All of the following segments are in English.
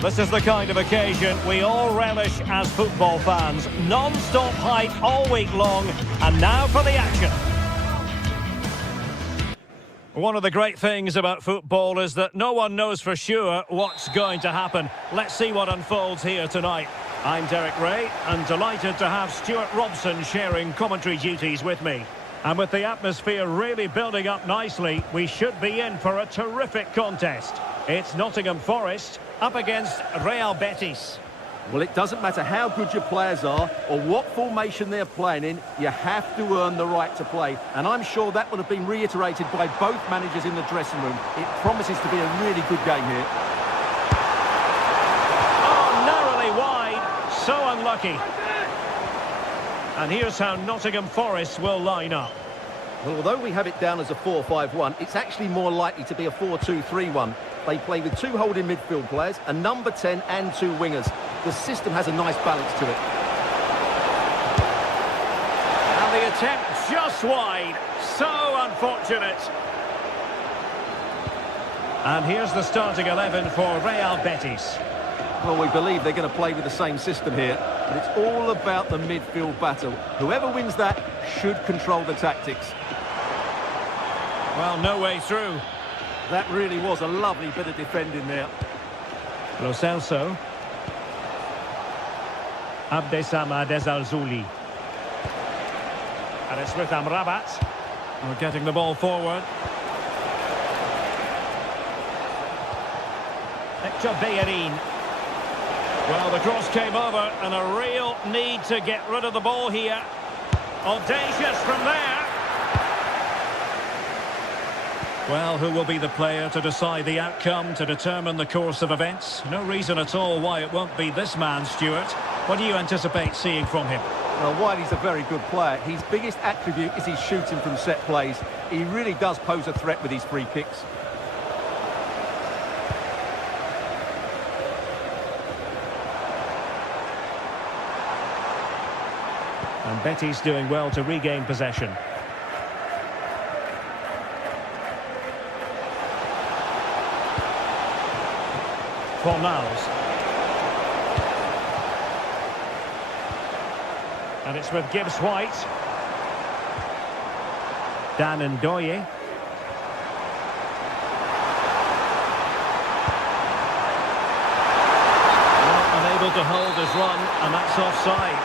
This is the kind of occasion we all relish as football fans. Non-stop hype all week long, and now for the action. One of the great things about football is that no one knows for sure what's going to happen. Let's see what unfolds here tonight. I'm Derek Ray, and delighted to have Stuart Robson sharing commentary duties with me. And with the atmosphere really building up nicely, we should be in for a terrific contest. It's Nottingham Forest up against Real Betis. Well, it doesn't matter how good your players are or what formation they're playing in, you have to earn the right to play. And I'm sure that would have been reiterated by both managers in the dressing room. It promises to be a really good game here. Oh, narrowly wide. So unlucky. And here's how Nottingham Forest will line up. Well, although we have it down as a 4-5-1, it's actually more likely to be a 4-2-3-1. They play with two holding midfield players, a number 10 and two wingers. The system has a nice balance to it. And the attempt just wide. So unfortunate. And here's the starting 11 for Real Betis. Well, we believe they're going to play with the same system here, but it's all about the midfield battle. Whoever wins that should control the tactics. Well, no way through. That really was a lovely bit of defending there. Lo Celso. Abdesama Desalzuli. And it's with Amrabat. We're getting the ball forward. Hector Bellerin. Well, the cross came over, and a real need to get rid of the ball here. Audacious from there. Well, who will be the player to decide the outcome, to determine the course of events? No reason at all why it won't be this man, Stuart. What do you anticipate seeing from him? Well, while he's a very good player, his biggest attribute is his shooting from set plays. He really does pose a threat with his free kicks. And Betis doing well to regain possession. Fornals. And it's with Gibbs-White. Dan Ndoye. Well, unable to hold his run, and that's offside.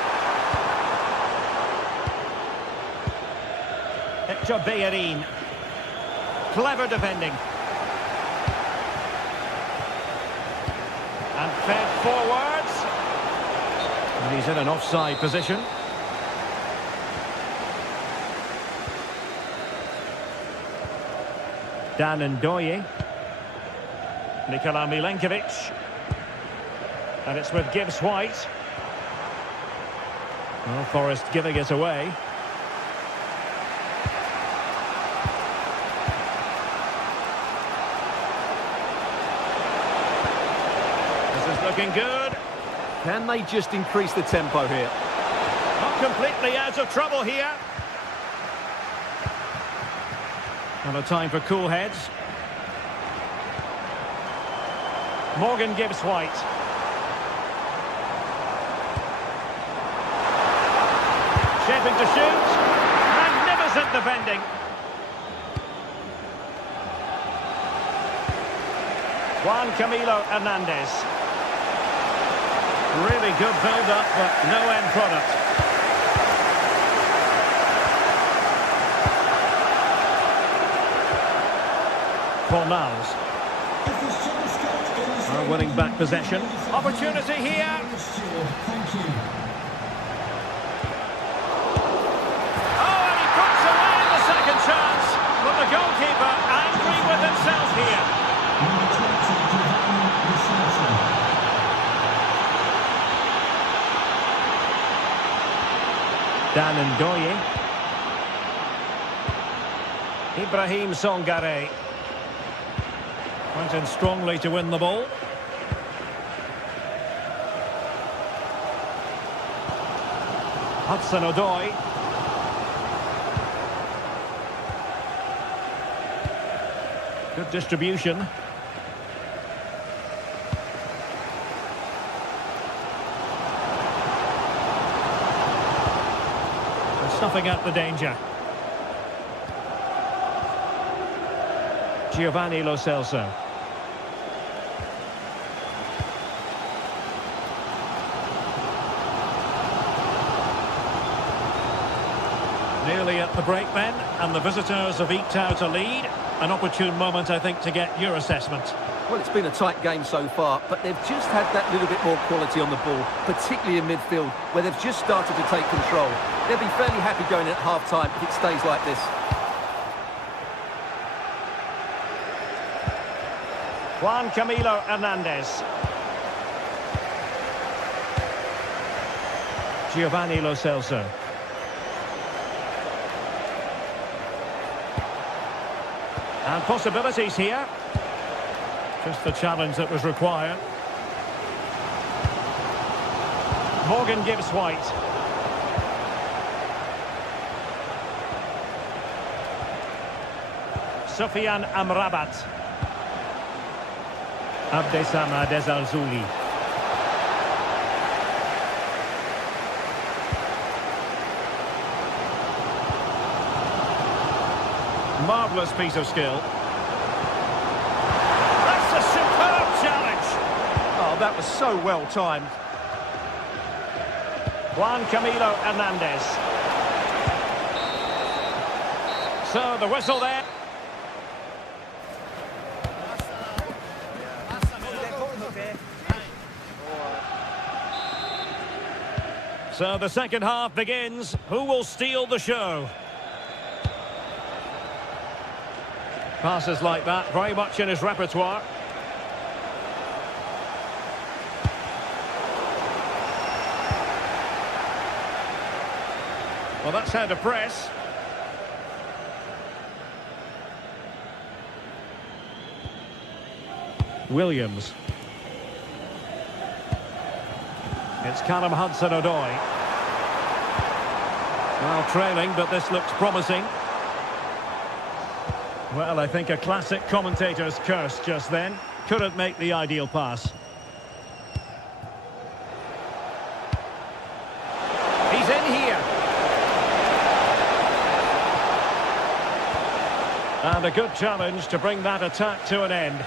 Hector Bellerin. Clever defending. And fed forwards. And he's in an offside position. Dan Ndoye. Nikola Milenkovic. And it's with Gibbs-White. Well, Forest giving it away. Looking good. Can they just increase the tempo here? Not completely out of trouble here. And a time for cool heads. Morgan Gibbs-White. Shaping to shoot. Magnificent defending. Juan Camilo Hernandez. Really good build-up, but no end product. Fornals. Are winning back possession. Opportunity here. Oh, and he puts away the second chance. But the goalkeeper angry with himself here. Dan Ndoye. Ibrahim Songare. Went in strongly to win the ball. Hudson-Odoi. Good distribution. snuffing out the danger. Giovanni Lo Celso. Nearly at the break then, and the visitors have eked out a lead. An opportune moment, I think, to get your assessment. Well, it's been a tight game so far, but they've just had that little bit more quality on the ball, particularly in midfield, where they've just started to take control. They'll be fairly happy going at half-time if it stays like this. Juan Camilo Hernandez. Giovanni Lo Celso. And possibilities here. Just the challenge that was required. Morgan Gibbs White. Sofiane Amrabat. Abdesama Desalzouli. Marvellous piece of skill. That's a superb challenge. Oh, that was so well timed. Juan Camilo Hernandez. So the whistle there. So the second half begins. Who will steal the show? Passes like that, very much in his repertoire. Well, that's how to press. Williams. It's Callum Hudson-Odoi. Well, trailing, but this looks promising. Well, I think a classic commentator's curse just then. Couldn't make the ideal pass. He's in here. And a good challenge to bring that attack to an end.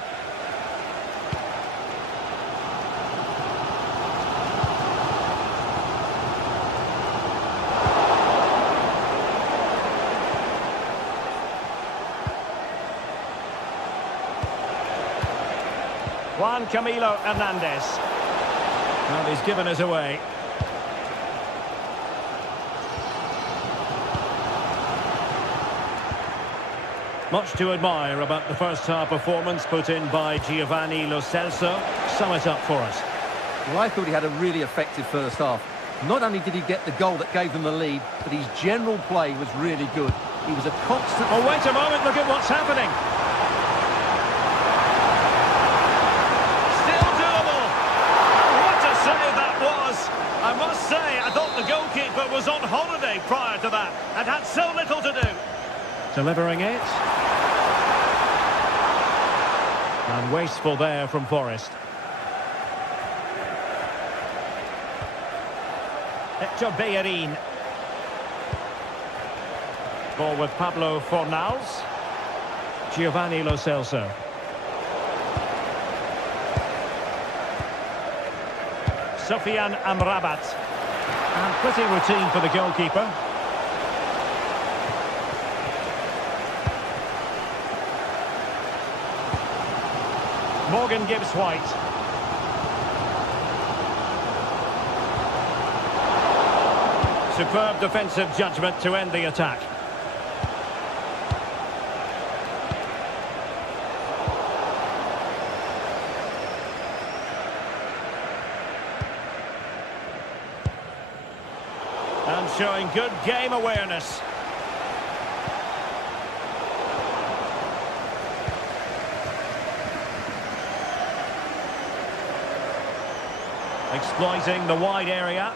Juan Camilo Hernandez. Well, he's given us away. Much to admire about the first half performance put in by Giovanni Lo Celso. Sum it up for us. Well, I thought he had a really effective first half. Not only did he get the goal that gave them the lead, but his general play was really good. He was a constant... Oh, wait a moment, look at what's happening. I must say, I thought the goalkeeper was on holiday prior to that and had so little to do. Delivering it. And wasteful there from Forest. Hector Bellerin. Ball with Pablo Fornals. Giovanni Lo Celso. Sofiane Amrabat. And pretty routine for the goalkeeper. Morgan Gibbs White. Superb defensive judgment to end the attack. And showing good game awareness. Exploiting the wide area,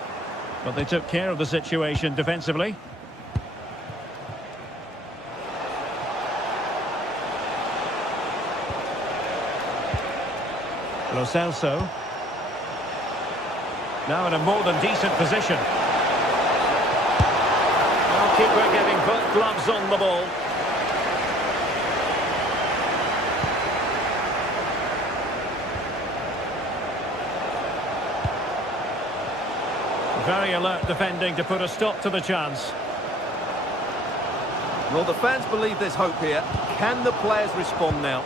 but they took care of the situation defensively. Lo Celso. Now in a more than decent position. Keeper getting both gloves on the ball. Very alert defending to put a stop to the chance. Well, the fans believe there's hope here. Can the players respond now?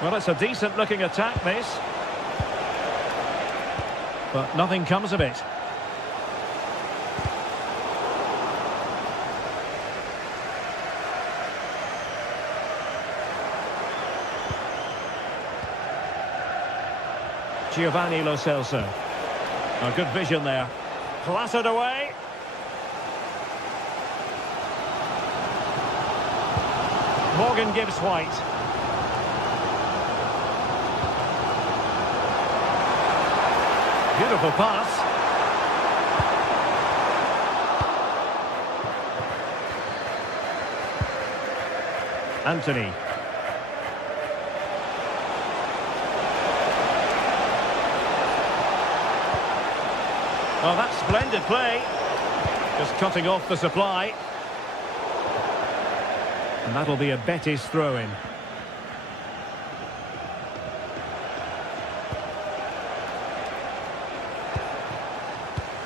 Well, it's a decent-looking attack, this. But nothing comes of it. Giovanni Lo Celso. A good vision there. Clattered away. Morgan Gibbs White. Beautiful pass. Anthony. Well, that's splendid play. Just cutting off the supply. And that'll be a Betis throw-in.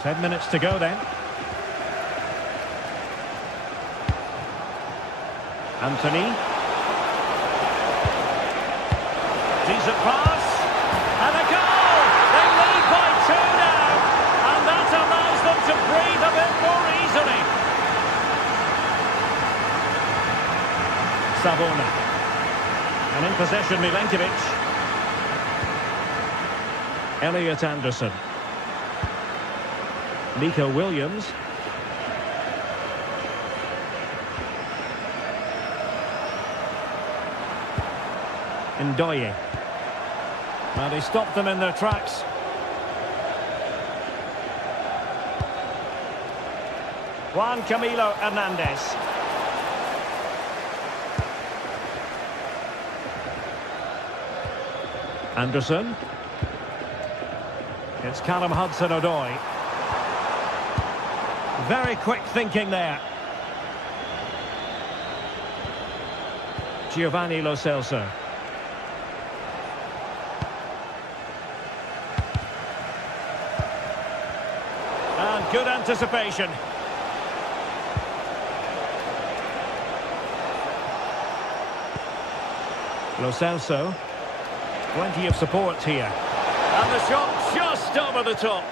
Ten minutes to go then. Anthony. Decent pass. And a goal! They lead by 2 now. And that allows them to breathe a bit more easily. Savona. And in possession, Milenkovic. Elliot Anderson. Nico Williams. Ndoye. Well, he stopped them in their tracks. Juan Camilo Hernandez. Anderson. It's Callum Hudson-Odoi. Very quick thinking there. Giovanni Lo Celso. And good anticipation. Lo Celso. Plenty of support here. And the shot just over the top.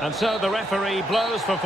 And so the referee blows for...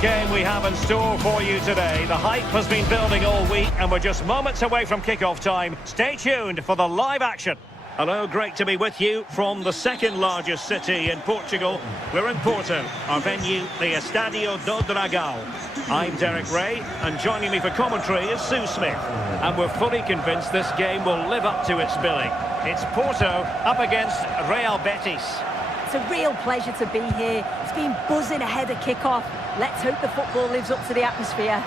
game we have in store for you today. The hype has been building all week and we're just moments away from kickoff time. Stay tuned for the live action. Hello, great to be with you from the second largest city in Portugal. We're in Porto, our venue, the Estádio do Dragão. I'm Derek Ray, and joining me for commentary is Sue Smith. And we're fully convinced this game will live up to its billing. It's Porto up against Real Betis. It's a real pleasure to be here. It's been buzzing ahead of kickoff. Let's hope the football lives up to the atmosphere.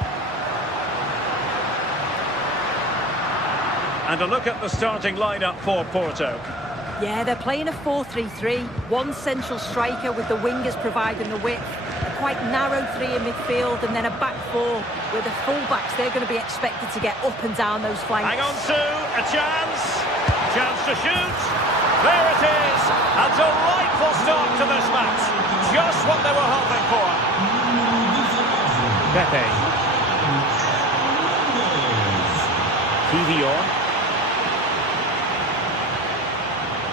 And a look at the starting lineup for Porto. Yeah, they're playing a 4-3-3. One central striker with the wingers providing the width. A quite narrow three in midfield and then a back four with the full-backs. They're going to be expected to get up and down those flanks. Hang on, Sue. A chance. Chance to shoot. There it is. A delightful start to this match. Just what they were hoping for. Pepe. Kivior.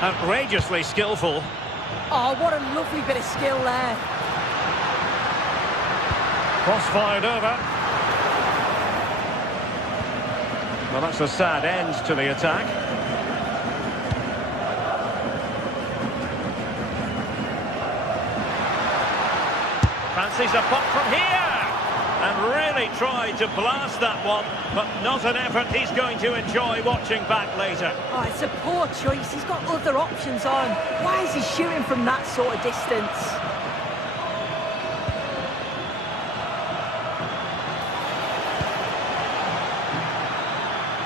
Outrageously skillful. Oh, what a lovely bit of skill there. Cross fired over. Well, that's a sad end to the attack. Fancies a pop from here. And really tried to blast that one, but not an effort he's going to enjoy watching back later. Oh, it's a poor choice. He's got other options on. Why is he shooting from that sort of distance?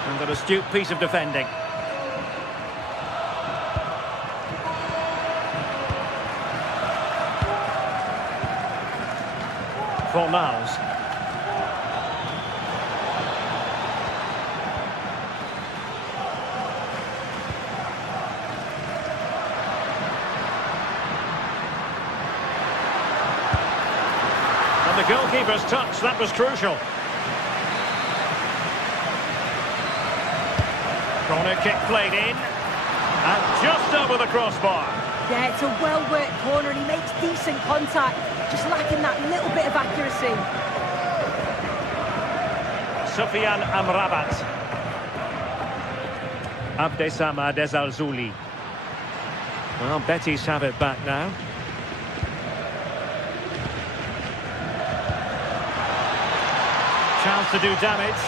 And an astute piece of defending. Fornals. And the goalkeeper's touch, that was crucial. Corner kick played in. And just over the crossbar. Yeah, it's a well-worked corner and he makes decent contact. Just lacking that little bit of accuracy. Sufyan Amrabat. Abdesama Desalzuli. Well, Betis have it back now. Chance to do damage.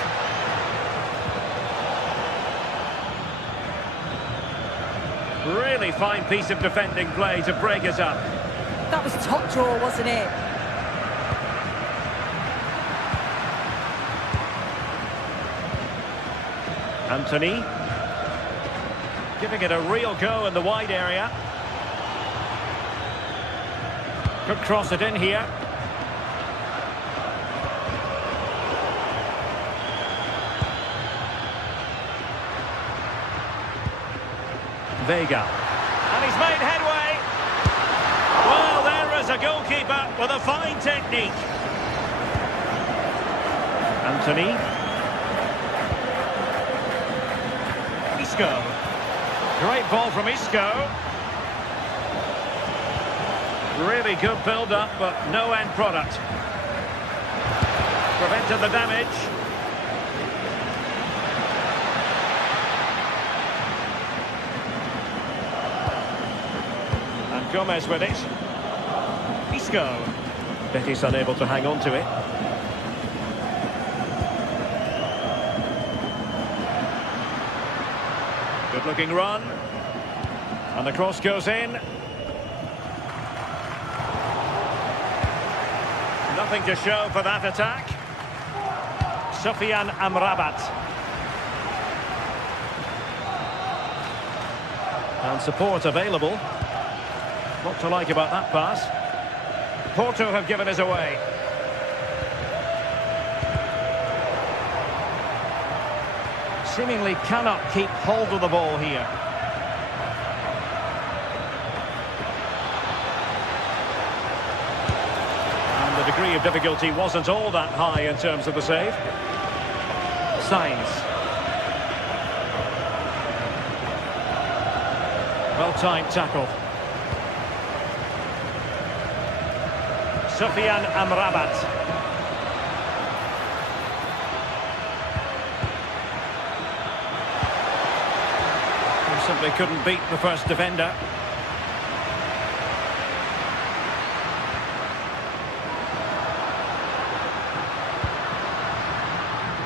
Really fine piece of defending play to break us up. That was top draw, wasn't it? Anthony. Giving it a real go in the wide area. Could cross it in here. Vega. And he's made headway. Well, there is a goalkeeper with a fine technique. Anthony. Isco. Great ball from Isco. Really good build-up, but no end product. Prevented the damage. And Gomez with it. Isco. Betis unable to hang on to it. Good looking run. And the cross goes in. Nothing to show for that attack. Sufyan Amrabat. And support available. What to like about that pass. Porto have given us away. Seemingly cannot keep hold of the ball here. And the degree of difficulty wasn't all that high in terms of the save. Sainz. Well-timed tackle. Sufyan Amrabat. He simply couldn't beat the first defender.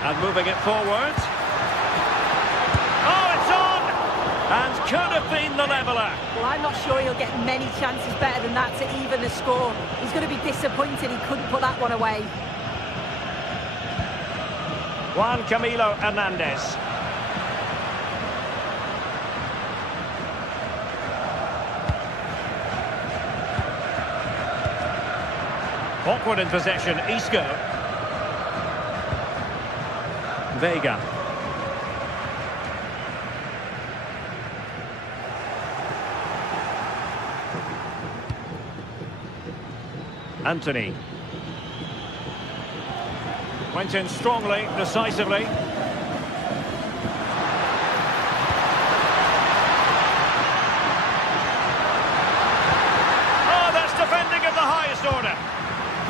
And moving it forward. Oh, it's on! And could have been the leveller. Well, I'm not sure he'll get many chances better than that to even the score. He's going to be disappointed he couldn't put that one away. Juan Camilo Hernandez. Awkward in possession, Isco. Vega. Anthony. Went in strongly, decisively. Oh, that's defending of the highest order.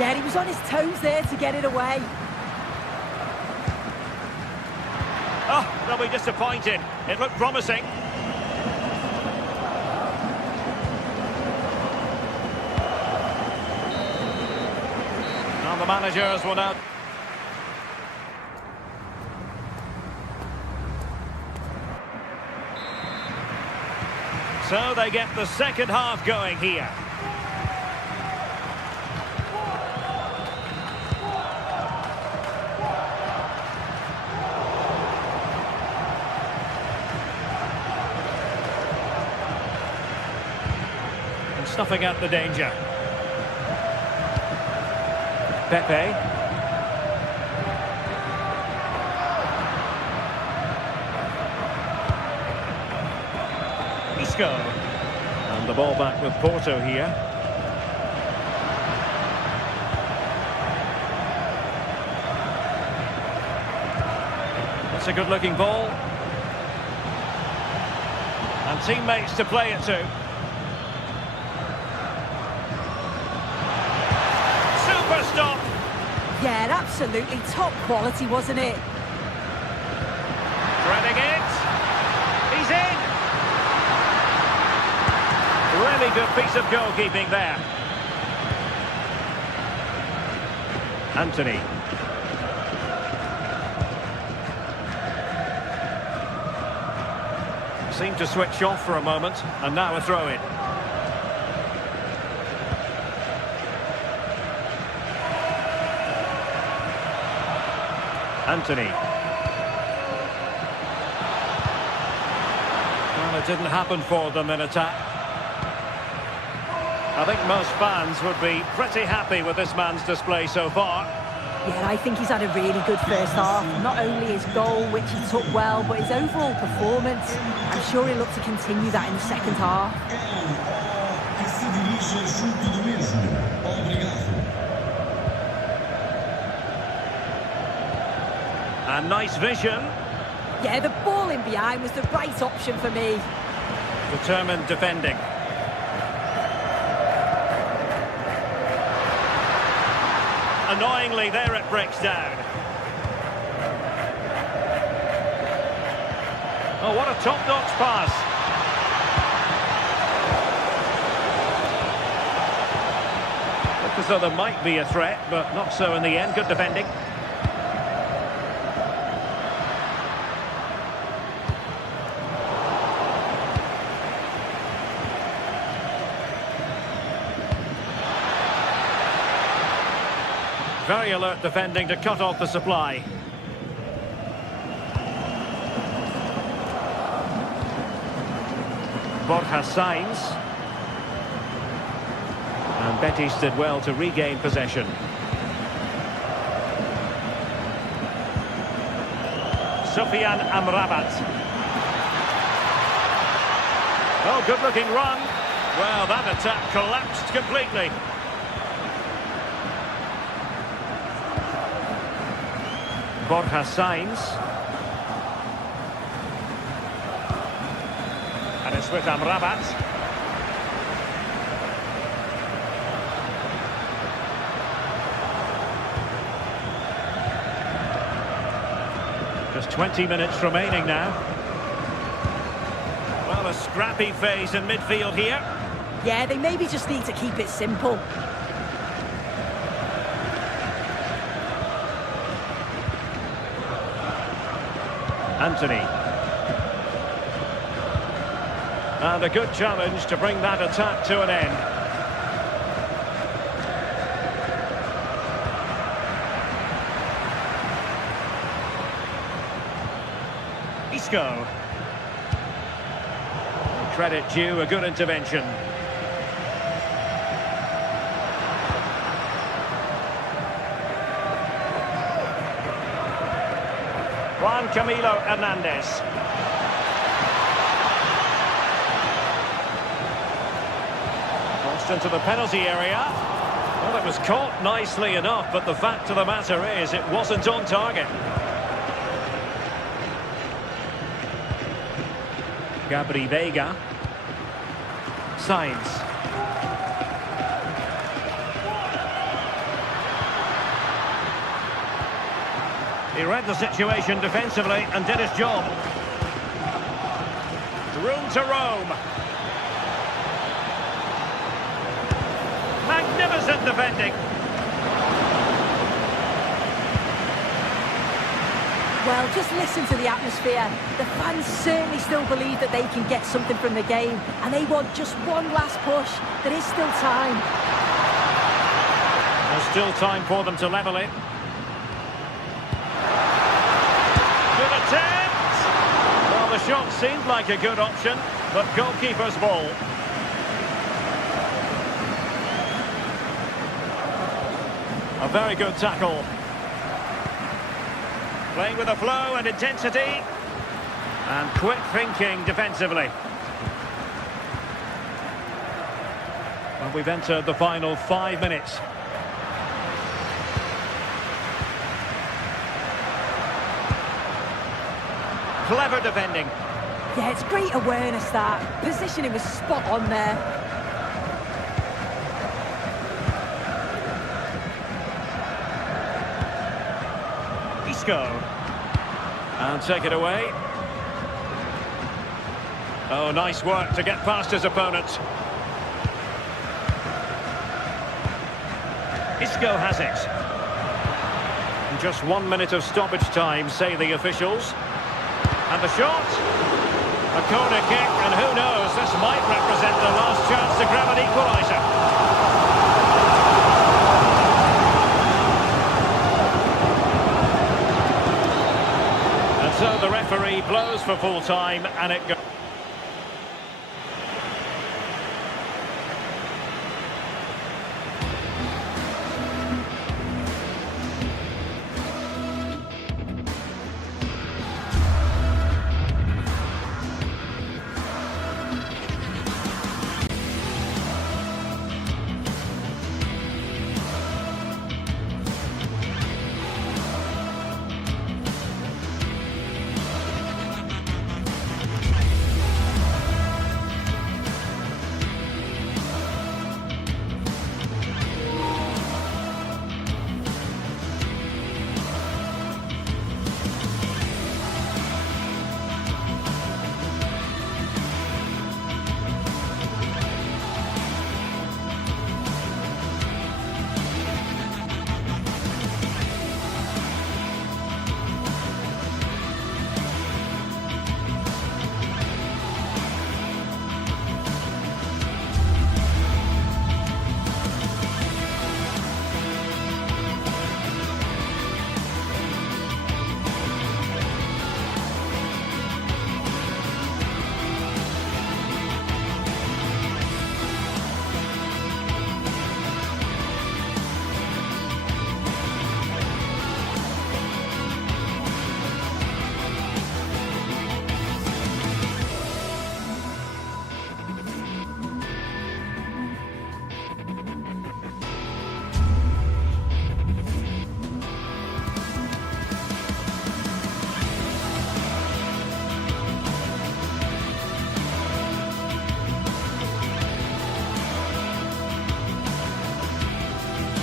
Yeah, he was on his toes there to get it away. Oh, they'll be disappointed. It looked promising. Now the managers will now... So they get the second half going here. Snuffing out the danger. Pepe. Isco. And the ball back with Porto here. That's a good-looking ball. And teammates to play it to. Stop. Yeah, absolutely top quality, wasn't it? Threading it. He's in. Really good piece of goalkeeping there. Anthony. Seemed to switch off for a moment, and now a throw-in. Anthony. Well, it didn't happen for them in attack. I think most fans would be pretty happy with this man's display so far. Yeah, I think he's had a really good first half. Not only his goal, which he took well, but his overall performance. I'm sure he'll look to continue that in the second half. And nice vision. Yeah, the ball in behind was the right option for me. Determined defending. Annoyingly, there it breaks down. Oh, what a top-notch pass. Looked as though there might be a threat, but not so in the end. Good defending. Very alert defending to cut off the supply. Borja Sainz. And Betis did well to regain possession. Sufyan Amrabat. Oh, good-looking run. Well, that attack collapsed completely. Borja Sainz. And it's with Amrabat. Just 20 minutes remaining now. Well, a scrappy phase in midfield here. Yeah, they maybe just need to keep it simple. Anthony. And a good challenge to bring that attack to an end. Isco. Credit due, a good intervention. Juan Camilo Hernandez. Crossed into the penalty area. Well, it was caught nicely enough, but the fact of the matter is it wasn't on target. Gabri Veiga. Sainz. He read the situation defensively and did his job. Room to roam. Magnificent defending. Well, just listen to the atmosphere. The fans certainly still believe that they can get something from the game, and they want just one last push. There is still time. There's still time for them to level it. Good attempt! Well, the shot seemed like a good option, but goalkeeper's ball. A very good tackle. Playing with a flow and intensity. And quick thinking defensively. Well, we've entered the final 5 minutes. Clever defending. Yeah, it's great awareness that. Positioning was spot on there. Isco. And take it away. Oh, nice work to get past his opponent. Isco has it. And just 1 minute of stoppage time, say the officials. And the shot. A corner kick, and who knows, this might represent the last chance to grab an equaliser. And so the referee blows for full time, and it goes.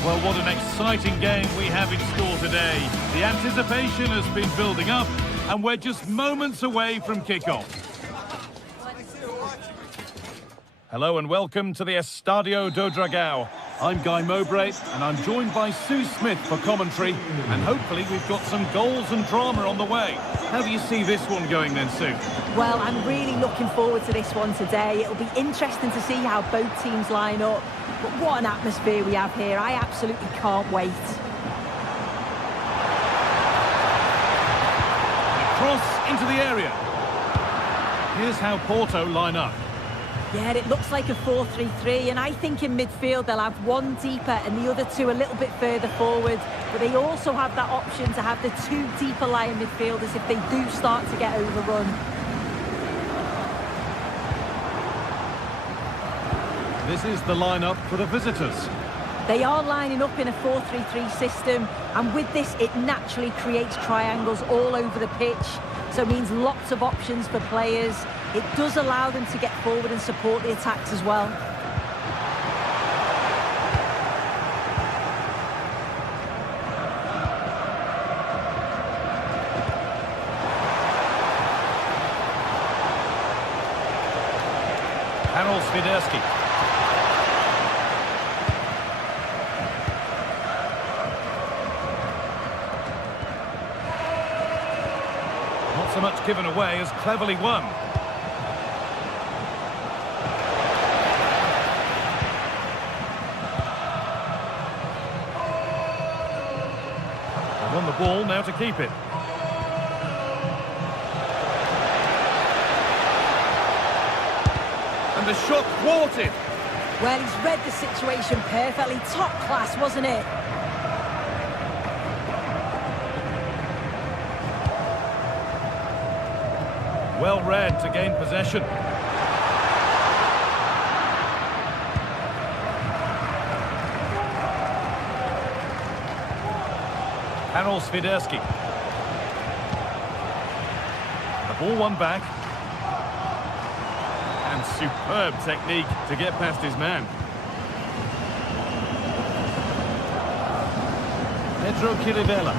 Well, what an exciting game we have in store today. The anticipation has been building up, and we're just moments away from kickoff. Hello and welcome to the Estadio do Dragão. I'm Guy Mowbray, and I'm joined by Sue Smith for commentary, and hopefully we've got some goals and drama on the way. How do you see this one going then, Sue? Well, I'm really looking forward to this one today. It'll be interesting to see how both teams line up. But what an atmosphere we have here. I absolutely can't wait. Cross into the area. Here's how Porto line up. Yeah, it looks like a 4-3-3, and I think in midfield they'll have one deeper and the other two a little bit further forward. But they also have that option to have the two deeper lying midfielders if they do start to get overrun. This is the lineup for the visitors. They are lining up in a 4-3-3 system, and with this it naturally creates triangles all over the pitch, so it means lots of options for players. It does allow them to get forward and support the attacks as well. Swiderski. Not so much given away as cleverly won. They won the ball, now to keep it. And the shot thwarted. Well, he's read the situation perfectly. Top class, wasn't it? Well read to gain possession. Swiderski. The ball won back. And superb technique to get past his man. Pedro Chirivella.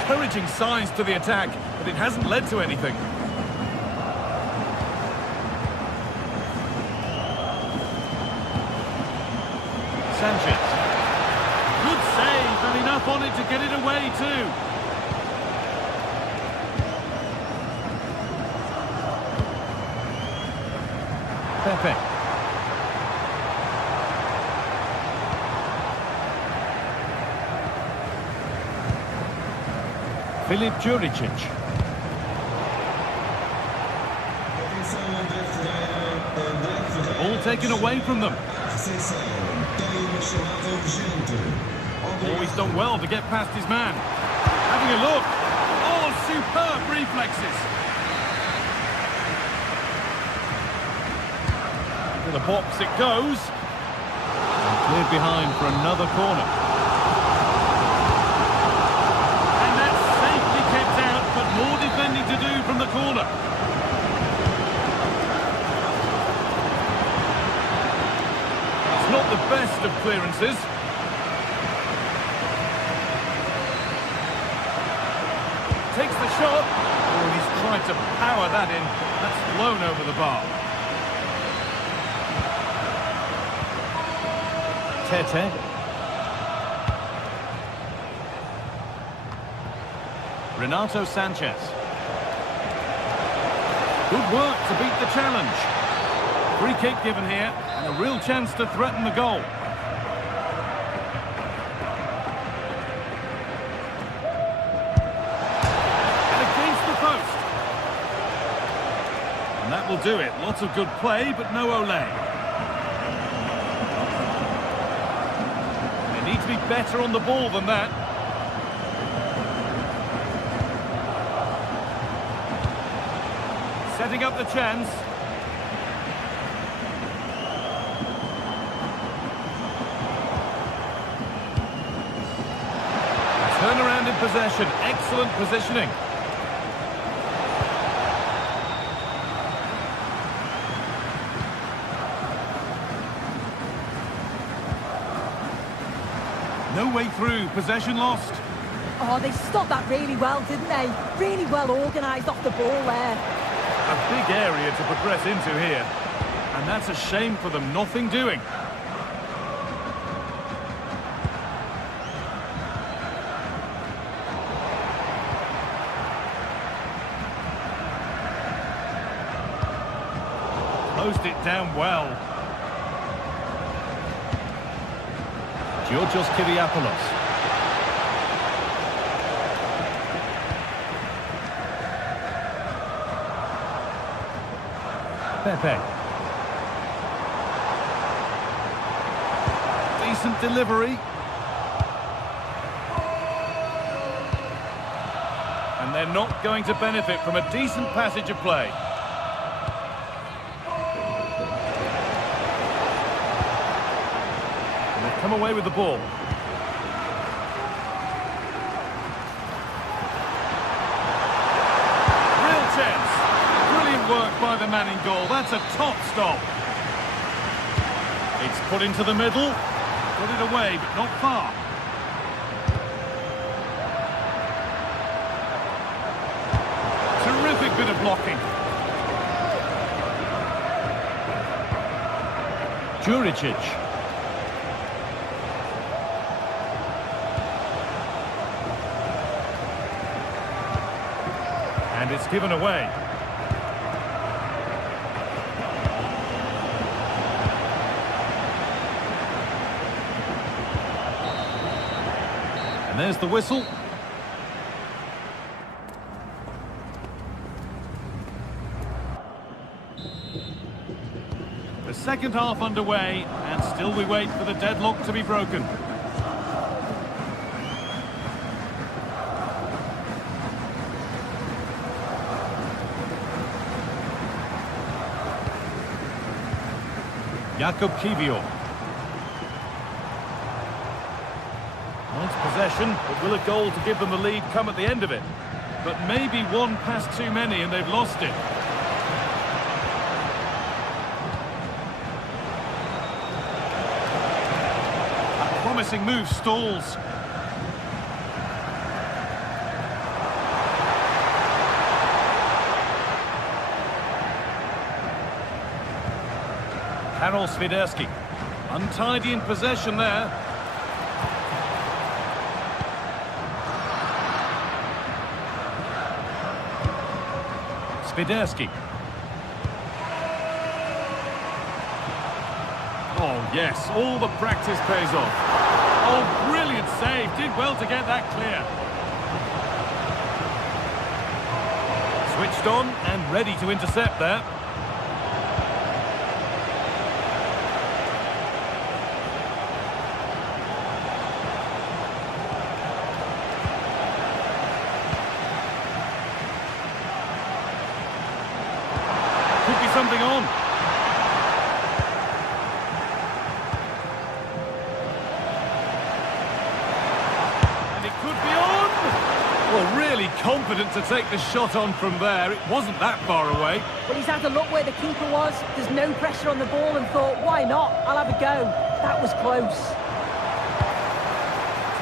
Encouraging signs to the attack, but it hasn't led to anything. Sanchez. Good save, and enough on it to get it away too. Pepe. Filip Juricic. The ball taken away from them. Always done well to get past his man. Having a look. Oh, superb reflexes. To the box it goes. And cleared behind for another corner. And that's safely kept out, but more defending to do from the corner. It's not the best of clearances. Takes the shot. Oh, he's tried to power that in. That's blown over the bar. Tete. Renato Sanchez. Good work to beat the challenge. Free kick given here, and a real chance to threaten the goal. And that will do it. Lots of good play, but no Olé. They need to be better on the ball than that. Setting up the chance. Turnaround in possession. Excellent positioning. No way through. Possession lost. Oh, they stopped that really well, didn't they? Really well organised off the ball there. A big area to progress into here. And that's a shame for them. Nothing doing. Closed it down well. Georgios Kiriakoulos. Pepe. Decent delivery. And they're not going to benefit from a decent passage of play. And they've come away with the ball. Real chance. Brilliant work by the man in goal. That's a top stop. It's put into the middle. Put it away, but not far. Terrific bit of blocking. Juricic. And it's given away. And there's the whistle. The second half underway, and still we wait for the deadlock to be broken. Jakub Kiwior. Nice possession, but will a goal to give them the lead come at the end of it? But maybe one pass too many and they've lost it. A promising move stalls. Karol Swiderski. Untidy in possession there. Swiderski. Oh, yes, all the practice pays off. Oh, brilliant save. Did well to get that clear. Switched on and ready to intercept there. Could be something on. And it could be on. Well, really confident to take the shot on from there. It wasn't that far away. Well, he's had a look where the keeper was. There's no pressure on the ball and thought, why not? I'll have a go. That was close.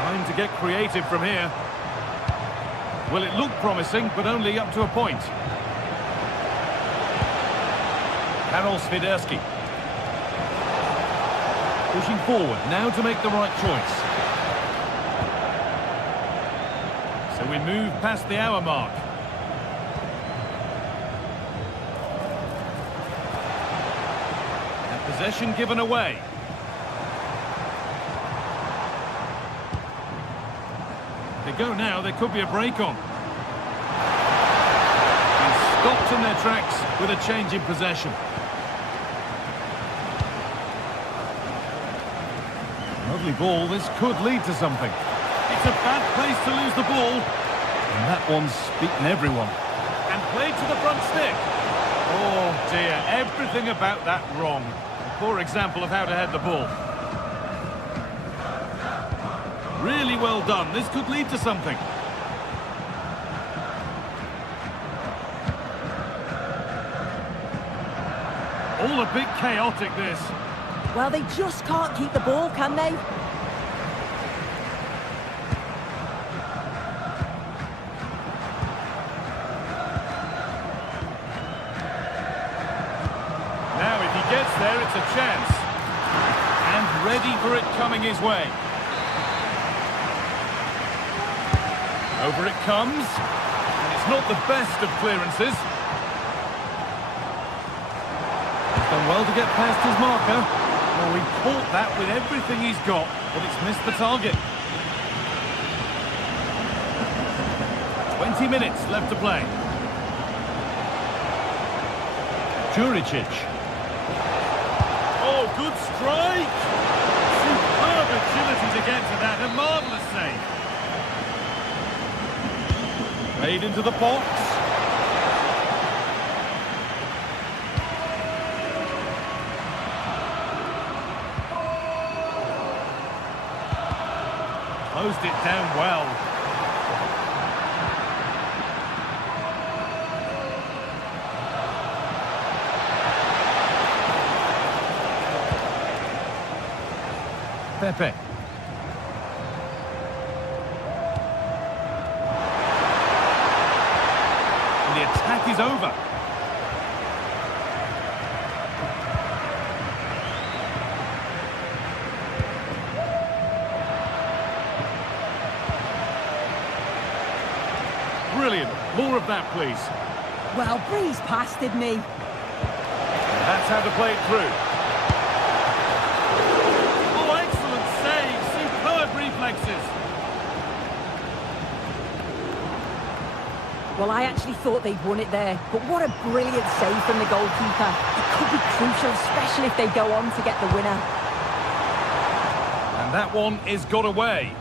Time to get creative from here. Well, it looked promising, but only up to a point. Karol Swiderski. Pushing forward, now to make the right choice. So we move past the hour mark. And possession given away. They go now, there could be a break on. And stopped in their tracks with a change in possession. Lovely ball, this could lead to something. It's a bad place to lose the ball. And that one's beaten everyone. And played to the front stick. Oh dear, everything about that wrong. A poor example of how to head the ball. Really well done, this could lead to something. All a bit chaotic, this. Well, they just can't keep the ball, can they? there, it's a chance. And ready for it coming his way. Over it comes. And it's not the best of clearances. He's done well to get past his marker. Oh, he caught that with everything he's got, but it's missed the target. 20 minutes left to play. Juricic. Oh, good strike! Superb agility to get to that, a marvellous save. Played into the box. Closed it down well. Pepe. And the attack is over. Brilliant. More of that, please. Well, breeze past, didn't he? That's how to play it through. Oh, excellent save. Superb reflexes. Well, I actually thought they'd won it there, but what a brilliant save from the goalkeeper. It could be crucial, especially if they go on to get the winner. And that one is got away.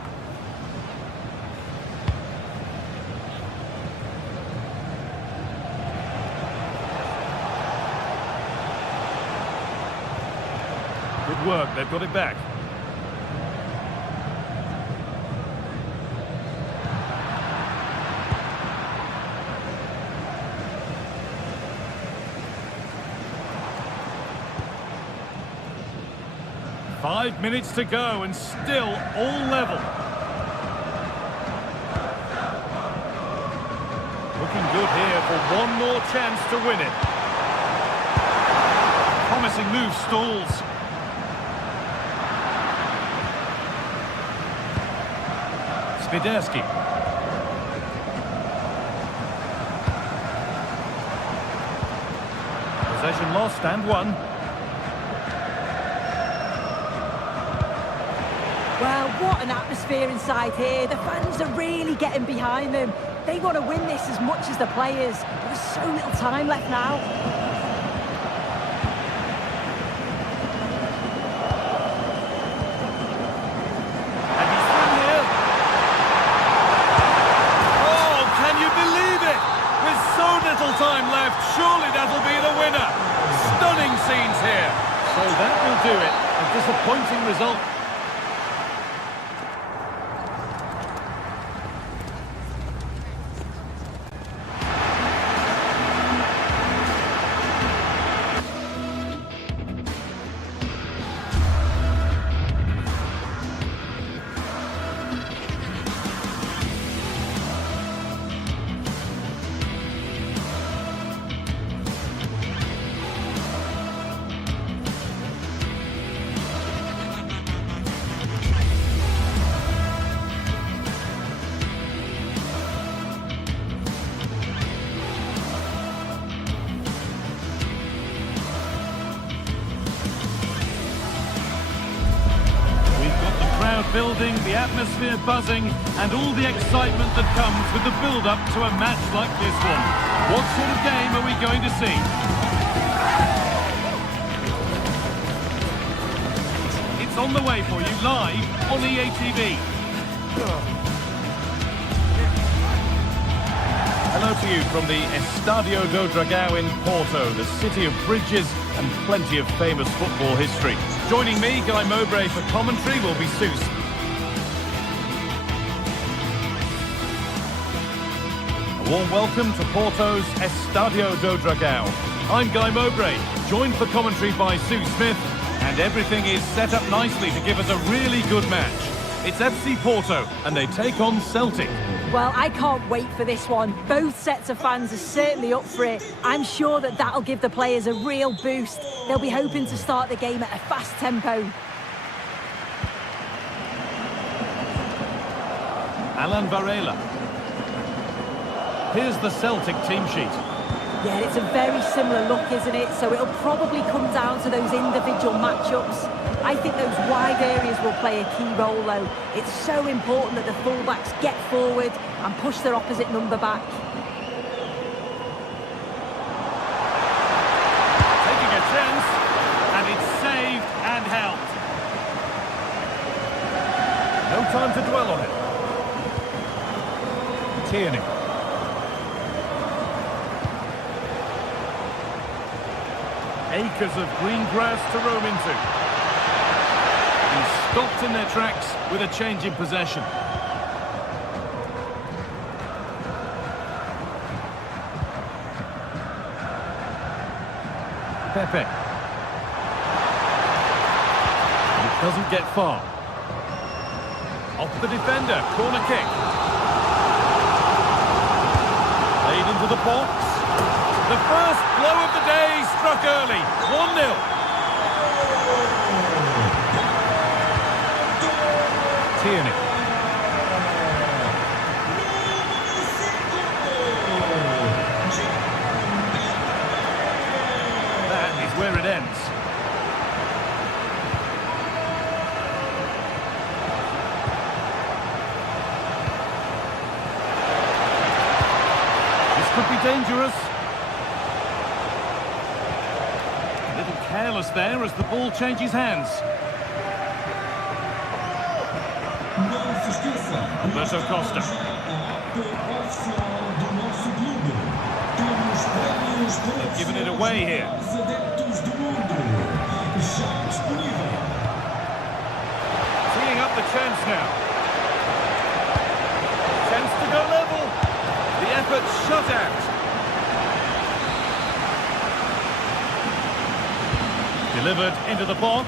Good work, they've got it back. Five minutes to go and still all level. Looking good here for one more chance to win it. Promising move stalls. Spiderski. Possession lost and won. Well, what an atmosphere inside here. The fans are really getting behind them. They want to win this as much as the players. There's so little time left now. And he's through here. Oh, can you believe it? With so little time left, surely that'll be the winner. Stunning scenes here. So that will do it. A disappointing result. Building, the atmosphere buzzing, and all the excitement that comes with the build-up to a match like this one. What sort of game are we going to see? It's on the way for you live on EA TV. Hello to you from the Estadio do Dragão in Porto, the city of bridges and plenty of famous football history. Joining me, Guy Mowbray, for commentary will be Sue. A warm welcome to Porto's Estadio do Dragão. I'm Guy Mowbray, joined for commentary by Sue Smith, and everything is set up nicely to give us a really good match. It's FC Porto, and they take on Celtic. Well, I can't wait for this one. Both sets of fans are certainly up for it. I'm sure that that'll give the players a real boost. They'll be hoping to start the game at a fast tempo. Alan Varela. Here's the Celtic team sheet. Yeah, it's a very similar look, isn't it? So it'll probably come down to those individual matchups. I think those wide areas will play a key role, though. It's so important that the fullbacks get forward and push their opposite number back. Taking a chance, and it's saved and helped. No time to dwell on it. Tierney. Acres of green grass to roam into. He's stopped in their tracks with a change in possession. Pepe. It doesn't get far. Off the defender, corner kick. Played into the box. The first blow of the day struck early. 1-0. Tierney. That is where it ends. This could be dangerous. Careless there as the ball changes hands. Alberto Costa. They've given it away here. Teeing up the chance now. Chance to go level. The effort shut out. Delivered into the box.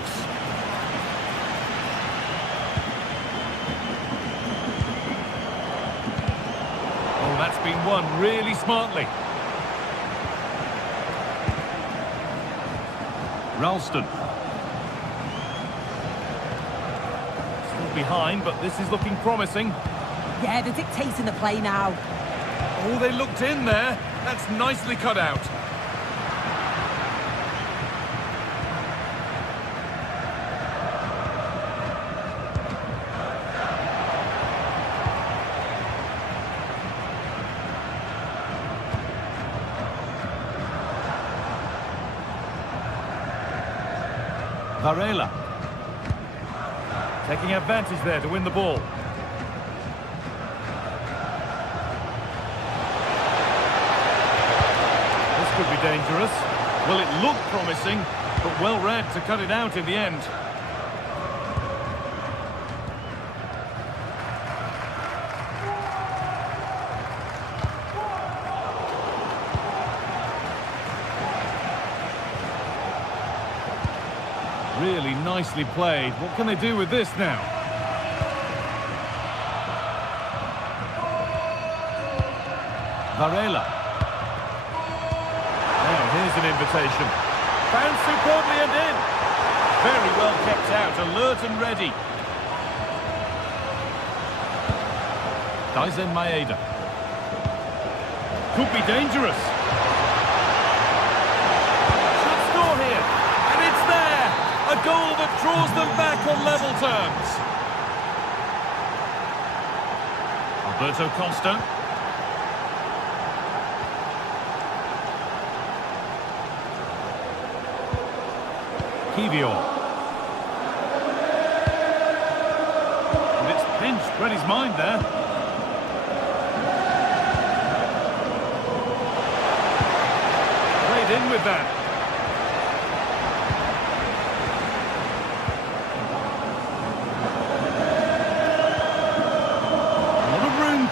Oh, that's been won really smartly. Ralston. Still behind, but this is looking promising. Yeah, they're dictating the play now. Oh, they looked in there. That's nicely cut out. Varela. Taking advantage there to win the ball. This could be dangerous. Well, it looked promising, but well read to cut it out in the end. Really nicely played. What can they do with this now? Varela. Now here's an invitation. Found superbly and in. Very well kept out, alert and ready. Daisen Maeda. Could be dangerous. Should score here. And it's there. A goal that draws them back on level terms. Alberto Costa. Kivior. And it's pinched, read his mind there. Played in with that.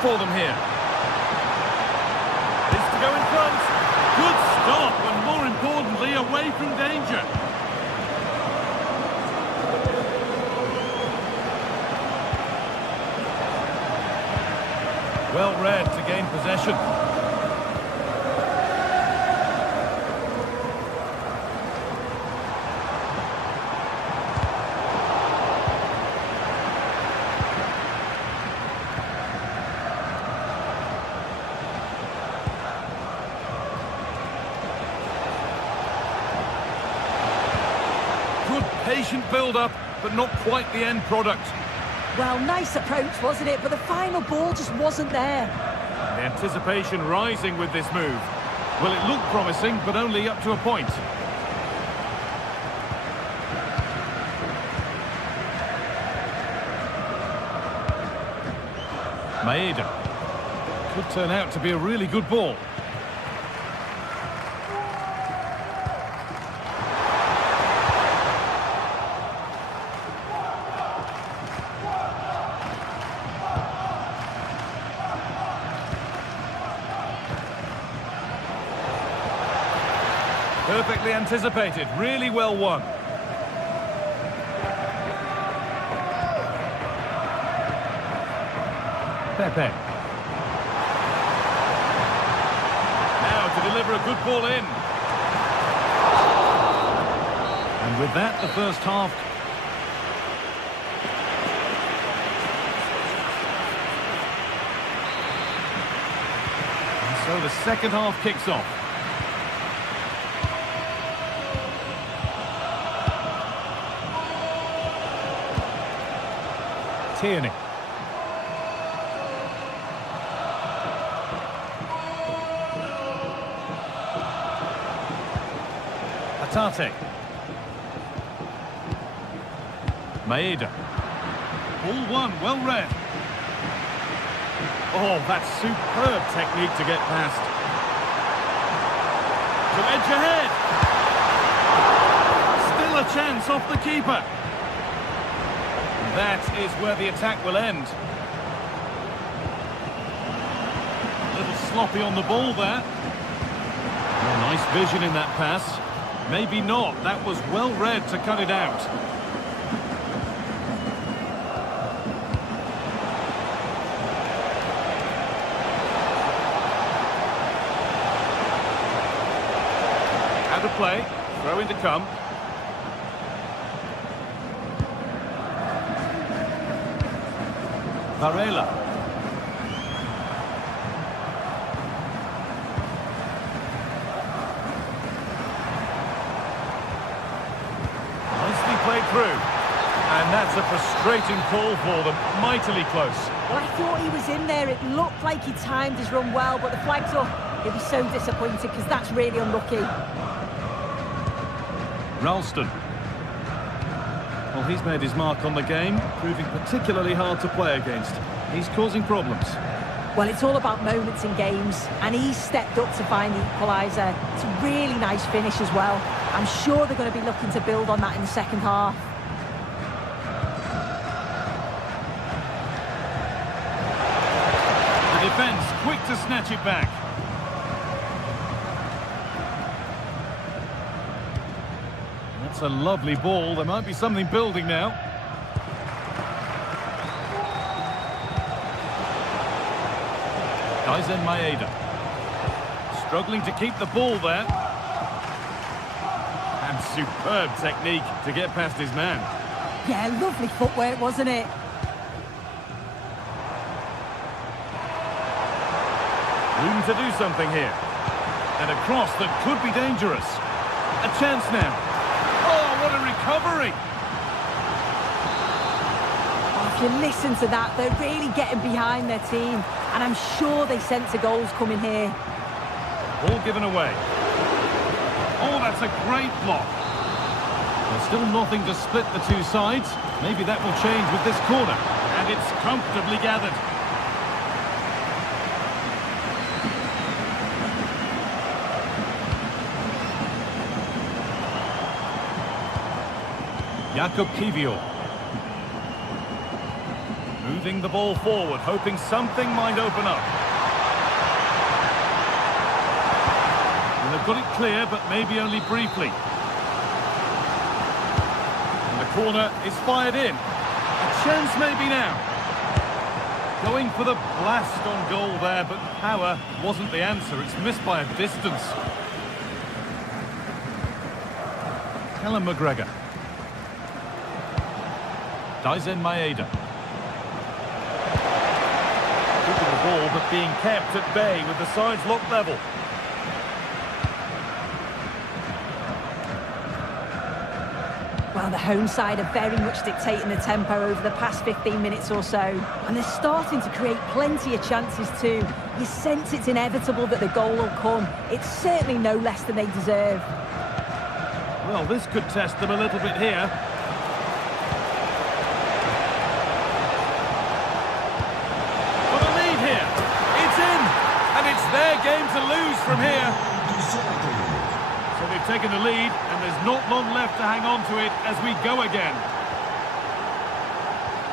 For them here. This to go in front. Good stop, and more importantly, away from danger. Well read to gain possession. Patient build-up, but not quite the end product. Well, nice approach, wasn't it? But the final ball just wasn't there. The anticipation rising with this move. Well, it looked promising, but only up to a point. Maeda. Could turn out to be a really good ball. Perfectly anticipated, really well won. Pepe. Now to deliver a good ball in. And with that, the first half. And so the second half kicks off. Tierney. Atate. Maeda. Ball one, well read. Oh, that's superb technique to get past. To edge ahead. Still a chance off the keeper. That is where the attack will end. A little sloppy on the ball there. Oh, nice vision in that pass. Maybe not. That was well read to cut it out. Out of play. Throw in to come. Varela. Nicely played through. And that's a frustrating call for them. Mightily close. Well, I thought he was in there. It looked like he timed his run well, but the flag's up. He'll be so disappointed because that's really unlucky. Ralston. Well, he's made his mark on the game, proving particularly hard to play against. He's causing problems. Well, it's all about moments in games, and he's stepped up to find the equaliser. It's a really nice finish as well. I'm sure they're going to be looking to build on that in the second half. The defence quick to snatch it back. That's a lovely ball. There might be something building now. Maeda. Struggling to keep the ball there. And superb technique to get past his man. Yeah, lovely footwork, wasn't it? Room to do something here. And a cross that could be dangerous. A chance now. Oh, what a recovery! If you listen to that, they're really getting behind their team. And I'm sure they sense a goal's coming here. Ball given away. Oh, that's a great block. There's still nothing to split the two sides. Maybe that will change with this corner. And it's comfortably gathered. Jakub Kivior. Moving the ball forward, hoping something might open up. And they've got it clear, but maybe only briefly. And the corner is fired in. A chance maybe now. Going for the blast on goal there, but power wasn't the answer. It's missed by a distance. Callum McGregor. Maeda. Keeping the ball, but being kept at bay with the sides locked level. Well, And the home side are very much dictating the tempo over the past 15 minutes or so. And they're starting to create plenty of chances too. You sense it's inevitable that the goal will come. It's certainly no less than they deserve. Well, this could test them a little bit here. Got a lead here. It's in. And it's their game to lose from here. So they've taken the lead, and there's not long left to hang on to it as we go again.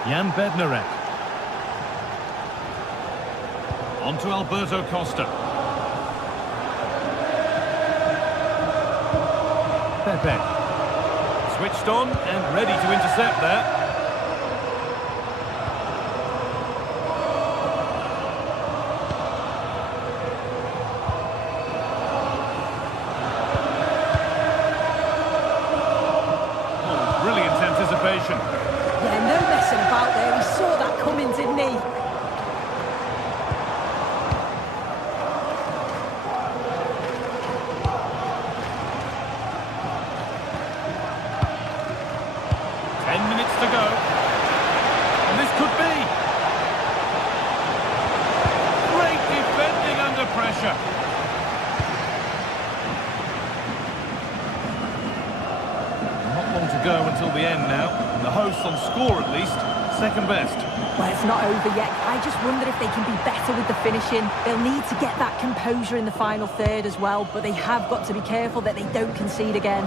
Jan Bednarek. On to Alberto Costa. Pepe. Switched on and ready to intercept there. Yeah, no messing about there. He saw that coming, didn't he? Minutes to go. And this could be. Great defending under pressure. To go until the end now, and the hosts on score at least, second best. Well, it's not over yet. I just wonder if they can be better with the finishing. They'll need to get that composure in the final third as well, but they have got to be careful that they don't concede again.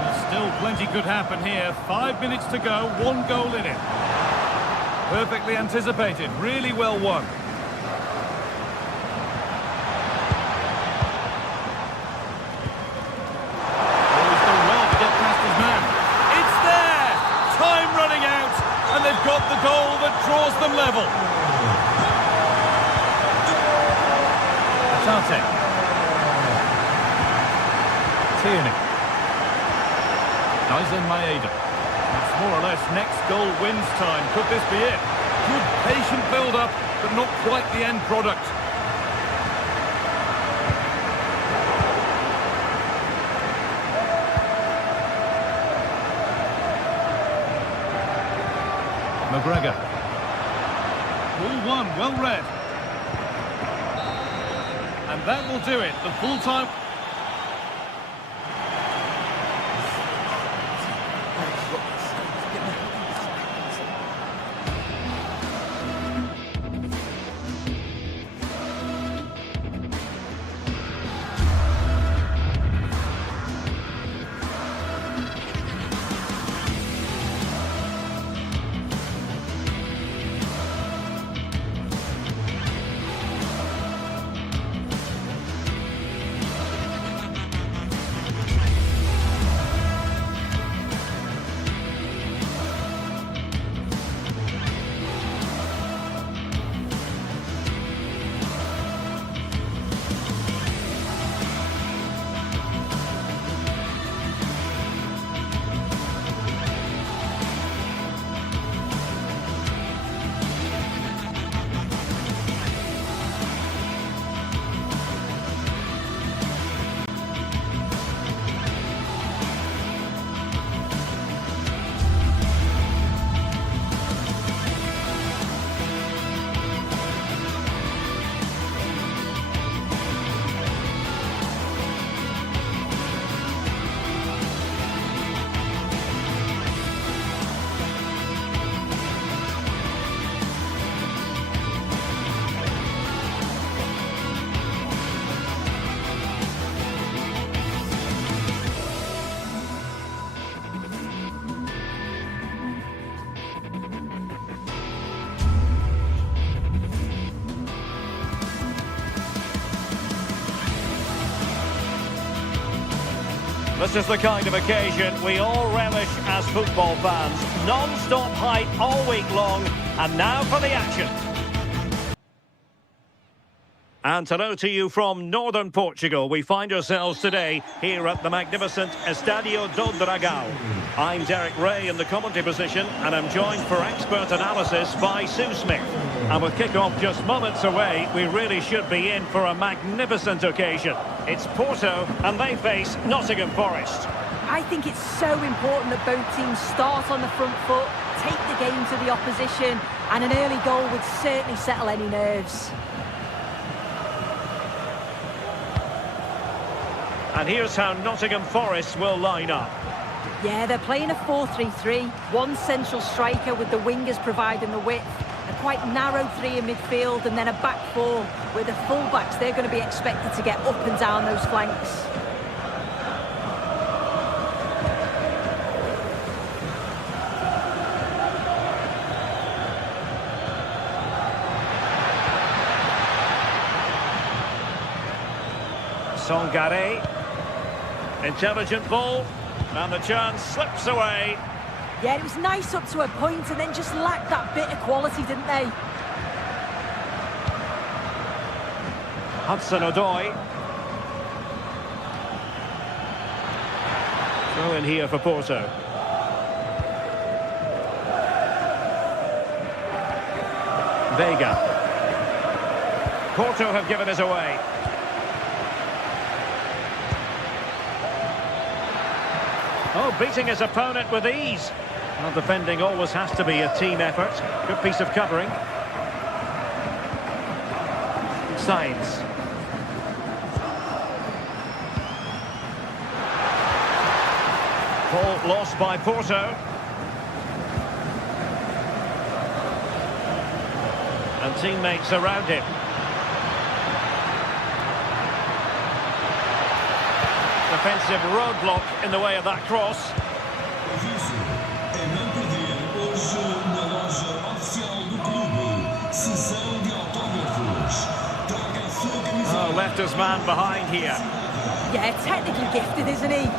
Well, still plenty could happen here. 5 minutes to go, 1 goal in it. Perfectly anticipated, really well won. Got the goal that draws them level. Atarte. Tierney. Dyson Maeda. That's more or less next goal wins time. Could this be it? Good patient build-up, but not quite the end product. McGregor. Ball one, well read. And that will do it. The full-time... This is the kind of occasion we all relish as football fans. Non-stop hype all week long, and now for the action. And hello to you from northern Portugal. We find ourselves today here at the magnificent Estadio do Dragão. I'm Derek Ray in the commentary position, and I'm joined for expert analysis by Sue Smith. And with kickoff just moments away, we really should be in for a magnificent occasion. It's Porto, and they face Nottingham Forest. I think it's so important that both teams start on the front foot, take the game to the opposition, and an early goal would certainly settle any nerves. And here's how Nottingham Forest will line up. Yeah, they're playing a 4-3-3. One central striker with the wingers providing the width. A quite narrow three in midfield, and then a back four where the full-backs, they're going to be expected to get up and down those flanks. Songare. Intelligent ball, and the chance slips away. Yeah, it was nice up to a point, and then just lacked that bit of quality, didn't they? Hudson-Odoi. Throw in here for Porto. Vega. Porto have given us away. Oh, beating his opponent with ease. Well, defending always has to be a team effort. Good piece of covering. Signs. Ball lost by Porto. And teammates around him. Defensive roadblock in the way of that cross. Oh, left his man behind here. Yeah, technically gifted, isn't he?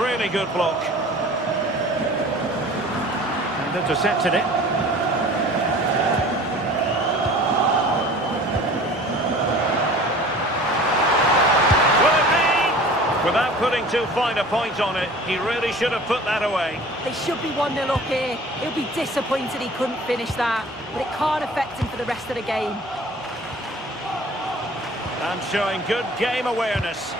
Really good block. And intercepted it. Without putting too fine a point on it, he really should have put that away. They should be 1-0 up here. He'll be disappointed he couldn't finish that, but it can't affect him for the rest of the game. And showing good game awareness.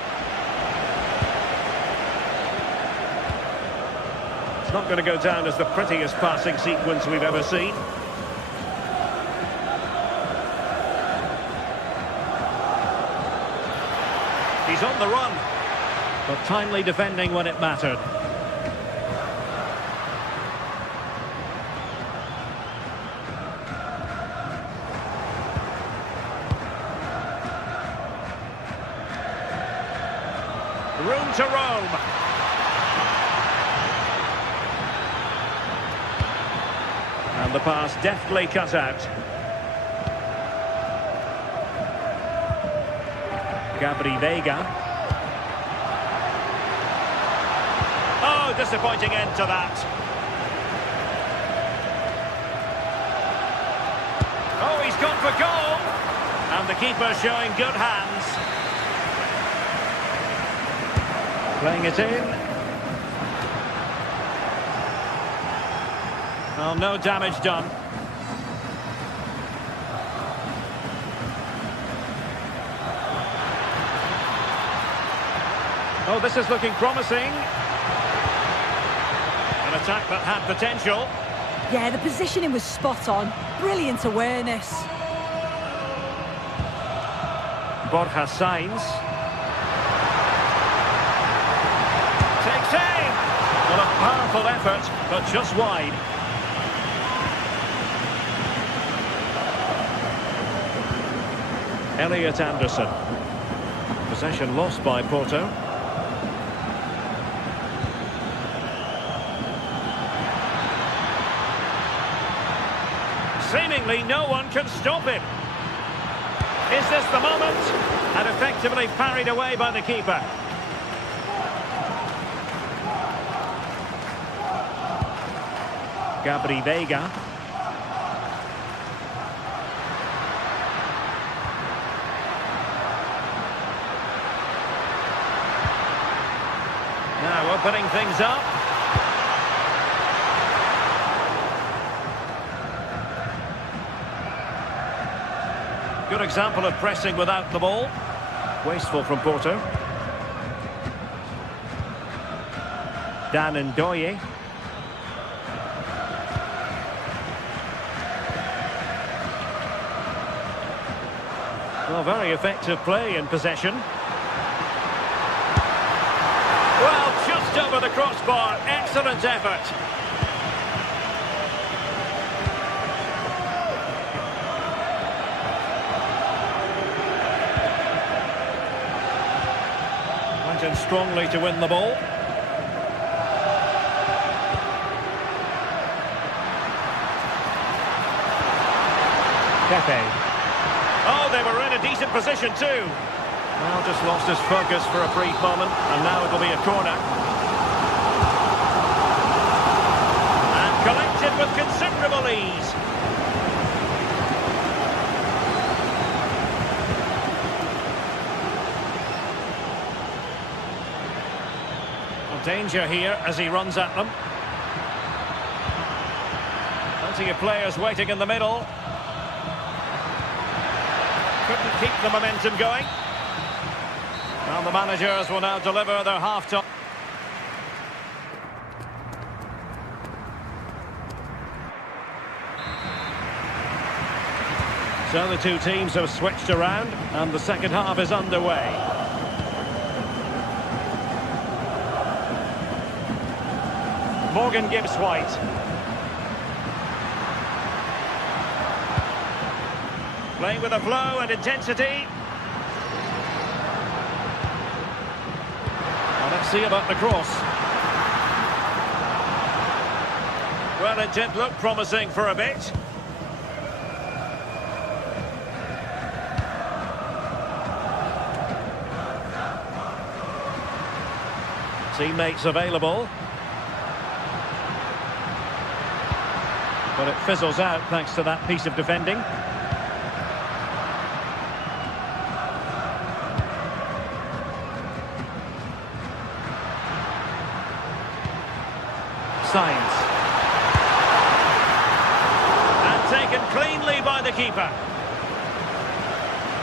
It's not going to go down as the prettiest passing sequence we've ever seen. He's on the run. But timely defending when it mattered. Room to roam. And the pass deftly cut out. Gabri Vega. Disappointing end to that. Oh, he's gone for goal. And the keeper showing good hands. Playing it in. Well, no damage done. Oh, this is looking promising. An attack that had potential. Yeah, the positioning was spot on. Brilliant awareness. Borja Sainz. Takes aim. Well, a powerful effort, but just wide. Elliot Anderson. Possession lost by Porto. Seemingly no one can stop him. Is this the moment? And effectively parried away by the keeper. Gabri Vega. opening things up. Good example of pressing without the ball. Wasteful from Porto. Dan Ndoye. Well, very effective play in possession. Well, just over the crossbar. Excellent effort. Went in strongly to win the ball. Pepe. Oh, they were in a decent position too. Well, just lost his focus for a brief moment, and now it'll be a corner. And collected with considerable ease. Well, danger here as he runs at them. Plenty of players waiting in the middle. Couldn't keep the momentum going. Well, the managers will now deliver their half-time. So the two teams have switched around, and the second half is underway. Morgan Gibbs-White. Playing with a flow and intensity. Well, let's see about the cross. Well, it did look promising for a bit. Teammates available. But it fizzles out thanks to that piece of defending. Signs. And taken cleanly by the keeper.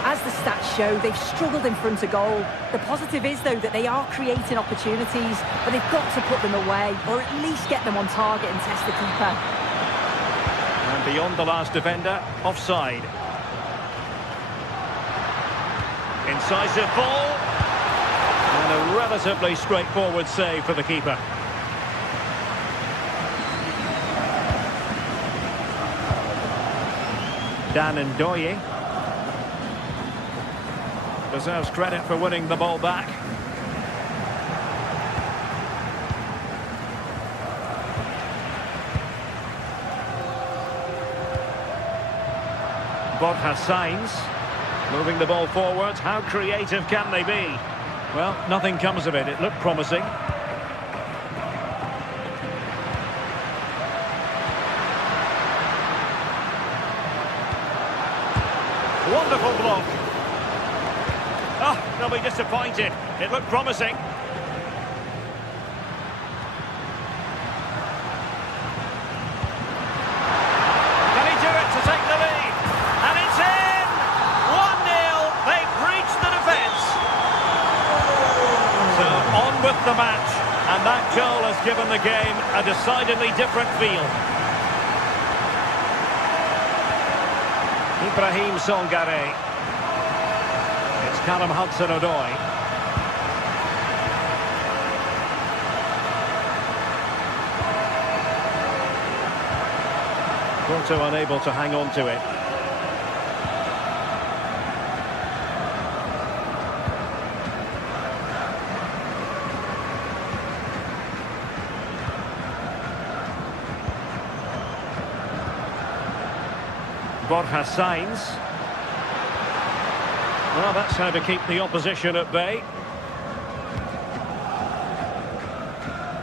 As the stats show, they've struggled in front of goal. The positive is, though, that they are creating opportunities, but they've got to put them away, or at least get them on target and test the keeper. And beyond the last defender, offside. Incisive ball. And a relatively straightforward save for the keeper. Dan Ndoye deserves credit for winning the ball back. Borja Sainz moving the ball forward. How creative can they be? Well, nothing comes of it. It looked promising. Wonderful block. Oh, they'll be disappointed. It looked promising. Can he do it to take the lead? And it's in! 1-0. They've breached the defence. So on with the match. And that goal has given the game a decidedly different feel. Ibrahim Songare. It's Callum Hudson-Odoi. Porto unable to hang on to it. Borja Sainz. Well, that's how to keep the opposition at bay.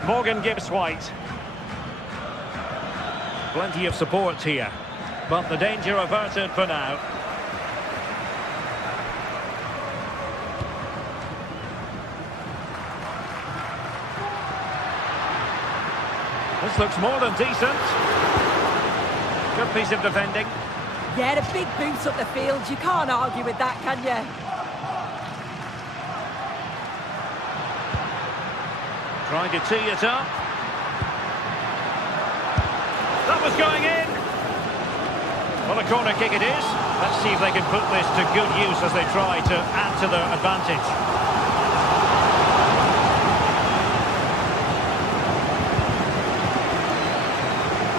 Morgan Gibbs-White. Plenty of support here, but the danger averted for now. This looks more than decent. Good piece of defending. Yeah, a big boot up the field. You can't argue with that, can you? Trying to tee it up. That was going in. Well, a corner kick it is. Let's see if they can put this to good use as they try to add to their advantage.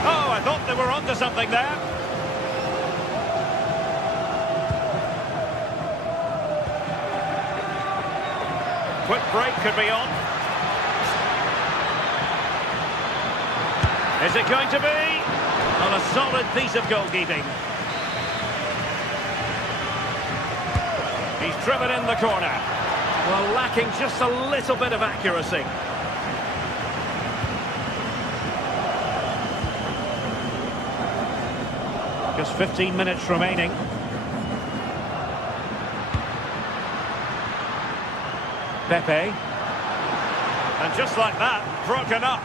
Oh, I thought they were onto something there. Quick break could be on. Is it going to be? On a solid piece of goalkeeping. He's driven in the corner. Well, lacking just a little bit of accuracy. Just 15 minutes remaining. Pepe. And just like that, broken up.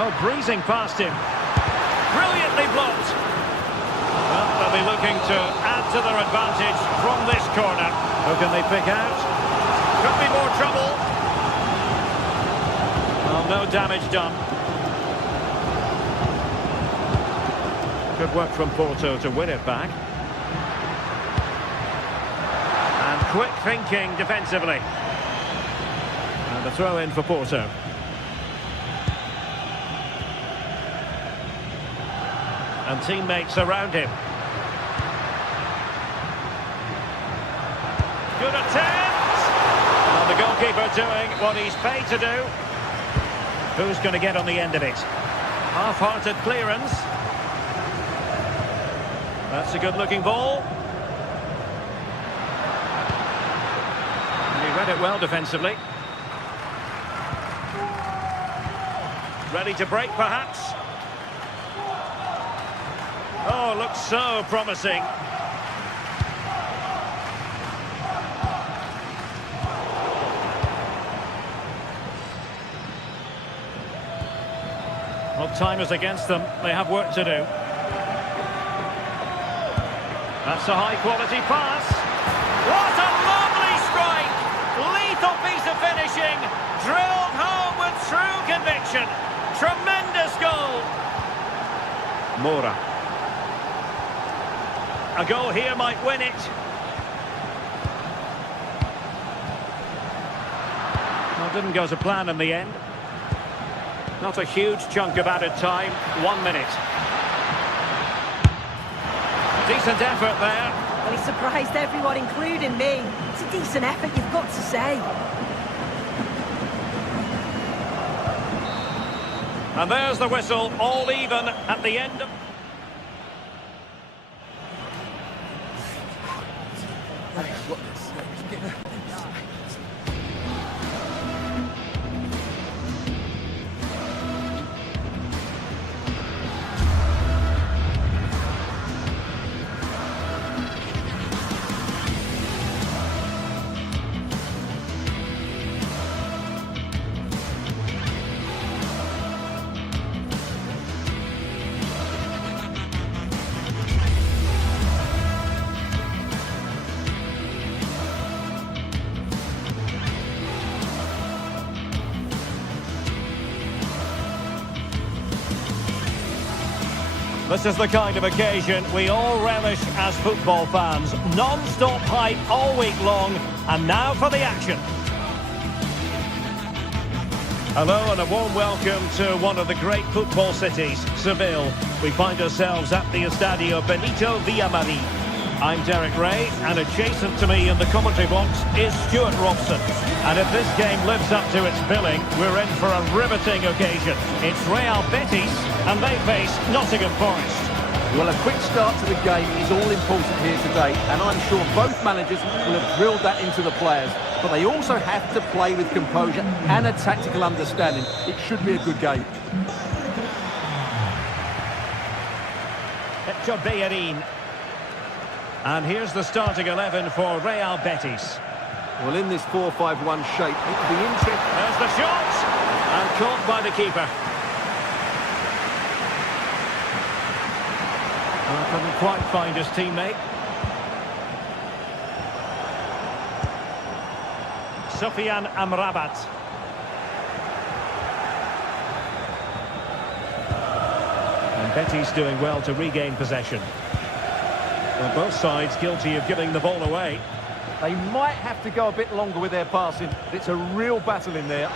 Oh, breezing past him. Brilliantly blocked. Well, they'll be looking to add to their advantage from this corner. Who can they pick out? Could be more trouble. Well, no damage done. Good work from Porto to win it back. And quick thinking defensively. And a throw in for Porto. And teammates around him. Good attempt! Well, the goalkeeper doing what he's paid to do. Who's going to get on the end of it? Half-hearted clearance. That's a good-looking ball. And he read it well defensively. Ready to break, perhaps? Oh, looks so promising. Well, time is against them. They have work to do. That's a high-quality pass. What a lovely strike! Lethal piece of finishing. Drilled home with true conviction. Tremendous goal. Moura. A goal here might win it. Well, didn't go to plan in the end. Not a huge chunk of added time. 1 minute. Decent effort there. Well, he surprised everyone, including me. It's a decent effort, you've got to say. And there's the whistle, all even at the end of... This is the kind of occasion we all relish as football fans. Non-stop hype all week long, and now for the action. Hello and a warm welcome to one of the great football cities, Seville. We find ourselves at the Estadio Benito Villamarín. I'm Derek Ray, and adjacent to me in the commentary box is Stuart Robson. And if this game lives up to its billing, we're in for a riveting occasion. It's Real Betis, and they face Nottingham Forest. Well, a quick start to the game is all important here today, and I'm sure both managers will have drilled that into the players. But they also have to play with composure and a tactical understanding. It should be a good game. Inter Milan. And here's the starting 11 for Real Betis. Well, in this 4-5-1 shape, it will be interesting. There's the shot! And caught by the keeper. Well, couldn't quite find his teammate. Sofyan Amrabat. And Betis doing well to regain possession. Well, both sides guilty of giving the ball away. They might have to go a bit longer with their passing, but it's a real battle in there.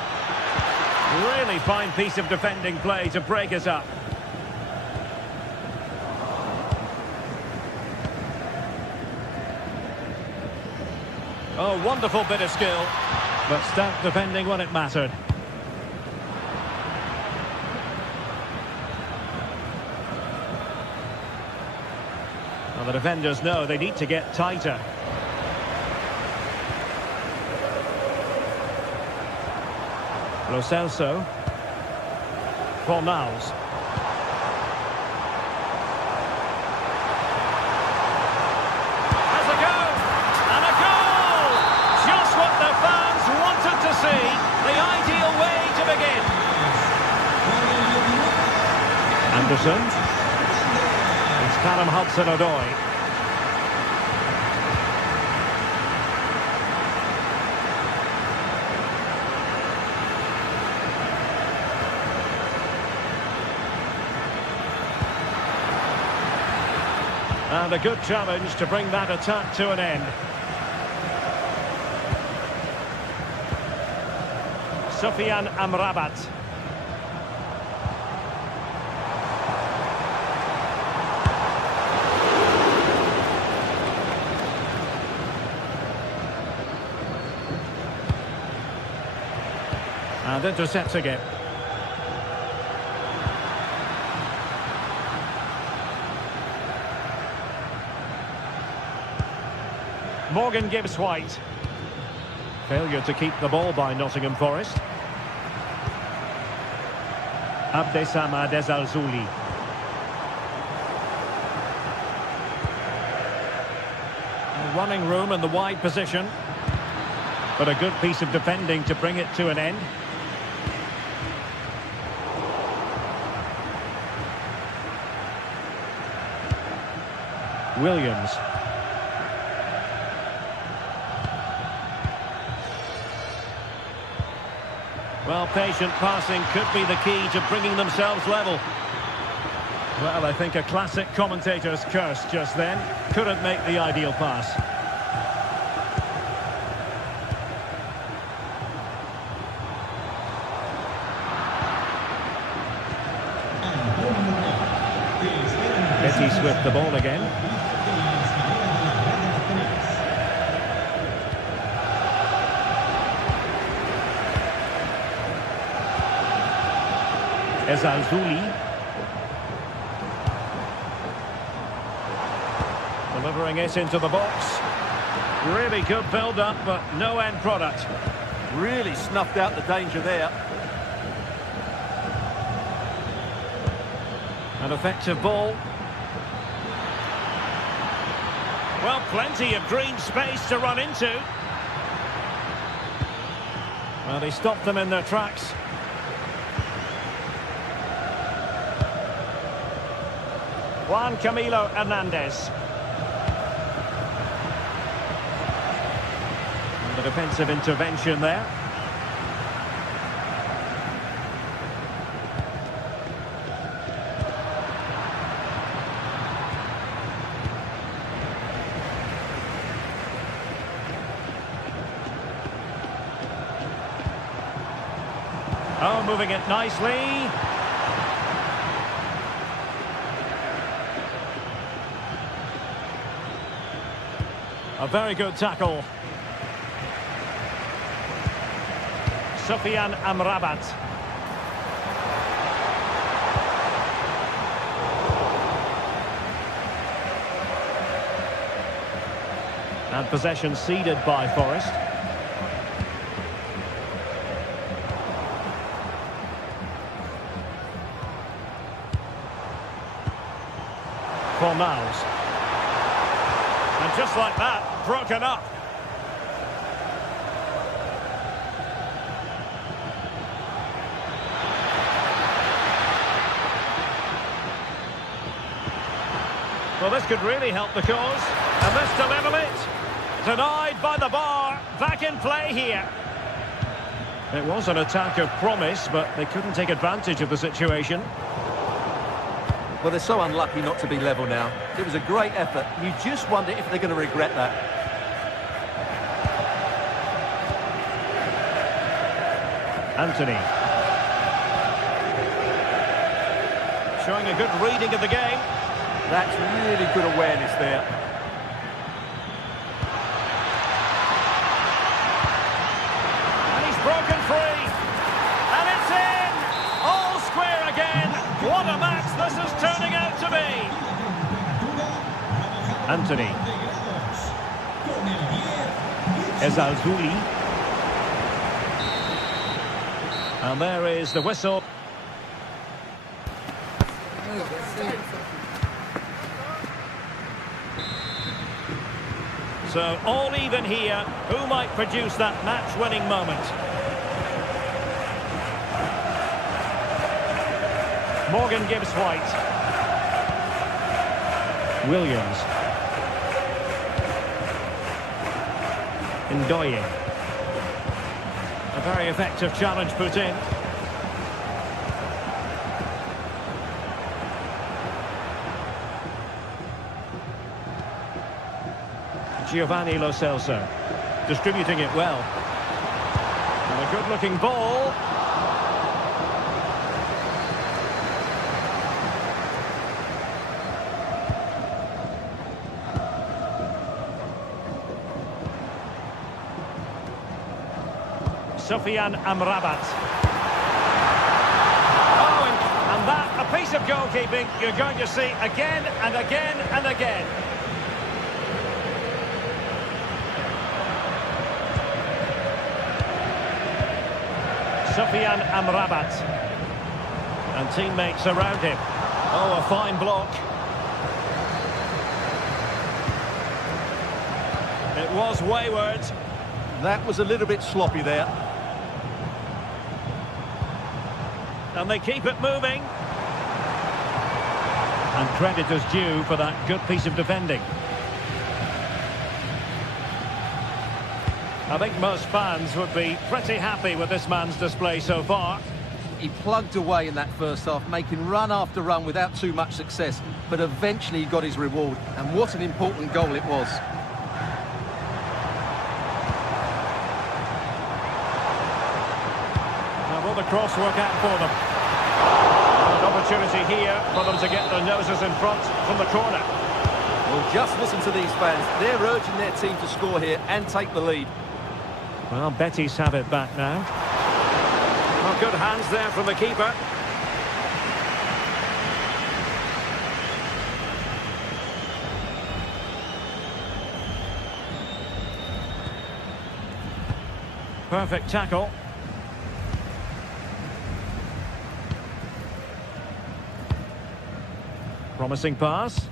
Really fine piece of defending play to break us up. Oh, wonderful bit of skill, but stout defending when it mattered. Well, the defenders know they need to get tighter. Lo Celso. Fornals. Has a go! And a goal! Just what the fans wanted to see. The ideal way to begin. Anderson. It's Callum Hudson-Odoi. And a good challenge to bring that attack to an end. Sofyan Amrabat. And intercepting it. Morgan Gibbs-White. Failure to keep the ball by Nottingham Forest. Abdessamad Ezalzouli. Running room in the wide position. But a good piece of defending to bring it to an end. Williams. Well, patient passing could be the key to bringing themselves level. Well, I think a classic commentator's curse just then. Couldn't make the ideal pass. Betis with the ball again. Ezalzouli. Delivering it into the box. Really good build-up, but no end product. Really snuffed out the danger there. An effective ball. Well, plenty of green space to run into. Well, they stopped them in their tracks. Juan Camilo Hernandez. And the defensive intervention there. Oh, moving it nicely. A very good tackle. Sofyan Amrabat. And possession ceded by Forest. Fornals. And just like that, broken up. Well, this could really help the cause. And this to level it. Denied by the bar. Back in play here. It was an attack of promise, but they couldn't take advantage of the situation. Well, they're so unlucky not to be level now. It was a great effort. You just wonder if they're going to regret that. Anthony. Showing a good reading of the game. That's really good awareness there. And he's broken free. And it's in! All square again. What a match this is turning out to be. Anthony. Ezalzouli. And there is the whistle. So all even here. Who might produce that match-winning moment? Morgan gives White. Williams. Ndoye. A very effective challenge put in. Giovanni Lo Celso. Distributing it well. And a good-looking ball. Sofian Amrabat. Oh, and that, a piece of goalkeeping you're going to see again and again and again. Sofian Amrabat. And teammates around him. Oh, a fine block. It was wayward. That was a little bit sloppy there. And they keep it moving. And credit is due for that good piece of defending. I think most fans would be pretty happy with this man's display so far. He plugged away in that first half, making run after run without too much success, but eventually he got his reward, and what an important goal it was. Now will the cross work out for them? An opportunity here for them to get their noses in front from the corner. Well, just listen to these fans. They're urging their team to score here and take the lead. Well, Betis have it back now. Well, good hands there from the keeper. Perfect tackle. Promising pass.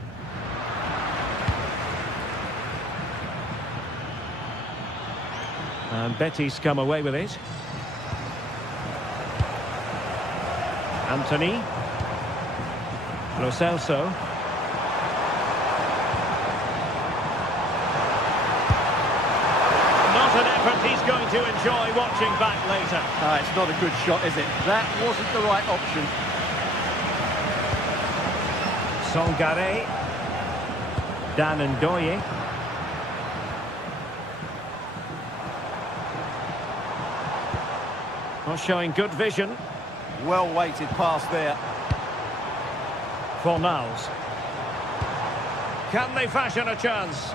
And Betis come away with it. Anthony. Lo Celso. Not an effort he's going to enjoy watching back later. It's not a good shot, is it? That wasn't the right option. Songare. Dan Ndoye. Not showing good vision. Well-weighted pass there. Fornals. Can they fashion a chance?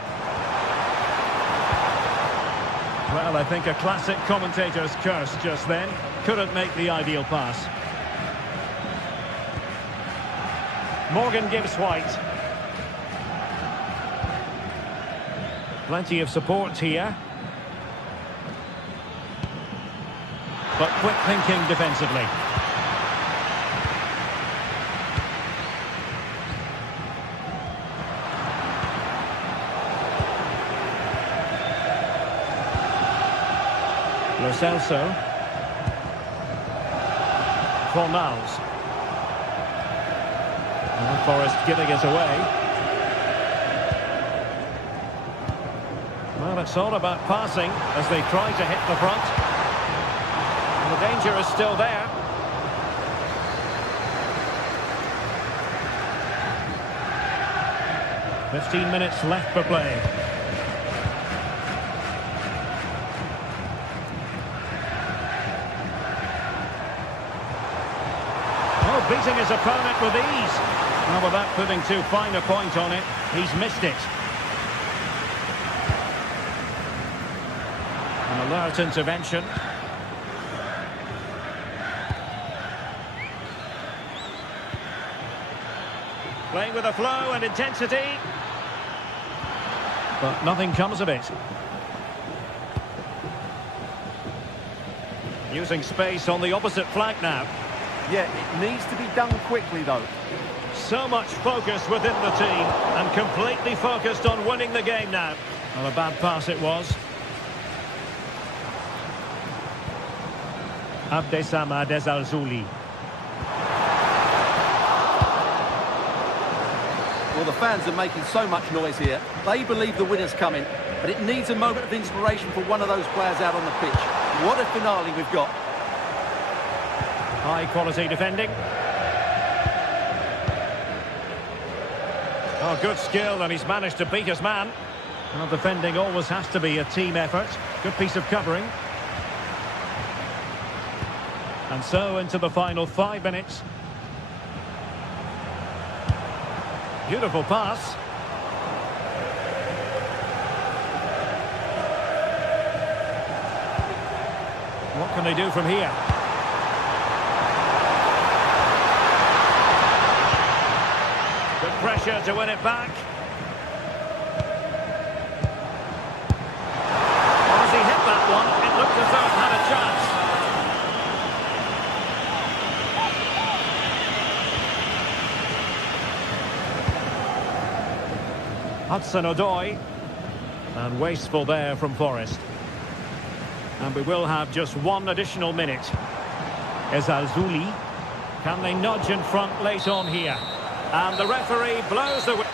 Well, I think a classic commentator's curse just then. Couldn't make the ideal pass. Morgan gives White. Plenty of support here. But quick thinking defensively. Lo Celso. Fornals. Forest giving it away. Well, it's all about passing as they try to hit the front. And the danger is still there. "15 minutes left for play. Oh, beating his opponent with ease. Well, without putting too fine a point on it, he's missed it. An alert intervention. Playing with a flow and intensity. But nothing comes of it. Using space on the opposite flank now. Yeah, it needs to be done quickly, though. So much focus within the team and completely focused on winning the game now. Well, a bad pass it was. Abdessamad Al-Zouli. Well, the fans are making so much noise here. They believe the winner's coming, but it needs a moment of inspiration for one of those players out on the pitch. What a finale we've got. High quality defending. Oh, good skill, and he's managed to beat his man. Well, defending always has to be a team effort. Good piece of covering. And so into the final 5 minutes. Beautiful pass. What can they do from here? Good pressure to win it back. As he hit that one, it looked as though it had a chance. Hudson-Odoi, and wasteful there from Forest. And we will have just one additional minute. Al-Zouli, can they nudge in front late on here? And the referee blows the...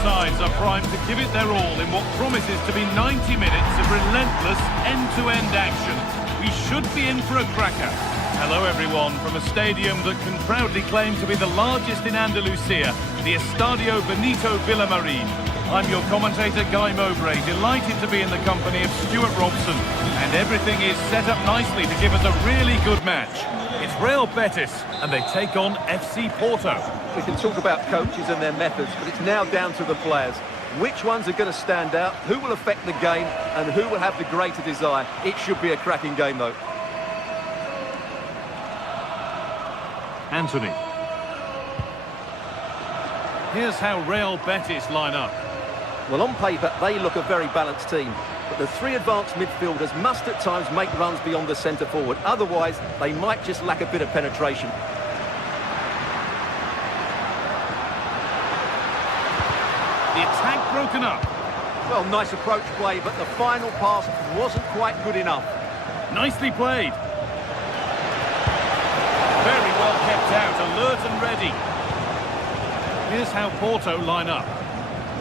Sides are primed to give it their all in what promises to be 90 minutes of relentless end-to-end action. We should be in for a cracker. Hello everyone from a stadium that can proudly claim to be the largest in Andalusia, the Estadio Benito Villamarín. I'm your commentator Guy Mowbray, delighted to be in the company of Stuart Robson, and everything is set up nicely to give us a really good match. It's Real Betis, and they take on FC Porto. We can talk about coaches and their methods, but it's now down to the players. Which ones are going to stand out, who will affect the game, and who will have the greater desire? It should be a cracking game, though. Anthony. Here's how Real Betis line up. Well, on paper, they look a very balanced team. But the three advanced midfielders must at times make runs beyond the centre forward. Otherwise, they might just lack a bit of penetration. The attack broken up. Well, nice approach play, but the final pass wasn't quite good enough. Nicely played. Very well kept out, alert and ready. Here's how Porto line up.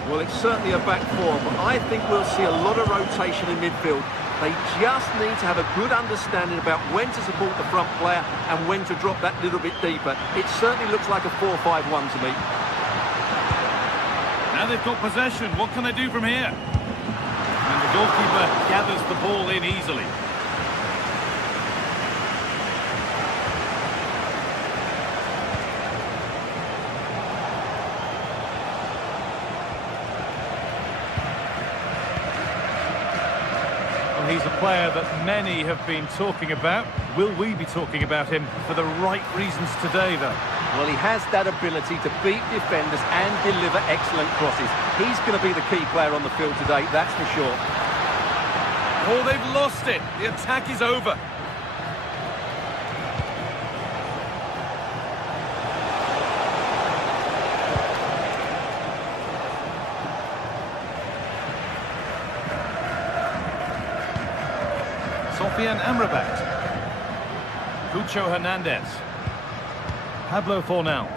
Well, it's certainly a back four, but I think we'll see a lot of rotation in midfield. They just need to have a good understanding about when to support the front player and when to drop that little bit deeper. It certainly looks like a 4-5-1 to me. Now they've got possession. What can they do from here? And the goalkeeper gathers the ball in easily. He's a player that many have been talking about. Will we be talking about him for the right reasons today, though? Well, he has that ability to beat defenders and deliver excellent crosses. He's going to be the key player on the field today, that's for sure. Oh, they've lost it. The attack is over. Sofian Amrabat. Cucho Hernandez. Pablo Fornals.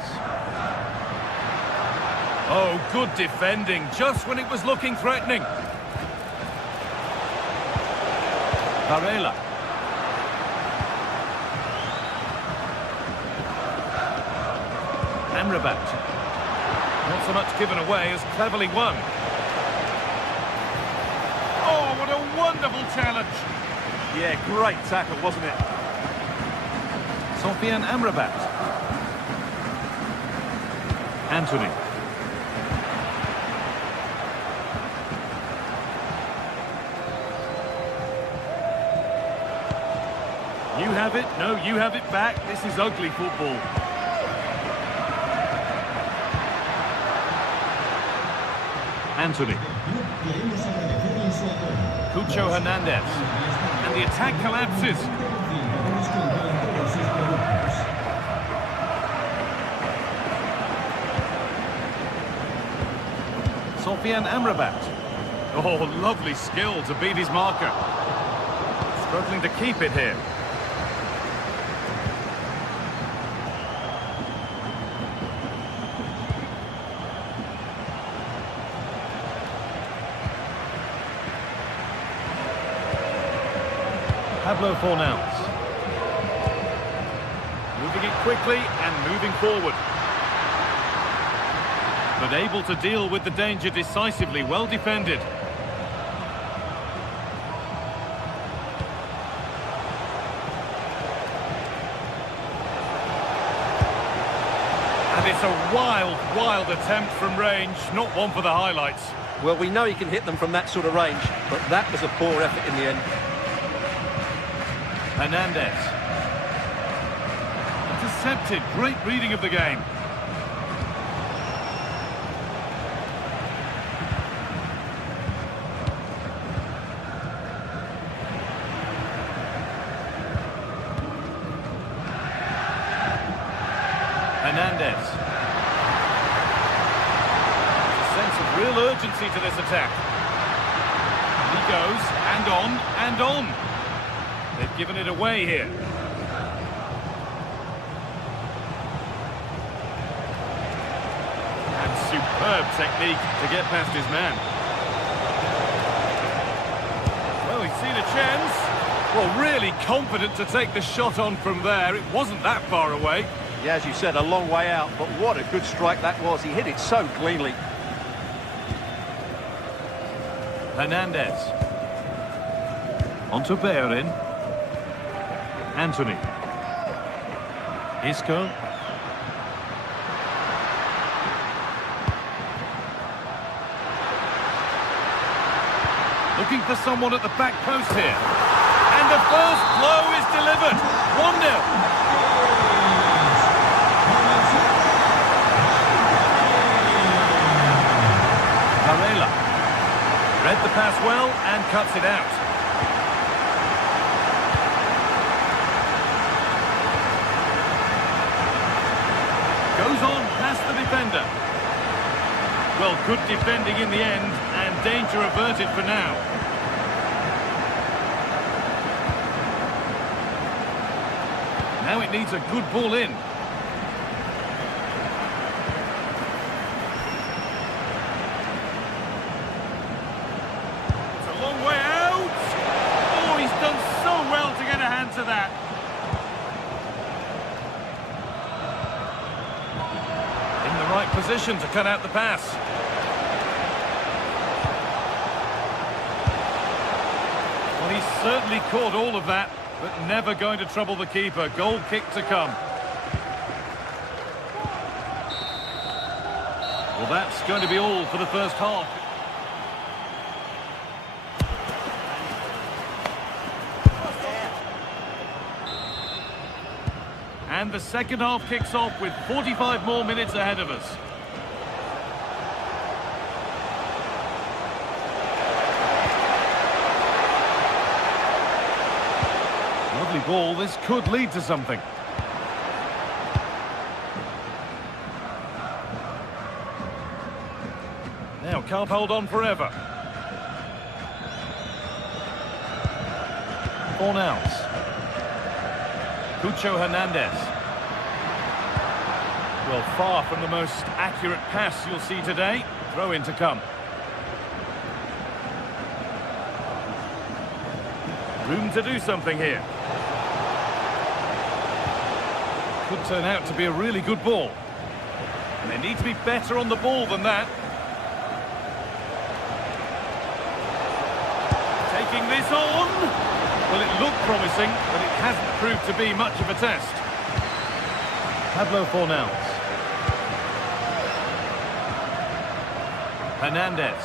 Oh, good defending, just when it was looking threatening. Varela. Amrabat. Not so much given away as cleverly won. Oh, what a wonderful challenge. Yeah, great tackle, wasn't it? Sofian Amrabat. Anthony. You have it. No, you have it back. This is ugly football. Anthony. Cucho Hernandez. And the attack collapses. Sofian Amrabat. Oh, lovely skill to beat his marker. Struggling to keep it here. Pablo Fornals. Moving it quickly and moving forward. But able to deal with the danger decisively, well defended. And it's a wild, wild attempt from range, not one for the highlights. Well, we know he can hit them from that sort of range, but that was a poor effort in the end. Hernandez. Intercepted, great reading of the game. Hernandez. There's a sense of real urgency to this attack. He goes, and on, and on. They've given it away here. And superb technique to get past his man. Well, he's seen a chance. Well, really confident to take the shot on from there. It wasn't that far away. Yeah, as you said, a long way out, but what a good strike that was. He hit it so cleanly. Hernandez. On to Bayern. Anthony. Isco. Looking for someone at the back post here. And the first blow is delivered. 1-0. Read the pass well and cuts it out. Goes on past the defender. Well, good defending in the end, and danger averted for now. Now it needs a good ball in. It's a long way out. Oh, he's done so well to get a hand to that. In the right position to cut out the pass. Well, he's certainly caught all of that, but never going to trouble the keeper. Goal kick to come. Well, that's going to be all for the first half. And the second half kicks off with 45 more minutes ahead of us. Lovely ball, this could lead to something. Now can't hold on forever. Fornals. Cucho Hernandez. Well, far from the most accurate pass you'll see today. Throw in to come. Room to do something here. Could turn out to be a really good ball. And they need to be better on the ball than that. Taking this on. Well, it looked promising, but it hasn't proved to be much of a test. Pablo Fornals. Hernandez.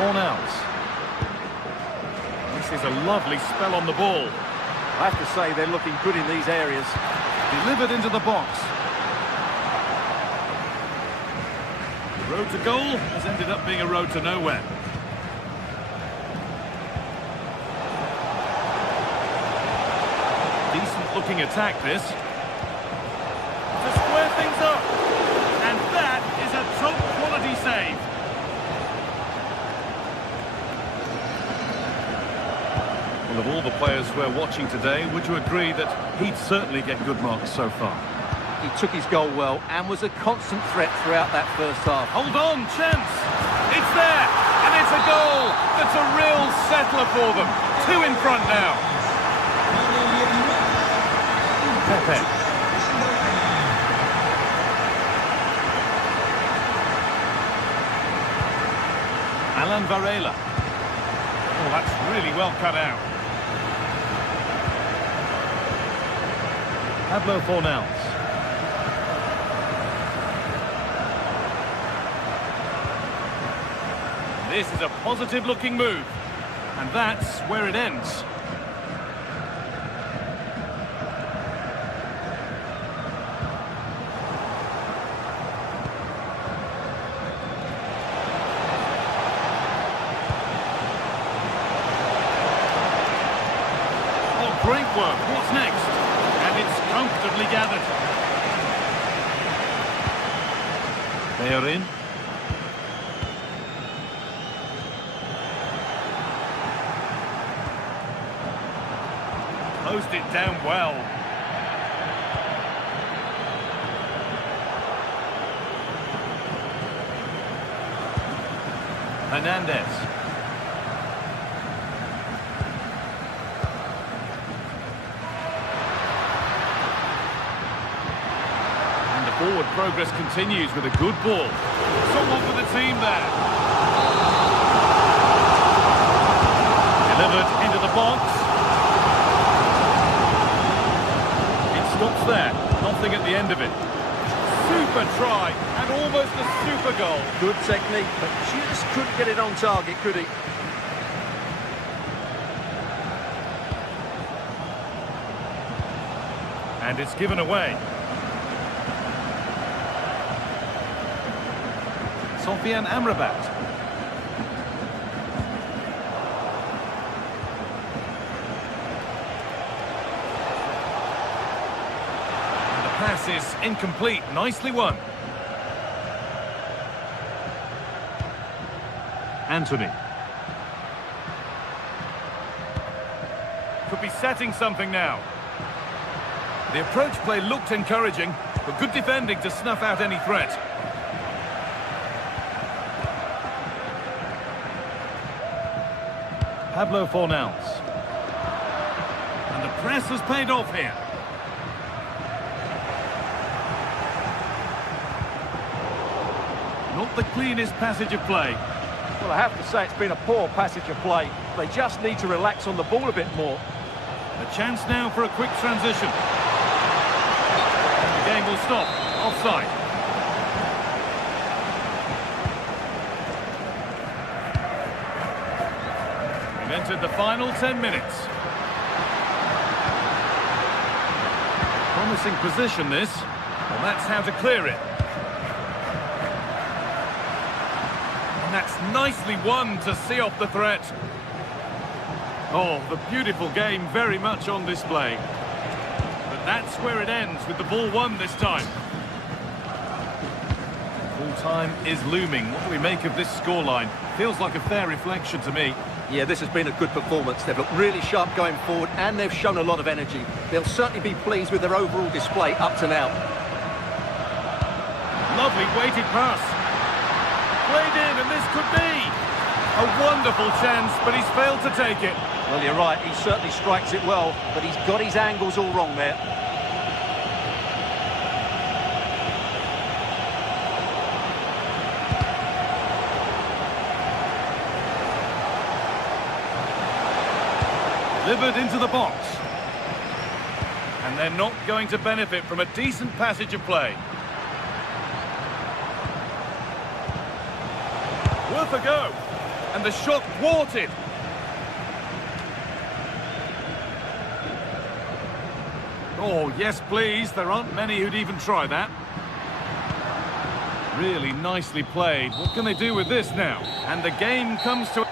Fornals. This is a lovely spell on the ball. I have to say they're looking good in these areas. Delivered into the box. The road to goal has ended up being a road to nowhere. Decent looking attack, this. To square things up. And that is a top quality save. Well, of all the players we're watching today, would you agree that he'd certainly get good marks so far? He took his goal well and was a constant threat throughout that first half. Hold on, chance! It's there! And it's a goal! That's a real settler for them. 2 in front now. Pepe. Alan Varela. Oh, that's really well cut out. Pablo Fornals. This is a positive-looking move. And that's where it ends. Oh, great work. What's next? And it's comfortably gathered. They are in. Closed it down well. Hernandez. And the forward progress continues with a good ball. Someone for the team there. Delivered into the box. Stops there, nothing at the end of it. Super super try and almost a super goal. Good technique, but just couldn't get it on target, could he? And it's given away. Sofian Amrabat. And the pass is incomplete. Nicely won. Anthony. Could be setting something now. The approach play looked encouraging, but good defending to snuff out any threat. Pablo Fornals. And the press has paid off here. Not the cleanest passage of play. Well, I have to say it's been a poor passage of play. They just need to relax on the ball a bit more. A chance now for a quick transition. The game will stop. Offside. We've entered the final 10 minutes. Promising position, this. Well, that's how to clear it. And that's nicely won to see off the threat. Oh, the beautiful game very much on display. But that's where it ends, with the ball won this time. Full time is looming. What do we make of this scoreline? Feels like a fair reflection to me. Yeah, this has been a good performance. They've looked really sharp going forward, and they've shown a lot of energy. They'll certainly be pleased with their overall display up to now. Lovely weighted pass. Played in, and this could be a wonderful chance, but he's failed to take it. Well, you're right. He certainly strikes it well, but he's got his angles all wrong there. Delivered into the box. And they're not going to benefit from a decent passage of play. Worth a go. And the shot thwarted. Oh, yes, please. There aren't many who'd even try that. Really nicely played. What can they do with this now? And the game comes to...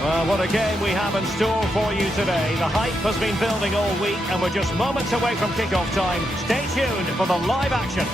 Well, what a game we have in store for you today. The hype has been building all week and we're just moments away from kickoff time. Stay tuned for the live action.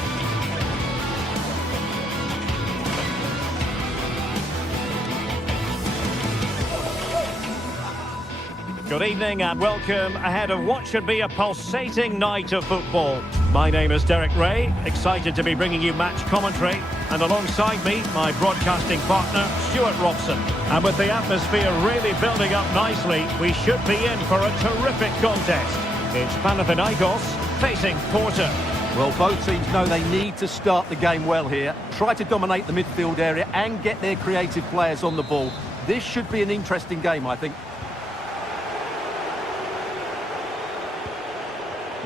Good evening and welcome ahead of what should be a pulsating night of football. My name is Derek Ray, excited to be bringing you match commentary, and alongside me, my broadcasting partner, Stuart Robson. And with the atmosphere really building up nicely, we should be in for a terrific contest. It's Panathinaikos facing Porto. Well, both teams know they need to start the game well here, try to dominate the midfield area and get their creative players on the ball. This should be an interesting game, I think.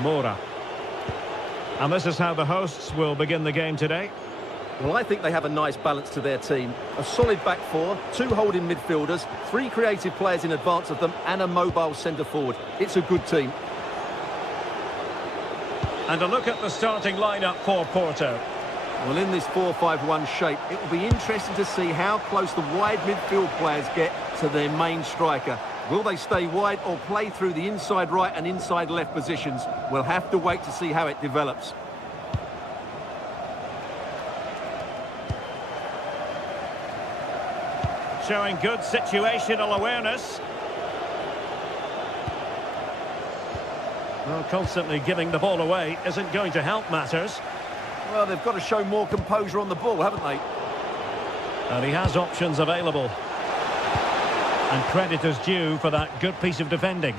Mora. And this is how the hosts will begin the game today. Well, I think they have a nice balance to their team. A solid back four, 2 holding midfielders, 3 creative players in advance of them, and a mobile centre-forward. It's a good team. And a look at the starting lineup for Porto. Well, in this 4-5-1 shape, it will be interesting to see how close the wide midfield players get to their main striker. Will they stay wide or play through the inside right and inside left positions? We'll have to wait to see how it develops. Showing good situational awareness. Well, constantly giving the ball away isn't going to help matters. Well, they've got to show more composure on the ball, haven't they? And he has options available. And credit is due for that good piece of defending.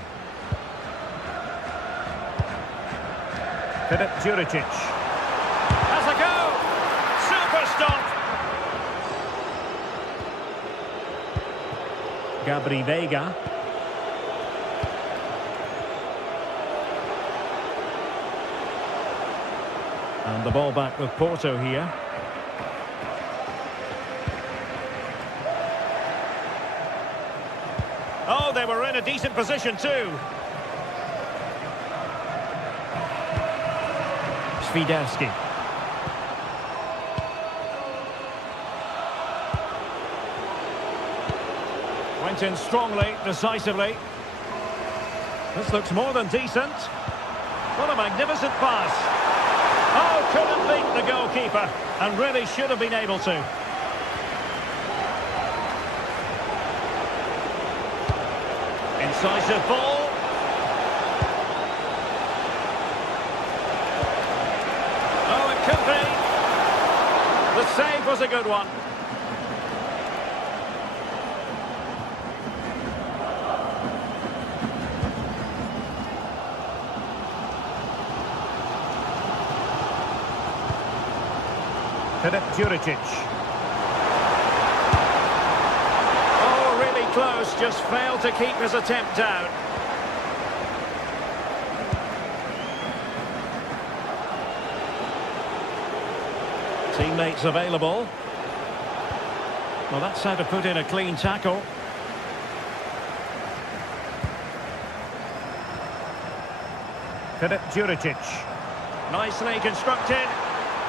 Filip Juricic. Has a go! Super stop! Gabri Veiga. And the ball back with Porto here. Oh, they were in a decent position too. Svidevski. Went in strongly, decisively. This looks more than decent. What a magnificent pass. Oh, couldn't beat the goalkeeper, and really should have been able to. Incisive ball. Oh, it could be. The save was a good one. Filip Juricic. Oh, really close, just failed to keep his attempt down. Teammates available. Well, that's how to put in a clean tackle. Filip Juricic. Nicely constructed.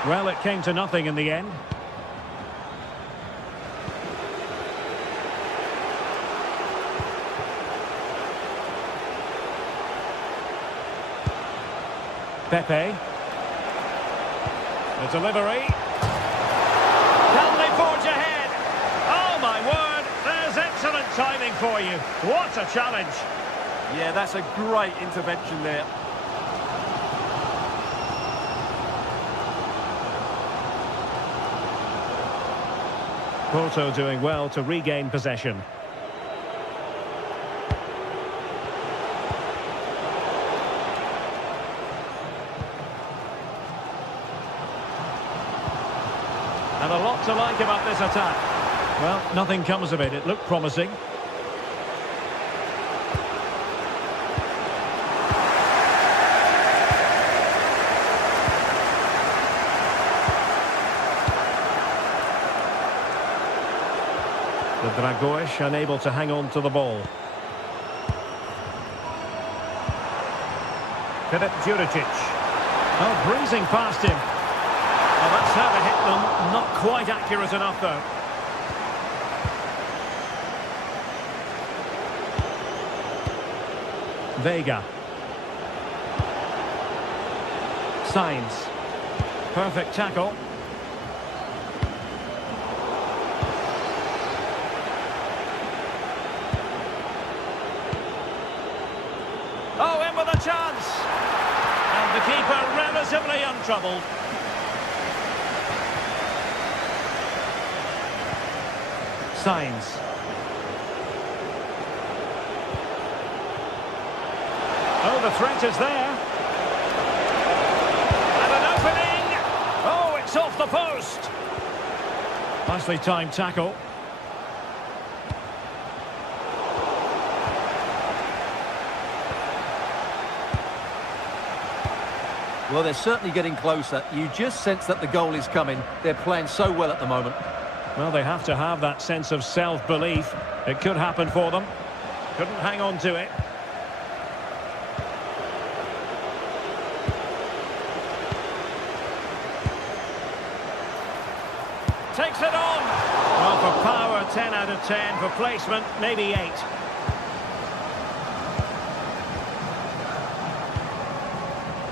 Well, it came to nothing in the end. Pepe. The delivery. Can they forge ahead? Oh, my word. There's excellent timing for you. What a challenge. Yeah, that's a great intervention there. Porto doing well to regain possession. And a lot to like about this attack. Well, nothing comes of it. It looked promising. The Dragoish unable to hang on to the ball. Filip Juricic. Oh, breezing past him. Well, that's how to hit them. Not quite accurate enough, though. Veiga. Sainz. Perfect tackle. Oh, in with a chance. And the keeper relatively untroubled. Sainz. Oh, the threat is there. And an opening. Oh, it's off the post. Nicely timed tackle. Well, they're certainly getting closer. You just sense that the goal is coming. They're playing so well at the moment. Well, they have to have that sense of self-belief. It could happen for them. Couldn't hang on to it. Takes it on. Well, for power, 10 out of 10. For placement, maybe 8.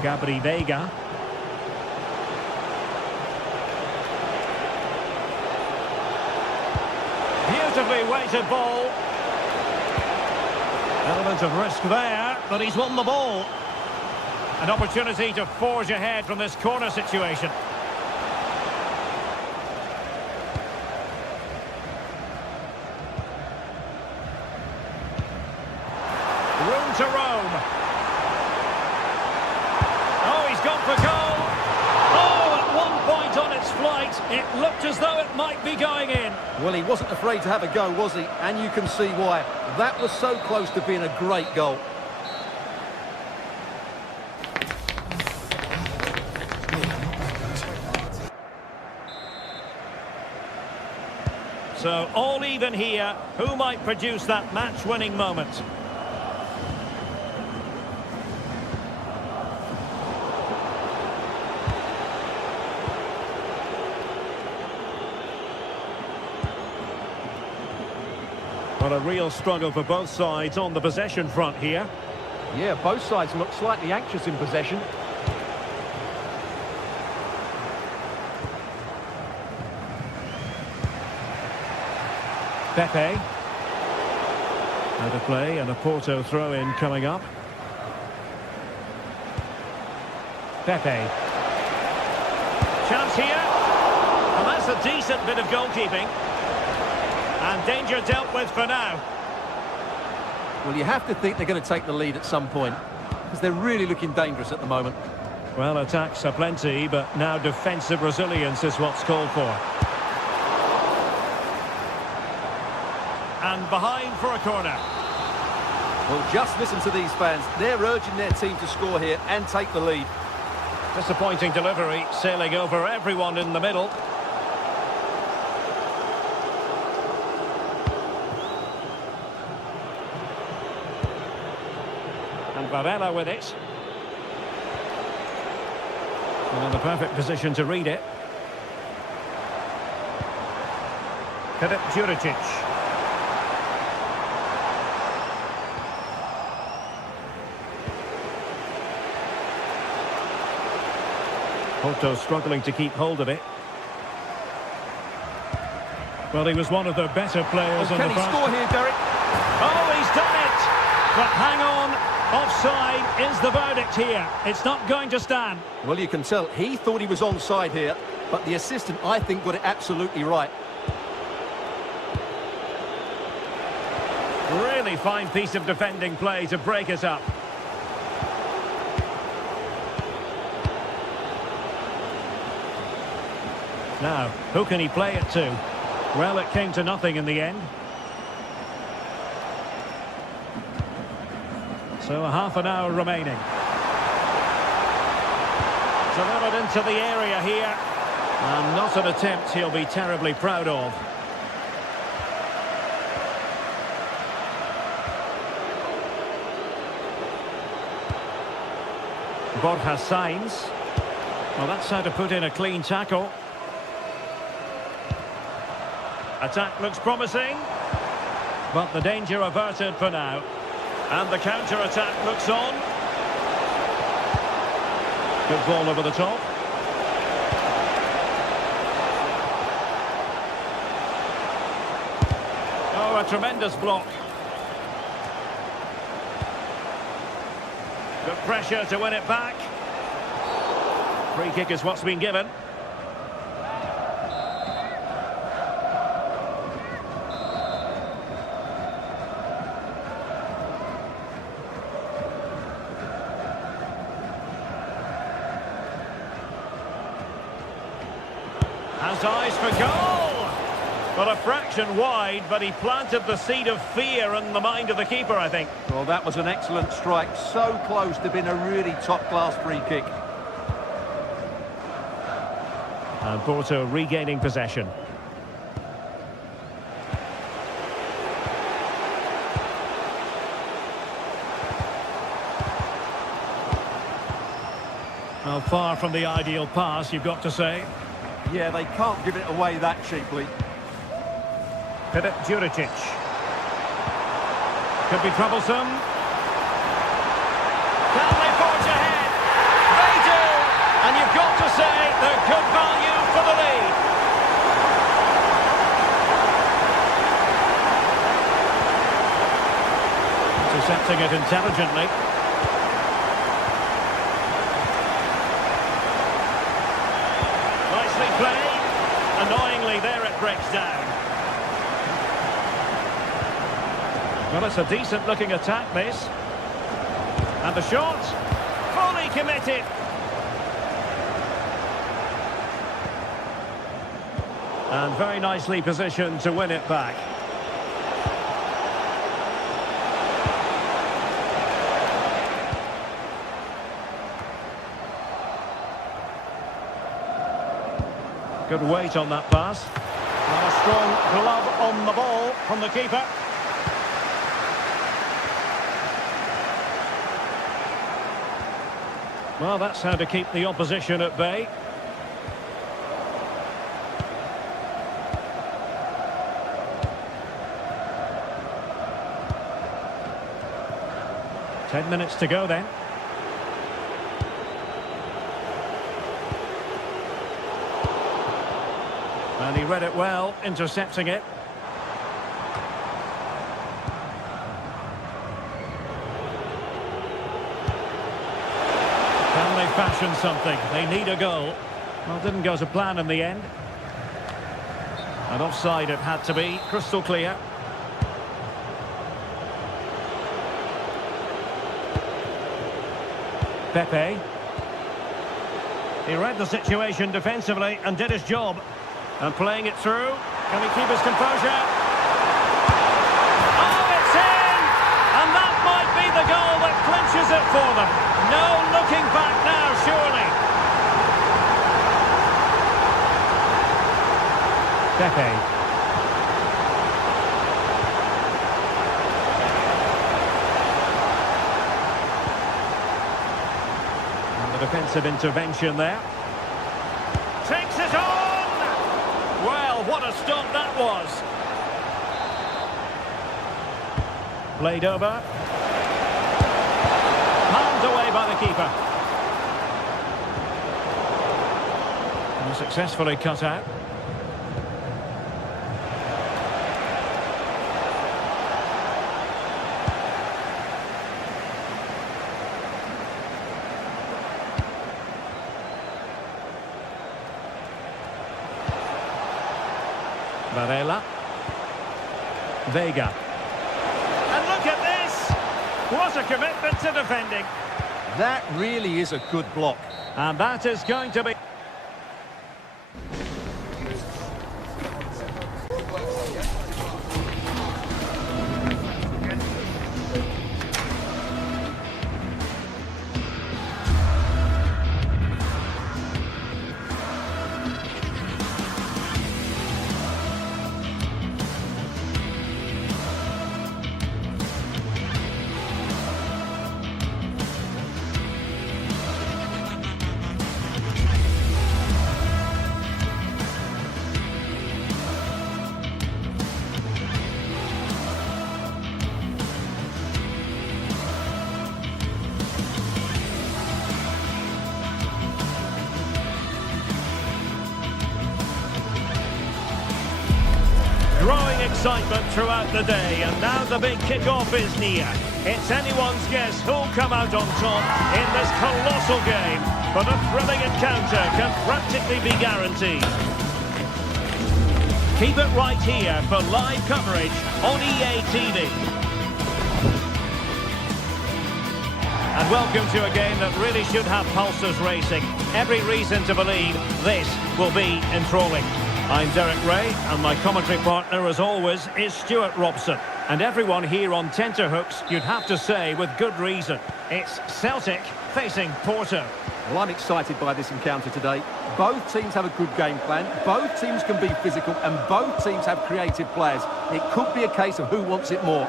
Gabri Veiga. Beautifully weighted ball. Element of risk there, but he's won the ball. An opportunity to forge ahead from this corner situation. Room to roam. Oh, he's gone for goal. Oh, at one point on its flight, it looked as though it might be going in. Well, he wasn't afraid to have a go, was he? And you can see why. That was so close to being a great goal. So, all even here. Who might produce that match-winning moment? Well, a real struggle for both sides on the possession front here. Yeah, both sides look slightly anxious in possession. Pepe. Out of play and a Porto throw-in coming up. Pepe. Chance here. And that's a decent bit of goalkeeping. And danger dealt with for now. Well, you have to think they're going to take the lead at some point, because they're really looking dangerous at the moment. Well, attacks are plenty, but now defensive resilience is what's called for. And behind for a corner. Well, just listen to these fans. They're urging their team to score here and take the lead. Disappointing delivery, sailing over everyone in the middle. And Varela with it. And in the perfect position to read it. Filip Juricic. Porto struggling to keep hold of it. Well, he was one of the better players in the first. Can he score here, Derek? Oh, he's done it! But hang on. Offside is the verdict here. It's not going to stand. Well, you can tell he thought he was onside here, but the assistant, I think, got it absolutely right. Really fine piece of defending play to break it up. Now, who can he play it to? Well, it came to nothing in the end. So a half an hour remaining. Delivered into the area here. And not an attempt he'll be terribly proud of. Borja Sainz. Well, that's how to put in a clean tackle. Attack looks promising. But the danger averted for now. And the counter-attack looks on. Good ball over the top. Oh, a tremendous block. Good pressure to win it back. Free kick is what's been given. Has eyes for goal! Well, a fraction wide, but he planted the seed of fear in the mind of the keeper, I think. Well, that was an excellent strike. So close to being a really top-class free kick. And Porto regaining possession. Well, far from the ideal pass, you've got to say. Yeah, they can't give it away that cheaply. Filip Juricic. Could be troublesome. Can they forge ahead? They do! And you've got to say they're good value for the lead. Intercepting it intelligently. Nicely played. Annoyingly, there it breaks down. Well, it's a decent-looking attack, this. And the shot, fully committed. And very nicely positioned to win it back. Good weight on that pass. And a strong glove on the ball from the keeper. Well, that's how to keep the opposition at bay. Ten minutes to go then. And he read it well, intercepting it. Can they fashion something? They need a goal. Well, didn't go to plan in the end. And offside it had to be, crystal clear. Pepe. He read the situation defensively and did his job. And playing it through. Can he keep his composure? Oh, it's in! And that might be the goal that clinches it for them. No looking back now, surely. Pepe. And the defensive intervention there. Takes it on! Well, what a stop that was. Played over. Palmed away by the keeper. And successfully cut out. Varela. Vega. And look at this! What a commitment to defending. That really is a good block. And that is going to be... Growing excitement throughout the day, and now the big kick-off is near. It's anyone's guess who'll come out on top in this colossal game, but a thrilling encounter can practically be guaranteed. Keep it right here for live coverage on EA TV. And welcome to a game that really should have pulses racing. Every reason to believe this will be enthralling. I'm Derek Ray, and my commentary partner, as always, is Stuart Robson. And everyone here on tenterhooks, you'd have to say, with good reason. It's Celtic facing Porto. Well, I'm excited by this encounter today. Both teams have a good game plan, both teams can be physical, and both teams have creative players. It could be a case of who wants it more.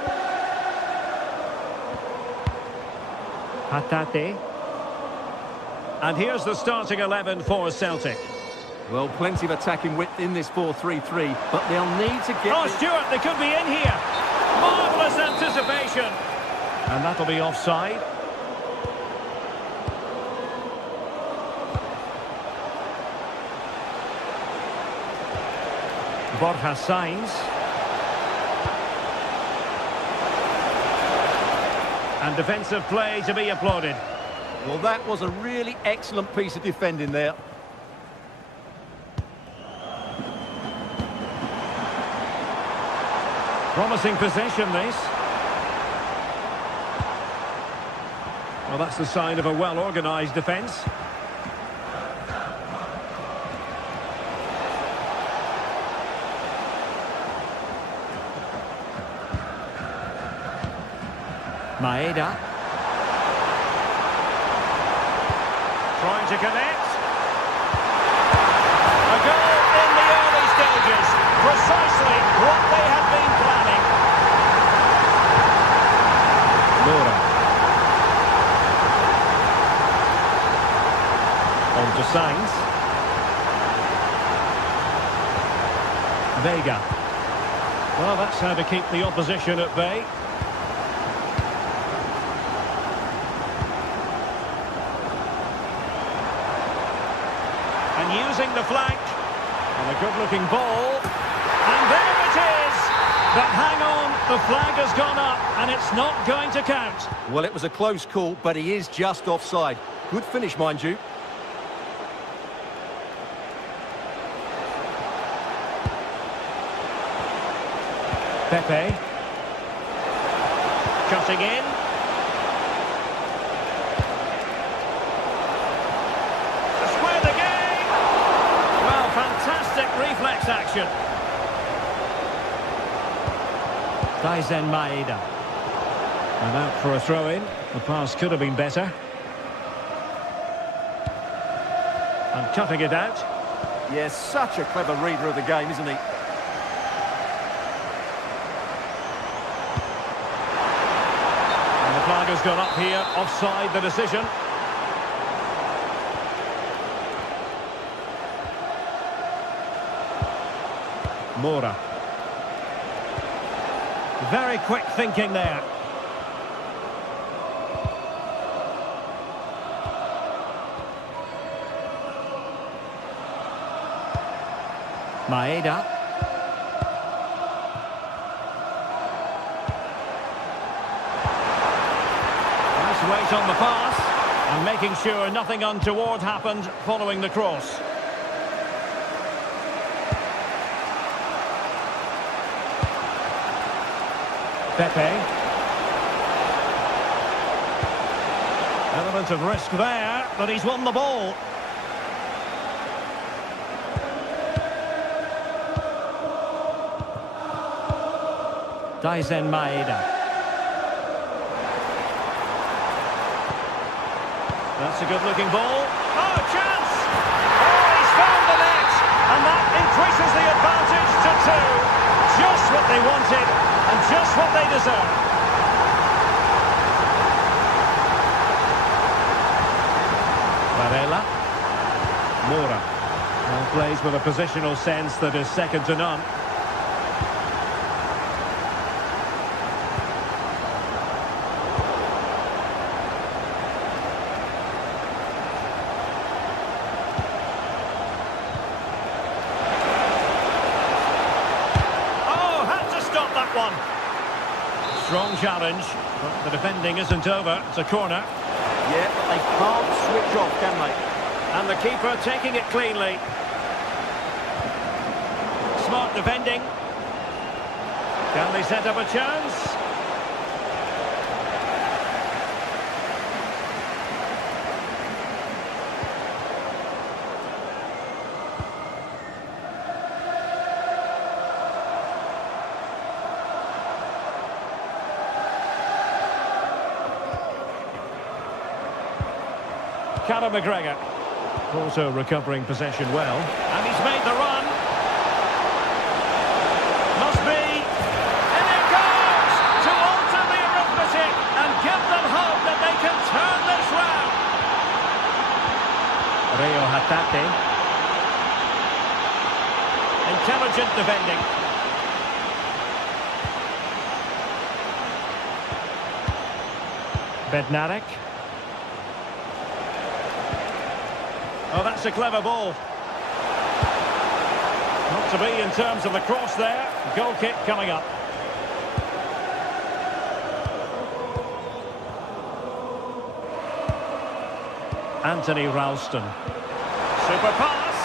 Hatate. And here's the starting 11 for Celtic. Well, plenty of attacking width in this 4-3-3, but they'll need to get... Oh, Stewart, they could be in here. Marvellous anticipation. And that'll be offside. Borja Sainz. And defensive play to be applauded. Well, that was a really excellent piece of defending there. Promising possession, this. Well, that's the sign of a well-organised defence. Maeda. Trying to connect. A goal in the early stages. Precisely what they had been planning. Laura. On to Sainz. Vega. Well, that's how to keep the opposition at bay. And using the flank. And a good-looking ball. And there it is! But hang on, the flag has gone up, and it's not going to count. Well, it was a close call, but he is just offside. Good finish, mind you. Pepe. Cutting in. To square the game! Well, fantastic reflex action. Daisen Maeda. And out for a throw-in. The pass could have been better. And cutting it out. Yes, such a clever reader of the game, isn't he? Flag has gone up here, offside the decision. Mora. Very quick thinking there. Maeda. Weight on the pass and making sure nothing untoward happened following the cross. Pepe. Element of risk there, but he's won the ball. Daisen Maeda. That's a good-looking ball. Oh, chance! Oh, he's found the net! And that increases the advantage to 2. Just what they wanted, and just what they deserve. Varela. Mora. Well, plays with a positional sense that is second to none. Strong challenge, but the defending isn't over. It's a corner. Yeah, but they can't switch off, can they? And the keeper taking it cleanly. Smart defending. Can they set up a chance? McGregor. Porto recovering possession well. And he's made the run. Must be. And it goes! To alter the arithmetic and give them hope that they can turn this round. Rio Hatate. Intelligent defending. Bednarek. Oh, that's a clever ball. Not to be in terms of the cross there. Goal kick coming up. Anthony Ralston. Super pass.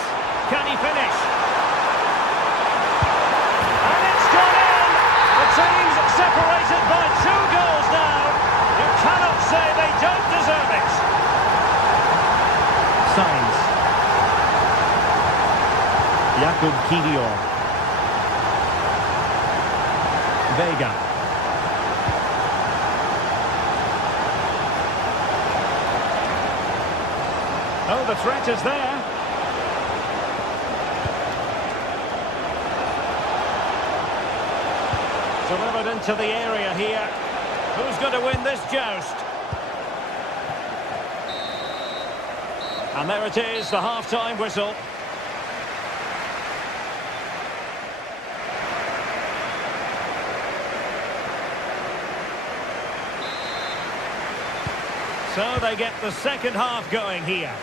Can he finish? And it's gone in! The team's separated by 2 goals now. You cannot say they don't deserve it. Sainz. Jakub Kivior. Vega. Oh, the threat is there. Delivered into the area here. Who's going to win this joust? And there it is, the half-time whistle. So they get the second half going here.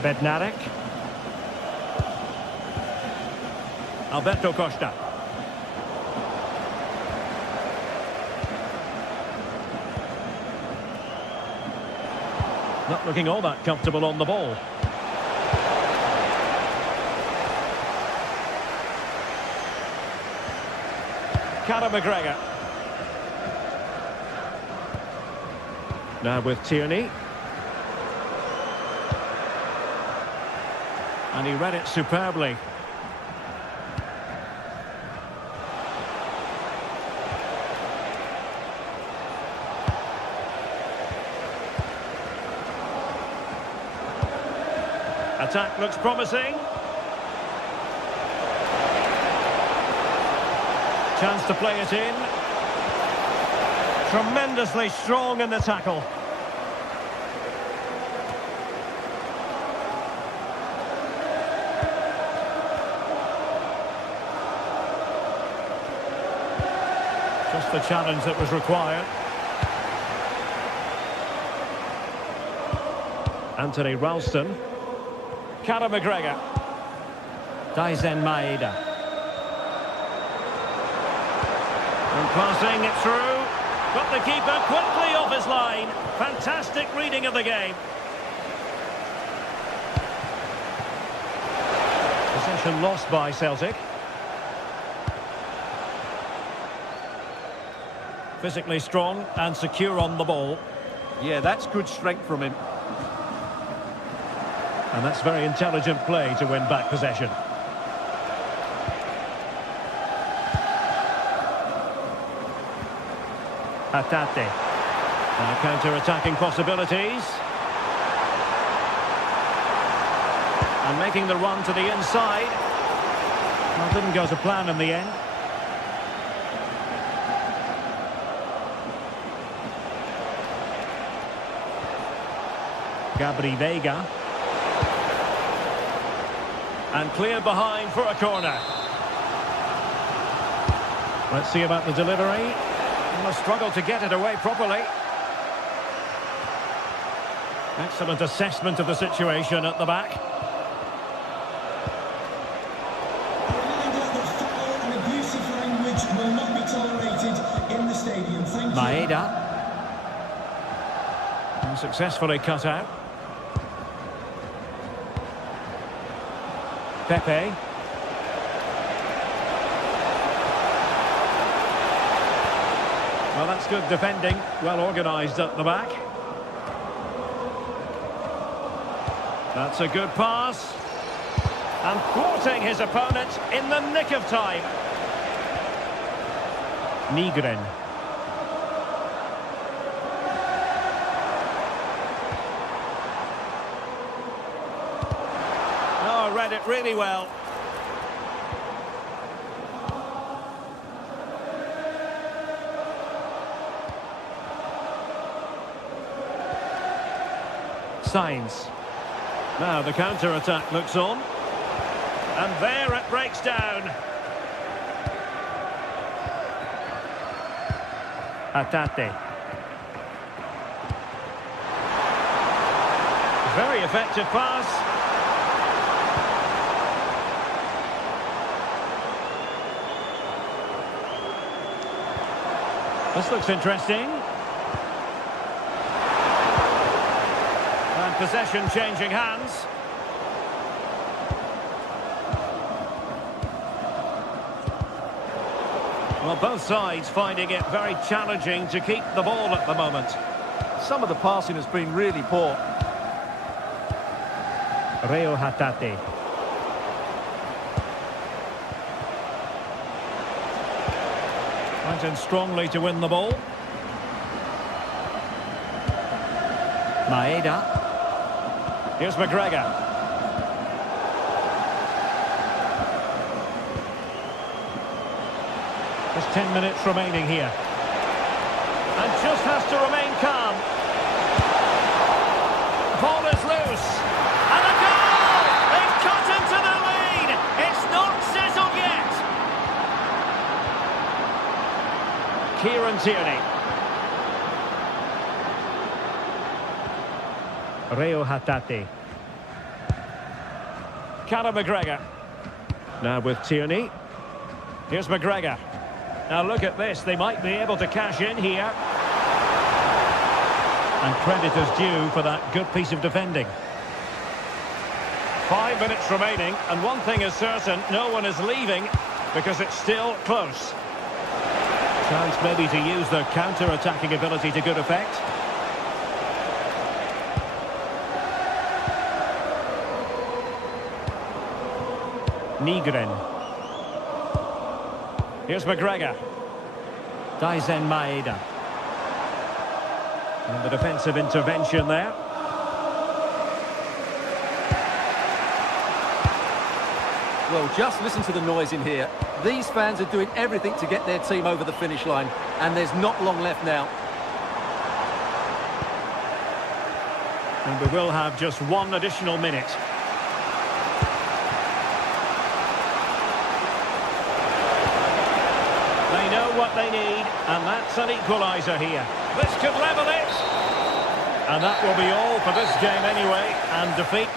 Bednarek. Alberto Costa. Not looking all that comfortable on the ball. McGregor. Now with Tierney. And he read it superbly. Attack looks promising. Chance to play it in. Tremendously strong in the tackle. Just the challenge that was required. Anthony Ralston. McGregor. Daizen Maeda. And passing it through. Got the keeper quickly off his line. Fantastic reading of the game. Possession lost by Celtic. Physically strong and secure on the ball. Yeah, that's good strength from him. And that's very intelligent play to win back possession. Hatate. Now counter-attacking possibilities. And making the run to the inside. Well, didn't go to plan in the end. Gabri Vega. And clear behind for a corner. Let's see about the delivery. And a struggle to get it away properly. Excellent assessment of the situation at the back. Maeda. And successfully cut out. Pepe. Well, that's good defending. Well organised at the back. That's a good pass. And thwarting his opponent in the nick of time. Nygren. Oh, read it really well. Signs. Now the counter-attack looks on. And there it breaks down. Hatate. Very effective pass. This looks interesting. And possession changing hands. Well, both sides finding it very challenging to keep the ball at the moment. Some of the passing has been really poor. Real Hatate. Went in strongly to win the ball. Maeda. Here's McGregor. Just 10 minutes remaining here. And just has to remain calm. Ball is loose. And a goal! They've cut into the lead. It's not settled yet. Kieran Tierney. Real Hatate. Callum McGregor. Now with Tierney. Here's McGregor. Now look at this, they might be able to cash in here. And credit is due for that good piece of defending. 5 minutes remaining, and one thing is certain, no one is leaving because it's still close. Chance maybe to use their counter-attacking ability to good effect. Nygren. Here's McGregor. Daizen Maeda. And the defensive intervention there. Well, just listen to the noise in here. These fans are doing everything to get their team over the finish line, and there's not long left now. And we will have just one additional minute. They know what they need, and that's an equaliser here. This could level it. And that will be all for this game anyway, and defeat.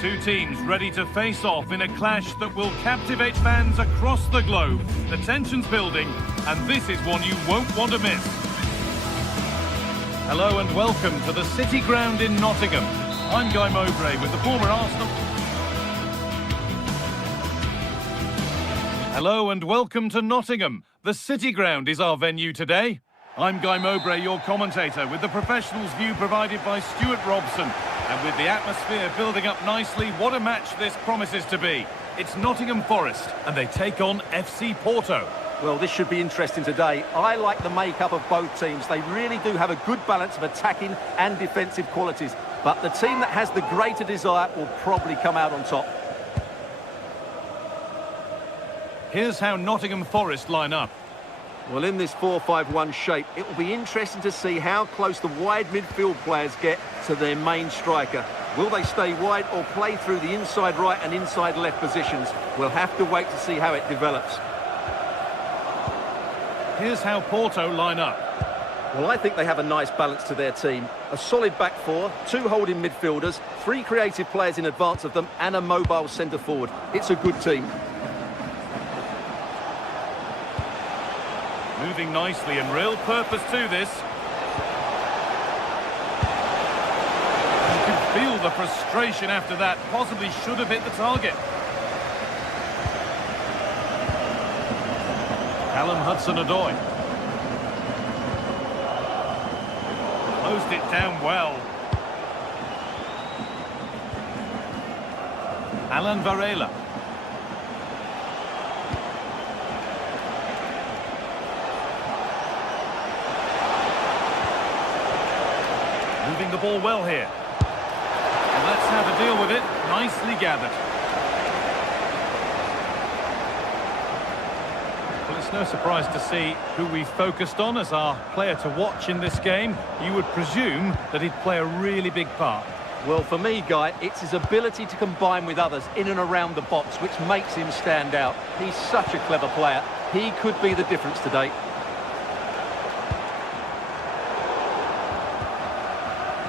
Two teams ready to face off in a clash that will captivate fans across the globe. The tension's building, and this is one you won't want to miss. Hello and welcome to the City Ground in Nottingham. I'm Guy Mowbray with the former Arsenal. Hello and welcome to Nottingham. The City Ground is our venue today. I'm Guy Mowbray, your commentator, with the professionals' view provided by Stuart Robson. And with the atmosphere building up nicely, what a match this promises to be. It's Nottingham Forest, and they take on FC Porto. Well, this should be interesting today. I like the makeup of both teams. They really do have a good balance of attacking and defensive qualities. But the team that has the greater desire will probably come out on top. Here's how Nottingham Forest line up. Well, in this 4-5-1 shape, it will be interesting to see how close the wide midfield players get to their main striker. Will they stay wide or play through the inside right and inside left positions? We'll have to wait to see how it develops. Here's how Porto line up. Well, I think they have a nice balance to their team. A solid back four, 2 holding midfielders, 3 creative players in advance of them, and a mobile centre forward. It's a good team. Moving nicely and real purpose to this. You can feel the frustration after that. Possibly should have hit the target. Callum Hudson-Odoi. Closed it down well. Alan Varela. Moving the ball well here. And let's have a deal with it. Nicely gathered. Well, it's no surprise to see who we focused on as our player to watch in this game. You would presume that he'd play a really big part. Well, for me, Guy, it's his ability to combine with others in and around the box which makes him stand out. He's such a clever player. He could be the difference today.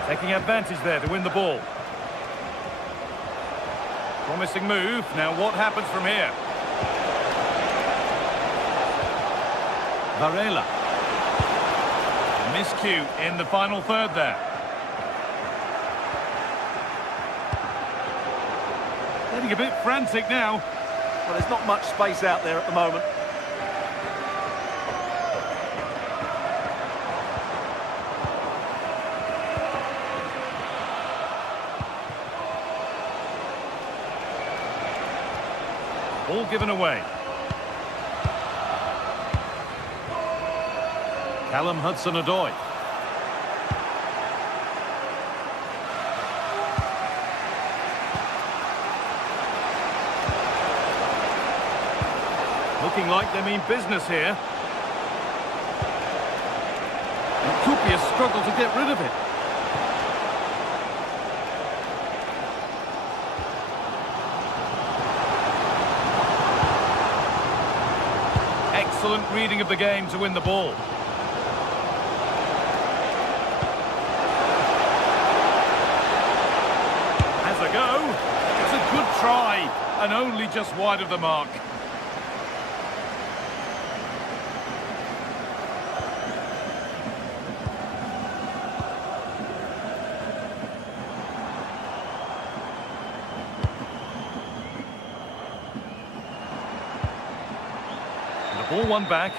Taking advantage there to win the ball. Promising move. Now what happens from here? Varela. Miscue in the final third there. Getting a bit frantic now. Well, there's not much space out there at the moment. Ball given away. Callum Hudson-Odoi. Looking like they mean business here. It could be a struggle to get rid of it. Excellent reading of the game to win the ball. Has a go. It's a good try, and only just wide of the mark. Ball one back.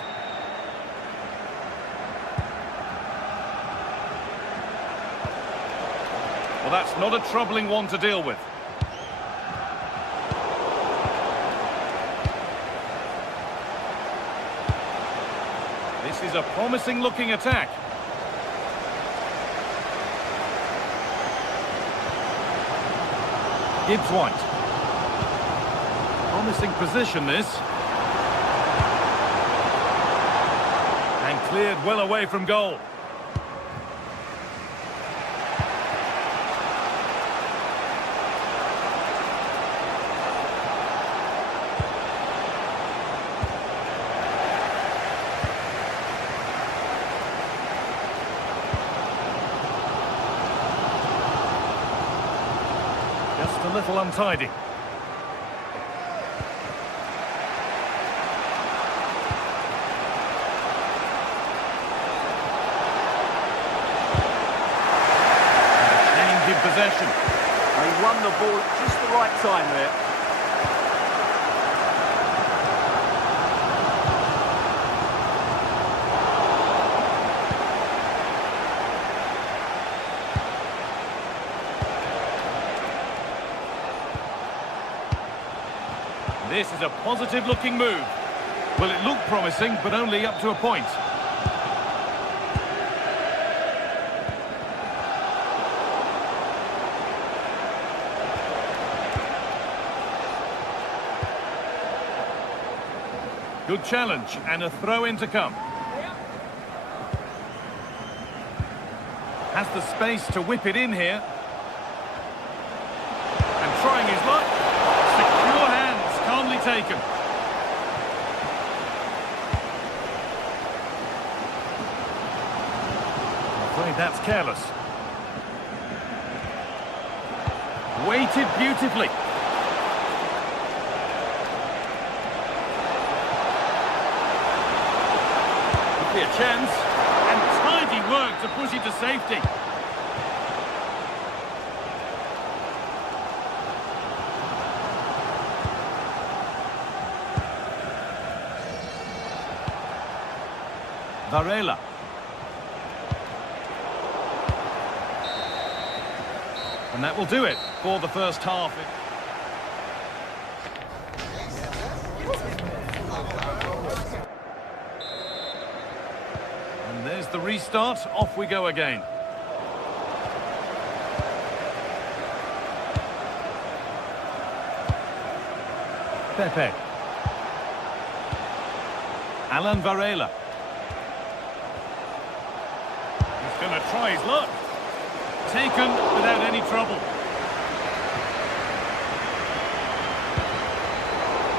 Well, that's not a troubling one to deal with. This is a promising looking attack. Gibbs White. Promising position this. Cleared well away from goal. Just a little untidy. Possession. They won the ball at just the right time there. This is a positive-looking move. Well, it looked promising, but only up to a point. Good challenge, and a throw-in to come. Has the space to whip it in here. And trying his luck. Secure hands, calmly taken. I'm afraid that's careless. Weighted beautifully. A chance, and tidy work to push it to safety. Varela. And that will do it for the first half. There's the restart. Off we go again. Pepe. Alan Varela. He's going to try his luck. Taken without any trouble.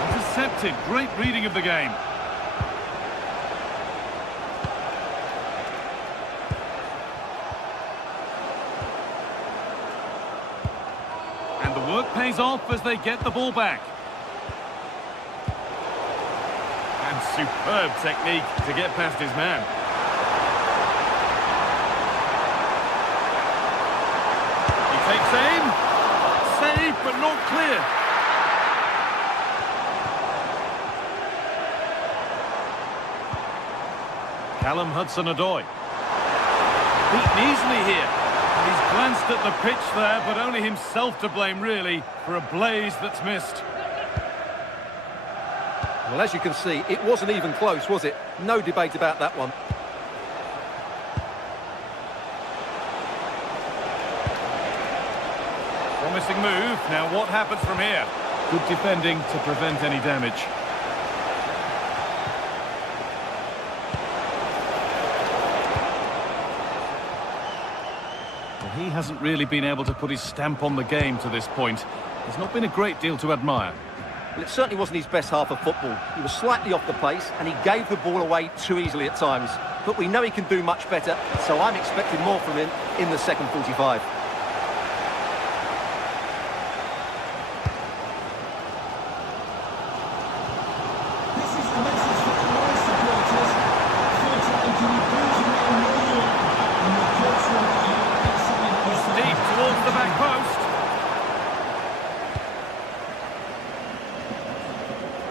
Intercepted. Great reading of the game. Work pays off as they get the ball back. And superb technique to get past his man. He takes aim. Save, but not clear. Callum Hudson-Odoi. Beaten easily here. He's glanced at the pitch there, but only himself to blame, really, for a blaze that's missed. Well, as you can see, it wasn't even close, was it? No debate about that one. Promising move. Now, what happens from here? Good defending to prevent any damage. He hasn't really been able to put his stamp on the game to this point. There's not been a great deal to admire. Well, it certainly wasn't his best half of football. He was slightly off the pace and he gave the ball away too easily at times. But we know he can do much better, so I'm expecting more from him in the second 45.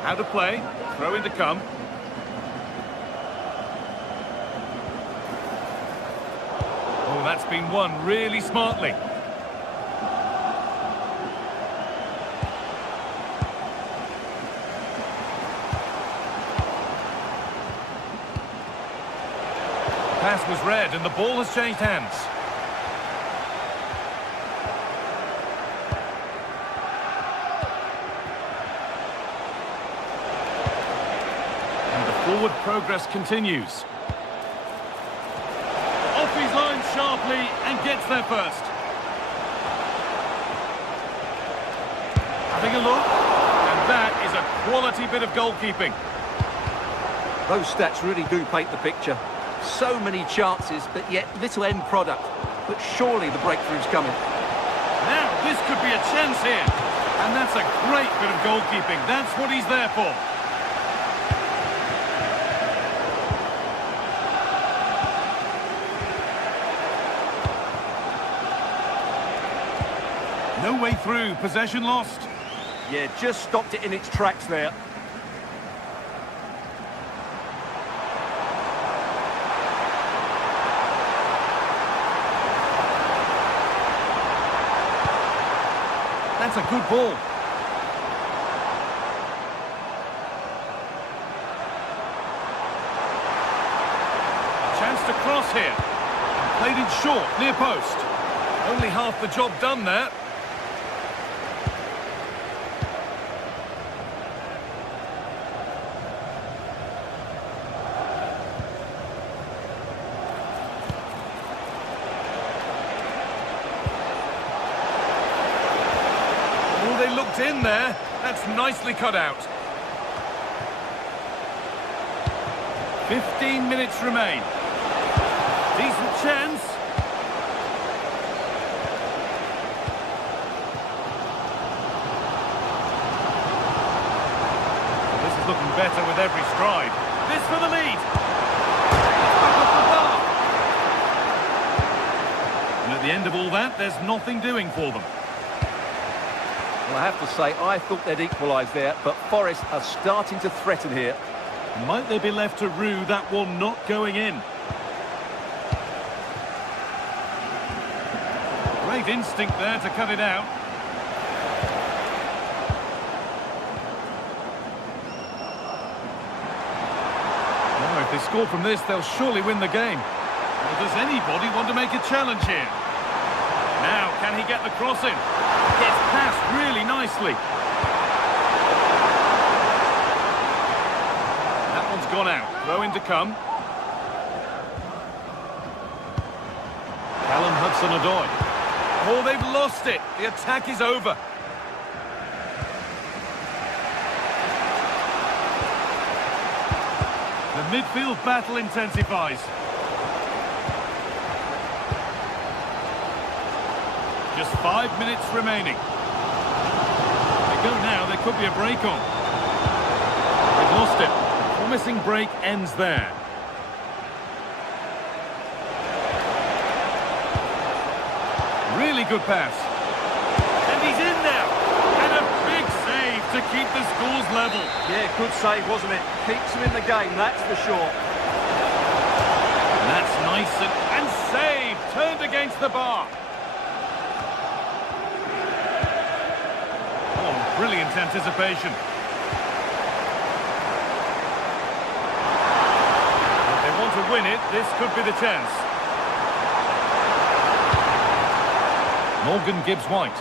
How to play, throw in to come. Oh, that's been won really smartly. Pass was read and the ball has changed hands. Forward progress continues. Off his line sharply and gets there first. Having a look, and that is a quality bit of goalkeeping. Those stats really do paint the picture. So many chances, but yet little end product. But surely the breakthrough's coming. Now, this could be a chance here. And that's a great bit of goalkeeping. That's what he's there for. No way through, possession lost. Yeah, just stopped it in its tracks there. That's a good ball. to cross here. And played it short, near post. Only half the job done there. Oh, they looked in there. That's nicely cut out. 15 minutes remain. Decent chance. This is looking better with every stride. This for the lead. Back off the bar. And at the end of all that, there's nothing doing for them. Well, I have to say, I thought they'd equalise there, but Forest are starting to threaten here. Might they be left to rue that one not going in? Great instinct there to cut it out. Now, if they score from this, they'll surely win the game. Or does anybody want to make a challenge here? Now, can he get the cross in? Gets past really nicely. That one's gone out. Throw in to come. Callum Hudson-Odoi. Oh, they've lost it. The attack is over. The midfield battle intensifies. Just 5 minutes remaining. They go now, there could be a break on. They've lost it. The promising break ends there. Really good pass. And he's in now. And a big save to keep the scores level. Yeah, good save, wasn't it? Keeps them in the game, that's for sure. And that's nice and saved. Turned against the bar. Oh, brilliant anticipation. If they want to win it, this could be the chance. Morgan Gibbs-White.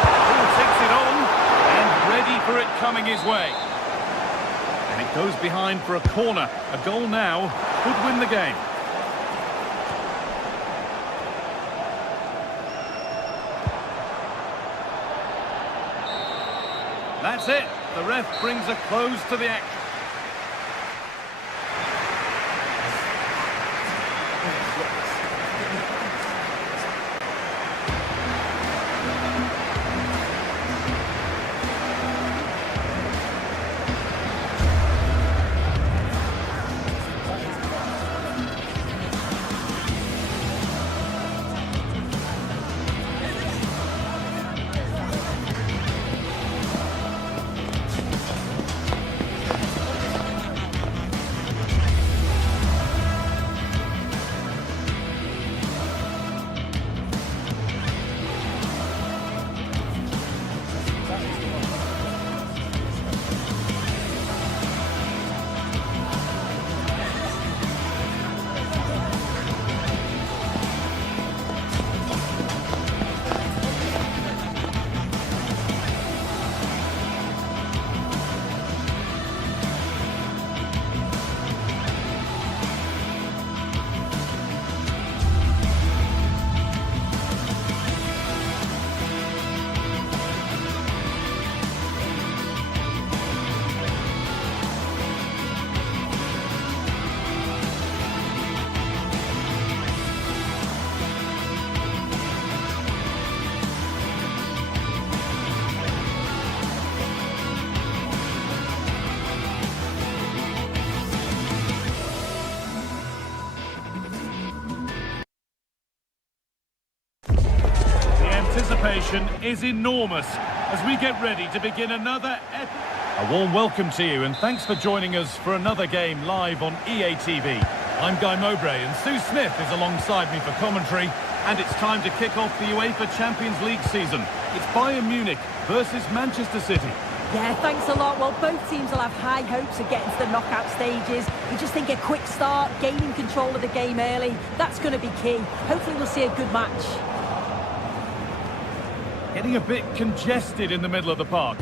Oh, takes it on and ready for it coming his way. And it goes behind for a corner. A goal now could win the game. That's it. The ref brings a close to the action. Anticipation is enormous as we get ready to begin another epic. A warm welcome to you and thanks for joining us for another game live on EA TV. I'm Guy Mowbray and Sue Smith is alongside me for commentary, and it's time to kick off the UEFA Champions League season. It's Bayern Munich versus Manchester City. Yeah, thanks a lot. Well, both teams will have high hopes of getting to the knockout stages. We just think a quick start, gaining control of the game early, that's going to be key. Hopefully we'll see a good match. Getting a bit congested in the middle of the park.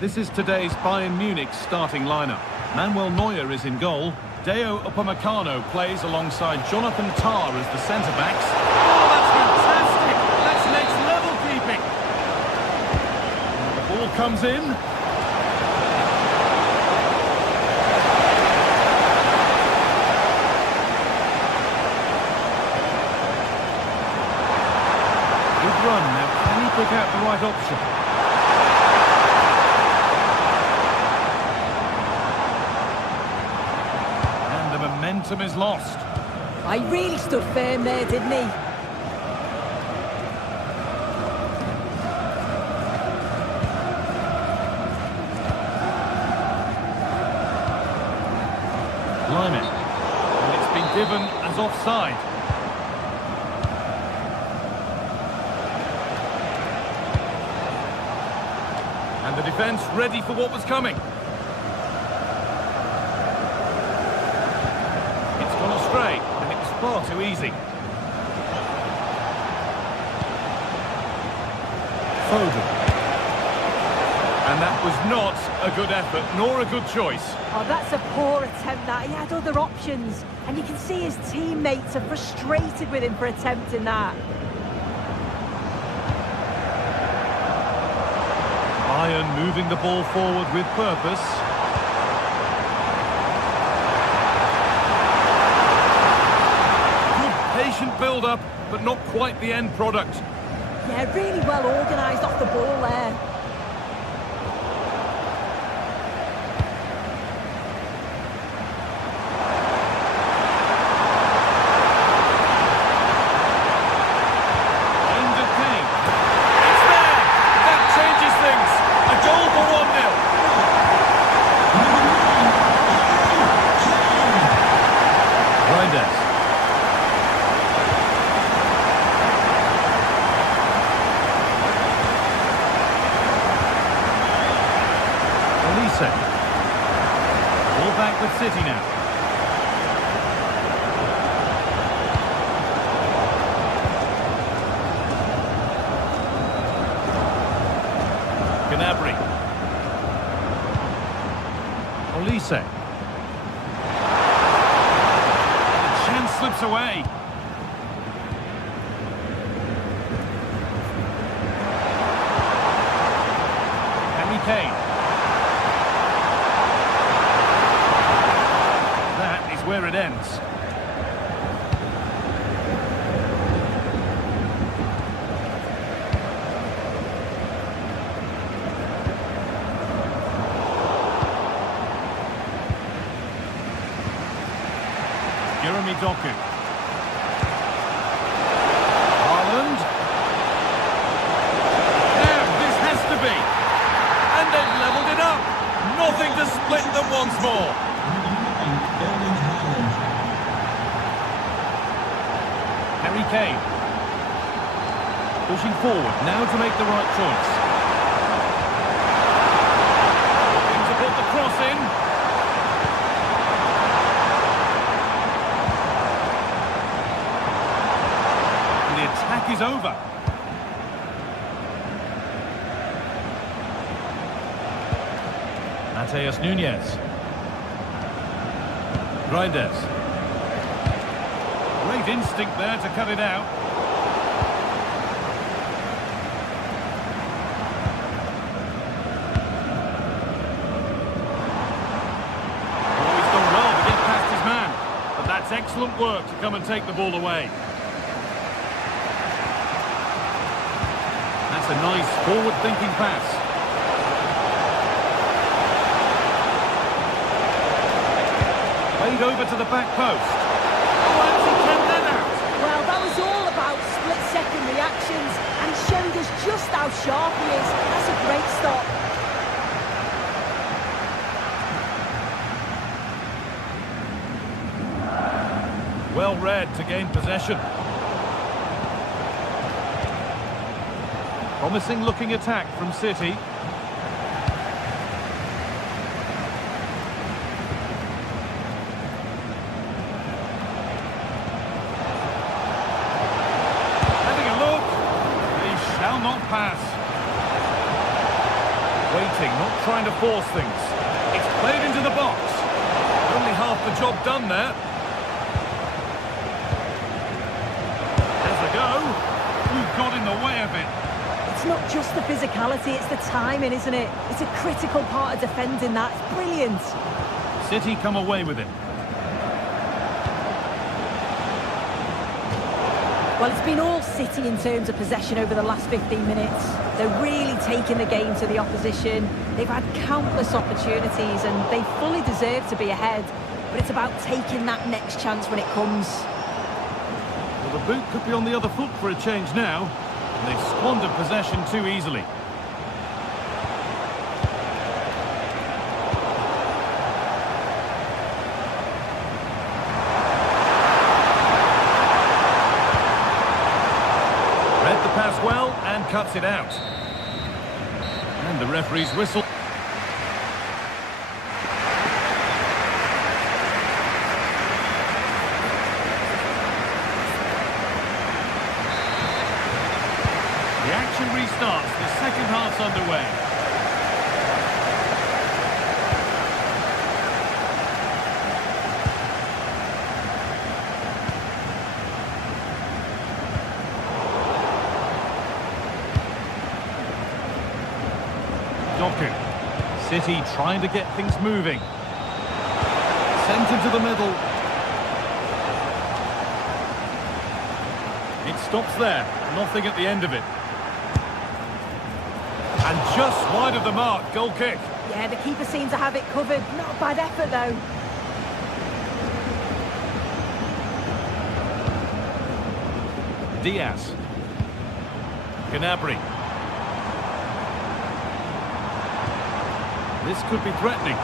This is today's Bayern Munich starting lineup. Manuel Neuer is in goal. Deo Upamecano plays alongside Jonathan Tah as the centre-backs. Oh, that's fantastic! That's next level keeping! The ball comes in. Good run. Now, can he pick out the right option? Momentum is lost. He really stood firm there, didn't he? Lyman. And it's been given as offside. And the defence ready for what was coming. Astray, and it was far too easy. Foden. And that was not a good effort, nor a good choice. Oh, that's a poor attempt, that. He had other options. And you can see his teammates are frustrated with him for attempting that. Bayern moving the ball forward with purpose. Patient build-up, but not quite the end product. Yeah, really well organised off the ball there. Aimed at Kane. It's there! That changes things. A goal for 1-0. Reinders. Ball back with City now. Gnabry. Olise. The chance slips away. Harry Kane. Where it ends. Jeremy Doku. Haaland. Now, this has to be. And they've levelled it up. Nothing to split them once more. Harry Kane. Pushing forward, now to make the right choice. Looking to put the cross in. And the attack is over. Mateus Nunes. Reinders. Great instinct there to cut it out. Oh, he's done well to get past his man. But that's excellent work to come and take the ball away. That's a nice forward-thinking pass. Played over to the back post. Oh, and he kept that out. Well, that was all about split-second reactions, and he showed us just how sharp he is. That's a great stop. Well read to gain possession. Promising looking attack from City. trying to force things. It's played into the box. Only half the job done there. There's a go. Who got in the way of it? It's not just the physicality, it's the timing, isn't it? It's a critical part of defending that. It's brilliant. City come away with it. Well, it's been all City in terms of possession over the last 15 minutes. They're really taking the game to the opposition. They've had countless opportunities and they fully deserve to be ahead. But it's about taking that next chance when it comes. Well, the boot could be on the other foot for a change now. And they've squandered possession too easily. Read the pass well and cuts it out. And the referee's whistle. The action restarts. The second half's underway. City trying to get things moving. Sent into the middle. It stops there. Nothing at the end of it. And just wide of the mark, goal kick. Yeah, the keeper seemed to have it covered. Not a bad effort, though. Diaz. Gnabry. This could be threatening.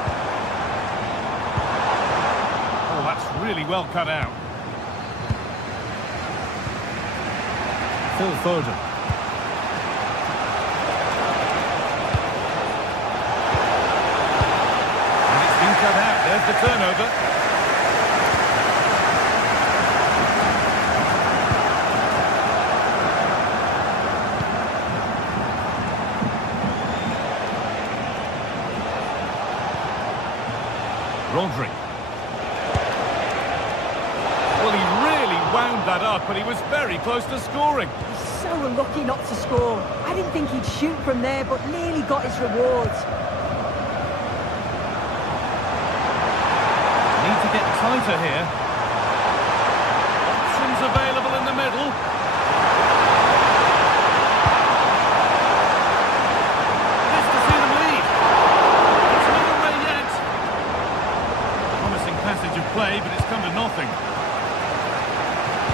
Oh, that's really well cut out. Phil Foden. And it's been cut out. There's the turnover. Rodri. Well, he really wound that up, but he was very close to scoring. He's so unlucky not to score. I didn't think he'd shoot from there, but nearly got his reward. Need to get tighter here. Options available in the middle. This to see them lead. It's not away yet. Promising passage of play, but it's come to nothing.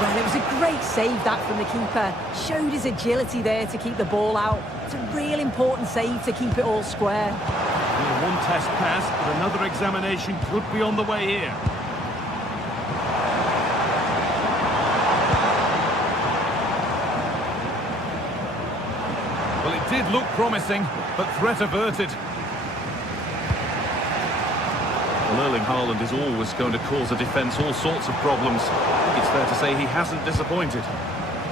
Well, it was a great save, that, from the keeper. Showed his agility there to keep the ball out. It's a real important save to keep it all square. Well, one test pass, but another examination could be on the way here. Well, it did look promising, but threat averted. Erling Haaland is always going to cause a defence all sorts of problems. I think it's fair to say he hasn't disappointed.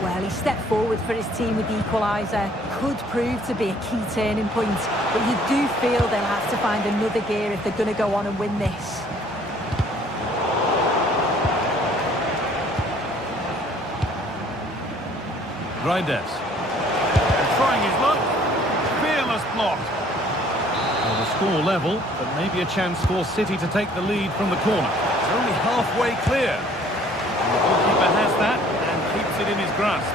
Well, he stepped forward for his team with the equaliser. Could prove to be a key turning point. But you do feel they'll have to find another gear if they're going to go on and win this. Reinders. Trying his luck. Fearless block. Well, the score level, but maybe a chance for City to take the lead from the corner. It's only halfway clear. And the goalkeeper has that and keeps it in his grasp.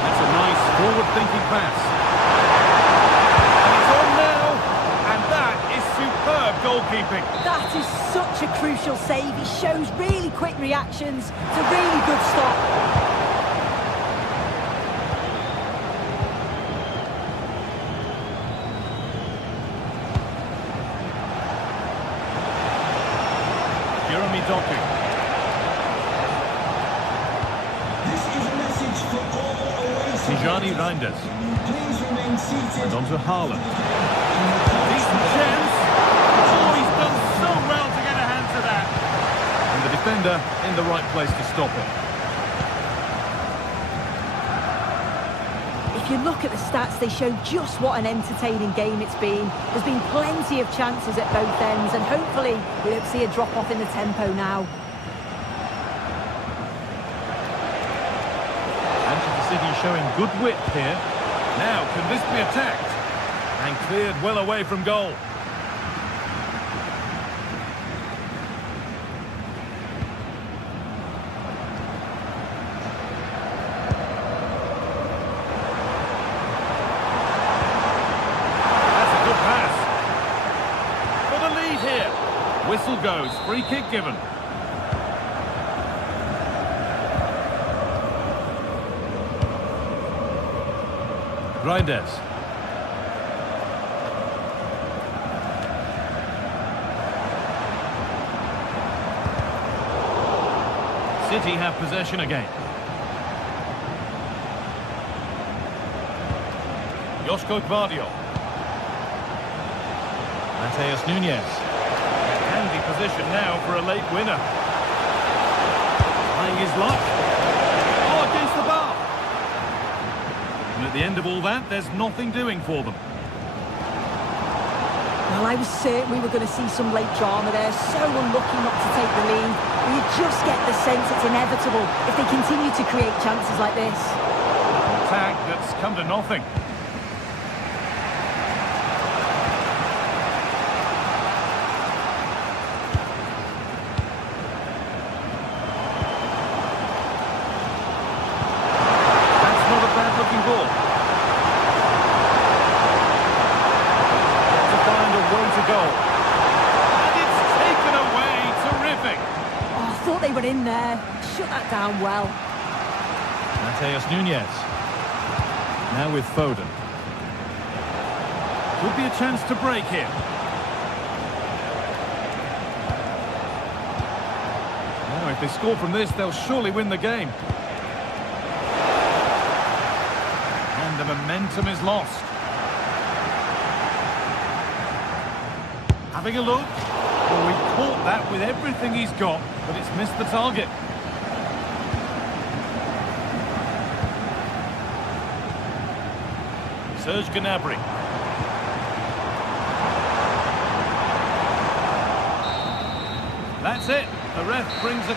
That's a nice forward-thinking pass. And it's on now, and that is superb goalkeeping. That is such a crucial save. He shows really quick reactions. It's a really good stop. Tijani Reinders. Please remain seated. And on to Haaland. Decent chance. Oh, he's done so well to get a hand to that. And the defender in the right place to stop it. If you look at the stats, they show just what an entertaining game it's been. There's been plenty of chances at both ends, and hopefully we don't see a drop-off in the tempo now. Manchester City showing good width here. Now, can this be attacked? And cleared well away from goal. Whistle goes, free kick given. Reinders. City have possession again. Joško Gvardiol. Mateus Nunes. Handy position now for a late winner. Trying his luck. Oh, against the bar. And at the end of all that, there's nothing doing for them. Well, I was certain we were going to see some late drama there. So unlucky not to take the lead. You just get the sense it's inevitable if they continue to create chances like this. Attack that's come to nothing. In there, shut that down well. Mateus Nunes. Now with Foden. Could be a chance to break here. Now, if they score from this, they'll surely win the game. And the momentum is lost. Having a look. Well, he caught that with everything he's got, but it's missed the target. Serge Gnabry. That's it. The ref brings it.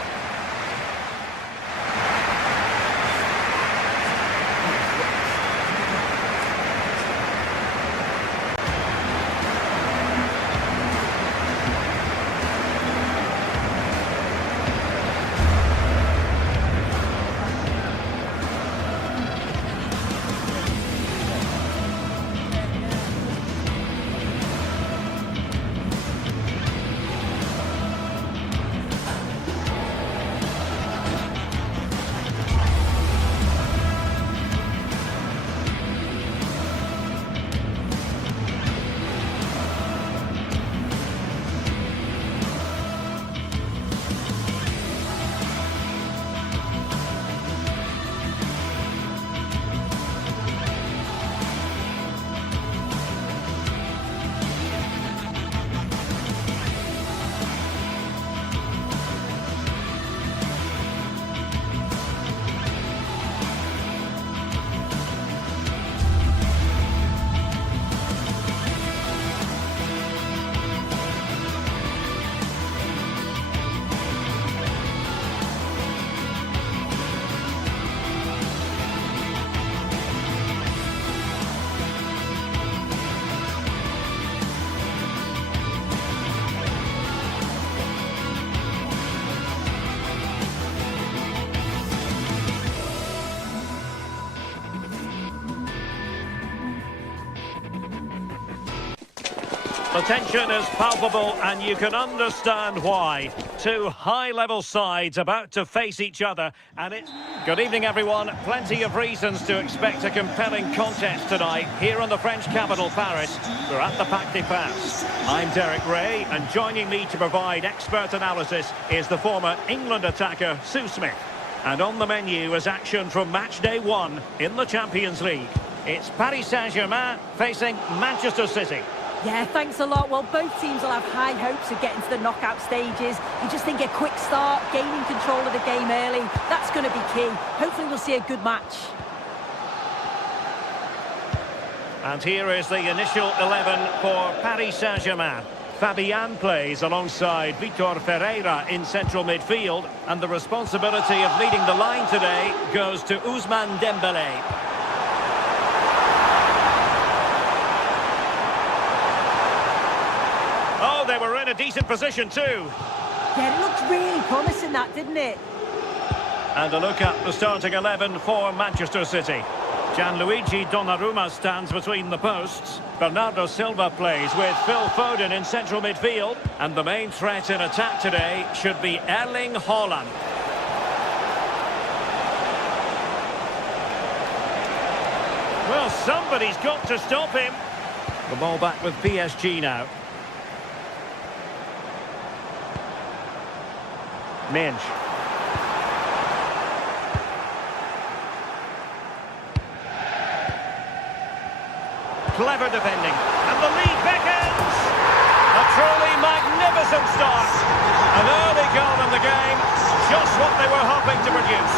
The tension is palpable, and you can understand why. Two high-level sides about to face each other, and it's... Good evening, everyone. Plenty of reasons to expect a compelling contest tonight here in the French capital, Paris. We're at the Parc des Princes. I'm Derek Ray, and joining me to provide expert analysis is the former England attacker, Sue Smith. And on the menu is action from match day 1 in the Champions League. It's Paris Saint-Germain facing Manchester City. Yeah, thanks a lot. Well, both teams will have high hopes of getting to the knockout stages. You just think a quick start, gaining control of the game early, that's going to be key. Hopefully we'll see a good match. And here is the initial 11 for Paris Saint-Germain. Fabian plays alongside Vitor Ferreira in central midfield. And the responsibility of leading the line today goes to Ousmane Dembélé. Oh, they were in a decent position too. Yeah, it looked really promising, that, didn't it? And a look at the starting 11 for Manchester City. Gianluigi Donnarumma stands between the posts. Bernardo Silva plays with Phil Foden in central midfield. And the main threat in attack today should be Erling Haaland. Well, somebody's got to stop him. The ball back with PSG now. Minge. Clever defending, and the lead beckons. A truly magnificent start. An early goal in the game, just what they were hoping to produce.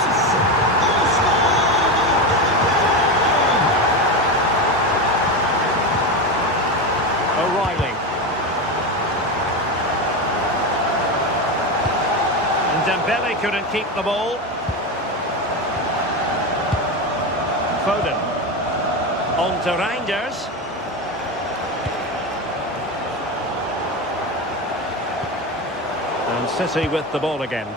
O'Reilly. And Dembele couldn't keep the ball. Foden. On to Reinders. And City with the ball again.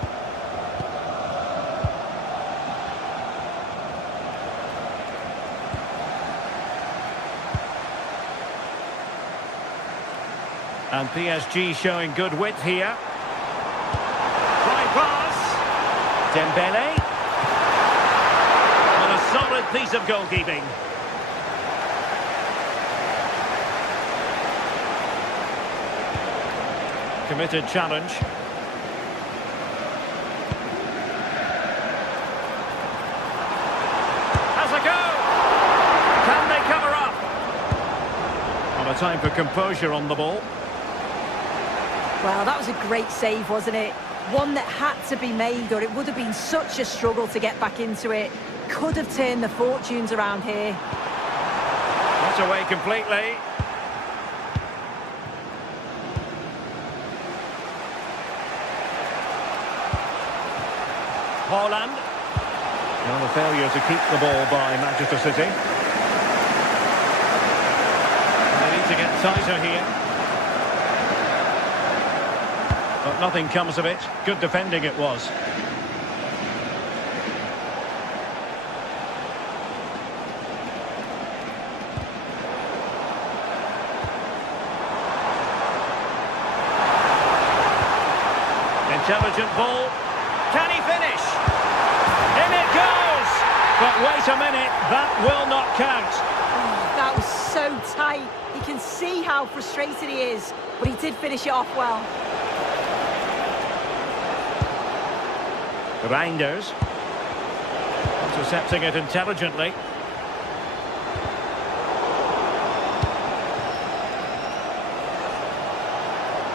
And PSG showing good width here. Fine pass. Dembele. And a solid piece of goalkeeping. Committed challenge. Has a go! Can they cover up? And a time for composure on the ball. Well, that was a great save, wasn't it? One that had to be made, or it would have been such a struggle to get back into it. Could have turned the fortunes around here. Not away completely. Haaland. Well, a failure to keep the ball by Manchester City. They need to get tighter here. But nothing comes of it. Good defending it was. Intelligent ball. Can he finish? In it goes! But wait a minute, that will not count. Oh, that was so tight. You can see how frustrated he is, but he did finish it off well. Reinders. Intercepting it intelligently.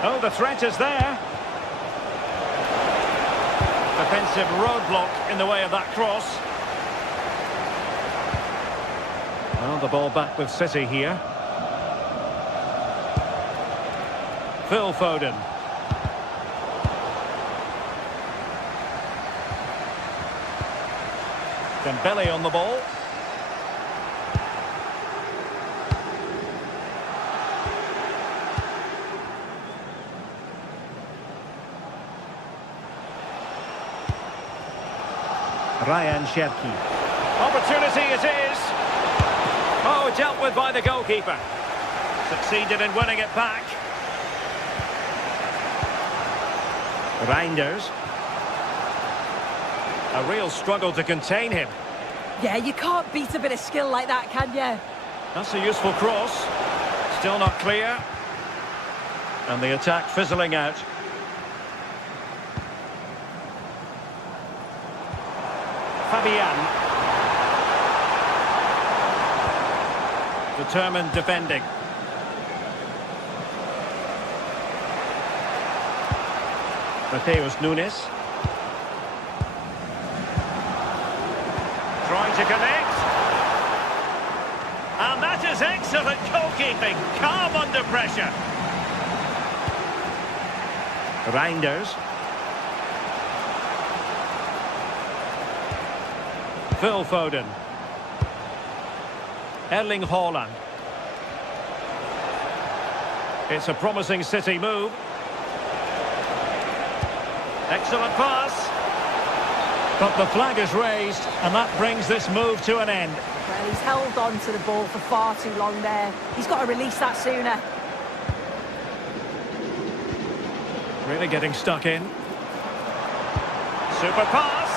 Oh, the threat is there. Defensive roadblock in the way of that cross. Well, the ball back with City here. Phil Foden. Dembele on the ball. Ryan Cherki. Opportunity it is. Oh, dealt with by the goalkeeper. Succeeded in winning it back. Reinders. A real struggle to contain him. Yeah, you can't beat a bit of skill like that, can you? That's a useful cross. Still not clear. And the attack fizzling out. Fabian. Determined defending. Mateus Nunes. Trying to connect. And that is has excellent goalkeeping, calm under pressure. Reinders. Phil Foden. Erling Haaland. It's a promising City move. Excellent pass. But the flag is raised, and that brings this move to an end. Well, he's held on to the ball for far too long there. He's got to release that sooner. Really getting stuck in. Super pass.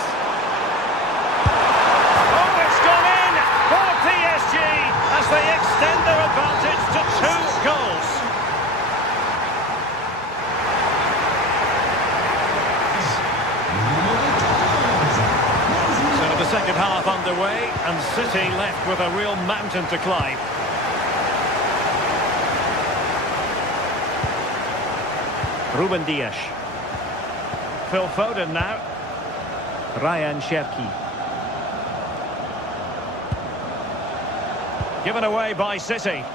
Oh, it's gone in for PSG as they extend their advantage to 2 goals. So the second half underway, and City left with a real mountain to climb. Ruben Dias. Phil Foden now. Ryan Cherki. Given away by City.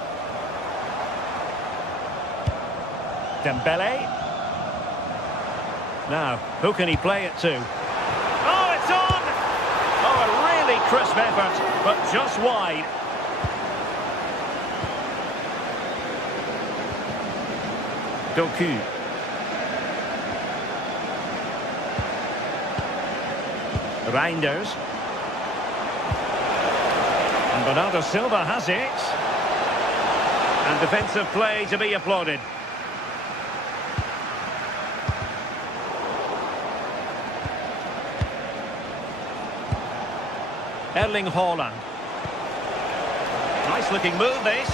Dembele. Now, who can he play it to? Oh, it's on! Oh, a really crisp effort, but just wide. Doku. Reinders. And Bernardo Silva has it. And defensive play to be applauded. Erling Haaland. Nice looking move this.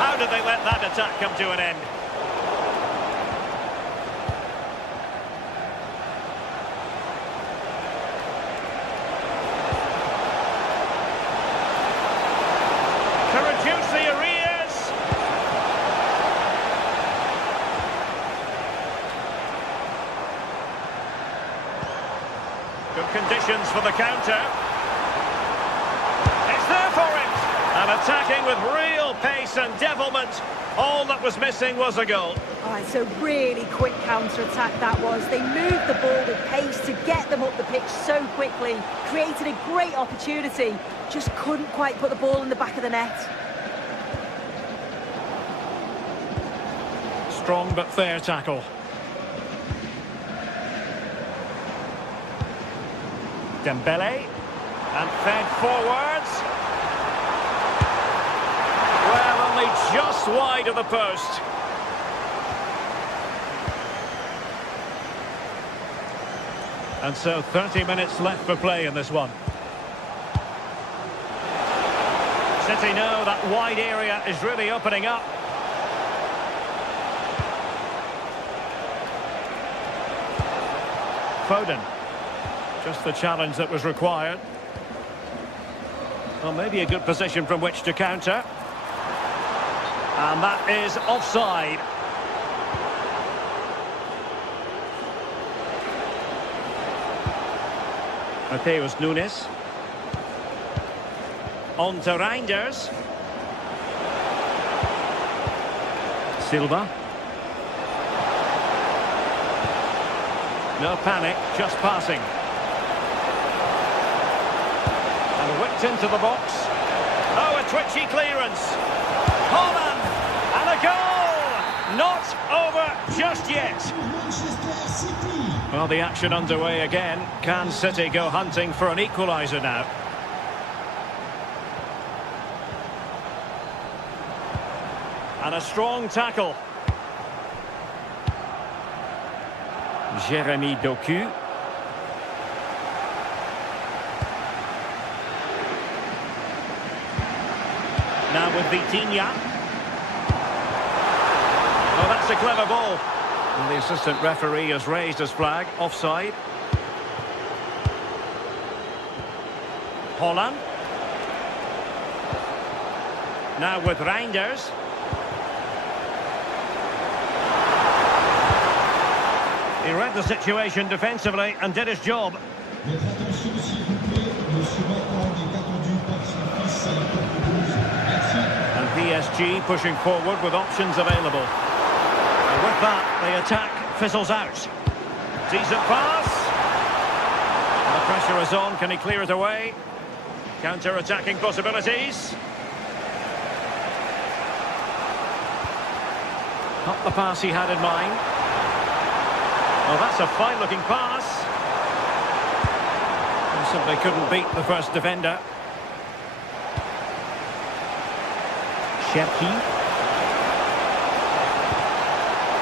How did they let that attack come to an end? To reduce the arrears. Good conditions for the counter. It's there for him. And attacking with real pace and devilment. All that was missing was a goal. Oh, it's a really quick counter-attack that was. They moved the ball with pace to get them up the pitch so quickly. Created a great opportunity. Just couldn't quite put the ball in the back of the net. Strong but fair tackle. Dembele. And fed forwards. Well, only just wide of the post. And so 30 minutes left for play in this one. City know that wide area is really opening up. Foden. Just the challenge that was required. Well, maybe a good position from which to counter. And that is offside. Mateus Nunes. On to Reinders. Silva. No panic, just passing. And whipped into the box. Oh, a twitchy clearance. Haaland! And a goal! Not over just yet. Well, the action underway again. Can City go hunting for an equaliser now? And a strong tackle. Jeremy Doku. Now with Vitinha. Oh, that's a clever ball. And the assistant referee has raised his flag. Offside. Haaland. Now with Reinders. He read the situation defensively and did his job. Votre attention s'il vous plaît, le match est attendu par son fils Porto. Merci. PSG pushing forward with options available. And with that, the attack fizzles out. Decent pass. The pressure is on. Can he clear it away? Counter-attacking possibilities. Not the pass he had in mind. Well, that's a fine-looking pass. He simply couldn't beat the first defender. Shepke.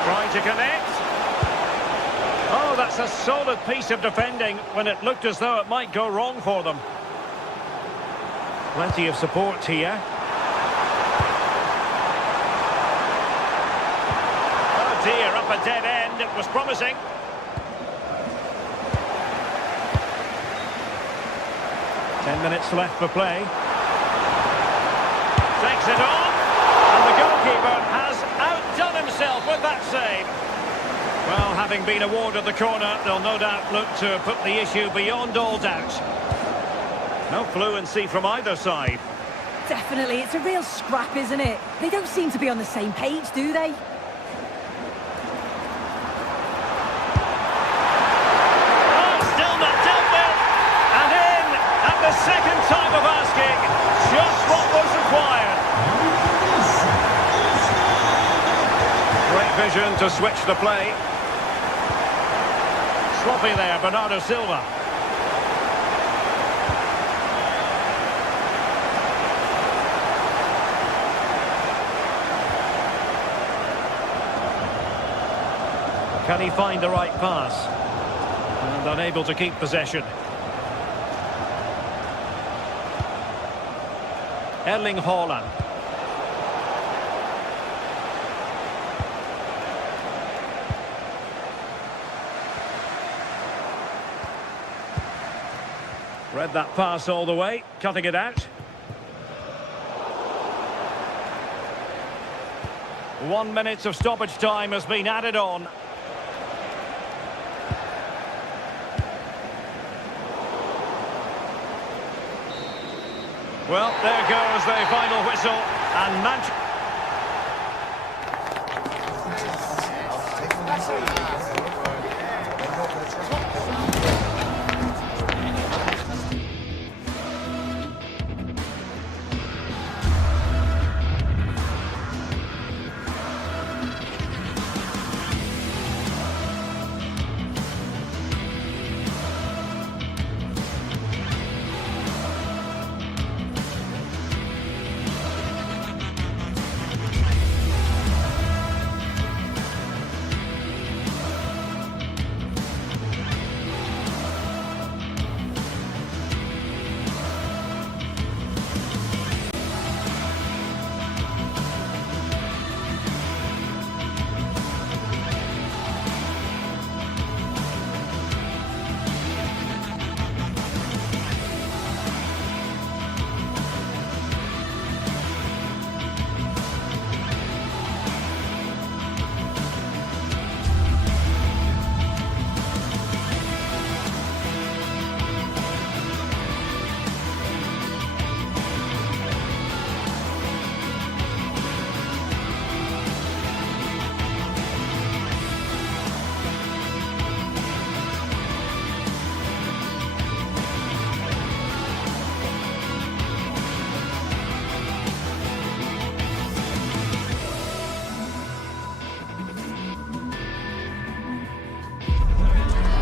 Trying to connect. Oh, that's a solid piece of defending when it looked as though it might go wrong for them. Plenty of support here. Oh dear, up a dead end. It was promising. Ten minutes left for play. Takes it on. And the goalkeeper has outdone himself with that save. Well, having been awarded the corner, they'll no doubt look to put the issue beyond all doubt. No fluency from either side. Definitely, it's a real scrap, isn't it? They don't seem to be on the same page, do they? Oh, still not dealt with. And in at the second time of asking, just what was required. Great vision to switch the play. Sloppy there, Bernardo Silva. Can he find the right pass? And unable to keep possession. Erling Haaland. Read that pass all the way, cutting it out. 1 minute of stoppage time has been added on. Well, there goes the final whistle, and Manchester...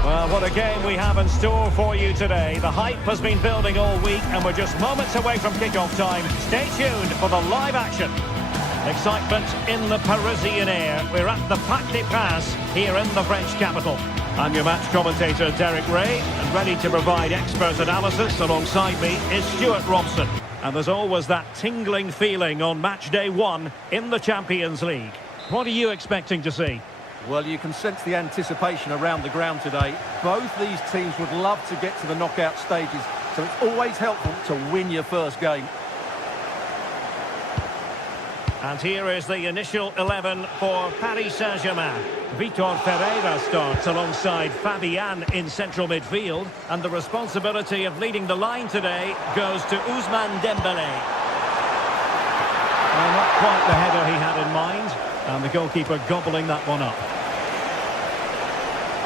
Well, what a game we have in store for you today. The hype has been building all week and we're just moments away from kickoff time. Stay tuned for the live action. Excitement in the Parisian air. We're at the Parc des Princes here in the French capital. I'm your match commentator, Derek Ray, and ready to provide expert analysis alongside me is Stuart Robson. And there's always that tingling feeling on match day 1 in the Champions League. What are you expecting to see? Well, you can sense the anticipation around the ground today. Both these teams would love to get to the knockout stages, so it's always helpful to win your first game. And here is the initial 11 for Paris Saint-Germain. Vitor Ferreira starts alongside Fabian in central midfield, and the responsibility of leading the line today goes to Ousmane Dembélé. And that quite the header he had in mind, and the goalkeeper gobbling that one up.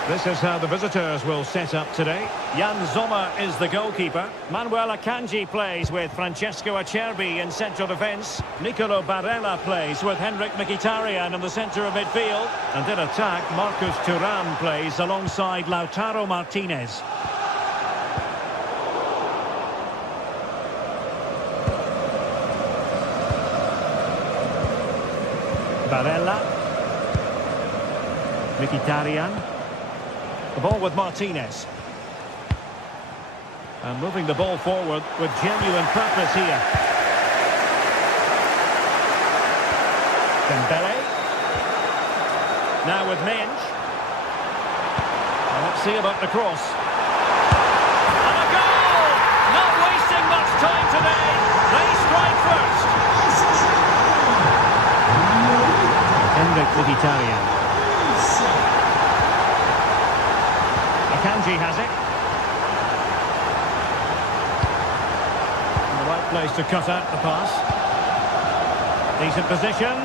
This is how the visitors will set up today. Jan Sommer is the goalkeeper. Manuel Akanji plays with Francesco Acerbi in central defence. Nicolo Barella plays with Henrik Mkhitaryan in the centre of midfield. And in attack, Marcus Thuram plays alongside Lautaro Martinez. Barella. Mkhitaryan. The ball with Martinez. And moving the ball forward with genuine purpose here. Dembele. Now with Minge. And let's see about the cross. And a goal! Not wasting much time today. They strike first. Henrik Mkhitaryan. Akanji has it. In the right place to cut out the pass. Decent position.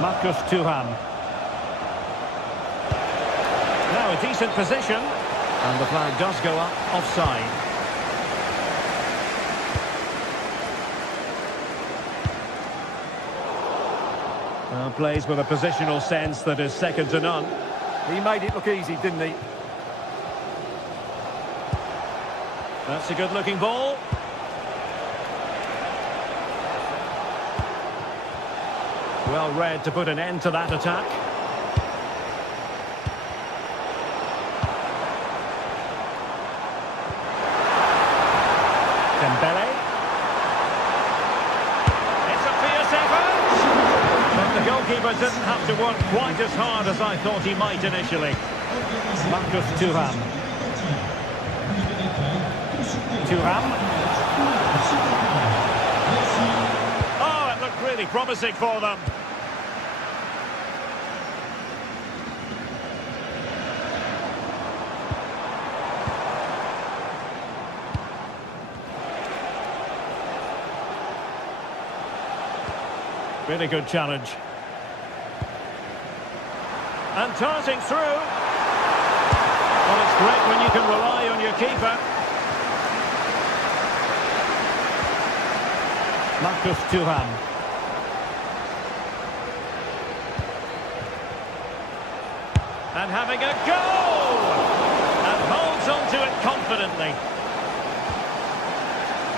Marcus Thuram. Now a decent position. And the flag does go up offside. Plays with a positional sense that is second to none. He made it look easy, didn't he? That's a good-looking ball. Well read to put an end to that attack. Dembele. The goalkeeper didn't have to work quite as hard as I thought he might initially. Marcus Thuram. Thuram. Oh, it looked really promising for them. Really good challenge. And darting through. Well, it's great when you can rely on your keeper. Marcus Thuram. And having a goal! And holds on to it confidently.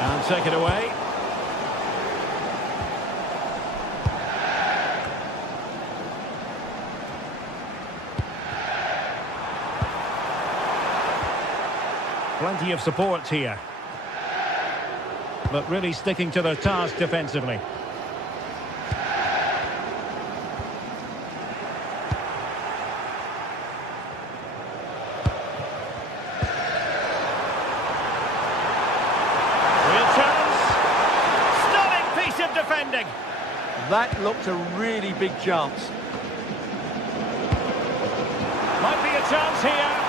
And take it away. Plenty of support here. But really sticking to their task defensively. Real chance. Stunning piece of defending. That looked a really big chance. Might be a chance here.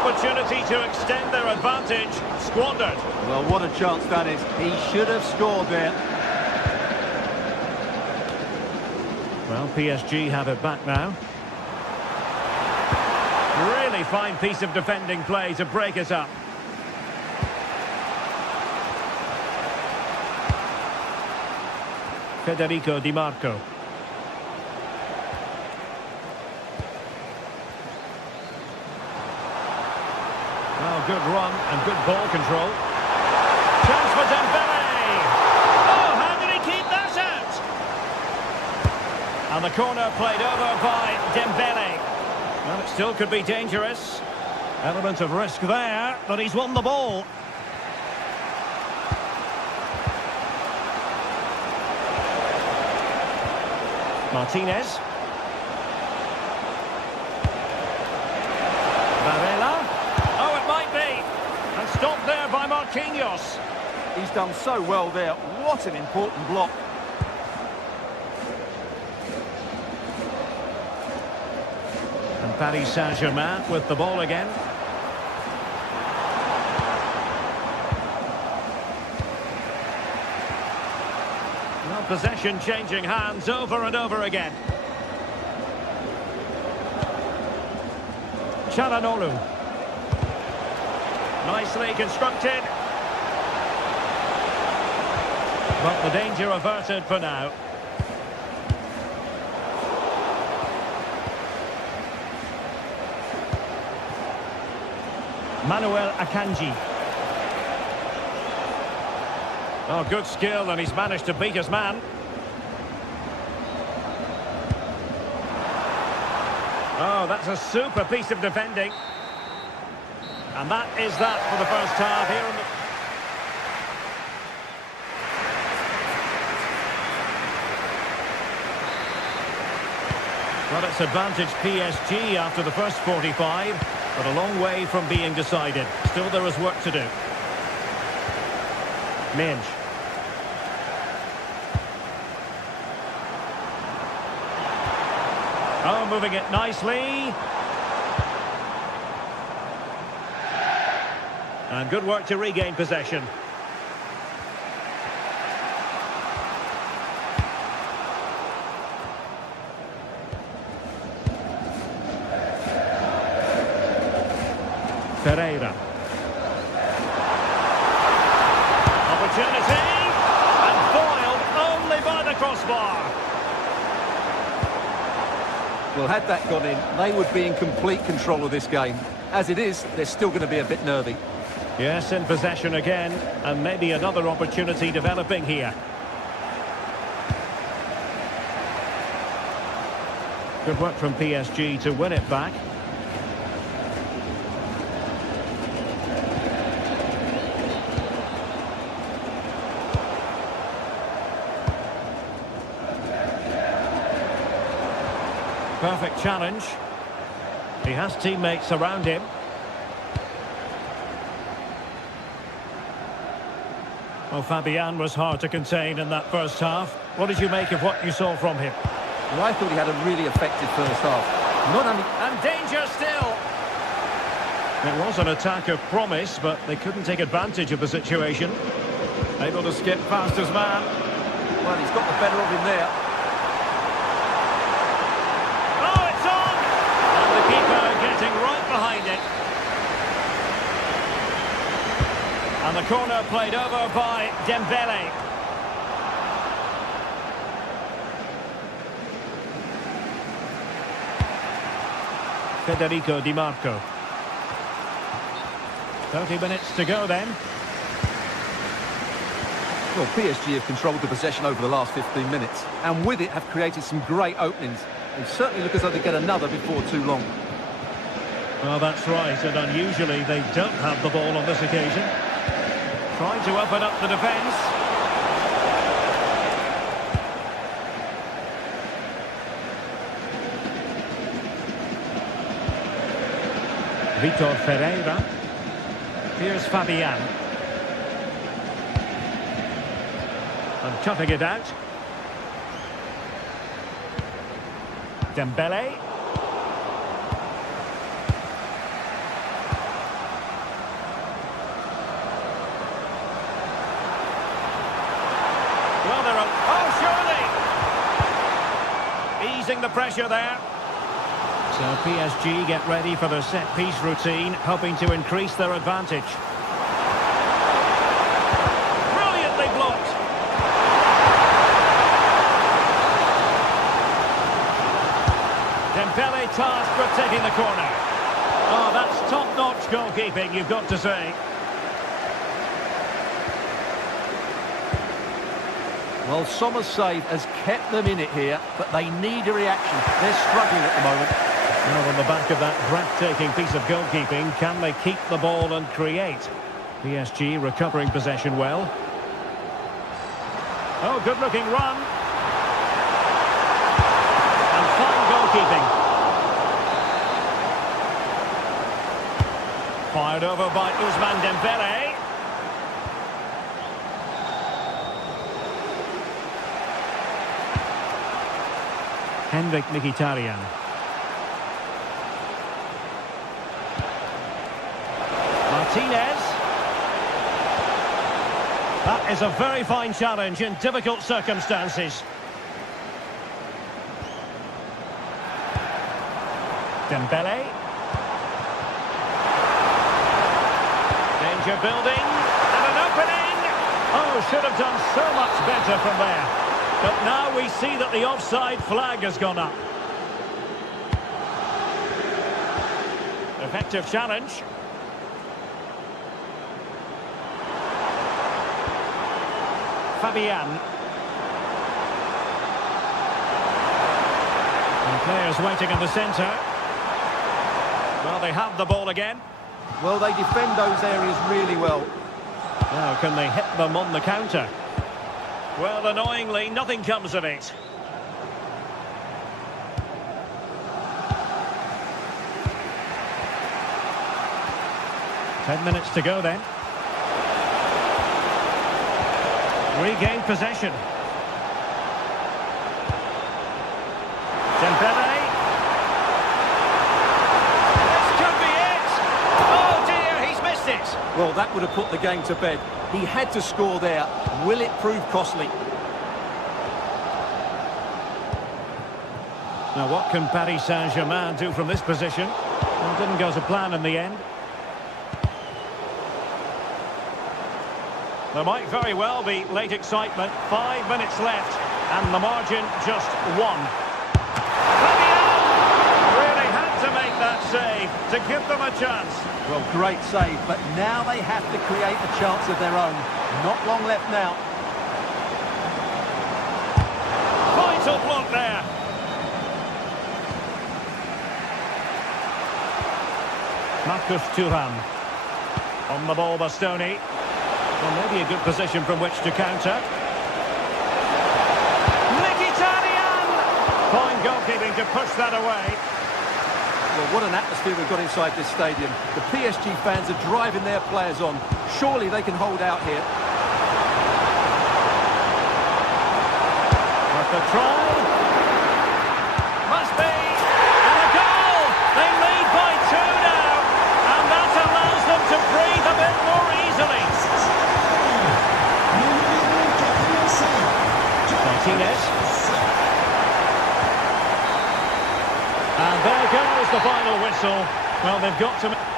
Opportunity to extend their advantage, squandered. Well, what a chance that is. He should have scored there. Well, PSG have it back now. Really fine piece of defending play to break it up. Federico Di Marco. Oh, good run and good ball control. Chance for Dembele. Oh, how did he keep that out? And the corner played over by Dembele. Well, it still could be dangerous. Element of risk there, but he's won the ball. Martinez. Barella. Oh, it might be. And stopped there by Marquinhos. He's done so well there. What an important block. Paris Saint-Germain with the ball again. Well, possession changing hands over and over again. Çalhanoğlu. Nicely constructed. But the danger averted for now. Manuel Akanji. Oh, good skill, and he's managed to beat his man. Oh, that's a super piece of defending. And that is that for the first half here in the... Well, it's advantage PSG after the first 45, but a long way from being decided. Still there is work to do. Minge. Oh, moving it nicely. And good work to regain possession. Pereira. Opportunity. And foiled only by the crossbar. Well, had that gone in, they would be in complete control of this game. As it is, they're still going to be a bit nervy. Yes, in possession again, and maybe another opportunity developing here. Good work from PSG to win it back. Perfect challenge. He has teammates around him. Well, Fabian was hard to contain in that first half. What did you make of what you saw from him? Well, I thought he had a really effective first half. Not only... And danger still! It was an attack of promise, but they couldn't take advantage of the situation. Able to skip past his man. Well, he's got the better of him there. Oh, it's on! And the keeper getting right behind it. And the corner played over by Dembele. Federico Di Marco. 30 minutes to go then. Well, PSG have controlled the possession over the last 15 minutes, and with it have created some great openings. They certainly look as though they get another before too long. Well, that's right, and unusually they don't have the ball on this occasion. Trying to open up the defence. Vitor Ferreira. Here's Fabian. And cutting it out. Dembele. Well, they're on. Oh, surely! Easing the pressure there. So PSG get ready for their set-piece routine, hoping to increase their advantage. Brilliantly blocked. Dembele tasked with taking the corner. Oh, that's top-notch goalkeeping, you've got to say. Well, Sommer's save has kept them in it here, but they need a reaction. They're struggling at the moment. Well, on the back of that breathtaking piece of goalkeeping, can they keep the ball and create? PSG recovering possession well. Oh, good-looking run. And fine goalkeeping. Fired over by Ousmane Dembele. Henrik Mkhitaryan. Martinez. That is a very fine challenge in difficult circumstances. Dembele. Danger building. And an opening. Oh, should have done so much better from there. But now we see that the offside flag has gone up. Effective challenge. Fabian. And players waiting in the centre. Well, they have the ball again. Well, they defend those areas really well. Now, can they hit them on the counter? Well, annoyingly, nothing comes of it. Ten minutes to go then. Regained possession. Dembele. This could be it. Oh dear, he's missed it. Well, that would have put the game to bed. He had to score there. Will it prove costly? Now, what can Paris Saint-Germain do from this position? Well, didn't go to plan in the end. There might very well be late excitement. 5 minutes left, and the margin just one. Fabian really had to make that save to give them a chance. Well, great save, but now they have to create a chance of their own. Not long left now. Vital block there. Marcus Thuram. On the ball, Bastoni. Well, maybe a good position from which to counter. Mkhitaryan! Fine goalkeeping to push that away. Well, what an atmosphere we've got inside this stadium. The PSG fans are driving their players on. Surely they can hold out here. Worth a try. Must be. And a goal! They lead by 2 now. And that allows them to breathe a bit more easily. Martinez. And there goes the final whistle. Well, they've got to...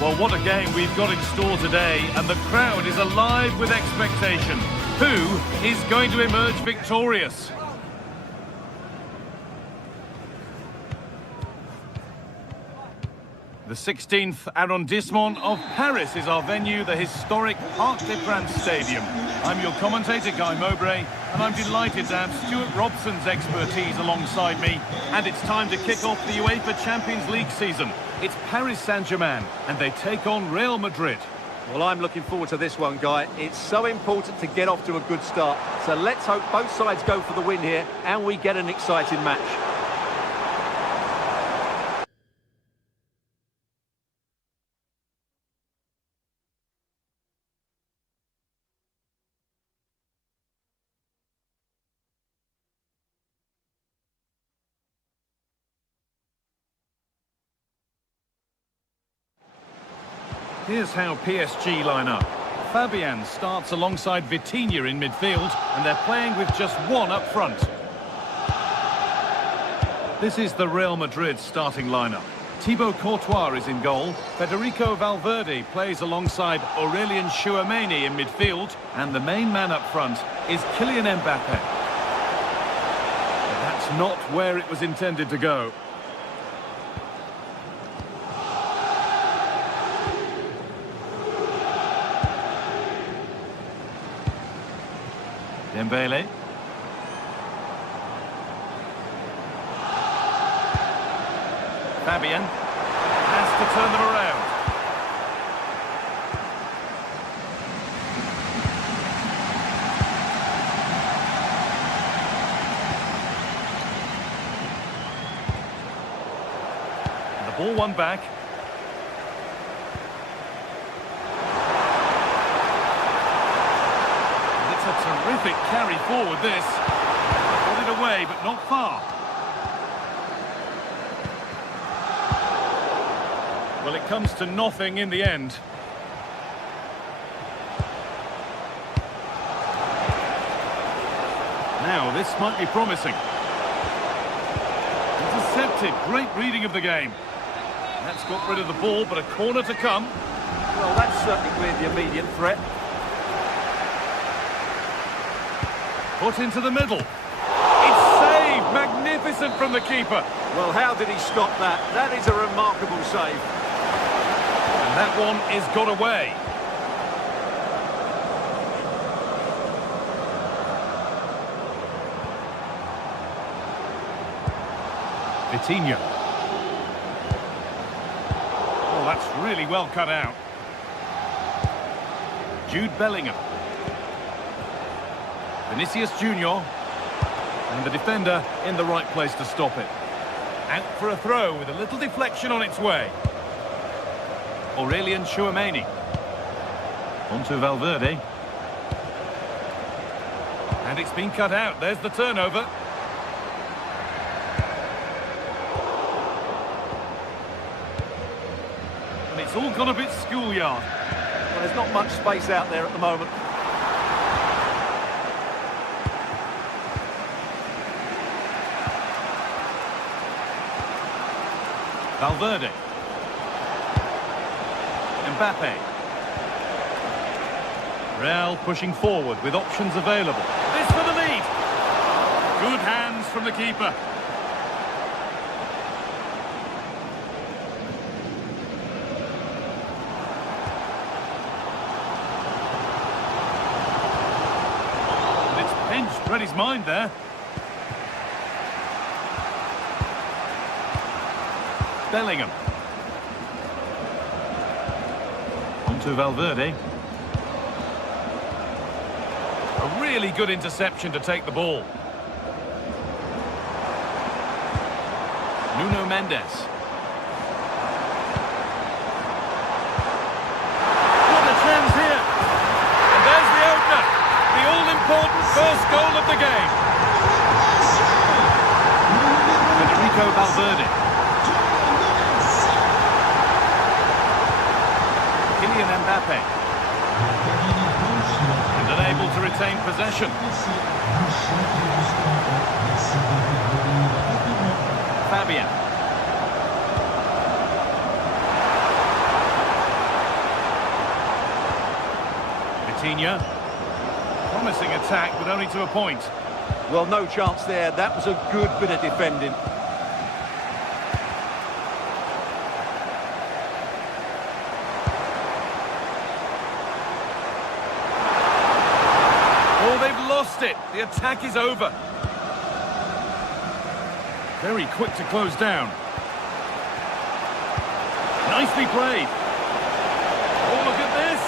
Well, what a game we've got in store today, and the crowd is alive with expectation. Who is going to emerge victorious? The 16th arrondissement of Paris is our venue, the historic Parc des Princes Stadium. I'm your commentator, Guy Mowbray, and I'm delighted to have Stuart Robson's expertise alongside me. And it's time to kick off the UEFA Champions League season. It's Paris Saint-Germain, and they take on Real Madrid. Well, I'm looking forward to this one, Guy. It's so important to get off to a good start. So let's hope both sides go for the win here, and we get an exciting match. Here's how PSG line up. Fabian starts alongside Vitinha in midfield, and they're playing with just one up front. This is the Real Madrid starting lineup. Thibaut Courtois is in goal. Federico Valverde plays alongside Aurelien Tchouameni in midfield, and the main man up front is Kylian Mbappe. But that's not where it was intended to go. Dembele. Fabian has to turn them around. And the ball won back. It's a terrific carry forward, this. Got it away, but not far. Well, it comes to nothing in the end. Now, this might be promising. Intercepted. Great reading of the game. That's got rid of the ball, but a corner to come. Well, that's certainly cleared the immediate threat. Put into the middle. It's saved. Magnificent from the keeper. Well, how did he stop that? That is a remarkable save. And that one is got away. Vitinha. Oh, that's really well cut out. Jude Bellingham. Vinicius Junior. And the defender in the right place to stop it. Out for a throw with a little deflection on its way. Aurelien Tchouameni. Onto Valverde. And it's been cut out. There's the turnover. And it's all gone a bit schoolyard. Well, there's not much space out there at the moment. Valverde. Mbappe. Real pushing forward with options available. This for the lead. Good hands from the keeper. And it's pinched, read his mind there. Bellingham. To Valverde. A really good interception to take the ball. Nuno Mendes. What a chance here. And there's the opener. The all-important first goal of the game. Federico Valverde. Kylian Mbappe. And unable to retain possession. Fabian. Vitinha. Promising attack, but only to a point. Well, no chance there. That was a good bit of defending. It. The attack is over. Very quick to close down. Nicely played. Oh, look at this.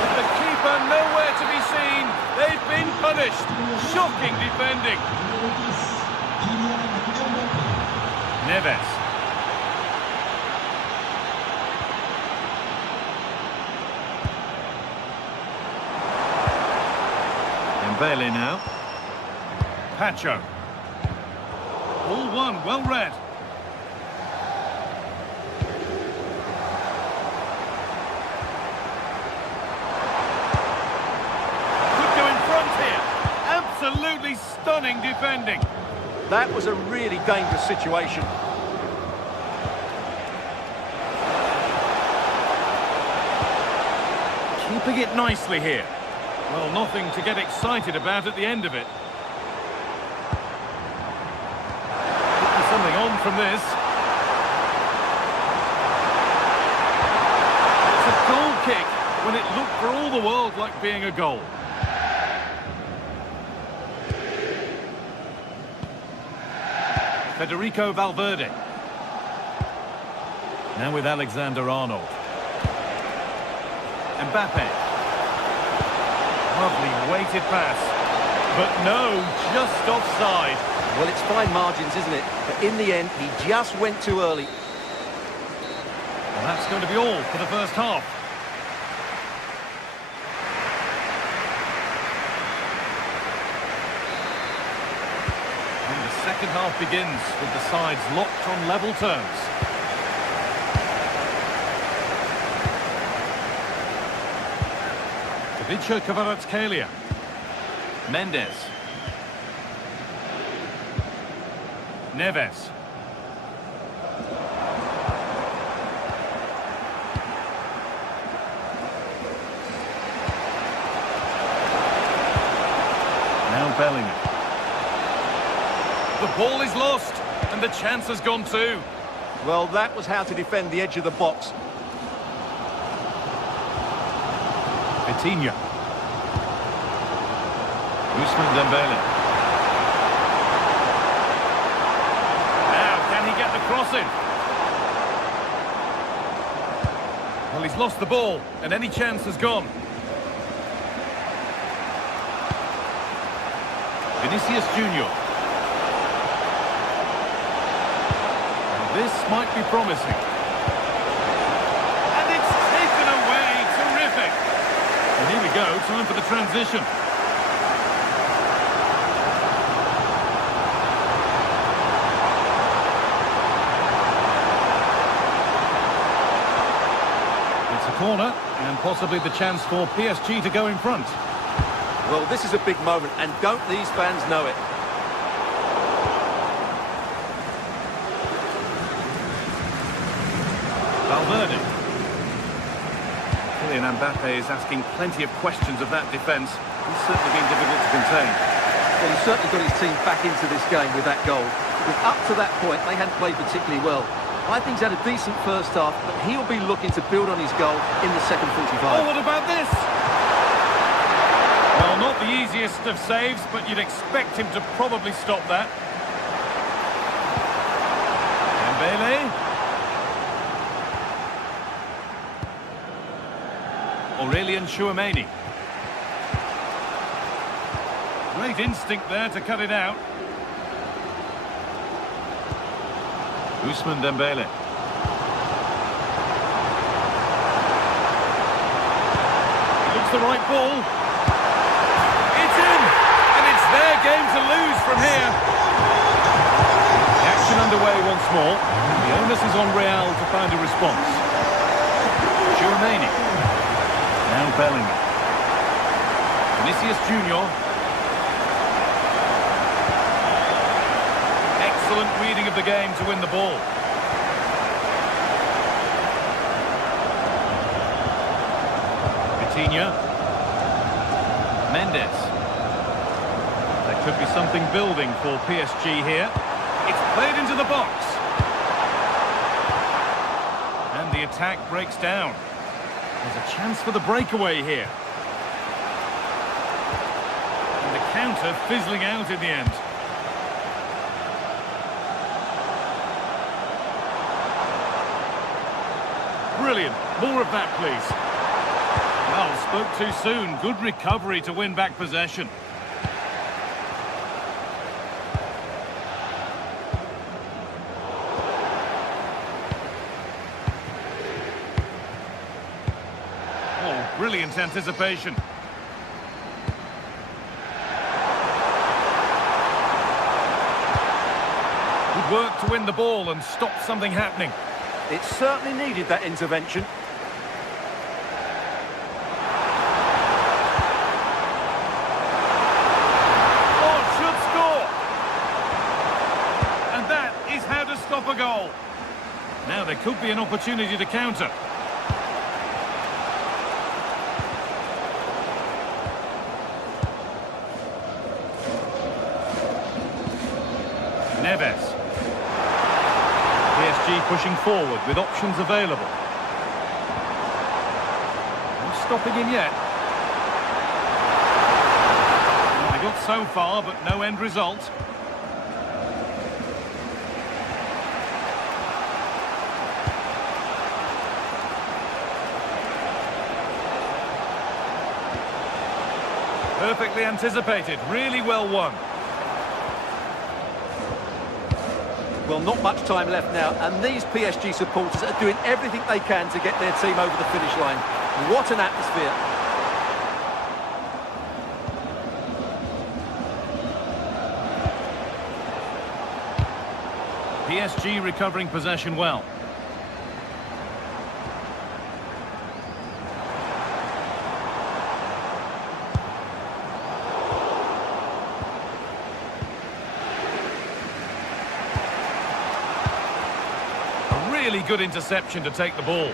With the keeper nowhere to be seen. They've been punished. Shocking defending. Neves. Dembele now. Pacho. All one, well read. Absolutely stunning defending. That was a really dangerous situation. Keeping it nicely here. Well, nothing to get excited about at the end of it. Putting something on from this. It's a goal kick when it looked for all the world like being a goal. Federico Valverde. Now with Alexander-Arnold. Mbappe. Lovely weighted pass. But no, just offside. Well, it's fine margins, isn't it? But in the end, he just went too early. Well, that's going to be all for the first half. And the second half begins with the sides locked on level terms. Davidsho Kvaratskhelia. Mendes. Neves. Now Bellingham. The ball is lost, and the chance has gone too. Well, that was how to defend the edge of the box. Vitinha. Ousmane Dembele. Now, can he get the cross in? Well, he's lost the ball, and any chance has gone. Vinicius Junior. This might be promising. And it's taken away. Terrific. And here we go, time for the transition. It's a corner, and possibly the chance for PSG to go in front. Well, this is a big moment, and don't these fans know it? Valverde. Kylian Mbappe is asking plenty of questions of that defence. He's certainly been difficult to contain. Well, he's certainly got his team back into this game with that goal. Because up to that point, they hadn't played particularly well. I think he's had a decent first half, but he'll be looking to build on his goal in the second 45. Oh, what about this? Well, not the easiest of saves, but you'd expect him to probably stop that. Dembele. Aurelien Tchouameni. Great instinct there to cut it out. Ousmane Dembele. Looks the right ball. It's in! And it's their game to lose from here. The action underway once more. The onus is on Real to find a response. Tchouameni. Now Bellingham. Vinicius Junior. Excellent reading of the game to win the ball. Vitinha. Mendes. There could be something building for PSG here. It's played into the box. And the attack breaks down. There's a chance for the breakaway here. And the counter fizzling out in the end. Brilliant. More of that, please. Well, spoke too soon. Good recovery to win back possession. Oh, brilliant anticipation. Good work to win the ball and stop something happening. It certainly needed that intervention. Oh, there could be an opportunity to counter. Neves. PSG pushing forward with options available. Not stopping him yet. Well, they got so far, but no end result. Perfectly anticipated, really well won. Well, not much time left now, and these PSG supporters are doing everything they can to get their team over the finish line. What an atmosphere. PSG recovering possession well. Really good interception to take the ball.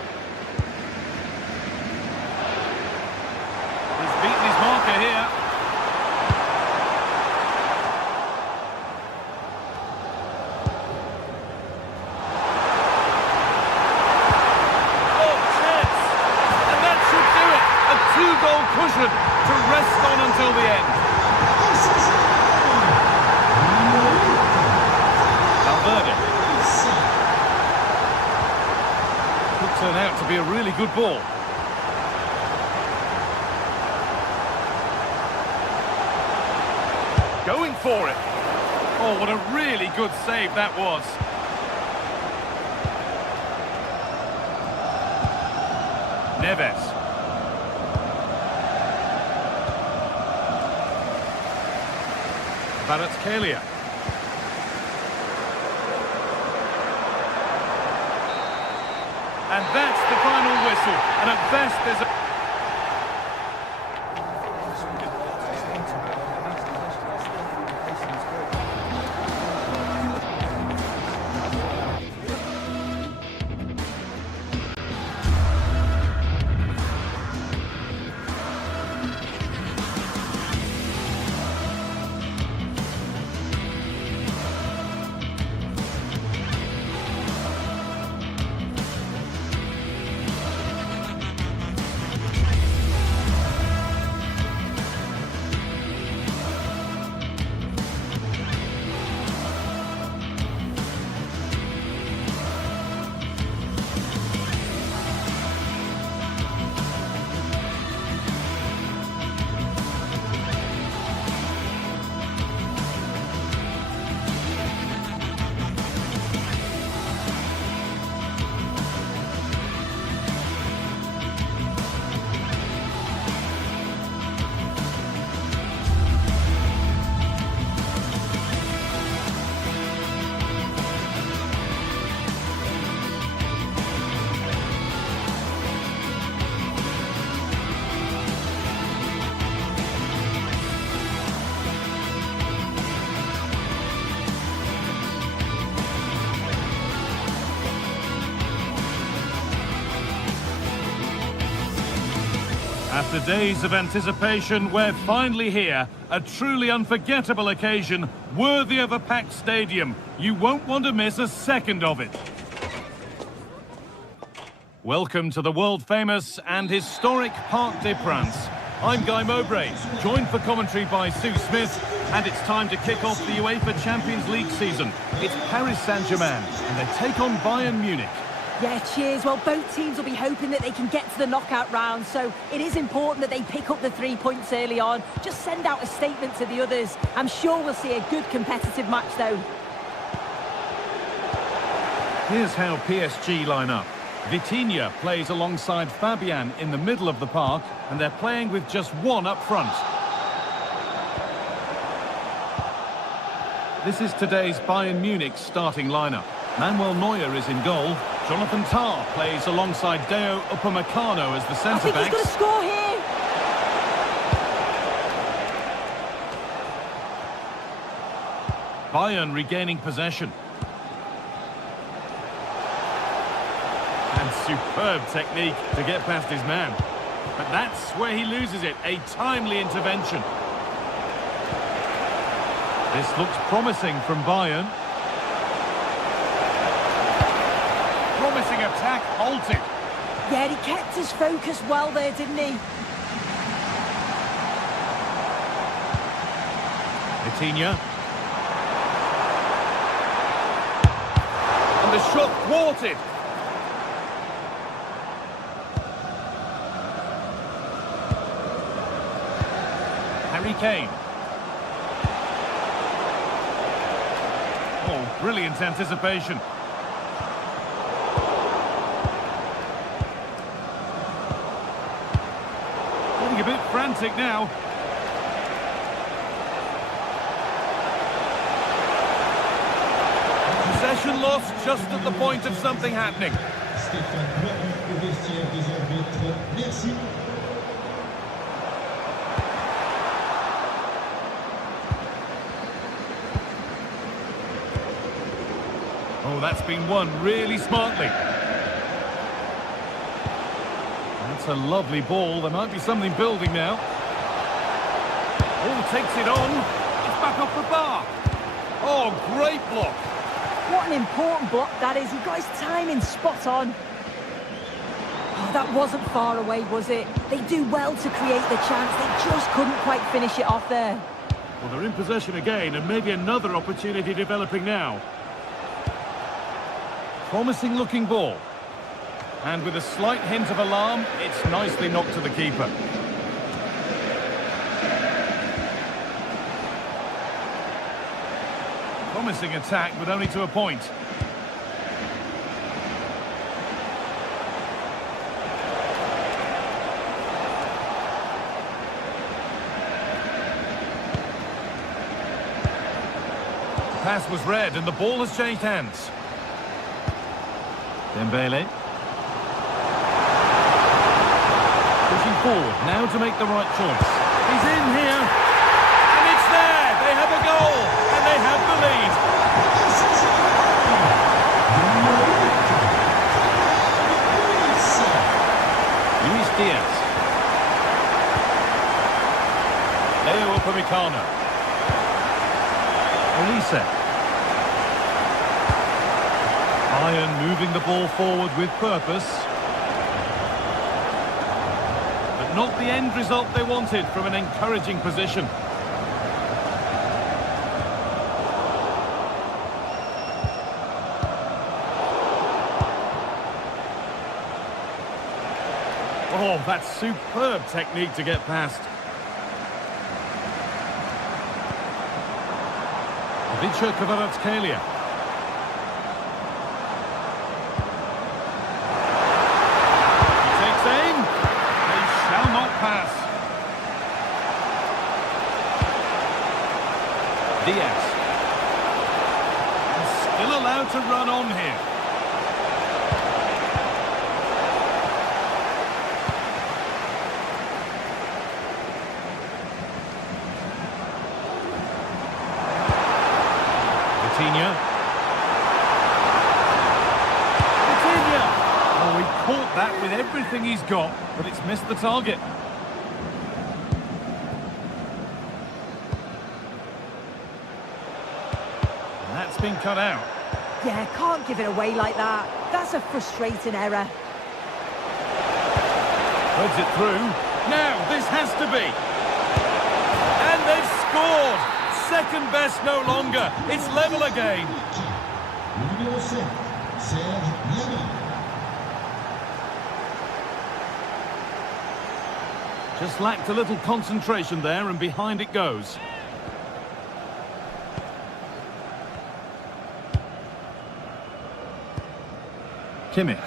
He's beaten his marker here. Oh, chance! And that should do it! A two-goal cushion to rest on until the end. Valverde. Turn out to be a really good ball. Going for it. Oh, what a really good save that was. Neves. Kvaratskhelia. And that's the final whistle. And at best, there's a... After days of anticipation, we're finally here. A truly unforgettable occasion, worthy of a packed stadium. You won't want to miss a second of it. Welcome to the world-famous and historic Parc des Princes. I'm Guy Mowbray, joined for commentary by Sue Smith, and it's time to kick off the UEFA Champions League season. It's Paris Saint-Germain, and they take on Bayern Munich. Yeah, cheers. Well, both teams will be hoping that they can get to the knockout round, so it is important that they pick up the 3 points early on. Just send out a statement to the others. I'm sure we'll see a good competitive match, though. Here's how PSG line up. Vitinha plays alongside Fabian in the middle of the park, and they're playing with just one up front. This is today's Bayern Munich starting lineup. Manuel Neuer is in goal. Jonathan Tah plays alongside Deo Upamecano as the centre-backs. I think he's going to score here. Bayern regaining possession. superb technique to get past his man. But that's where he loses it, a timely intervention. This looks promising from Bayern. Promising attack halted. Yeah, he kept his focus well there, didn't he? Vitinha. And the shot thwarted. Harry Kane. Oh, brilliant anticipation. Getting a bit frantic now. Possession lost just at the point of something happening. Oh, that's been won really smartly. That's a lovely ball. There might be something building now. Oh, takes it on. It's back off the bar. Oh, great block. What an important block that is. He got his timing spot on. Oh, that wasn't far away, was it? They do well to create the chance. They just couldn't quite finish it off there. Well, they're in possession again, and maybe another opportunity developing now. Promising looking ball. And with a slight hint of alarm, it's nicely knocked to the keeper. Promising attack, but only to a point. The pass was read, and the ball has changed hands. Dembele. Pushing forward, now to make the right choice. He's in here, and it's there! They have a goal, and they have the lead. Luis Diaz. Leo Upamecano. Olise. Bayern moving the ball forward with purpose. But not the end result they wanted from an encouraging position. Oh, that's superb technique to get past. Vicha Kvaratskhelia. Pass. Diaz. And still allowed to run on here. Vitinha. Vitinha! Oh, he caught that with everything he's got, but it's missed the target. That's been cut out. Yeah, can't give it away like that. That's a frustrating error. Threads it through. Now, this has to be. And they've scored. Second best no longer. It's level again. Just lacked a little concentration there, and behind it goes. Kimmich.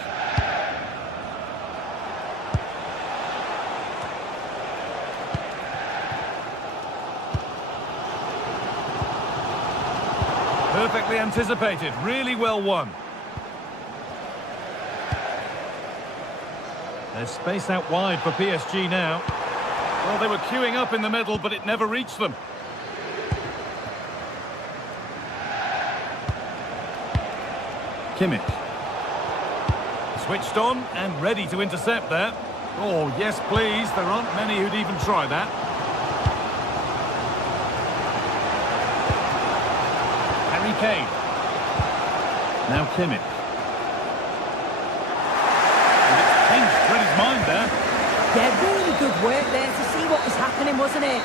Perfectly anticipated, really well won. There's space out wide for PSG now. Well, they were queuing up in the middle, but it never reached them. Kimmich. Switched on and ready to intercept there. Oh, yes, please. There aren't many who'd even try that. Harry Kane. Now Kimmich. And it's changed Freddie's mind there. Yeah, really good work there to see what was happening, wasn't it?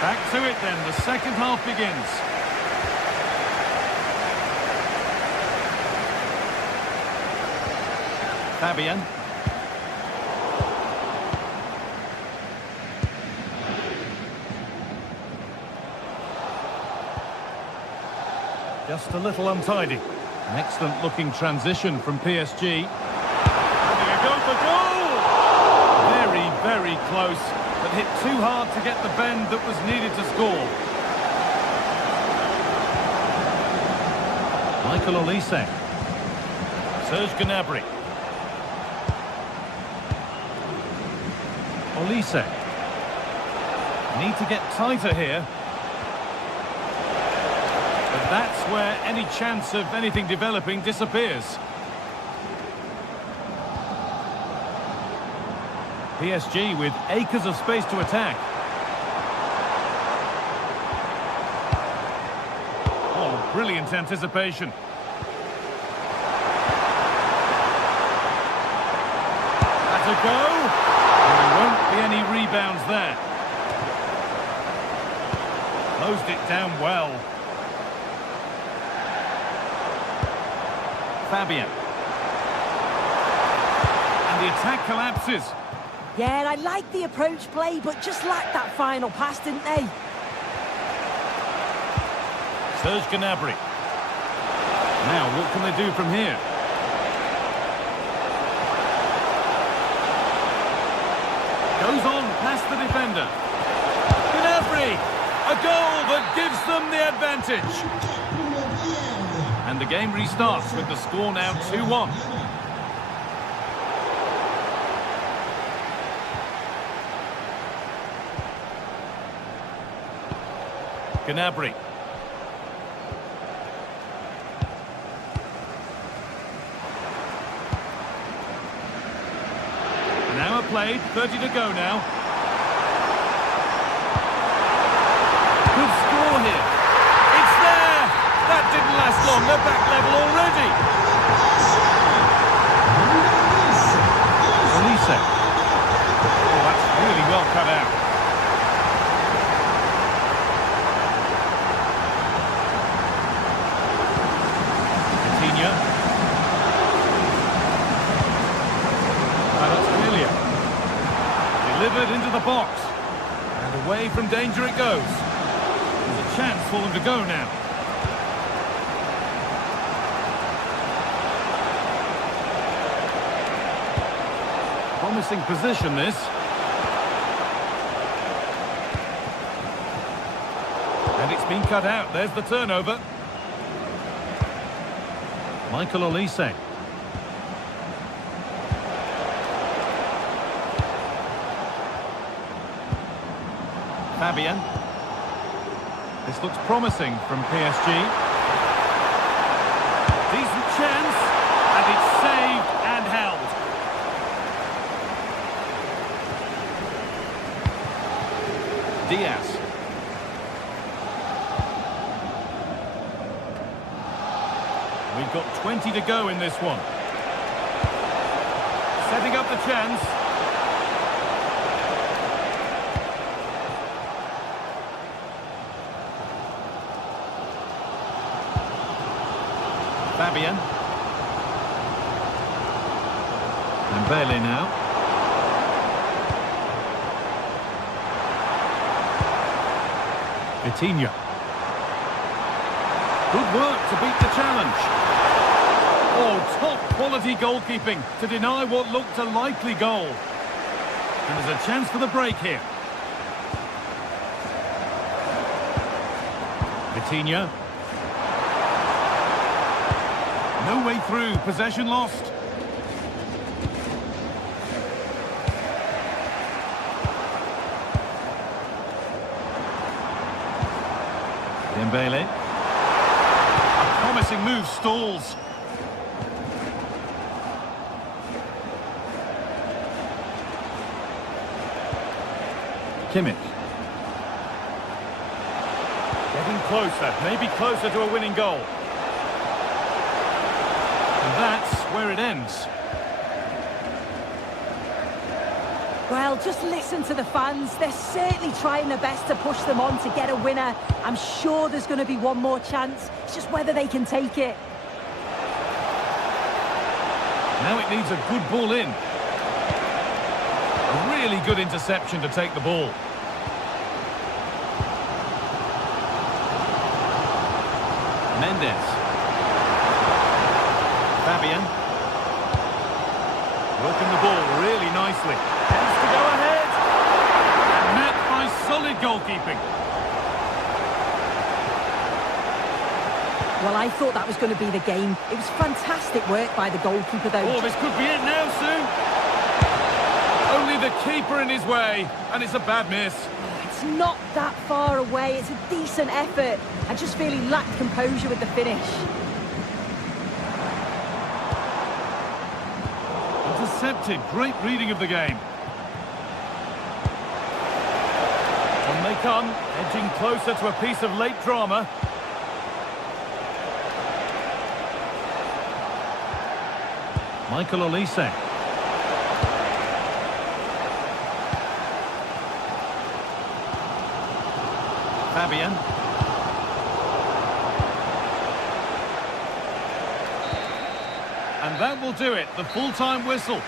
Back to it then, the second half begins. Fabian. Just a little untidy. An excellent looking transition from PSG. Having a go for goal! Very, very close. But hit too hard to get the bend that was needed to score. Michael Olise. Serge Gnabry. Olise. Need to get tighter here. But that's where any chance of anything developing disappears. PSG with acres of space to attack. Oh, brilliant anticipation. That's a go. And there won't be any rebounds there. Closed it down well. Fabian. And the attack collapses. Yeah, I like the approach play, but just lacked that final pass, didn't they? Serge Gnabry. Now, what can they do from here? Goes on past the defender. Gnabry! A goal that gives them the advantage. And the game restarts with the score now 2-1. Gnabry. An hour played, 30 to go now. Good score here. It's there! That didn't last long. They're back level already. Olise. Oh, that's really well cut out. Delivered into the box. And away from danger it goes. There's a chance for them to go now. Promising position this. And it's been cut out. There's the turnover. Michael Olise. Fabian. This looks promising from PSG. Decent chance, and it's saved and held. Diaz. We've got 20 to go in this one. Setting up the chance. Fabian. And Bailey now. Coutinho. Good work to beat the challenge. Oh, top quality goalkeeping to deny what looked a likely goal. And there's a chance for the break here. Coutinho. No way through, possession lost. Dembele. A promising move stalls. Kimmich. Getting closer, maybe closer to a winning goal. And that's where it ends. Well, just listen to the fans. They're certainly trying their best to push them on to get a winner. I'm sure there's going to be one more chance. It's just whether they can take it. Now it needs a good ball in. A really good interception to take the ball. Mendes. Fabian. Working the ball really nicely. Tends to go ahead. And met by solid goalkeeping. Well, I thought that was going to be the game. It was fantastic work by the goalkeeper, though. Oh, this could be it now, soon. Only the keeper in his way, and it's a bad miss. It's not that far away. It's a decent effort. I just feel he lacked composure with the finish. Intercepted. Great reading of the game. On they come, edging closer to a piece of late drama. Michael Olise. Fabian. And that will do it, the full-time whistle.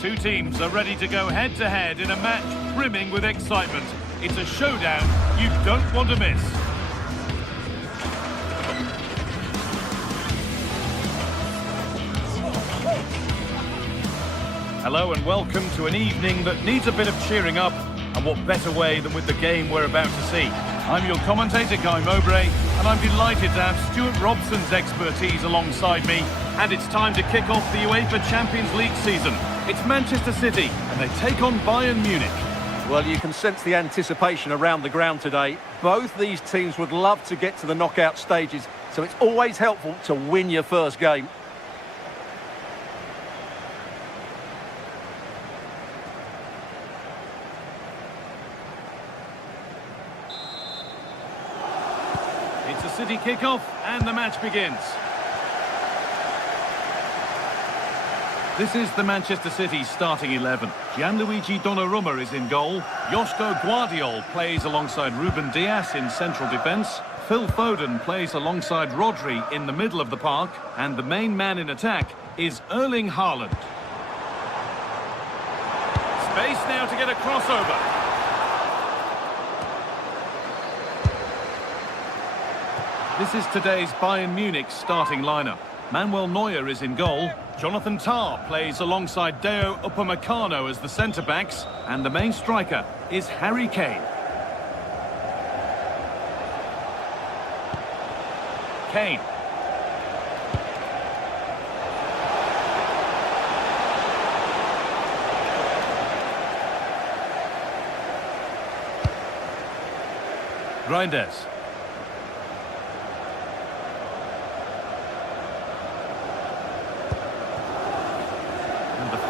Two teams are ready to go head-to-head in a match brimming with excitement. It's a showdown you don't want to miss. Hello and welcome to an evening that needs a bit of cheering up, and what better way than with the game we're about to see. I'm your commentator, Guy Mowbray, and I'm delighted to have Stuart Robson's expertise alongside me. And it's time to kick off the UEFA Champions League season. It's Manchester City, and they take on Bayern Munich. Well, you can sense the anticipation around the ground today. Both these teams would love to get to the knockout stages, so it's always helpful to win your first game. It's a City kickoff, and the match begins. This is the Manchester City starting 11. Gianluigi Donnarumma is in goal. Joško Guardiol plays alongside Ruben Dias in central defence. Phil Foden plays alongside Rodri in the middle of the park. And the main man in attack is Erling Haaland. Space now to get a crossover. This is today's Bayern Munich starting lineup. Manuel Neuer is in goal. Jonathan Tah plays alongside Deo Upamecano as the centre-backs. And the main striker is Harry Kane. Kane. Reinders.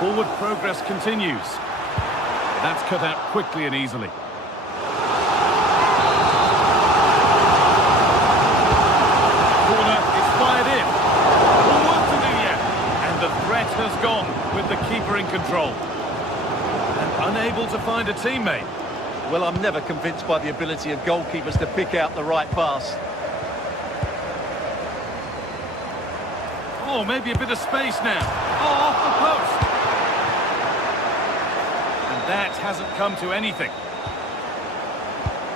Forward progress continues. That's cut out quickly and easily. Corner is fired in. More work to do yet. And the threat has gone with the keeper in control. And unable to find a teammate. Well, I'm never convinced by the ability of goalkeepers to pick out the right pass. Oh, maybe a bit of space now. Oh, off the post. That hasn't come to anything.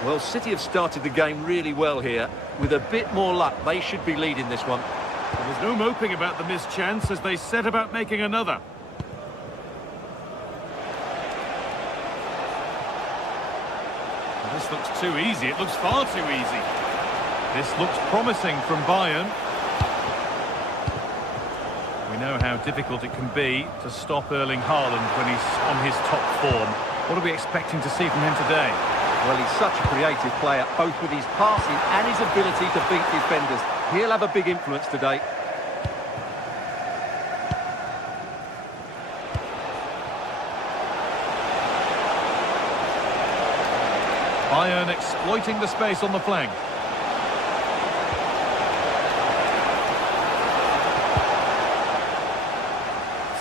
Well, City have started the game really well here. With a bit more luck, they should be leading this one. There's no moping about the missed chance as they set about making another. This looks too easy. It looks far too easy. This looks promising from Bayern. We know how difficult it can be to stop Erling Haaland when he's on his top form. What are we expecting to see from him today? Well, he's such a creative player, both with his passing and his ability to beat defenders. He'll have a big influence today. Bayern exploiting the space on the flank.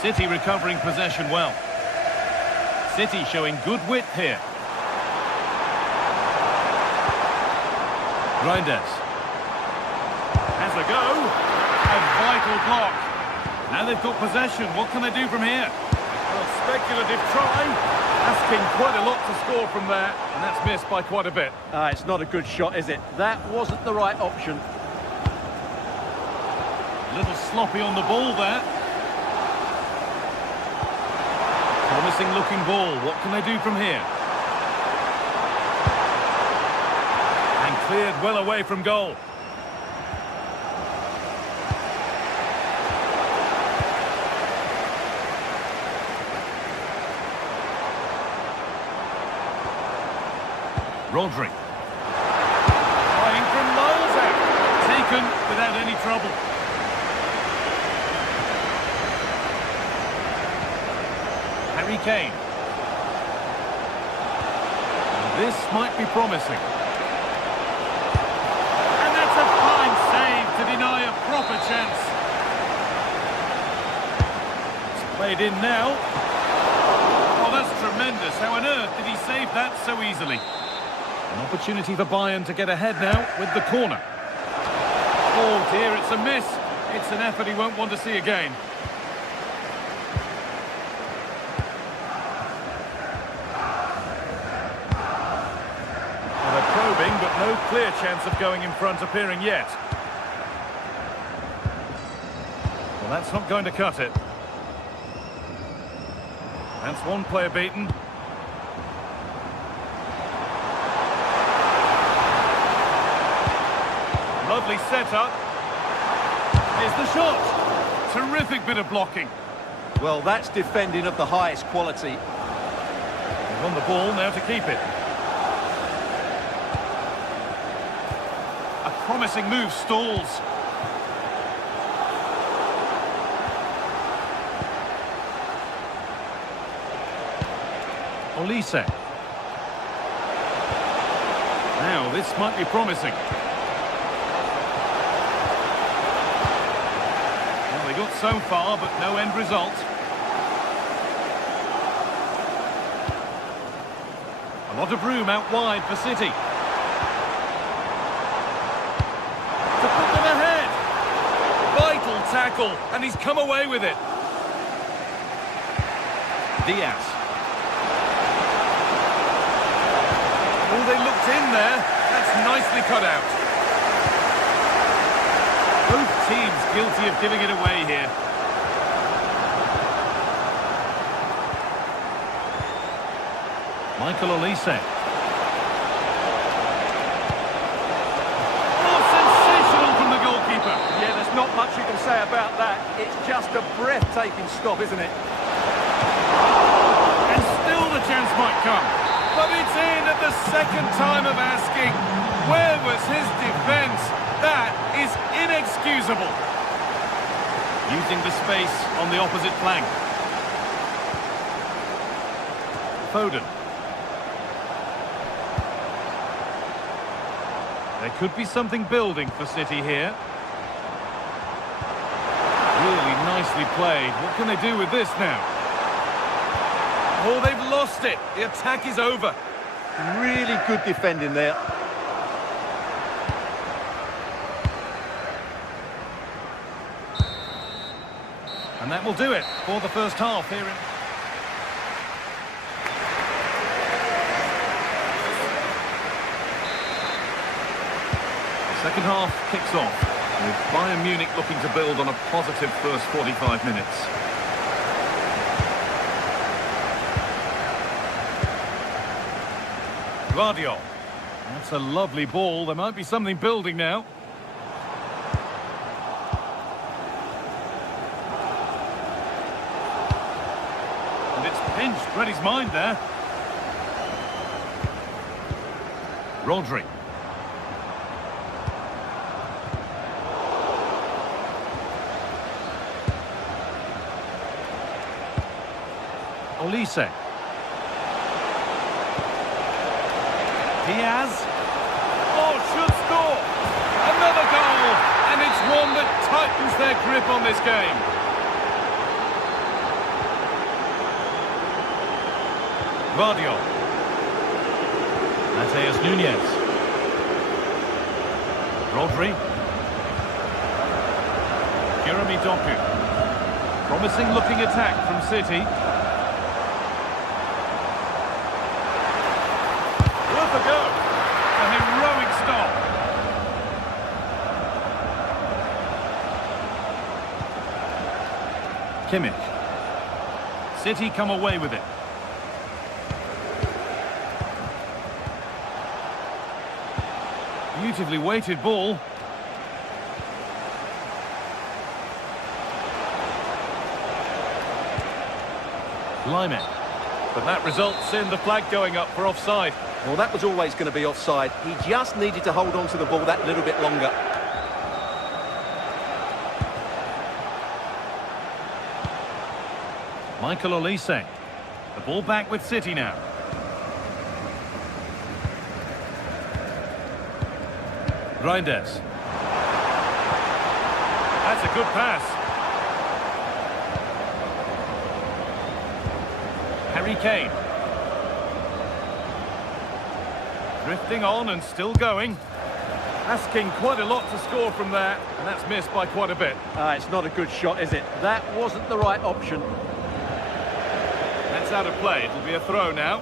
City recovering possession well. City showing good width here. Reinders. Has a go. A vital block. Now they've got possession. What can they do from here? Well, speculative try. Asking quite a lot to score from there. And that's missed by quite a bit. It's not a good shot, is it? That wasn't the right option. A little sloppy on the ball there. Promising looking ball. What can they do from here? And cleared well away from goal. Rodri. Trying from miles out. Taken without any trouble. Harry Kane. This might be promising. And that's a fine save to deny a proper chance. It's played in now. Oh, that's tremendous. How on earth did he save that so easily? An opportunity for Bayern to get ahead now with the corner. Oh dear, it's a miss. It's an effort he won't want to see again. No clear chance of going in front appearing yet. Well, that's not going to cut it. That's one player beaten. Lovely setup. Here's the shot. Terrific bit of blocking. Well, that's defending of the highest quality. He's on the ball now to keep it. A promising move stalls. Olise. Now, this might be promising. Well, they got so far, but no end result. A lot of room out wide for City. To put them ahead. Vital tackle, and he's come away with it. Diaz. Oh, they looked in there. That's nicely cut out. Both teams guilty of giving it away here. Michael Olise. Oh, sensational from the goalkeeper. Yeah, there's not much you can say about that. It's just a breathtaking stop, isn't it? And still the chance might come. But it's in at the second time of asking. Where was his defence? That is inexcusable. Using the space on the opposite flank. Foden. There could be something building for City here. Really nicely played. What can they do with this now? Oh, they've lost it. The attack is over. Really good defending there. And that will do it for the first half here in... The second half kicks off, with Bayern Munich looking to build on a positive first 45 minutes. Guardiola. That's a lovely ball. There might be something building now. And it's pinched. Read his mind there. Rodri. Olise. Diaz. Oh, should score. Another goal. And it's one that tightens their grip on this game. Guardiola. Mateus Nunes. Rodri. Jeremy Doku. Promising looking attack from City. Worth a go. A heroic stop. Kimmich. City come away with it. Beautifully weighted ball. Lyman. But that results in the flag going up for offside. Well, that was always going to be offside. He just needed to hold on to the ball that little bit longer. Michael Olise. The ball back with City now. Reinders. That's a good pass. Harry Kane. Drifting on and still going. Asking quite a lot to score from there, and that's missed by quite a bit. It's not a good shot, is it? That wasn't the right option. That's out of play. It'll be a throw now.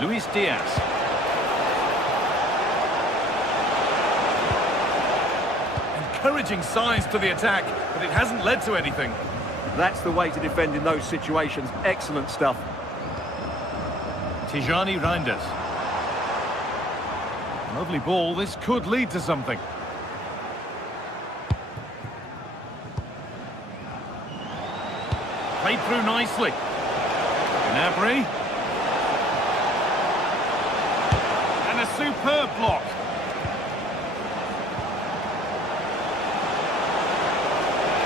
Luis Diaz. Encouraging signs to the attack, but it hasn't led to anything. That's the way to defend in those situations. Excellent stuff. Tijani Reinders. Lovely ball. This could lead to something. Played through nicely. Gnabry. And a superb block.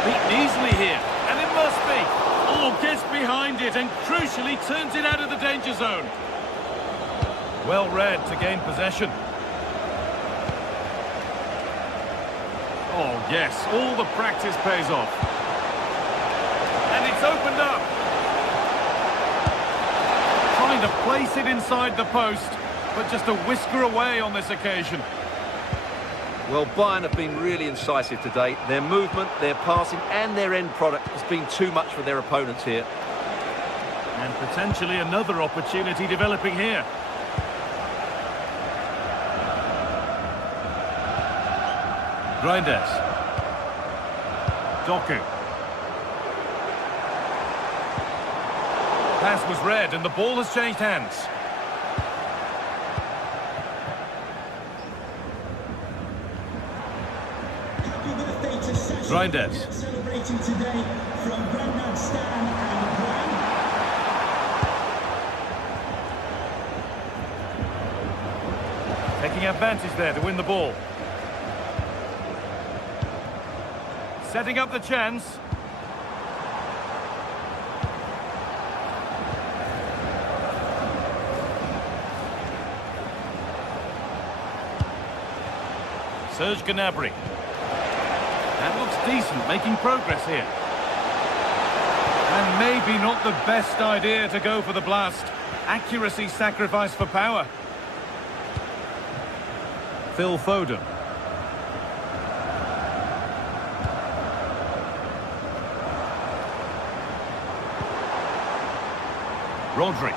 Beaten easily here. And it must be. Oh, gets behind it and crucially turns it out of the danger zone. Well read to gain possession. Oh, yes. All the practice pays off. And it's opened up. Trying to place it inside the post, but just a whisker away on this occasion. Well, Bayern have been really incisive today. Their movement, their passing and their end product has been too much for their opponents here. And potentially another opportunity developing here. Reinders. Doku. Pass was read and the ball has changed hands. Reinders. Celebrating today from Grandad Stan and Gran. Taking advantage there to win the ball. Setting up the chance. Serge Gnabry. That looks decent, making progress here. And maybe not the best idea to go for the blast. Accuracy sacrificed for power. Phil Foden. Rodri.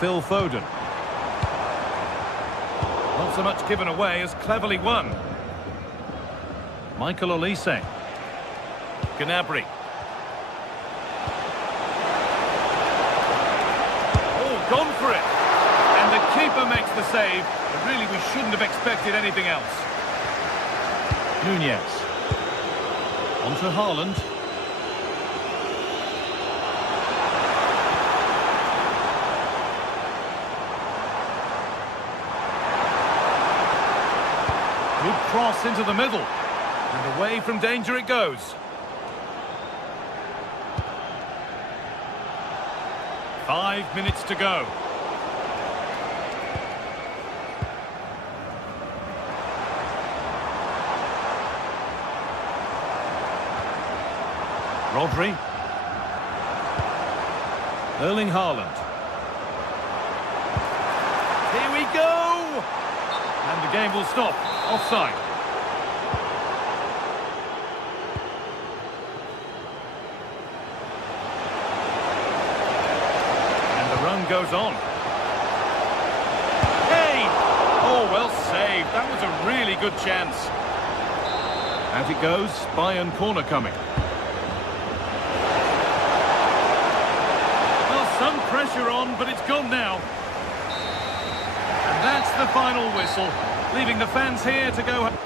Phil Foden. Not so much given away as cleverly won. Michael Olise. Gnabry. Oh, gone for it. And the keeper makes the save. But really, we shouldn't have expected anything else. Nunez. On to Haaland. Good cross into the middle. And away from danger it goes. Five minutes to go. Rodri. Erling Haaland. Here we go! And the game will stop. Offside. And the run goes on. Hey! Oh, well saved. That was a really good chance. Out it goes. Bayern corner coming. Well, some pressure on, but it's gone now. And that's the final whistle, leaving the fans here to go home.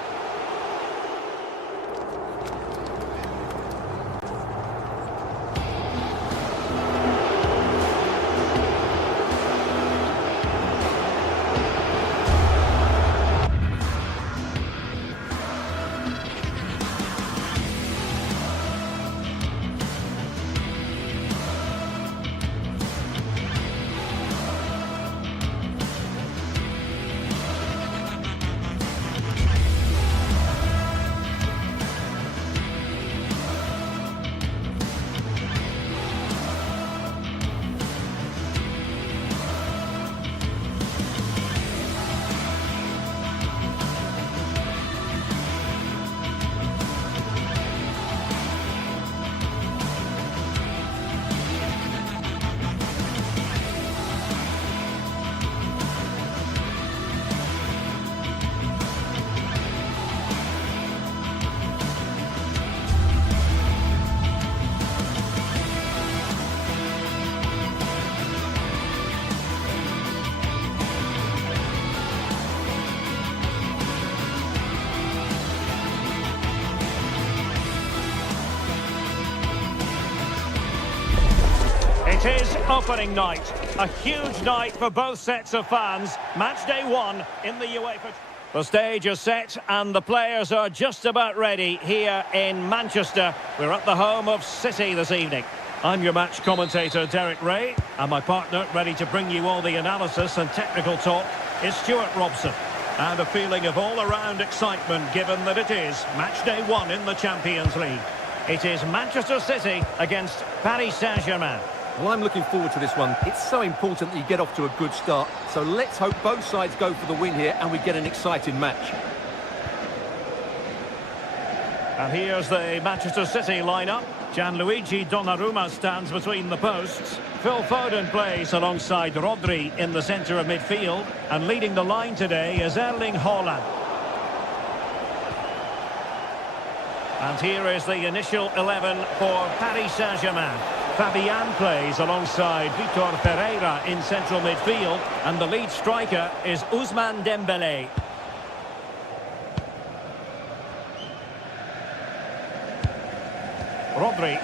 It is opening night. A huge night for both sets of fans. Match day 1 in the UEFA. The stage is set and the players are just about ready here in Manchester. We're at the home of City this evening. I'm your match commentator, Derek Ray, and my partner, ready to bring you all the analysis and technical talk, is Stuart Robson. And a feeling of all-around excitement given that it is match day 1 in the Champions League. It is Manchester City against Paris Saint-Germain. Well, I'm looking forward to this one. It's so important that you get off to a good start. So let's hope both sides go for the win here and we get an exciting match. And here's the Manchester City lineup. Gianluigi Donnarumma stands between the posts. Phil Foden plays alongside Rodri in the centre of midfield. And leading the line today is Erling Haaland. And here is the initial 11 for Paris Saint-Germain. Fabian plays alongside Vitor Pereira in central midfield. And the lead striker is Ousmane Dembélé. Rodri.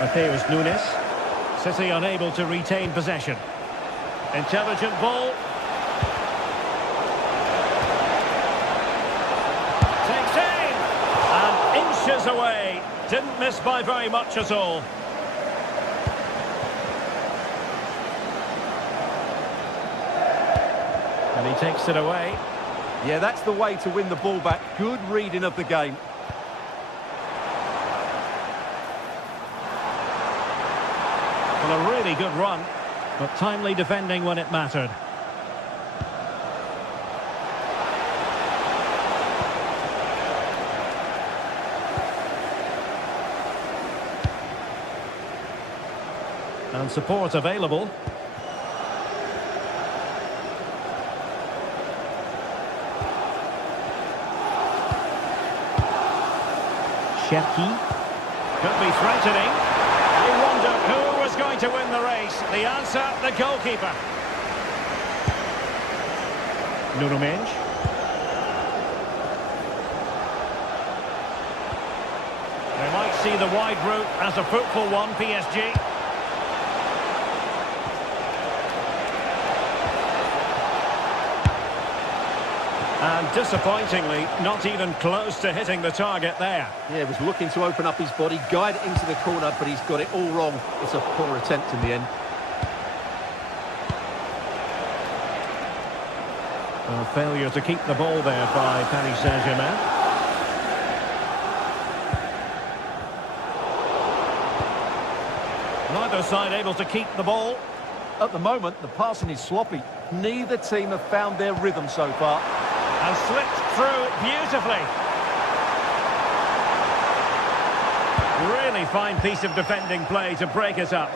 Mateus Nunes. City unable to retain possession. Intelligent ball. Takes aim. And inches away. Didn't miss by very much at all. And he takes it away. Yeah, that's the way to win the ball back. Good reading of the game. Well, a really good run, but timely defending when it mattered. And support available. Cherki. Could be threatening. You wonder who was going to win the race. The answer, the goalkeeper. Nuno Mendes. They might see the wide route as a fruitful one, PSG. And disappointingly, not even close to hitting the target there. Yeah, he was looking to open up his body, guide it into the corner, but he's got it all wrong. It's a poor attempt in the end. A failure to keep the ball there by Paris Saint-Germain. Neither side able to keep the ball. At the moment, the passing is sloppy. Neither team have found their rhythm so far. And slipped through beautifully. Really fine piece of defending play to break it up.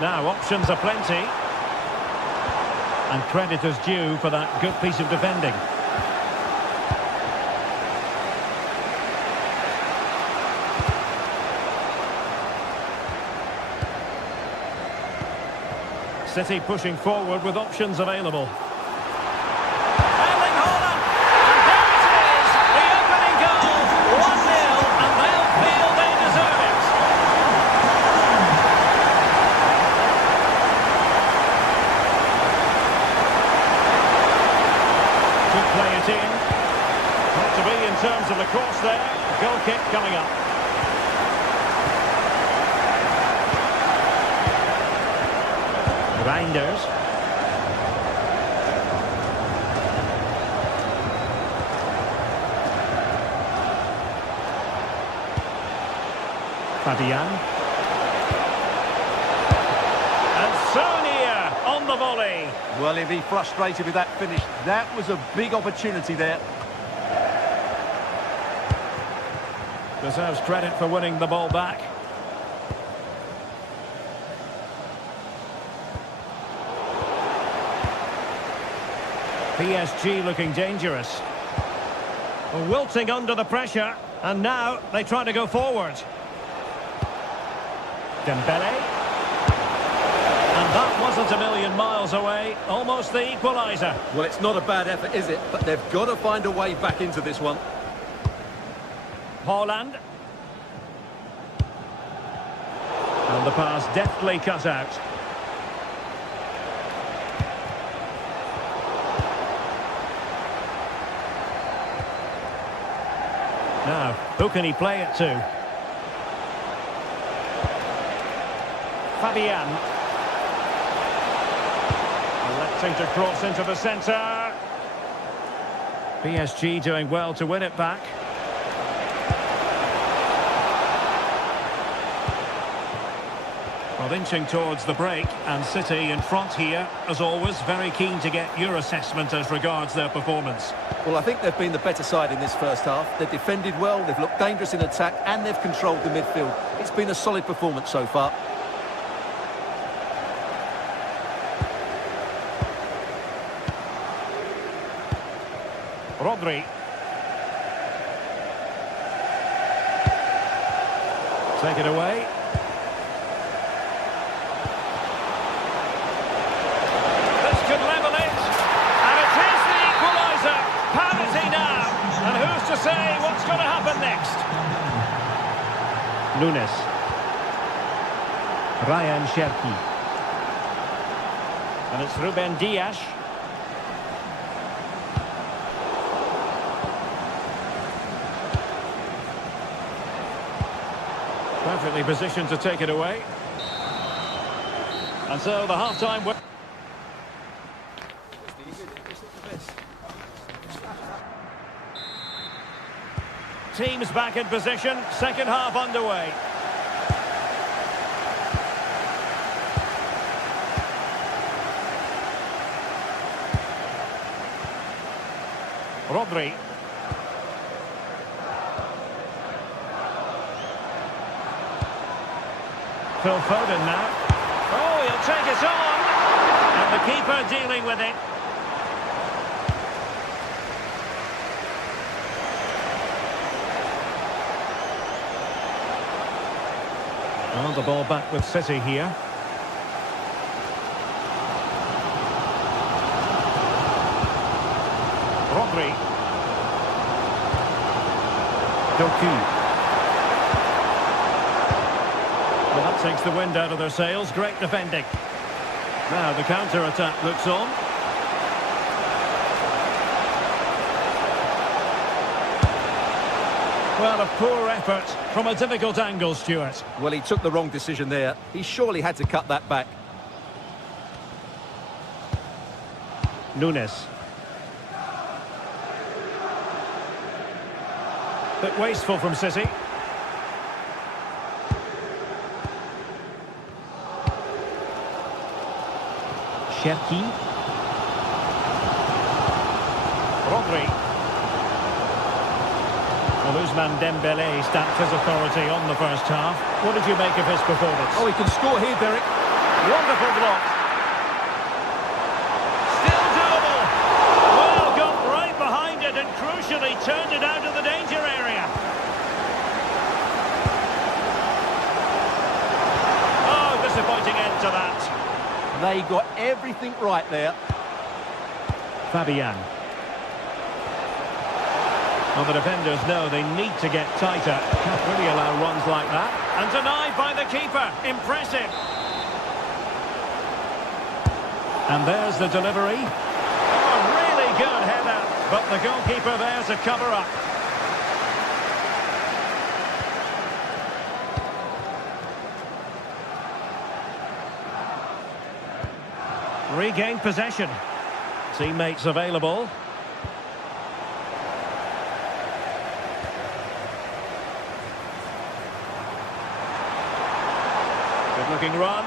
Now options are plenty. And credit is due for that good piece of defending. City pushing forward with options available. Erling Haaland! And there it is! The opening goal! 1-0, and they'll feel they deserve it. Could play it in. Not to be in terms of the cross there. Goal kick coming up. Reinders. Fabian. And Sonia on the volley. Well, he'll be frustrated with that finish. That was a big opportunity there. Deserves credit for winning the ball back. PSG looking dangerous. Wilting under the pressure, and now they try to go forward. Dembele. And that wasn't a million miles miles away, almost the equaliser. Well, it's not a bad effort, is it? But they've got to find a way back into this one. Haaland. And the pass deftly cut out. Now, who can he play it to? Fabian. Electing to cross into the centre. PSG doing well to win it back. Well, inching towards the break, and City in front here, as always, very keen to get your assessment as regards their performance. Well, I think they've been the better side in this first half. They've defended well, they've looked dangerous in attack, and they've controlled the midfield. It's been a solid performance so far. Rodri. Take it away. This could level it. And it is the equaliser. Penalty now. And who's to say what's going to happen next? Nunes. Ryan Cherki. And it's Ruben Dias. Perfectly positioned to take it away. And so the half-time... Teams back in position, second half underway. Rodri. Phil Foden now. Oh, he'll take it on. And the keeper dealing with it. Well, the ball back with City here. Rodri. Doku. Well, that takes the wind out of their sails. Great defending. Now the counter-attack looks on. Well, a poor effort from a difficult angle, Stuart. Well, he took the wrong decision there. He surely had to cut that back. Nunes. Bit wasteful from City. Cherki. Rodri. Well, Ousmane Dembélé stamped his authority on the first half. What did you make of his performance? Oh, he can score here, Derek. Wonderful block. Still doable. Well, got right behind it and crucially turned it out of the danger area. Oh, disappointing end to that. They got everything right there. Fabian. Well, the defenders know they need to get tighter. Can't really allow runs like that. And denied by the keeper. Impressive. And there's the delivery. Oh, really good header. But the goalkeeper there to cover up. Regained possession. Teammates available. Good looking run.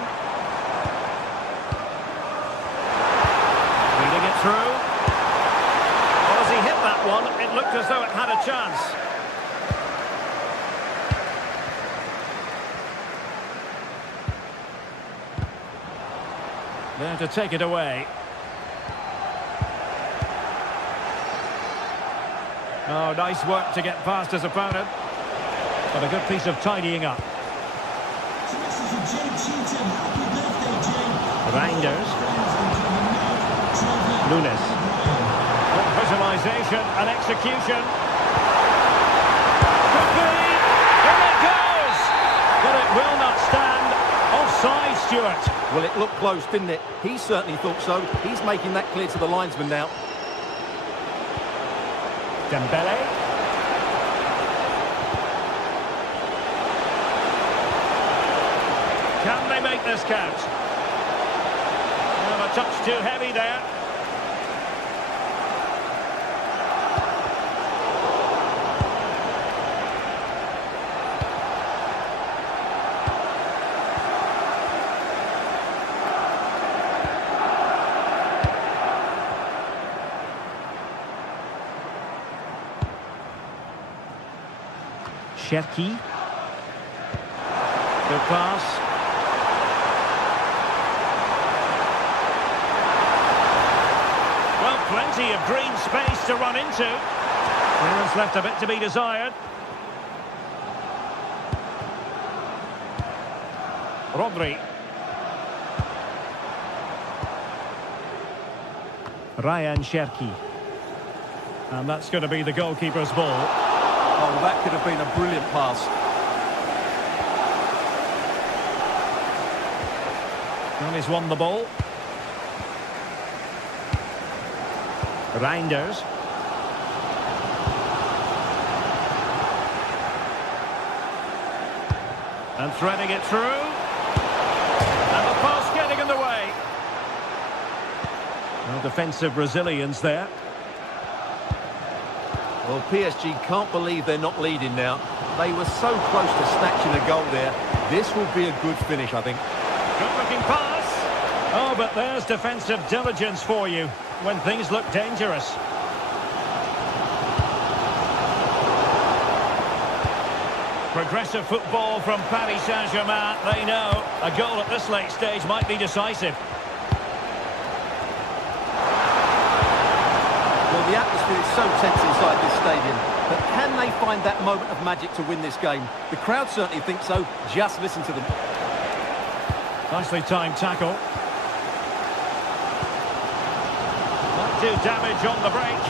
Reading it through. Well, as he hit that one, it looked as though it had a chance. There to take it away. Oh, nice work to get past his opponent. But a good piece of tidying up. So this is a Jay Cheatham. Happy birthday, Jay. Reinders. Nunes. Good visualisation and execution. Could be. And it goes! But it will not stand. Offside, Stuart. Well, it looked close, didn't it? He certainly thought so. He's making that clear to the linesman now. Dembele. Can they make this count? Well, a touch too heavy there. Cherki. Good pass. Well, plenty of green space to run into. Clearance left a bit to be desired. Rodri. Ryan Cherki. And that's going to be the goalkeeper's ball. Oh, that could have been a brilliant pass. And he's won the ball. Reinders. And threading it through. And the pass getting in the way. Well, defensive resilience there. Well, PSG can't believe they're not leading now. They were so close to snatching a goal there. This will be a good finish, I think. Good-looking pass. Oh, but there's defensive diligence for you when things look dangerous. Progressive football from Paris Saint-Germain. They know a goal at this late stage might be decisive. Well, the atmosphere is so tense inside this stadium, but can they find that moment of magic to win this game? The crowd certainly think so. Just listen to them. Nicely timed tackle. Might do damage on the break.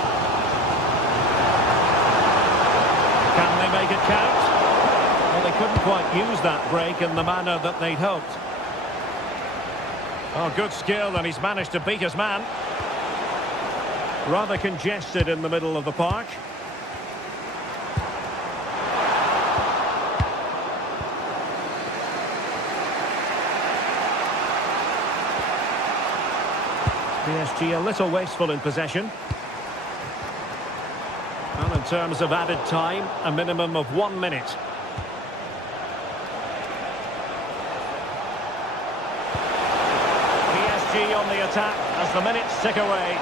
Can they make it count? Well, they couldn't quite use that break in the manner that they'd hoped. Oh, good skill, and he's managed to beat his man. Rather congested in the middle of the park. PSG a little wasteful in possession. And in terms of added time, a minimum of 1 minute. PSG on the attack as the minutes tick away.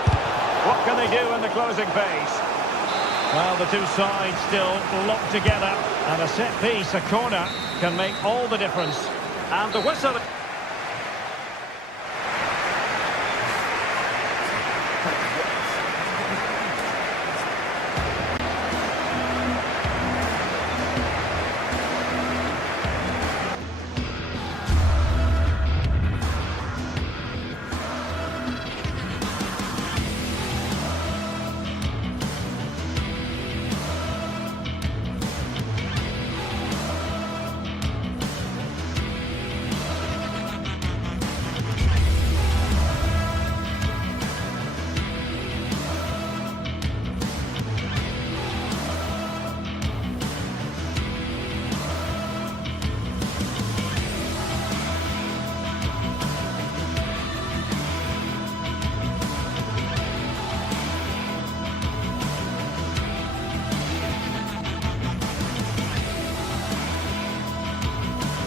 What can they do in the closing phase? Well, the two sides still locked together. And a set piece, a corner, can make all the difference. And the whistle...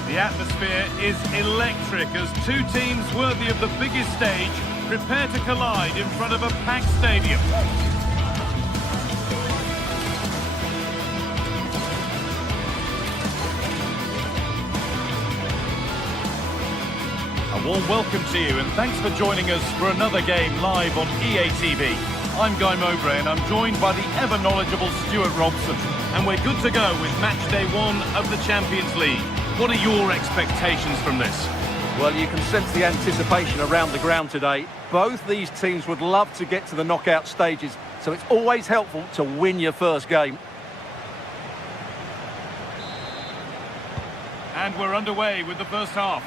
The atmosphere is electric as two teams worthy of the biggest stage prepare to collide in front of a packed stadium. A warm welcome to you and thanks for joining us for another game live on EA TV. I'm Guy Mowbray and I'm joined by the ever knowledgeable Stuart Robson. And we're good to go with match day 1 of the Champions League. What are your expectations from this? Well, you can sense the anticipation around the ground today. Both these teams would love to get to the knockout stages, so it's always helpful to win your first game. And we're underway with the first half.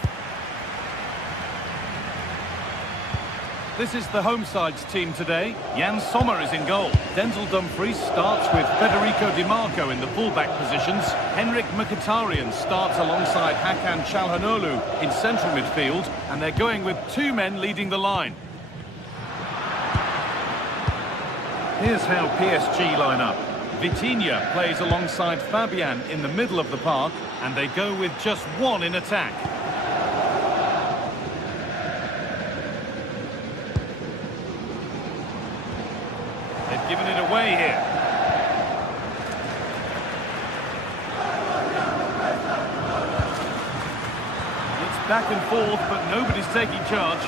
This is the home side's team today. Jan Sommer is in goal. Denzel Dumfries starts with Federico Di Marco in the fullback positions. Henrik Mkhitaryan starts alongside Hakan Çalhanoğlu in central midfield. And they're going with two men leading the line. Here's how PSG line up. Vitinha plays alongside Fabian in the middle of the park. And they go with just one in attack. They've given it away here. It's back and forth, but nobody's taking charge.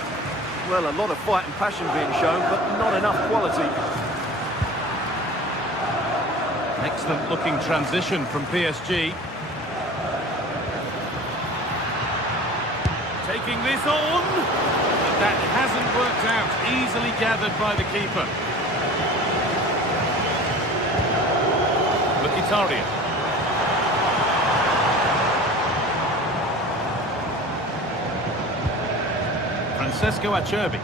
Well, a lot of fight and passion being shown, but not enough quality. Excellent looking transition from PSG. Taking this on. But that hasn't worked out. Easily gathered by the keeper. Mkhitaryan. Francesco Acerbi.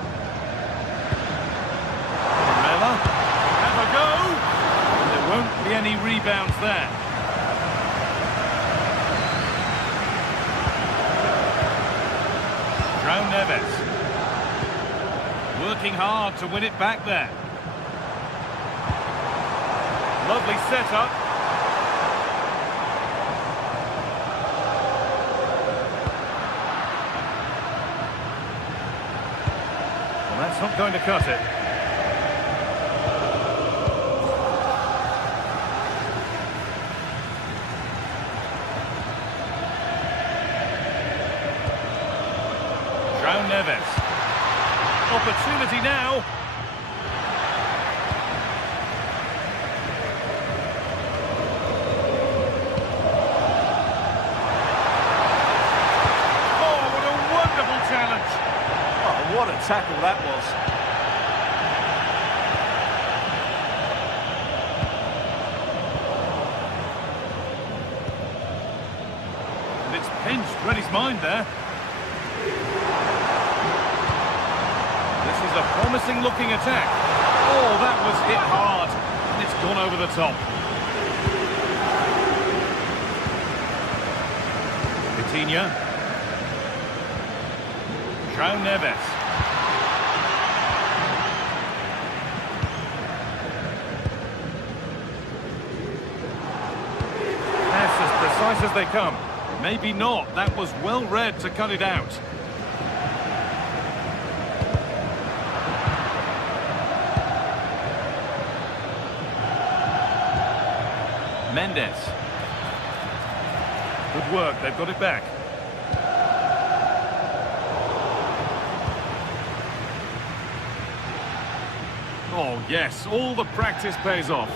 Mella. Have a go. And there won't be any rebounds there. João Neves. Working hard to win it back there. Lovely setup. Well, that's not going to cut it. João Neves. Opportunity now. Oh, what a wonderful challenge. Oh, what a tackle that was. And it's pinched, read his mind there. This is a promising looking attack. Oh, that was hit hard. And it's gone over the top. Vitinha. João Neves. That's as precise as they come. Maybe not. That was well read to cut it out. Mendes. Good work, they've got it back. Oh yes, all the practice pays off.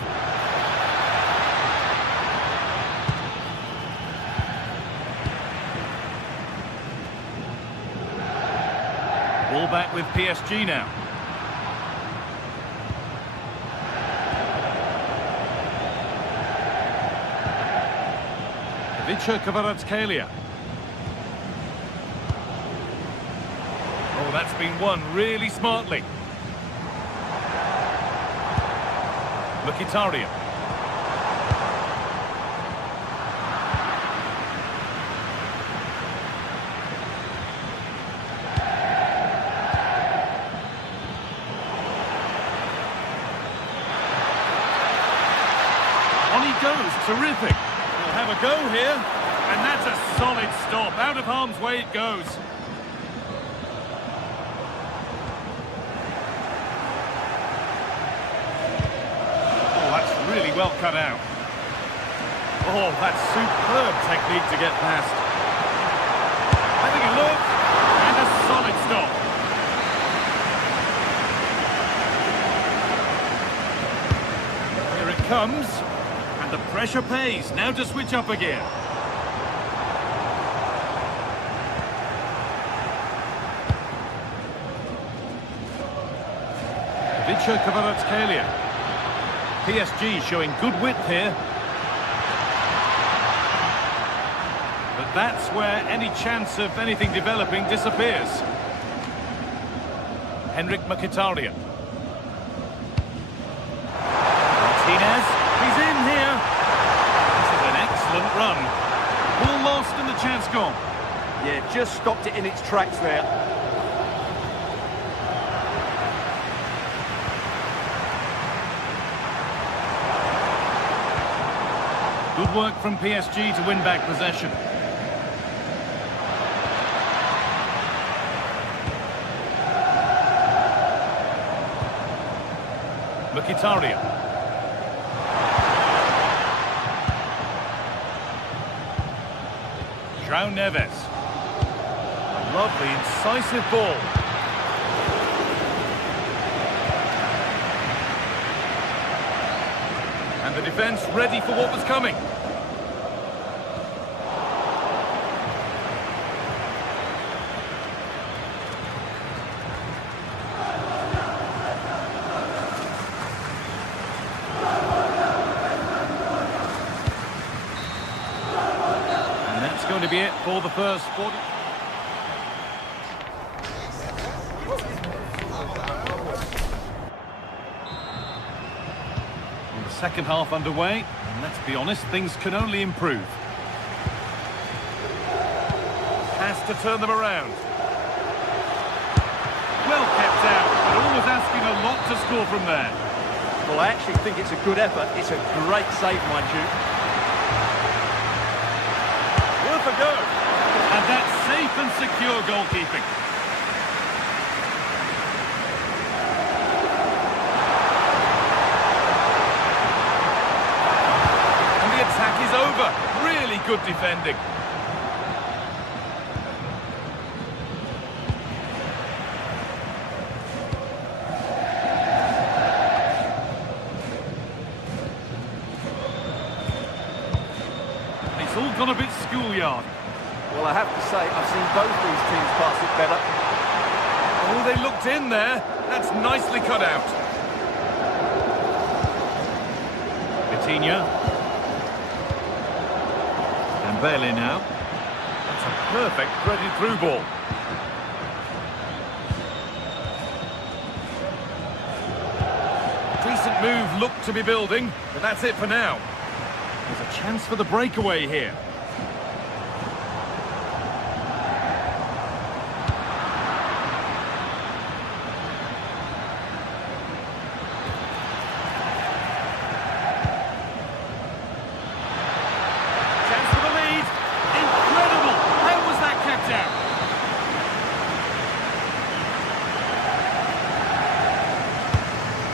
Ball back with PSG now. Ivica Kvaratskhelia. Oh, that's been won really smartly. Mkhitaryan. On he goes, terrific. Have a go here, and that's a solid stop. Out of harm's way it goes. Oh, that's really well cut out. Oh, that's superb technique to get past. Having a look, and a solid stop. Here it comes. The pressure pays. Now to switch up again. PSG showing good width here. But that's where any chance of anything developing disappears. Henrik Mkhitaryan. Martinez, he's in here. This is an excellent run. Ball lost and the chance gone. Yeah, just stopped it in its tracks there. Good work from PSG to win back possession. Mkhitaryan. João Neves. A lovely, incisive ball. And the defence ready for what was coming. Going to be it for the first 40. And the second half underway, and let's be honest, things can only improve. Has to turn them around. Well kept out, but always asking a lot to score from there. Well, I actually think it's a good effort. It's a great save, mind you. A go. And that's safe and secure goalkeeping. And the attack is over. Really good defending. It's all gone a bit schoolyard. Well, I have to say, I've seen both these teams pass it better. Oh, they looked in there. That's nicely cut out. Vitinha. And Bailey now. That's a perfect threaded through ball. Decent move looked to be building, but that's it for now. There's a chance for the breakaway here.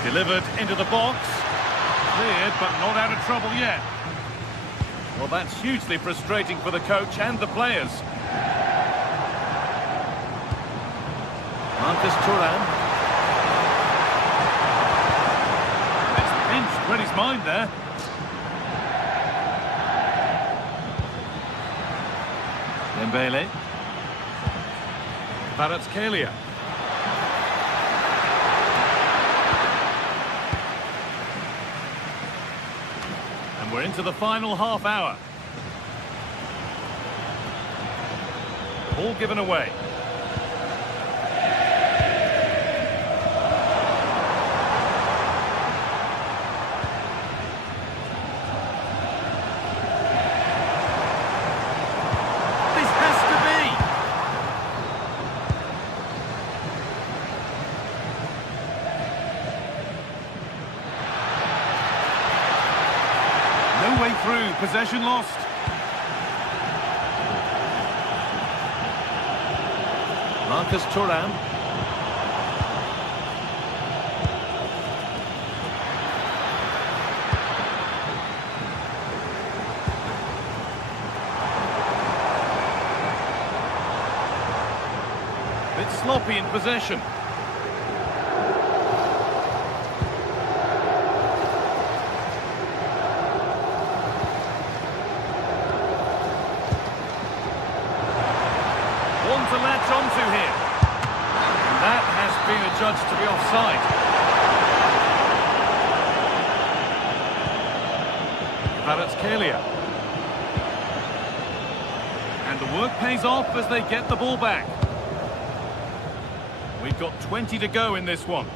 Delivered into the box. Cleared, but not out of trouble yet. Well, that's hugely frustrating for the coach and the players. Marcus Thuram. It's pinched, read his mind there. Dembele. Kvaratskhelia. We're into the final half hour. Ball given away. This has to be. No way through, possession lost. Marcus Thuram. Bit sloppy in possession. One to latch onto here. And that has been adjudged to be offside. Kvaratskhelia. And the work pays off as they get the ball back. We've got 20 to go in this one.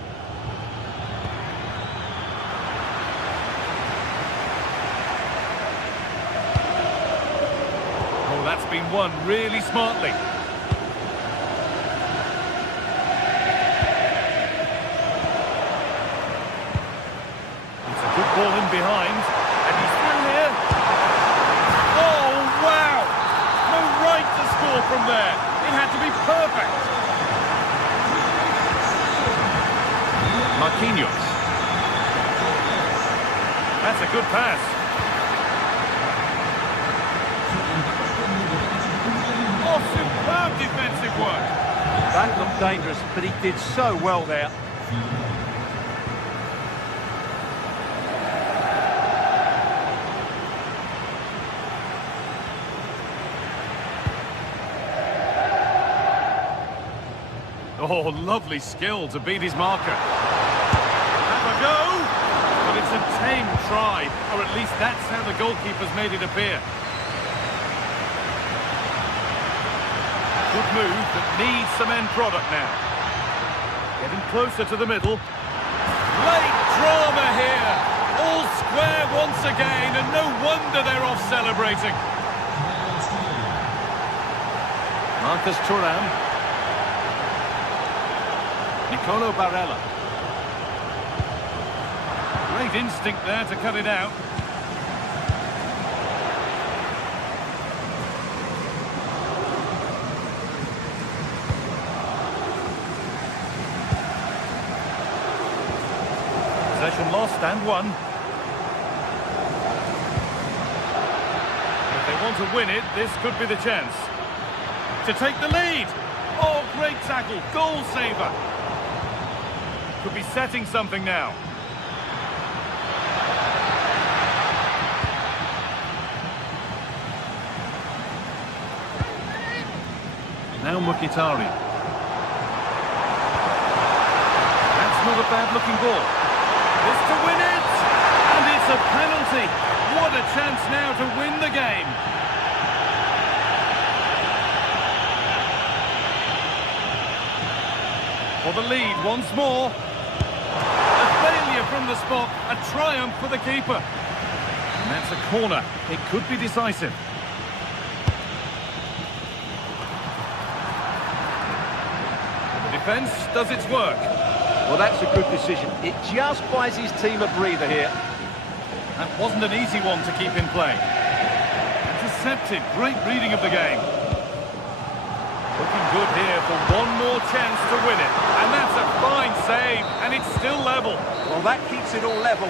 Oh, that's been won really smartly. It's a good ball in behind. And he's through here. Oh, wow! No right to score from there. It had to be perfect. Marquinhos. That's a good pass. Oh, superb defensive work. That looked dangerous, but he did so well there. Oh, lovely skill to beat his marker. Have a go! But it's a tame try, or at least that's how the goalkeeper's made it appear. Good move that needs some end product now. Getting closer to the middle. Late drama here! All square once again, and no wonder they're off celebrating. Marcus Thuram. Nicolo Barella. Great instinct there to cut it out. Possession lost and won. If they want to win it, this could be the chance. To take the lead. Oh, great tackle. Goal saver. Could be setting something now. Now Mkhitaryan. That's not a bad-looking ball. This to win it! And it's a penalty! What a chance now to win the game! For the lead once more. A failure from the spot, a triumph for the keeper. And that's a corner. It could be decisive. The defence does its work. Well, that's a good decision. It just buys his team a breather here. That wasn't an easy one to keep in play. Intercepted. Great reading of the game. Looking good here for one more chance to win it. And that's a fine save, and it's still level. Well, that keeps it all level.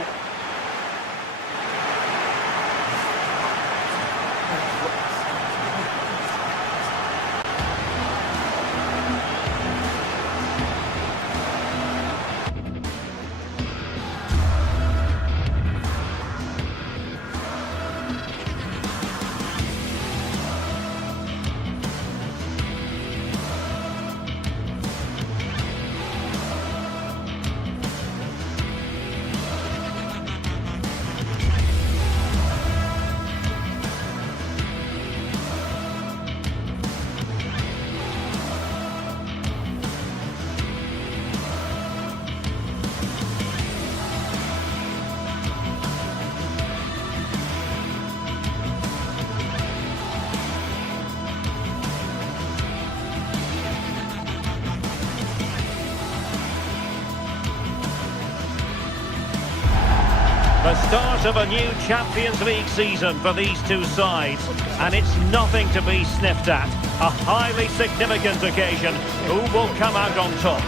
The start of a new Champions League season for these two sides, and it's nothing to be sniffed at. A highly significant occasion. Who will come out on top?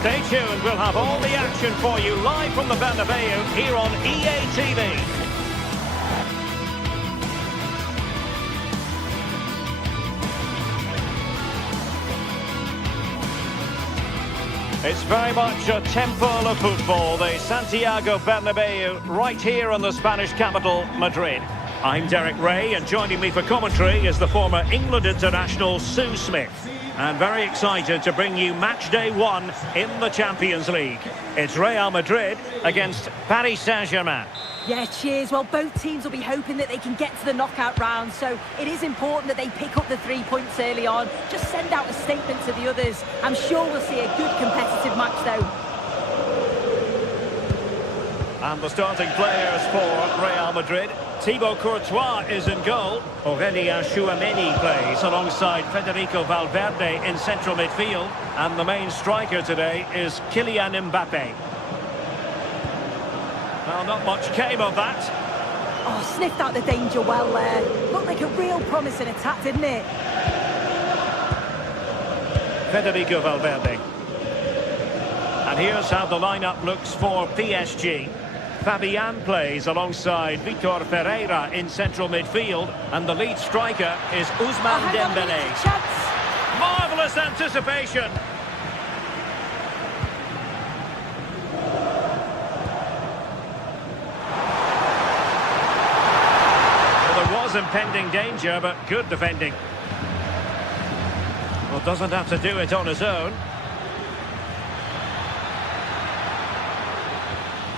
Stay tuned, we'll have all the action for you live from the Bernabeu here on EA TV. It's very much a temple of football, the Santiago Bernabeu, right here in the Spanish capital, Madrid. I'm Derek Ray, and joining me for commentary is the former England international Sue Smith. And very excited to bring you match day 1 in the Champions League. It's Real Madrid against Paris Saint-Germain. Yeah, cheers. Well, both teams will be hoping that they can get to the knockout round, so it is important that they pick up the 3 points early on. Just send out a statement to the others. I'm sure we'll see a good competitive match, though. And the starting players for Real Madrid. Thibaut Courtois is in goal. Aurélien Tchouameni plays alongside Federico Valverde in central midfield. And the main striker today is Kylian Mbappe. Well, not much came of that. Oh, sniffed out the danger well there. Looked like a real promising attack, didn't it? Federico Valverde. And here's how the lineup looks for PSG. Fabian plays alongside Vitor Ferreira in central midfield. And the lead striker is Ousmane Dembélé. Marvellous anticipation. Well, there was impending danger, but good defending. Well, doesn't have to do it on his own.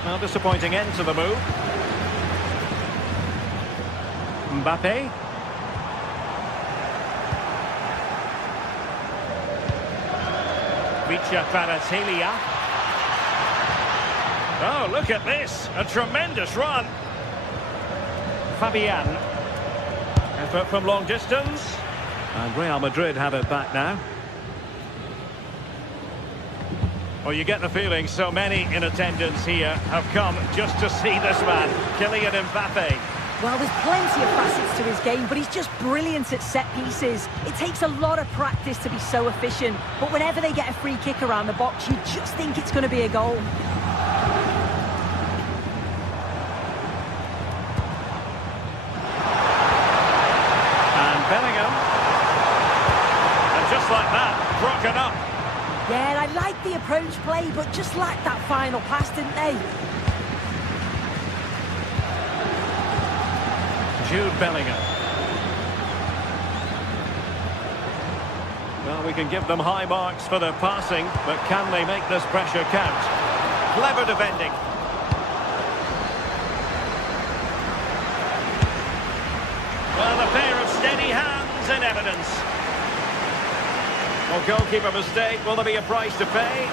Well, disappointing end to the move. Mbappe. Vicha Kvaratskhelia. Oh, look at this. A tremendous run. Fabian. Effort from long distance. And Real Madrid have it back now. Well, you get the feeling so many in attendance here have come just to see this man, Kylian Mbappe. Well, there's plenty of facets to his game, but he's just brilliant at set pieces. It takes a lot of practice to be so efficient, but whenever they get a free kick around the box, you just think it's going to be a goal. And Bellingham. And just like that, broken up. Yeah, I like the approach play, but just lacked that final pass, didn't they? Jude Bellingham. Well, we can give them high marks for their passing, but can they make this pressure count? Clever defending. Well, a pair of steady hands in evidence. Well, goalkeeper mistake, will there be a price to pay?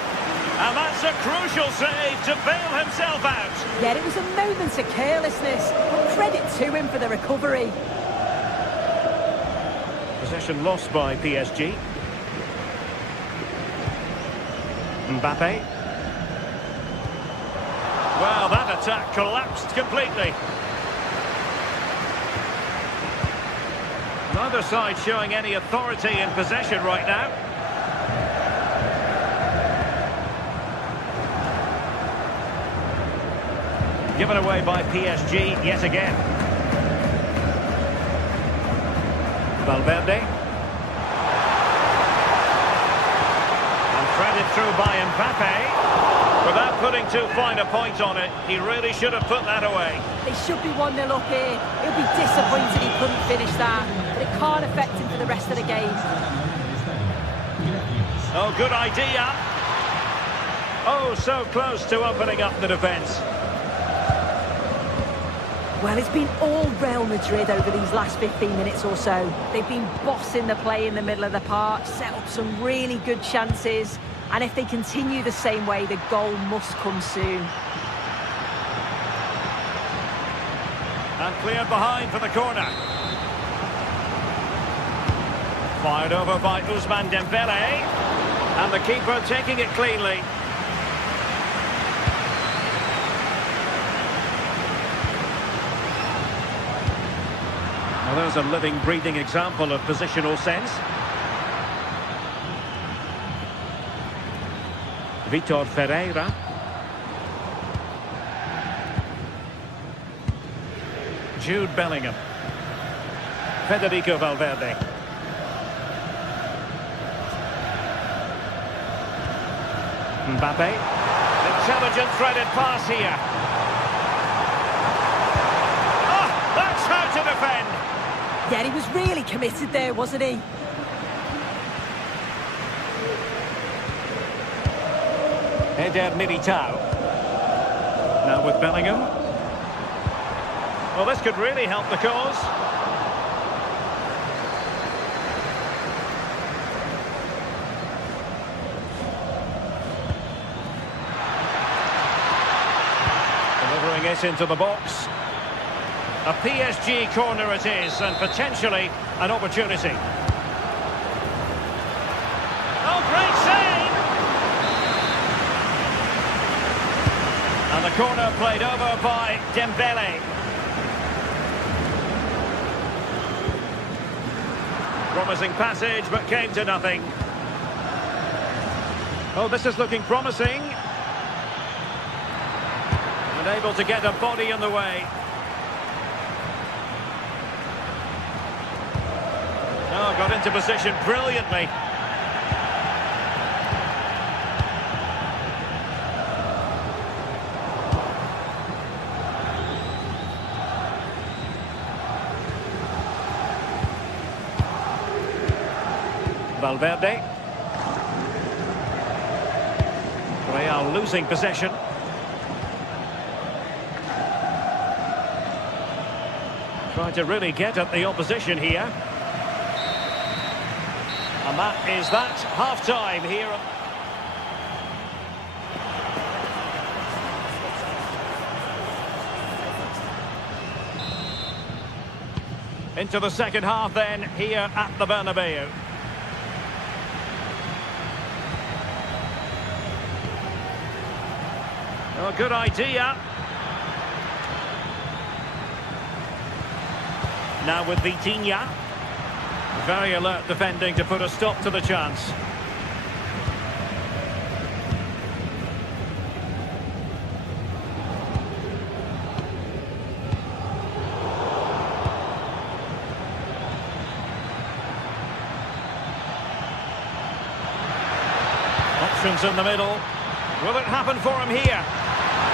And that's a crucial save to bail himself out. Yeah, it was a moment of carelessness. Credit to him for the recovery. Possession lost by PSG. Mbappe. Well, that attack collapsed completely. Neither side showing any authority in possession right now. Given away by PSG yet again. Valverde. And threaded through by Mbappe. Without putting too fine a point on it, he really should have put that away. They should be 1-0 up here. He'll be disappointed he couldn't finish that, but it can't affect him for the rest of the game. Oh, good idea. Oh, so close to opening up the defence. Well, it's been all Real Madrid over these last 15 minutes or so. They've been bossing the play in the middle of the park, set up some really good chances, and if they continue the same way, the goal must come soon. And cleared behind for the corner. Fired over by Ousmane Dembélé. And the keeper taking it cleanly. Well, there's a living, breathing example of positional sense. Vitor Ferreira. Jude Bellingham. Federico Valverde. Mbappe. Intelligent threaded pass here. Oh, that's how to defend. Yeah, he was really committed there, wasn't he? Eder Militao. Now with Bellingham. Well, this could really help the cause. Delivering it into the box. A PSG corner it is, and potentially an opportunity. Oh, great save! And the corner played over by Dembele. Promising passage, but came to nothing. Oh, this is looking promising. And able to get a body in the way. Oh, got into position brilliantly. Valverde. Real losing possession. Trying to really get at the opposition here. And that is that, half-time here. Into the second half then, here at the Bernabeu. Oh, good idea. Now with Vitinha. Very alert defending to put a stop to the chance. Options in the middle. Will it happen for him here?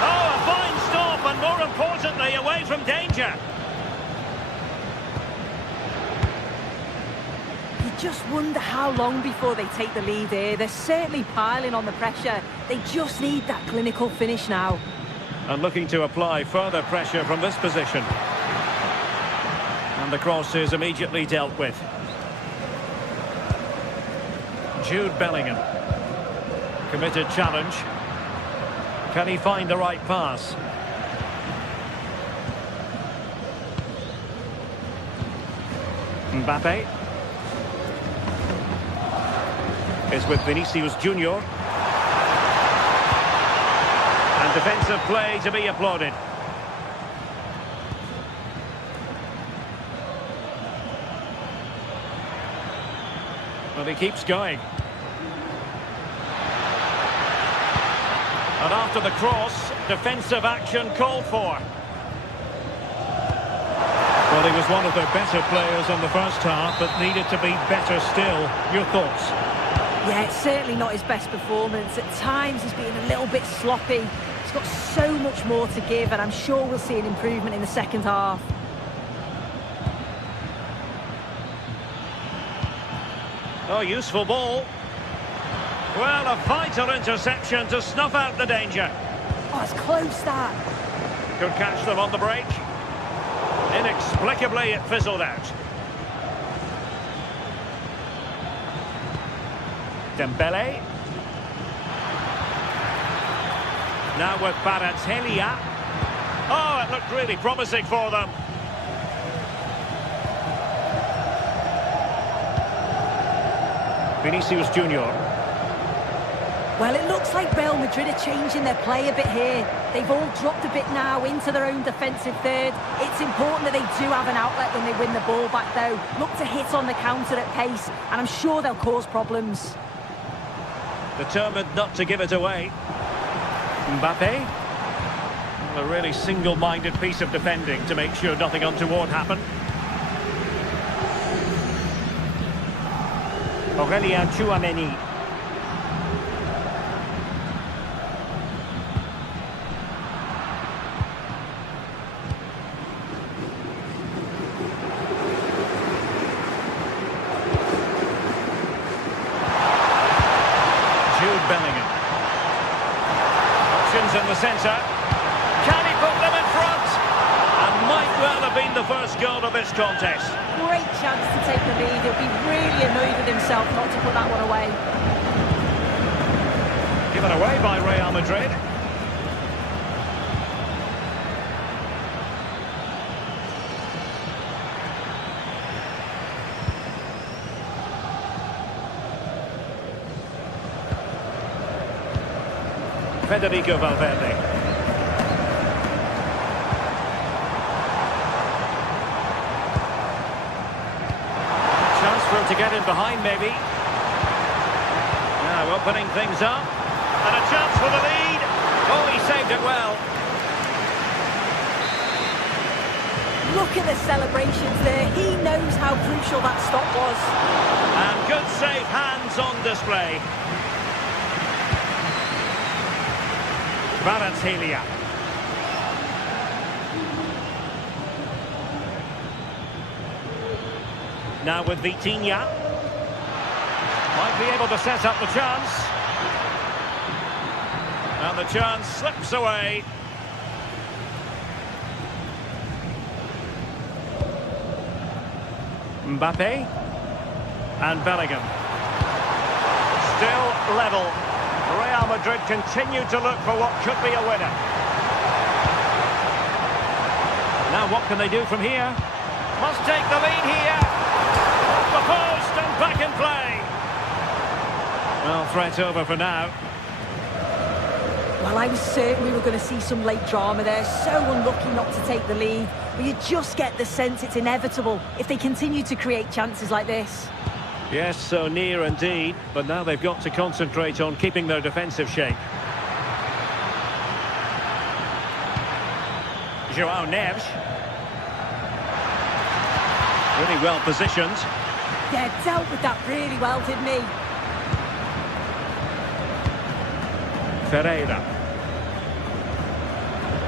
Oh, a fine stop, and more importantly, away from danger. Just wonder how long before they take the lead here. They're certainly piling on the pressure. They just need that clinical finish now. And looking to apply further pressure from this position. And the cross is immediately dealt with. Jude Bellingham. Committed challenge. Can he find the right pass? Mbappe. Is with Vinicius Junior. And defensive play to be applauded. Well, he keeps going. And after the cross, defensive action called for. Well, he was one of their better players in the first half, but needed to be better still. Your thoughts? Yeah, it's certainly not his best performance. At times he's been a little bit sloppy. He's got so much more to give, and I'm sure we'll see an improvement in the second half. Oh, useful ball. Well, a vital interception to snuff out the danger. Oh, it's close, that. Could catch them on the break. Inexplicably, it fizzled out. Dembele. Now with Panathinaikos. Oh, it looked really promising for them. Vinicius Junior. Well, it looks like Real Madrid are changing their play a bit here. They've all dropped a bit now into their own defensive third. It's important that they do have an outlet when they win the ball back, though. Look to hit on the counter at pace, and I'm sure they'll cause problems. Determined not to give it away. Mbappe. Well, a really single-minded piece of defending to make sure nothing untoward happened. Aurélien Tchouameni. options in the centre. Can he put them in front? And might well have been the first goal of this contest. Great chance to take the lead. He'll be really annoyed with himself not to put that one away. Given away by Real Madrid. Federico Valverde. Chance for him to get in behind, maybe. Now opening things up. And a chance for the lead. Oh, he saved it well. Look at the celebrations there. He knows how crucial that stop was. And good safe hands on display. Panathinaikos. Now with Vitinha. Might be able to set up the chance. And the chance slips away. Mbappe. And Bellingham. Still level. Real Madrid continue to look for what could be a winner. Now what can they do from here? Must take the lead here. Off the post and back in play. Well, threat over for now. Well, I was certain we were going to see some late drama there. So unlucky not to take the lead. But you just get the sense it's inevitable if they continue to create chances like this. Yes, so near indeed, but now they've got to concentrate on keeping their defensive shape. Joao Neves. Really well positioned. Yeah, dealt with that really well, didn't he? Ferreira.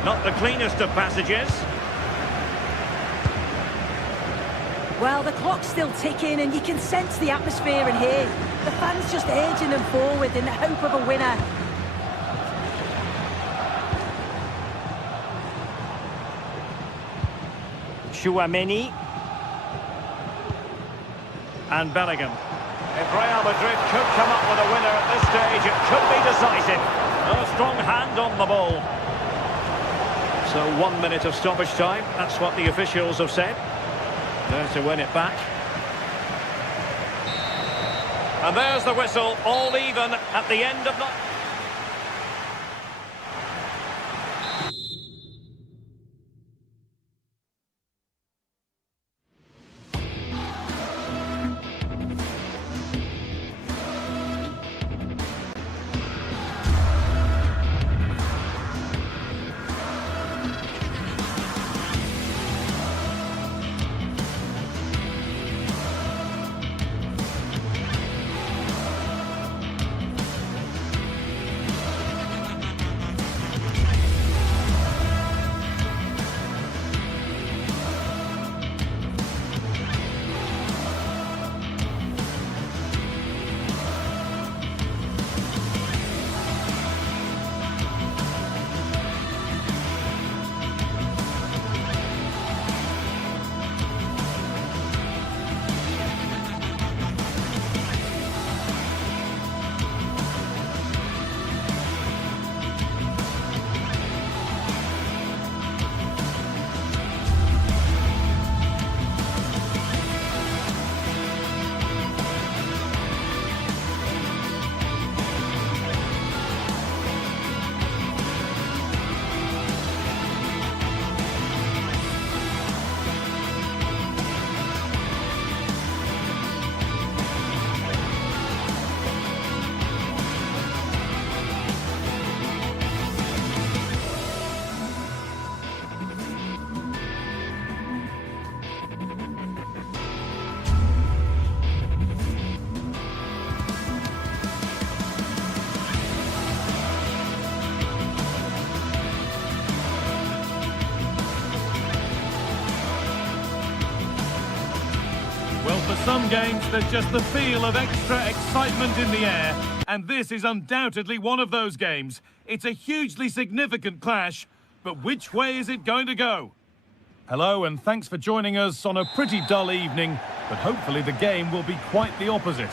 Not the cleanest of passages. Well, the clock's still ticking and you can sense the atmosphere in here. The fans just urging them forward in the hope of a winner. Chouameni. And Bellingham. If Real Madrid could come up with a winner at this stage, it could be decisive. A strong hand on the ball. So 1 minute of stoppage time, that's what the officials have said. There to win it back. And there's the whistle, all even at the end of the... some games, there's just the feel of extra excitement in the air, and this is undoubtedly one of those games. It's a hugely significant clash, but which way is it going to go? Hello, and thanks for joining us on a pretty dull evening, but hopefully the game will be quite the opposite.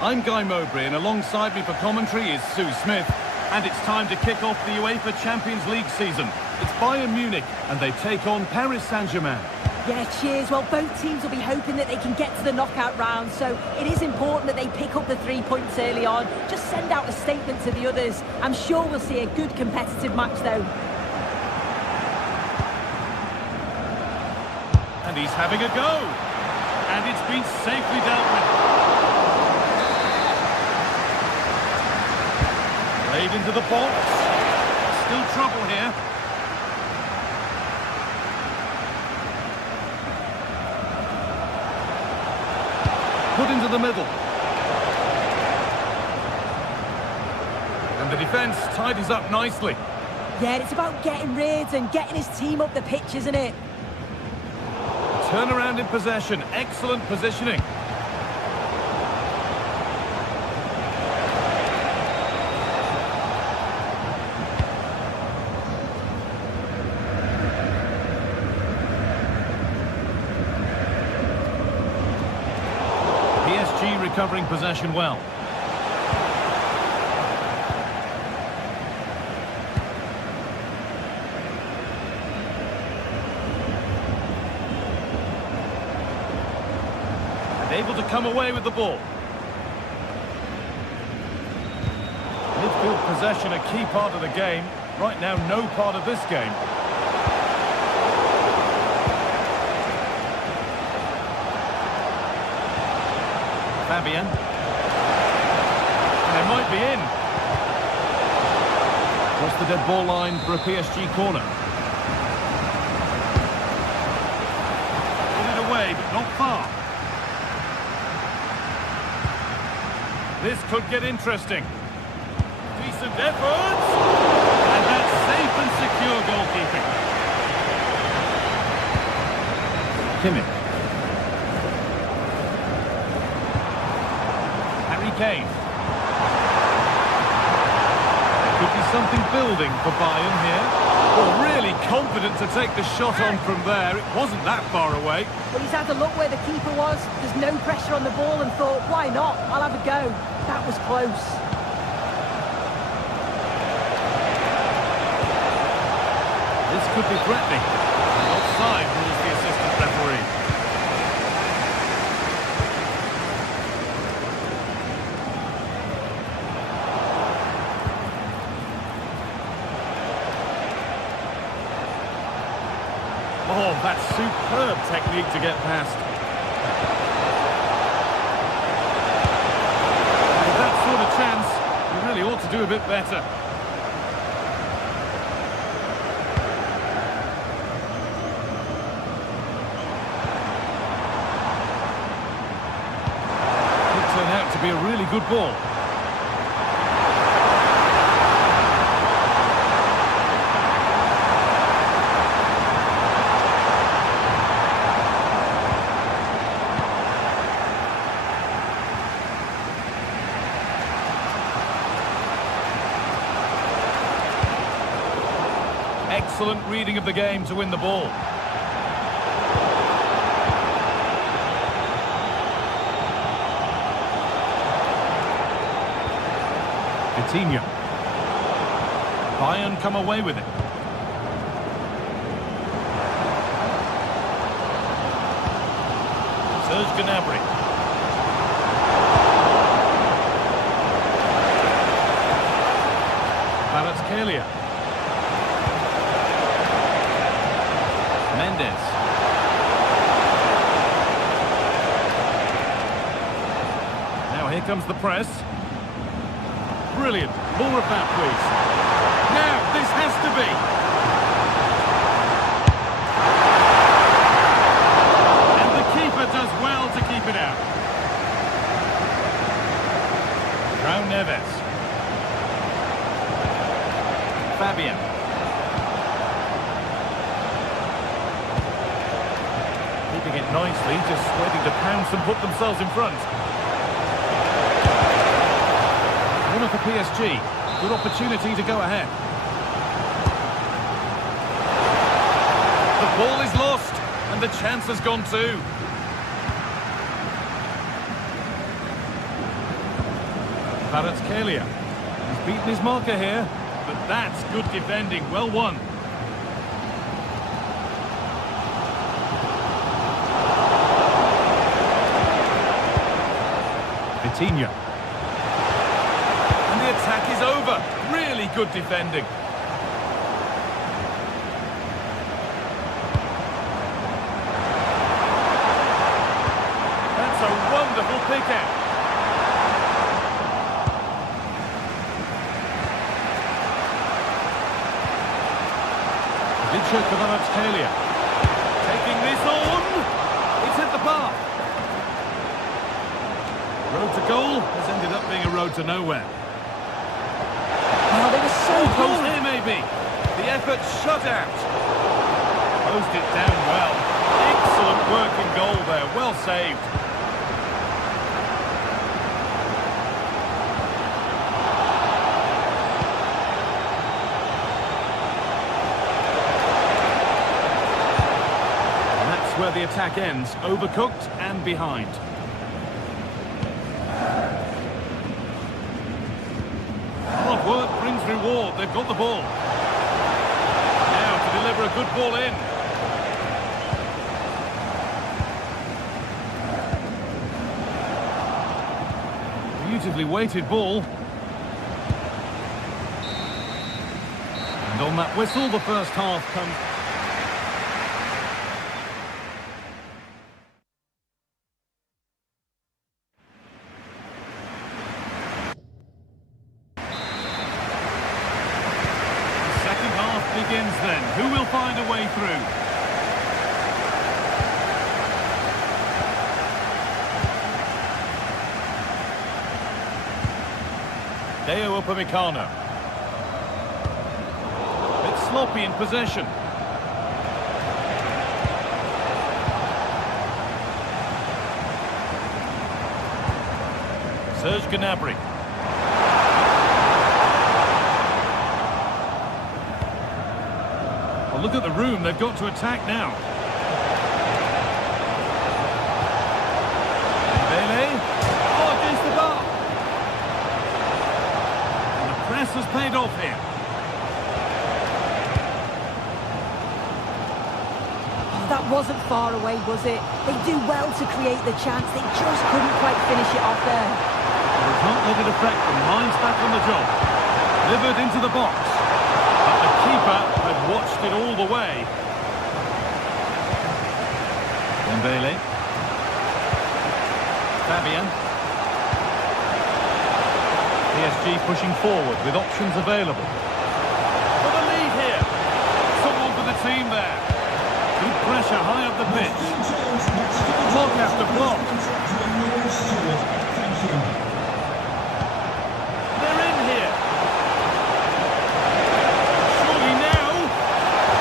I'm Guy Mowbray, and alongside me for commentary is Sue Smith, and it's time to kick off the UEFA Champions League season. It's Bayern Munich, and they take on Paris Saint-Germain. Yeah, cheers. Well, both teams will be hoping that they can get to the knockout round, so it is important that they pick up the 3 points early on. Just send out a statement to the others. I'm sure we'll see a good competitive match, though. And he's having a go. And it's been safely dealt with. Played into the box. Still trouble here. Put into the middle. And the defence tidies up nicely. Yeah, it's about getting rid and getting his team up the pitch, isn't it? Turnaround in possession. Excellent positioning. PSG recovering possession well. And able to come away with the ball. Midfield possession a key part of the game. Right now, no part of this game. Fabian. And they might be in. Across the dead ball line for a PSG corner. Put it away, but not far. This could get interesting. Decent efforts. And that's safe and secure goalkeeping. Kimmich. Kane. Could be something building for Bayern here. Well, really confident to take the shot on from there. It wasn't that far away. Well, he's had a look where the keeper was. There's no pressure on the ball and thought, why not? I'll have a go. That was close. This could be threatening. Offside rules the assistant referee. Oh, that's superb technique to get past. With that sort of chance, you really ought to do a bit better. Could turn out to be a really good ball. Excellent reading of the game to win the ball. Coutinho. Bayern come away with it. Serge Gnabry. Kvaratskhelia. Mendes. Now here comes the press. Brilliant. More of that, please. Now, this has to be. And the keeper does well to keep it out. Raul Neves. Fabian. Keeping it nicely, just waiting to pounce and put themselves in front. One for PSG. Good opportunity to go ahead. The ball is lost, and the chance has gone too. Kvaratskhelia. He's beaten his marker here, but that's good defending. Well won. Vitinha. And the attack is over. Really good defending. That's a wonderful pick out. Kvaratskhelia. Taking this on. It's hit the bar. Road to goal has ended up being a road to nowhere. Oh, they were so Goal close. here maybe. The effort shut out. Closed it down well. Excellent work in goal there. Well saved. Where the attack ends, overcooked and behind. Hard work brings reward. They've got the ball. Now to deliver a good ball in. Beautifully weighted ball. And on that whistle, the first half comes. Begins then. Who will find a way through? Deo Upamecano. Bit sloppy in possession. Serge Gnabry. Look at the room, they've got to attack now. Dembele. Oh, against the bar. And the press has paid off here. Oh, that wasn't far away, was it? They do well to create the chance. They just couldn't quite finish it off there. They can't let it affect them. Mind's back on the job. Delivered into the box. But the keeper had watched it all the way. Dembele. Fabian. PSG pushing forward with options available. For the lead here. Someone for the team there. Good pressure high up the pitch. Block after block. They're in here. Surely now.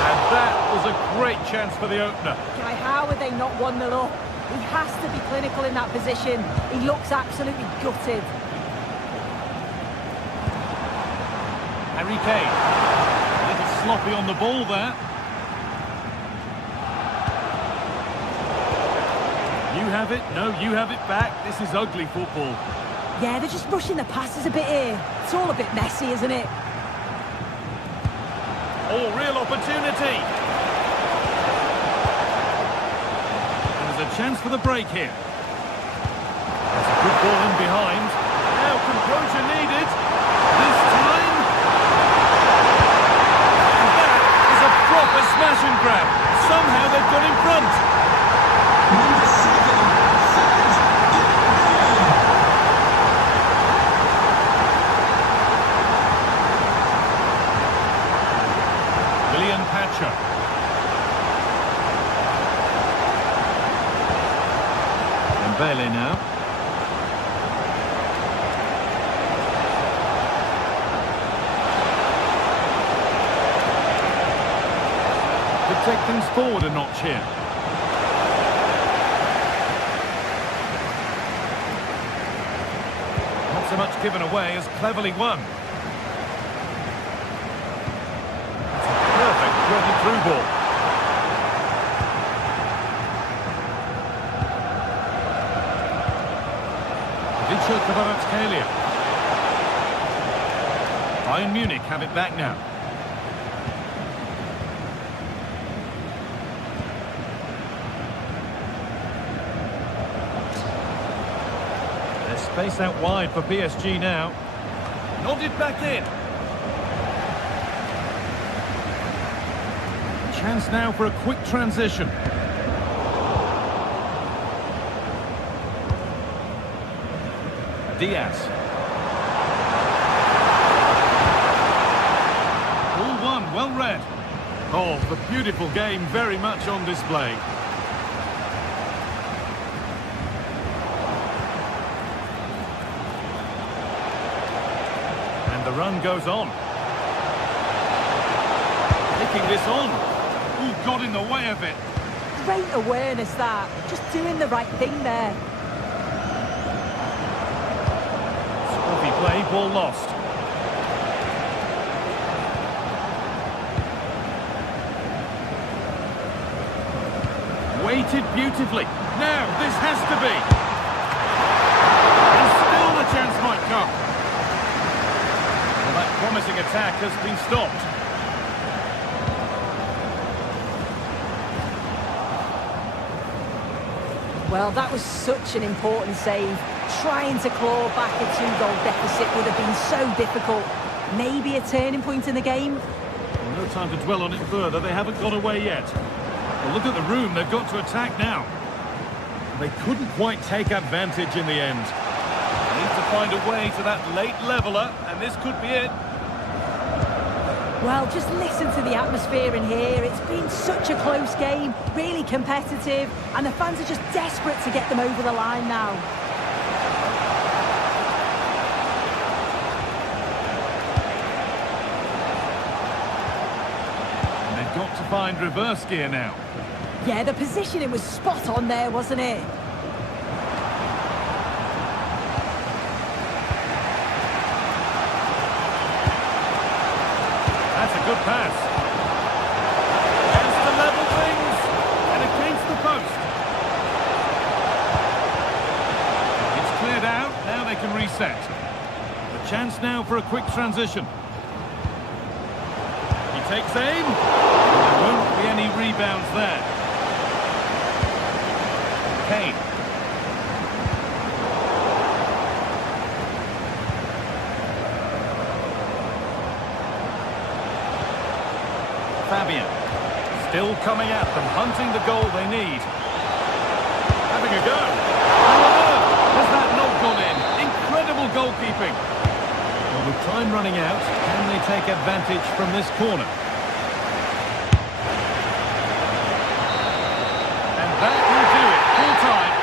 And that was a great chance for the opener. Guy, how are they not 1-0 up? He has to be clinical in that position. He looks absolutely gutted. Harry Kane. A little sloppy on the ball there. You have it, no, you have it back. This is ugly football. Yeah, they're just rushing the passes a bit here. It's all a bit messy, isn't it? Oh, real opportunity. And there's a chance for the break here. That's a good ball in behind. Now composure needed. This time. And that is a proper smash and grab. Somehow they've got in front. Dembele now. Could take things forward a notch here. so much given away as cleverly won. It's a perfect threaded through ball. Bayern Munich have it back now. There's space out wide for PSG now. Nodded back in. Chance now for a quick transition. Diaz. All one, well read. Oh, the beautiful game very much on display. And the run goes on. Taking this on. Ooh, got in the way of it. Great awareness that. Just doing the right thing there. Scruffy play, ball lost. Weighted beautifully. Now, this has to be. And still the chance might come. Well, that promising attack has been stopped. Well, that was such an important save. Trying to claw back a 2-goal deficit would have been so difficult. Maybe a turning point in the game. Well, no time to dwell on it further. They haven't got away yet. Well, look at the room. They've got to attack now. They couldn't quite take advantage in the end. They need to find a way to that late leveller, and this could be it. Well, just listen to the atmosphere in here. It's been such a close game, really competitive, and the fans are just desperate to get them over the line now. And they've got to find reverse gear now. Yeah, the positioning was spot on there, wasn't it? That's a good pass. Chance to level things. And against the post. It's cleared out. Now they can reset. A chance now for a quick transition. He takes aim. There won't be any rebounds there. Kane. Fabian. Still coming at them, hunting the goal they need. Having a go. Has that not gone in? Incredible goalkeeping. Well, with time running out, can they take advantage from this corner? And that will do it. Full time.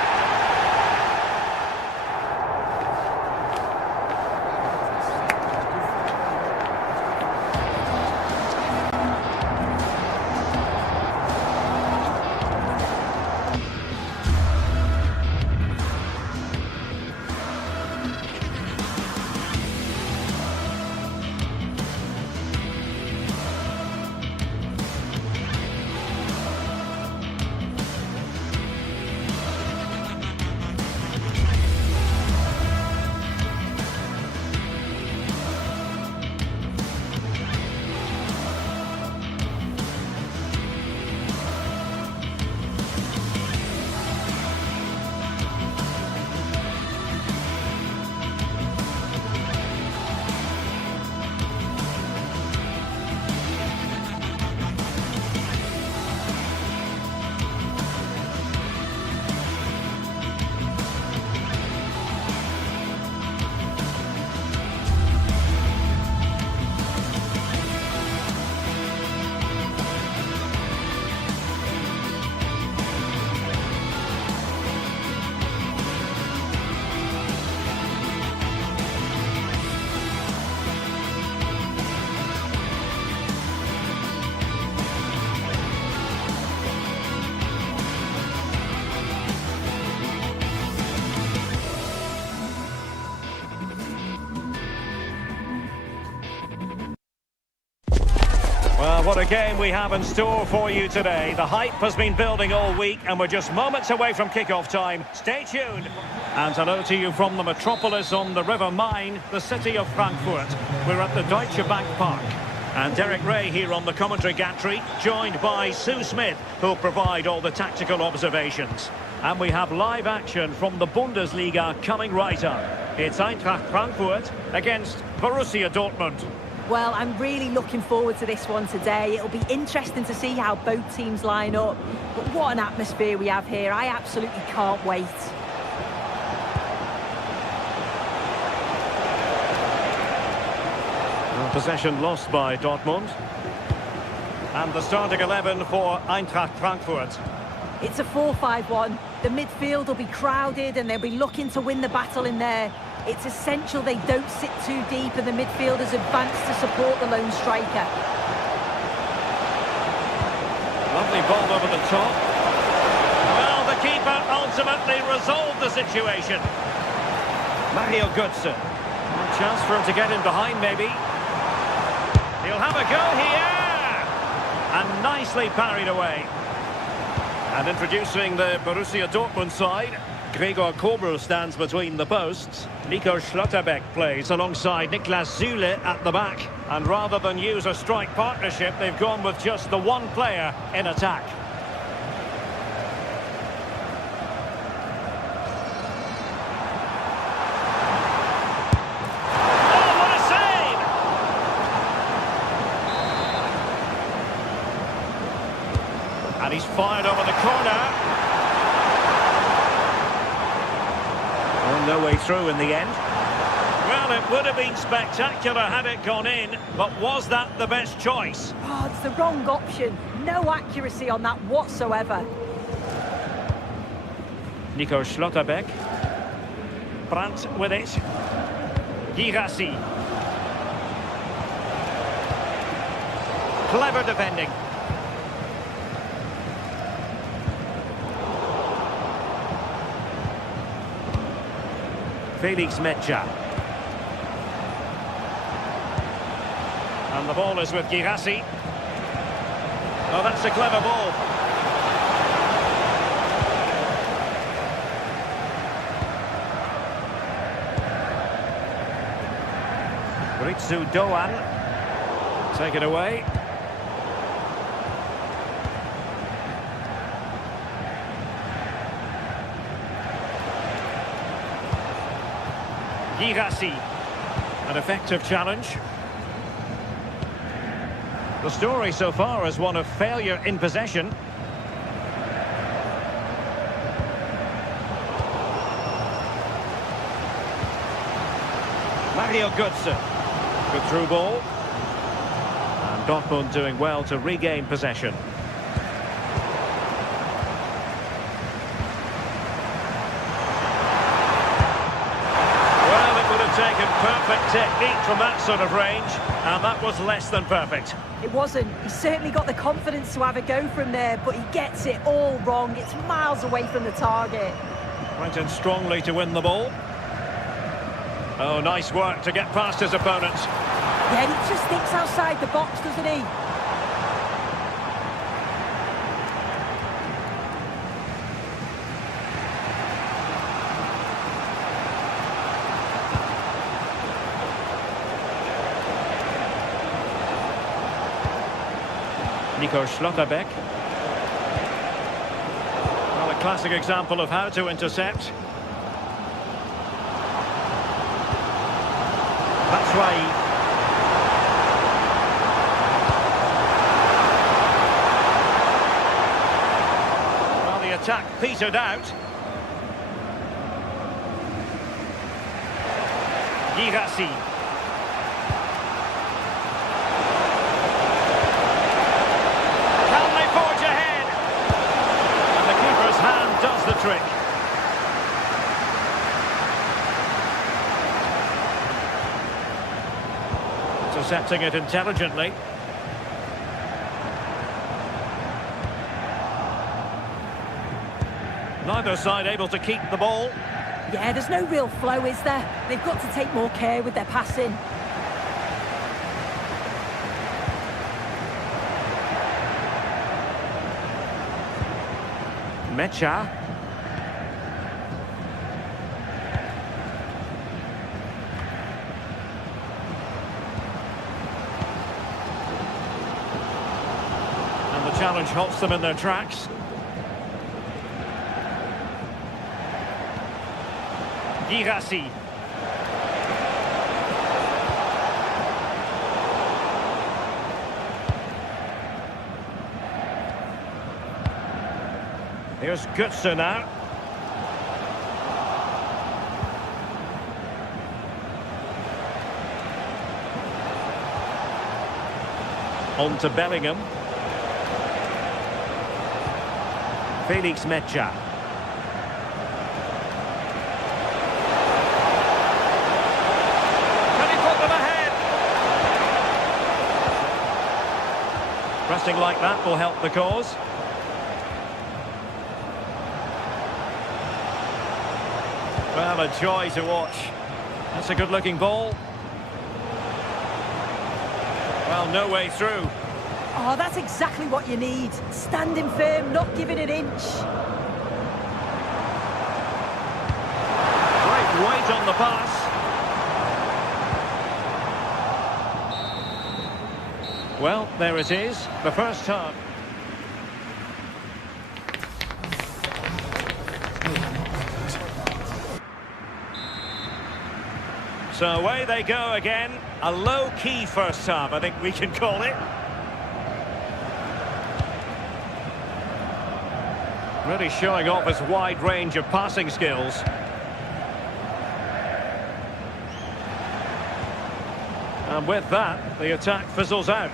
Well, what a game we have in store for you today. The hype has been building all week and we're just moments away from kickoff time. Stay tuned. And hello to you from the metropolis on the River Main, the city of Frankfurt. We're at the Deutsche Bank Park. And Derek Ray here on the commentary gantry, joined by Sue Smith, who'll provide all the tactical observations. And we have live action from the Bundesliga coming right up. It's Eintracht Frankfurt against Borussia Dortmund. Well, I'm really looking forward to this one today. It'll be interesting to see how both teams line up. But what an atmosphere we have here. I absolutely can't wait. Well, possession lost by Dortmund. And the starting 11 for Eintracht Frankfurt. It's a 4-5-1. The midfield will be crowded and they'll be looking to win the battle in there. It's essential they don't sit too deep and the midfielders advance to support the lone striker. Lovely ball over the top. Well, the keeper ultimately resolved the situation. Mario Götze. A chance for him to get in behind, maybe. He'll have a go here! And nicely parried away. And introducing the Borussia Dortmund side, Gregor Kobel stands between the posts. Nico Schlotterbeck plays alongside Niklas Süle at the back. And rather than use a strike partnership, they've gone with just the one player in attack. Oh, what a save! And he's fired over the corner. No way through in the end. Well, it would have been spectacular had it gone in, but was that the best choice? Oh, it's the wrong option. No accuracy on that whatsoever. Nico Schlotterbeck. Brandt with it. Girassi. Clever defending. Felix Metscher. And the ball is with Girassi. Oh, that's a clever ball. Ritsu Doan. Take it away. Girassi, an effective challenge. The story so far is one of failure in possession. Mario Götze, good through ball. And Dortmund doing well to regain possession. Taken perfect technique from that sort of range, and that was less than perfect. It wasn't. He certainly got the confidence to have a go from there, but he gets it all wrong. It's miles away from the target. Went in strongly to win the ball. Oh, nice work to get past his opponent. Yeah, he just thinks outside the box, doesn't he? Nico Schlotterbeck. Well, a classic example of how to intercept. That's right. Well, the attack petered out. Girassi. Does the trick. Intercepting it intelligently. Neither side able to keep the ball. Yeah, there's no real flow, is there? They've got to take more care with their passing. Mecha. And the challenge halts them in their tracks. Girassi. Here's Götze now. On to Bellingham. Felix Mecha. Can he put them ahead? Pressing like that will help the cause. Well, a joy to watch. That's a good-looking ball. Well, no way through. Oh, that's exactly what you need. Standing firm, not giving an inch. Great weight on the pass. Well, there it is, the first half. So away they go again. A low-key first half, I think we can call it. Really showing off his wide range of passing skills. And with that, the attack fizzles out.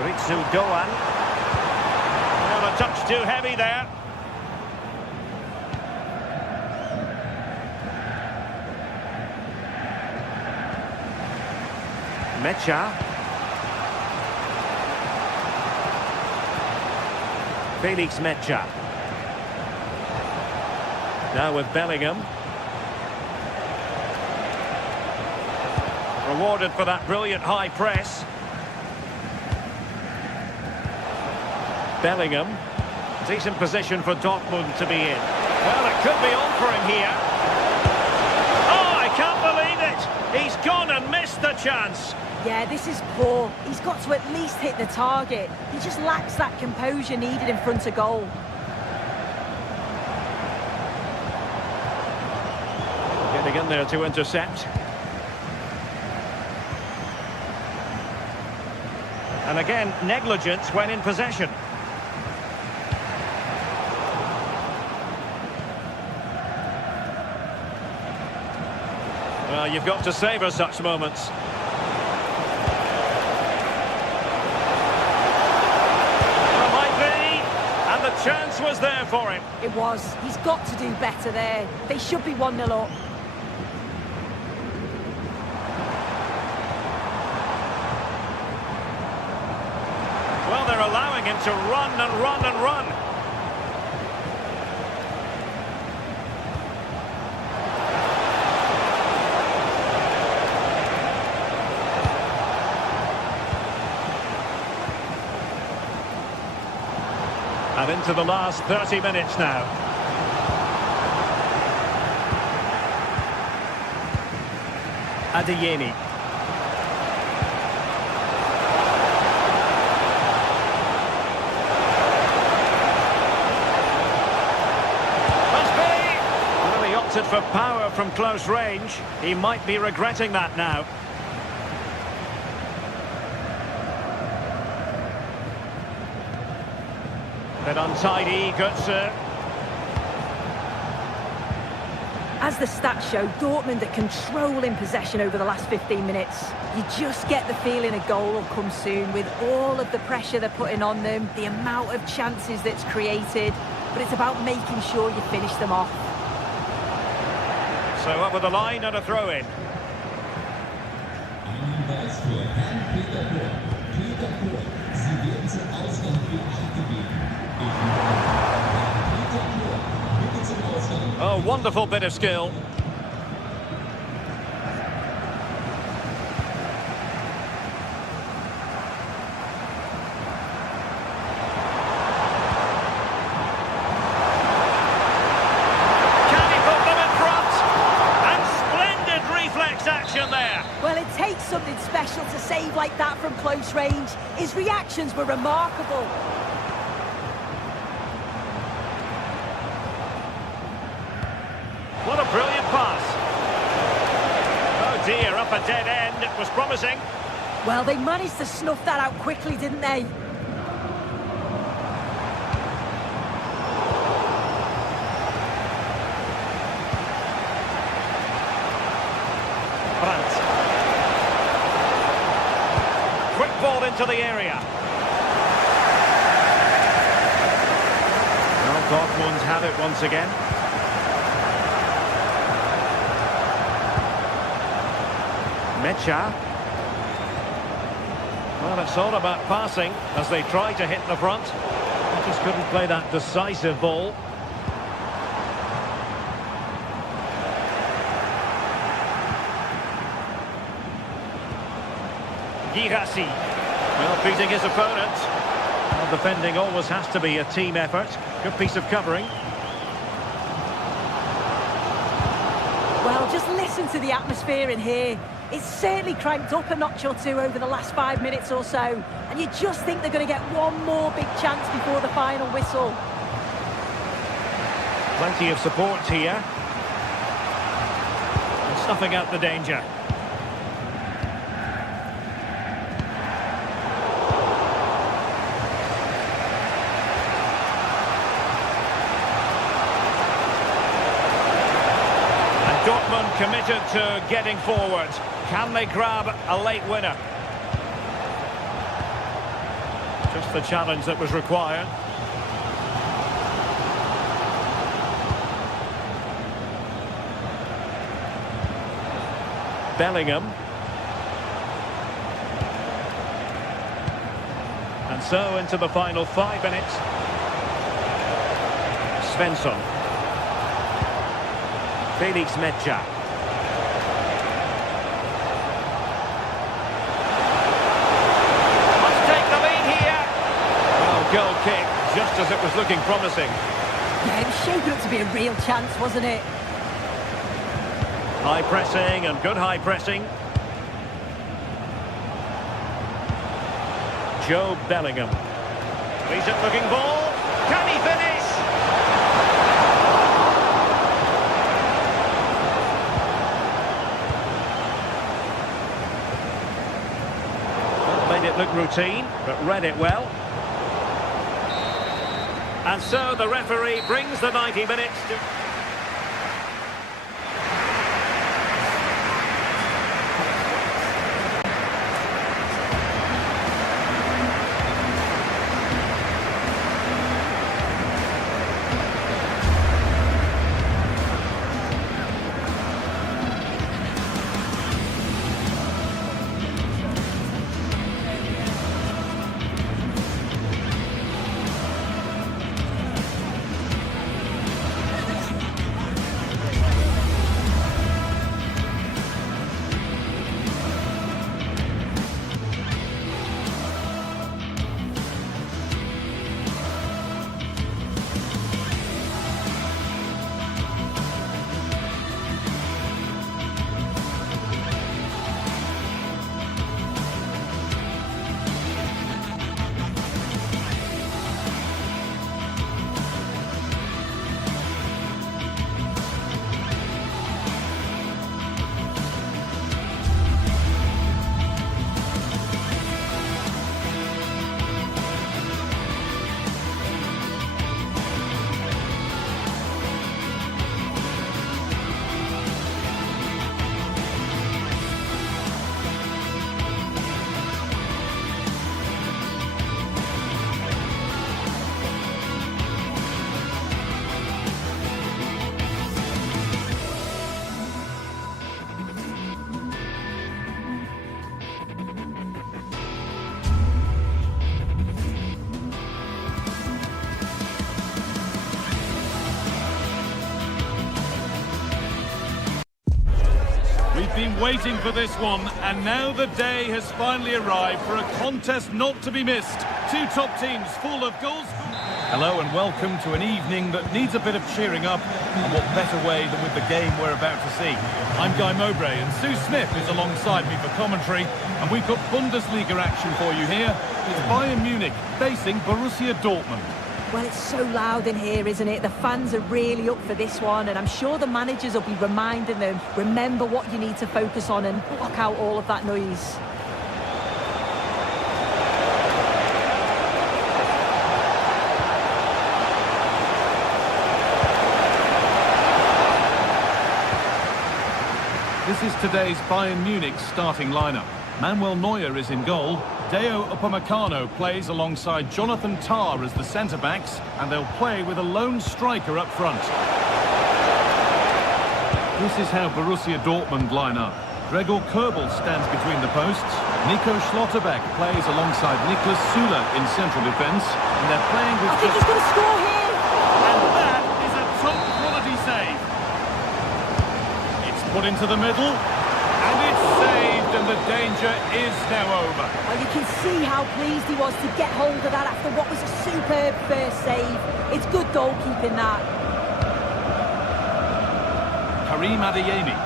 Ritsu Doan. Well, a touch too heavy there. Mecha. Felix Mecha. Now with Bellingham. Rewarded for that brilliant high press. Bellingham. Decent position for Dortmund to be in. Well, it could be on for him here. Oh, I can't believe it! He's gone and missed the chance. Yeah, this is poor. He's got to at least hit the target. He just lacks that composure needed in front of goal. Getting in there to intercept. And again, negligence when in possession. Well, you've got to savour such moments. The chance was there for him. It was. He's got to do better there. They should be 1-0 up. Well, they're allowing him to run and run and run. And into the last 30 minutes now. Adeyemi. Well, he opted for power from close range. He might be regretting that now. Bit untidy, Götze. As the stats show, Dortmund are controlling possession over the last 15 minutes. You just get the feeling a goal will come soon with all of the pressure they're putting on them, the amount of chances that's created, but it's about making sure you finish them off. So over the line and a throw-in. Oh, wonderful bit of skill. special to save like that from close range. His reactions were remarkable. What a brilliant pass. Oh dear, up a dead end. It was promising. Well, they managed to snuff that out quickly, didn't they? Brandt. Quick ball into the area. Well, Dortmund have it once again. Mecha. Well, it's all about passing as they try to hit the front. They just couldn't play that decisive ball. Girassi. Well, beating his opponent. Well, defending always has to be a team effort. Good piece of covering. Well, just listen to the atmosphere in here. It's certainly cranked up a notch or two over the last 5 minutes or so. And you just think they're going to get one more big chance before the final whistle. Plenty of support here. And snuffing out the danger. Dortmund committed to getting forward. Can they grab a late winner? Just the challenge that was required. Bellingham. And so into the final 5 minutes. Svensson. Felix Mecha. Must take the lead here. Well, goal kick, just as it was looking promising. Yeah, it was shaping up to be a real chance, wasn't it? High pressing and good high pressing. Joe Bellingham. Decent looking ball. Can he finish? Made it look routine, but read it well. And so the referee brings the 90 minutes to... We've been waiting for this one, and now the day has finally arrived for a contest not to be missed. Two top teams full of goals. Hello and welcome to an evening that needs a bit of cheering up, and what better way than with the game we're about to see. I'm Guy Mowbray and Sue Smith is alongside me for commentary, and we've got Bundesliga action for you here. It's Bayern Munich facing Borussia Dortmund. Well, it's so loud in here, isn't it? The fans are really up for this one, and I'm sure the managers will be reminding them, remember what you need to focus on and block out all of that noise. This is today's Bayern Munich starting lineup. Manuel Neuer is in goal. Deo Upamecano plays alongside Jonathan Tah as the centre-backs, and they'll play with a lone striker up front. This is how Borussia Dortmund line up. Gregor Kobel stands between the posts. Nico Schlotterbeck plays alongside Niklas Süle in central defence, and they're playing with... I think he's going to score here! And that is a top-quality save. It's put into the middle, and it's saved, and the danger is now over. Well, you can see how pleased he was to get hold of that after what was a superb first save. It's good goalkeeping, that. Karim Adeyemi.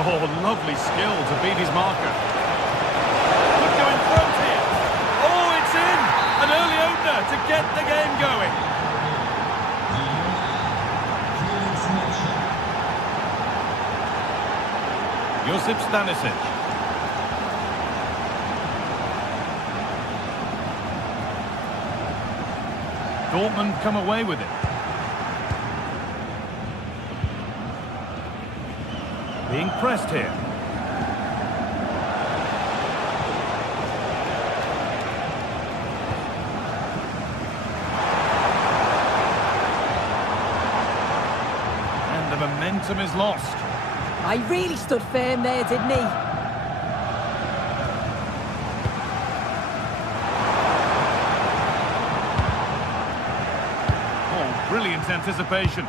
Oh, lovely skill to beat his marker. Could go in front here. Oh, it's in! An early opener to get the game going. Josip Stanisic. Dortmund come away with it. Being pressed here. And the momentum is lost. He really stood firm there, didn't he? Oh, brilliant anticipation.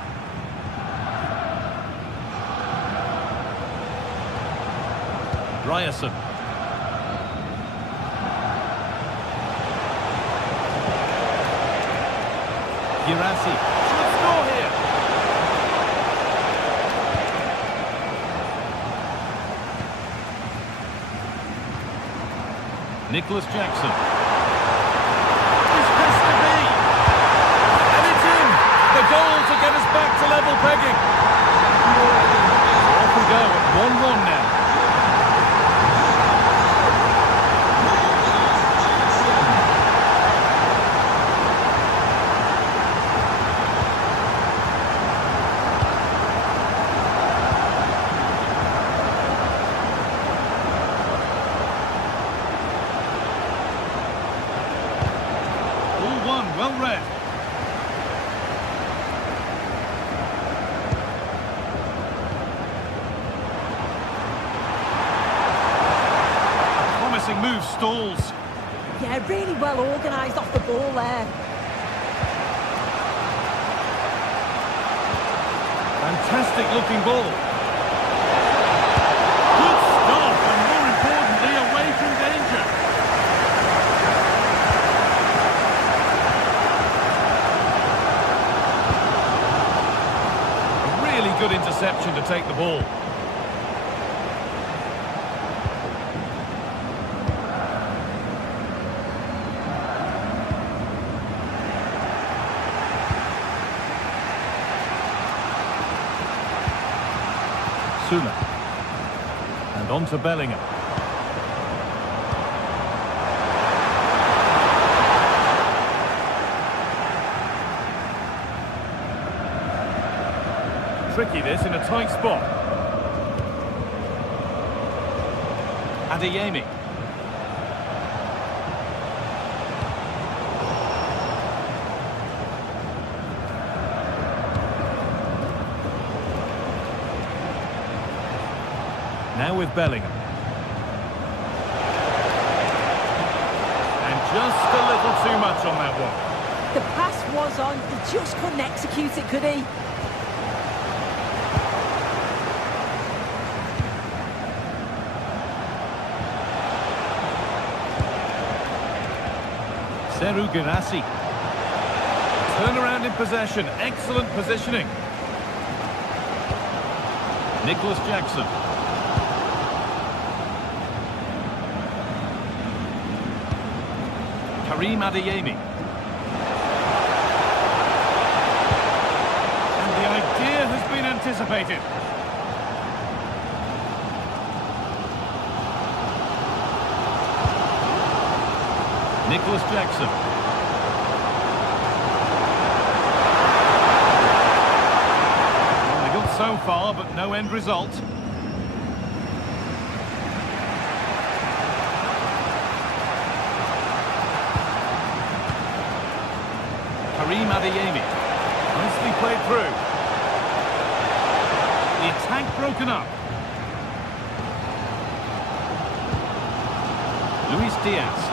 Ryerson. Girassi. Should score here. Nicholas Jackson. This has to be. And it's in. The goal to get us back to level pegging. Off we go at 1-1 now. Well read. A promising move stalls. Yeah, really well organised off the ball there. Fantastic looking ball. Good stop, and more importantly, away from danger. Good interception to take the ball. Süle. And on to Bellingham. Tricky this in a tight spot. Adeyemi. Now with Bellingham. And just a little too much on that one. The pass was on, he just couldn't execute it, could he? Girassi. Turnaround in possession. Excellent positioning. Nicholas Jackson. Karim Adeyemi. And the idea has been anticipated. Nicholas Jackson. Well, they got so far, but no end result. Karim Adeyemi. Nicely played through. The attack broken up. Luis Diaz.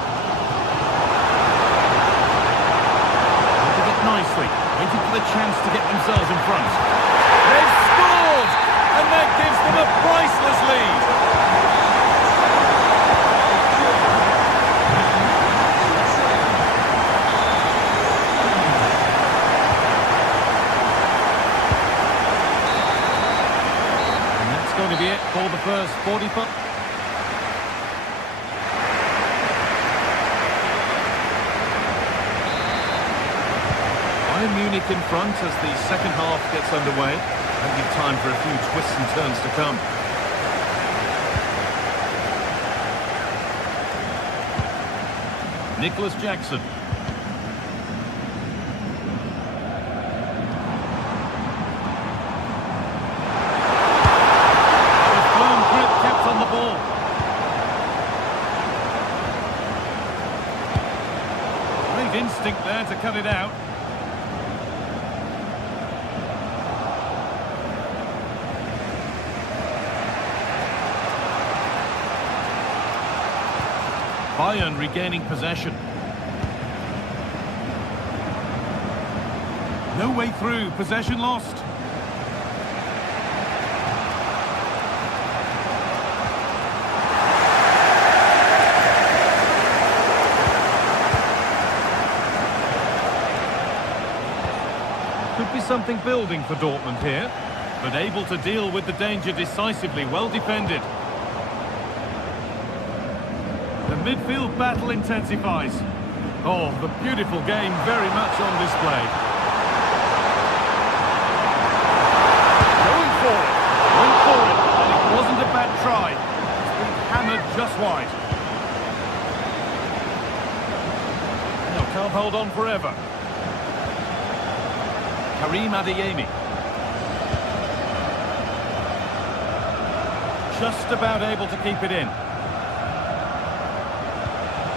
Nicely, waiting for the chance to get themselves in front. They've scored! And that gives them a priceless lead. And that's going to be it for the first 45. Munich in front as the second half gets underway. Plenty of time for a few twists and turns to come. Nicholas Jackson. With firm grip kept on the ball. Great instinct there to cut it out. Bayern regaining possession. No way through, possession lost. Could be something building for Dortmund here, but able to deal with the danger decisively, well defended. The midfield battle intensifies. Oh, the beautiful game very much on display. Going for it. Went for it. And it wasn't a bad try. It's been hammered just wide. No, can't hold on forever. Karim Adeyemi. Just about able to keep it in.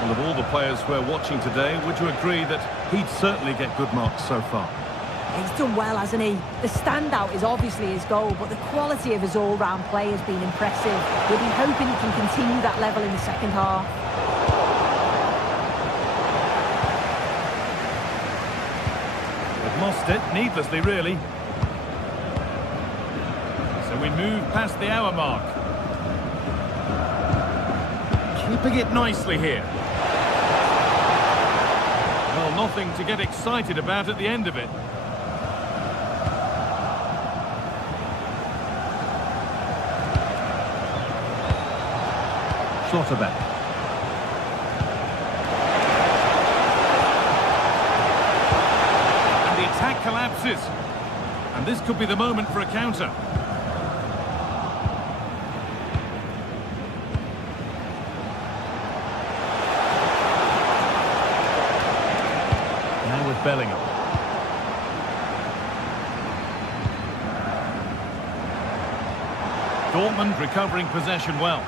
Well, of all the players we're watching today, would you agree that he'd certainly get good marks so far? He's done well, hasn't he? The standout is obviously his goal, but the quality of his all-round play has been impressive. We'll be hoping he can continue that level in the second half. They've lost it, needlessly really. So we move past the hour mark. Keeping it nicely here. Well, nothing to get excited about at the end of it. Schlotterbeck. And the attack collapses. And this could be the moment for a counter. Now with Bellingham. Dortmund recovering possession well.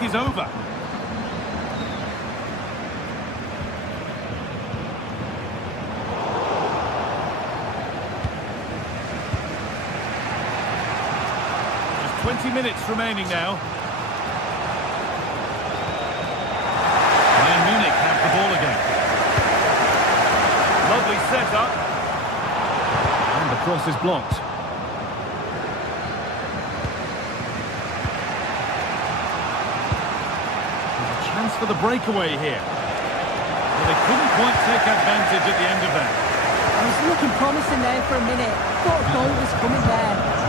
Is over. Just 20 minutes remaining now. Bayern Munich have the ball again. Lovely setup. And the cross is blocked. There's a chance for the breakaway here. Well, they couldn't quite take advantage at the end of that. I was looking promising there for a minute. Thought a goal was coming there.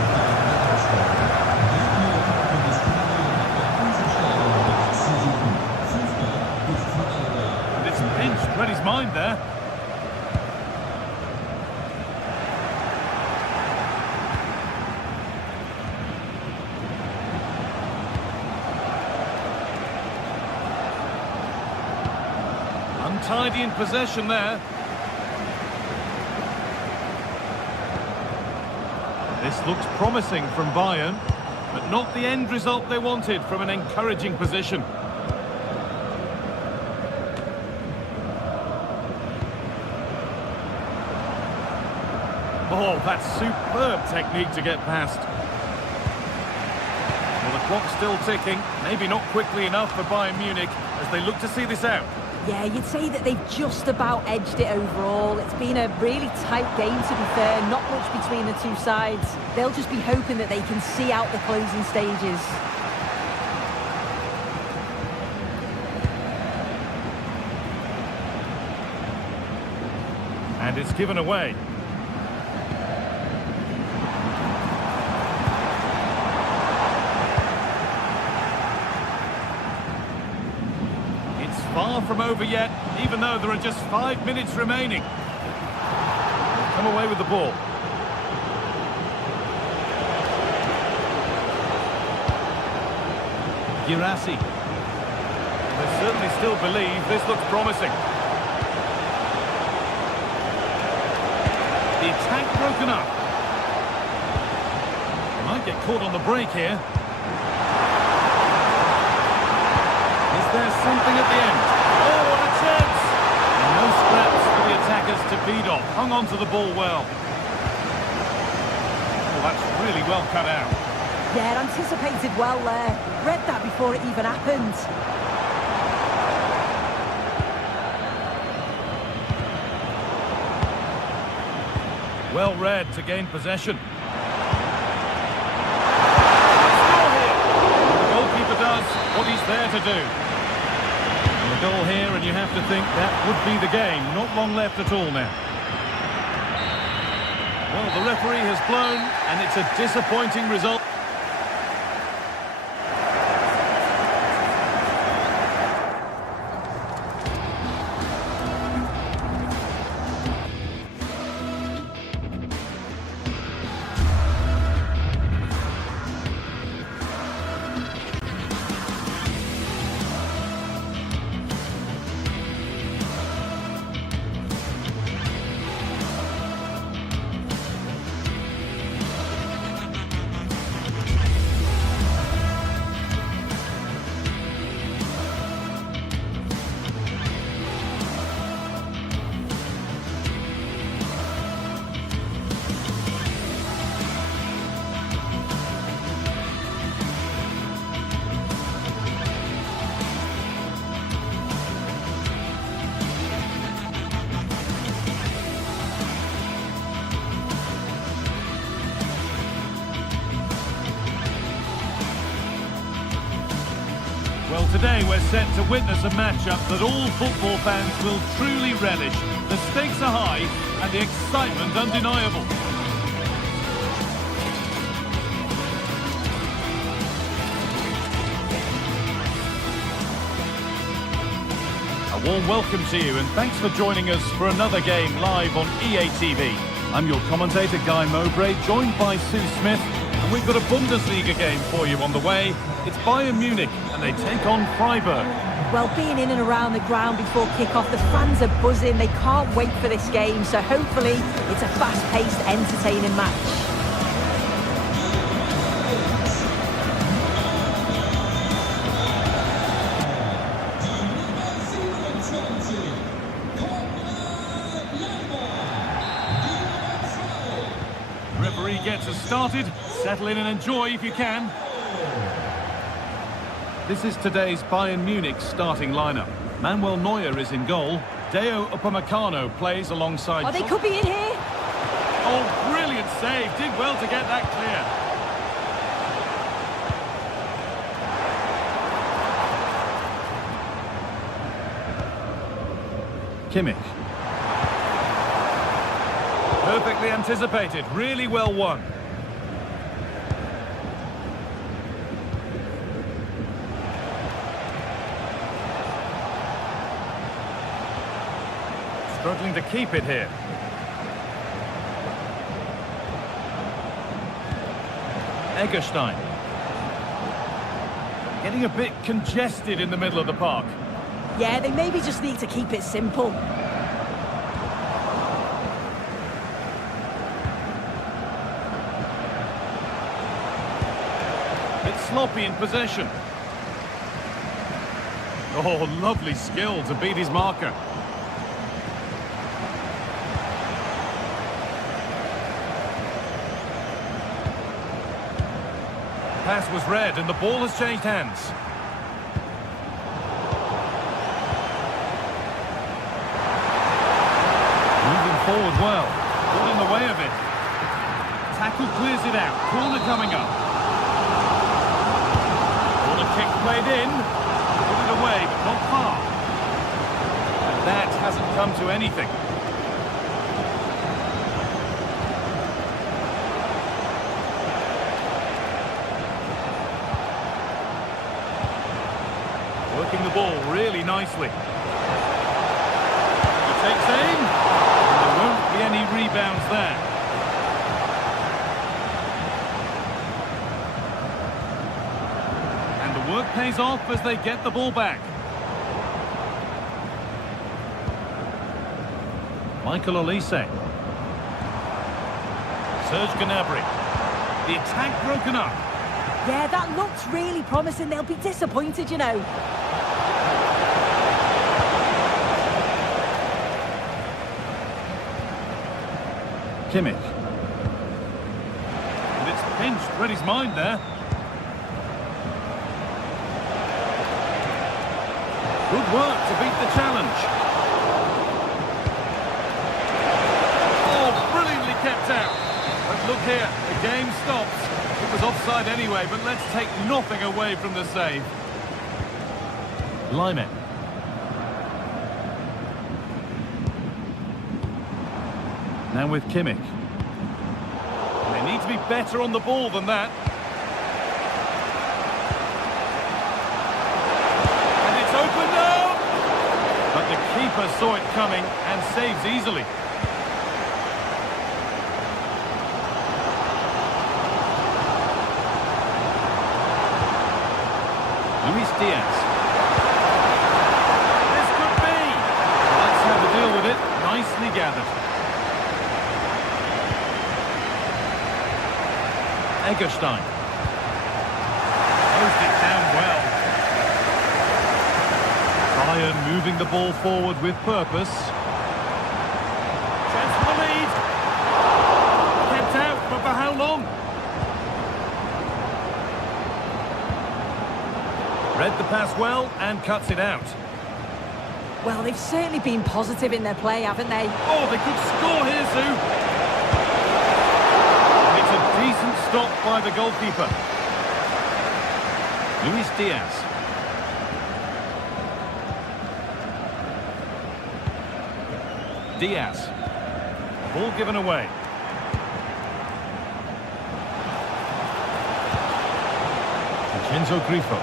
And it's pinched, read his mind there. Untidy in possession there. This looks promising from Bayern, but not the end result they wanted from an encouraging position. Oh, that's superb technique to get past. Well, the clock's still ticking, maybe not quickly enough for Bayern Munich as they look to see this out. Yeah, you'd say that they've just about edged it overall. It's been a really tight game, to be fair. Not much between the two sides. They'll just be hoping that they can see out the closing stages. And it's given away. Far from over yet, even though there are just 5 minutes remaining. They've come away with the ball. Girassi. They certainly still believe this looks promising. The attack broken up. They might get caught on the break here. There's something at the end. Oh, what a chance! And no scraps for the attackers to feed off. Hung on to the ball well. Oh, that's really well cut out. Yeah, anticipated well there. Read that before it even happened. Well read to gain possession. The goalkeeper does what he's there to do. Goal here, and you have to think that would be the game. Not long left at all now. Well, the referee has blown, and it's a disappointing result. Well, today we're set to witness a matchup that all football fans will truly relish. The stakes are high and the excitement undeniable. A warm welcome to you and thanks for joining us for another game live on EA TV. I'm your commentator, Guy Mowbray, joined by Sue Smith. And we've got a Bundesliga game for you on the way. It's Bayern Munich, and they take on Freiburg. Well, being in and around the ground before kick-off, the fans are buzzing. They can't wait for this game, so hopefully it's a fast-paced, entertaining match. Referee gets us started. Settle in and enjoy if you can. This is today's Bayern Munich starting lineup. Manuel Neuer is in goal. Deo Upamecano plays alongside... Oh, they could be in here. Oh, brilliant save. Did well to get that clear. Kimmich. Perfectly anticipated. Really well won. Struggling to keep it here. Eggestein. Getting a bit congested in the middle of the park. Yeah, they maybe just need to keep it simple. It's sloppy in possession. Oh, lovely skill to beat his marker. Pass was read and the ball has changed hands. Moving forward well. Got in the way of it. Tackle clears it out. Corner coming up. Corner kick played in. Put it away, but not far. And that hasn't come to anything. Working the ball really nicely. He takes aim. There won't be any rebounds there. And the work pays off as they get the ball back. Michael Olise. Serge Gnabry. The attack broken up. Yeah, that looks really promising. They'll be disappointed, you know. Kimmich. And it's pinched, read his mind there. Good work to beat the challenge. Oh, brilliantly kept out. But look here, the game stops. It was offside anyway, but let's take nothing away from the save. Lyman. Now with Kimmich. They need to be better on the ball than that. And it's open now! But the keeper saw it coming and saves easily. Luis Diaz. This could be! That's how to deal with it. Nicely gathered. Eggestein. Closed it down well. Bayern moving the ball forward with purpose. Chance for the lead. Kept out, but for how long? Read the pass well and cuts it out. Well, they've certainly been positive in their play, haven't they? Oh, they could score here, Sue. It's a decent stop by the goalkeeper. Luis Diaz. Diaz. Ball given away. Vincenzo Grifo.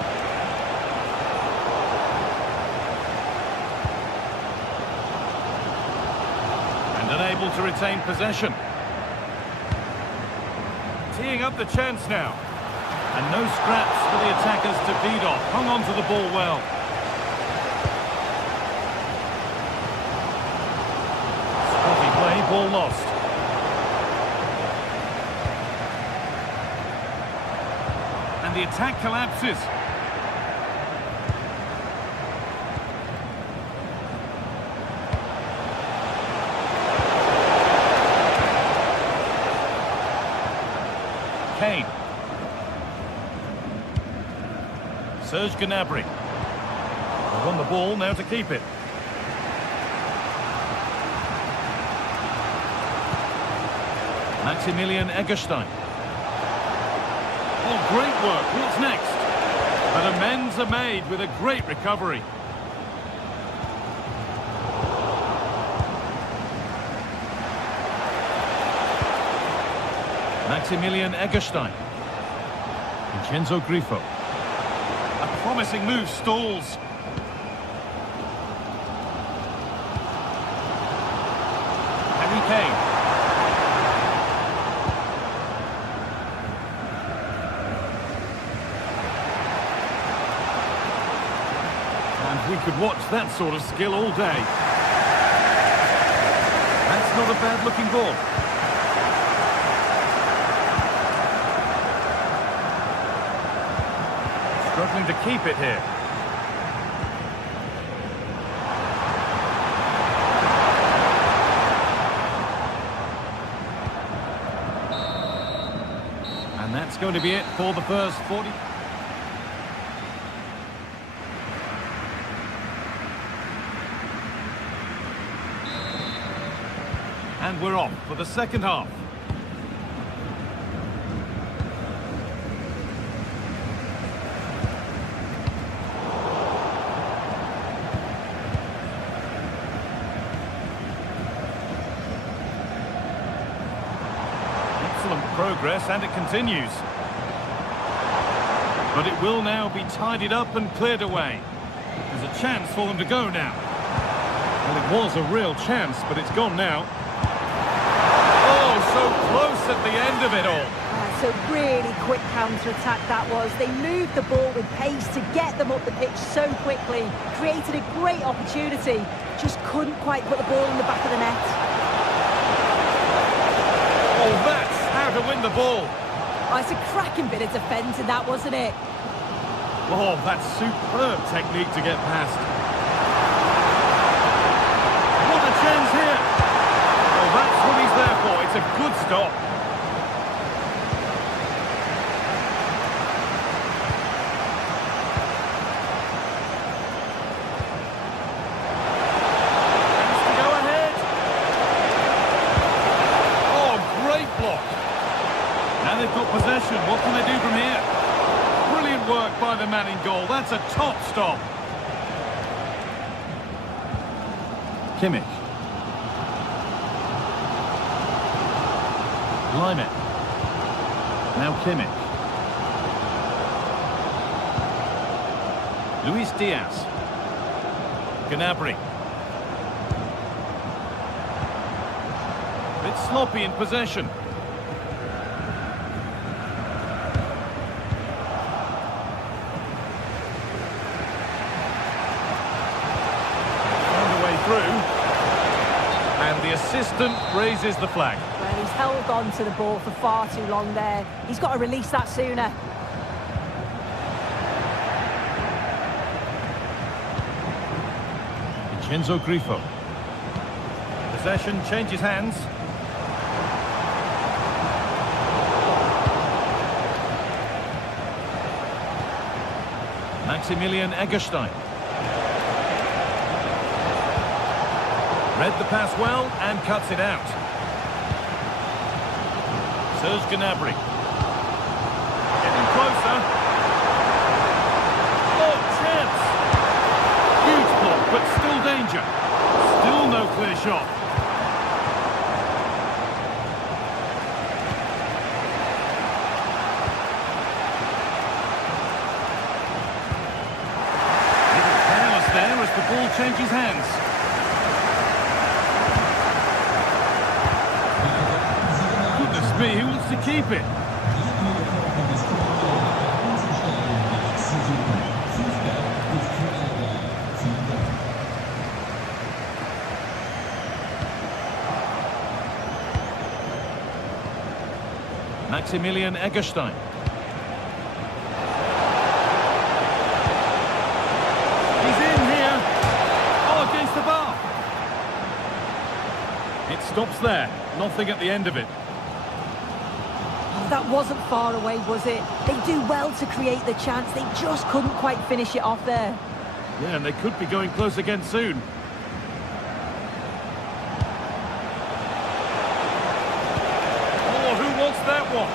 Unable to retain possession. Teeing up the chance now. And no scraps for the attackers to feed off. Hung on to the ball well. Spotty play, ball lost. And the attack collapses. Kane. Serge Gnabry. They've won the ball, now to keep it. Maximilian Eggestein. Oh, great work. What's next? But amends are made with a great recovery. Maximilian Eggestein. Vincenzo Grifo. A promising move stalls. Harry Kane. And we could watch that sort of skill all day. That's not a bad-looking ball. Struggling to keep it here. And that's going to be it for the first 40. And we're off for the second half. Excellent progress, and it continues. But it will now be tidied up and cleared away. There's a chance for them to go now. Well, it was a real chance, but it's gone now. So close at the end of it all. So really quick counter-attack that was. They moved the ball with pace to get them up the pitch so quickly. Created a great opportunity. Just couldn't quite put the ball in the back of the net. Oh, that's how to win the ball. Oh, it's a cracking bit of defending that, wasn't it? Oh, that's superb technique to get past. What a chance here. Well, that's what he's there for. It's a good stop. Has to go ahead. Oh, great block. Now they've got possession. What can they do from here? Brilliant work by the man in goal. That's a top stop. Kimmich. Limet. Now Kimmich. Luis Diaz. Gnabry. Bit sloppy in possession. Found a way through. And the assistant raises the flag. Well, he's held on to the ball for far too long there. He's got to release that sooner. Vincenzo Grifo. Possession changes hands. Maximilian Eggestein. Read the pass well and cuts it out. Serge Gnabry. Getting closer. Oh, chance! Huge block, but still danger. Still no clear shot. Little careless there as the ball changes hands. Me, who wants to keep it? Maximilian Eggestein. He's in here. Oh, against the bar. It stops there. Nothing at the end of it. that wasn't far away, was it? They do well to create the chance. They just couldn't quite finish it off there. Yeah, and they could be going close again soon. Oh, who wants that one?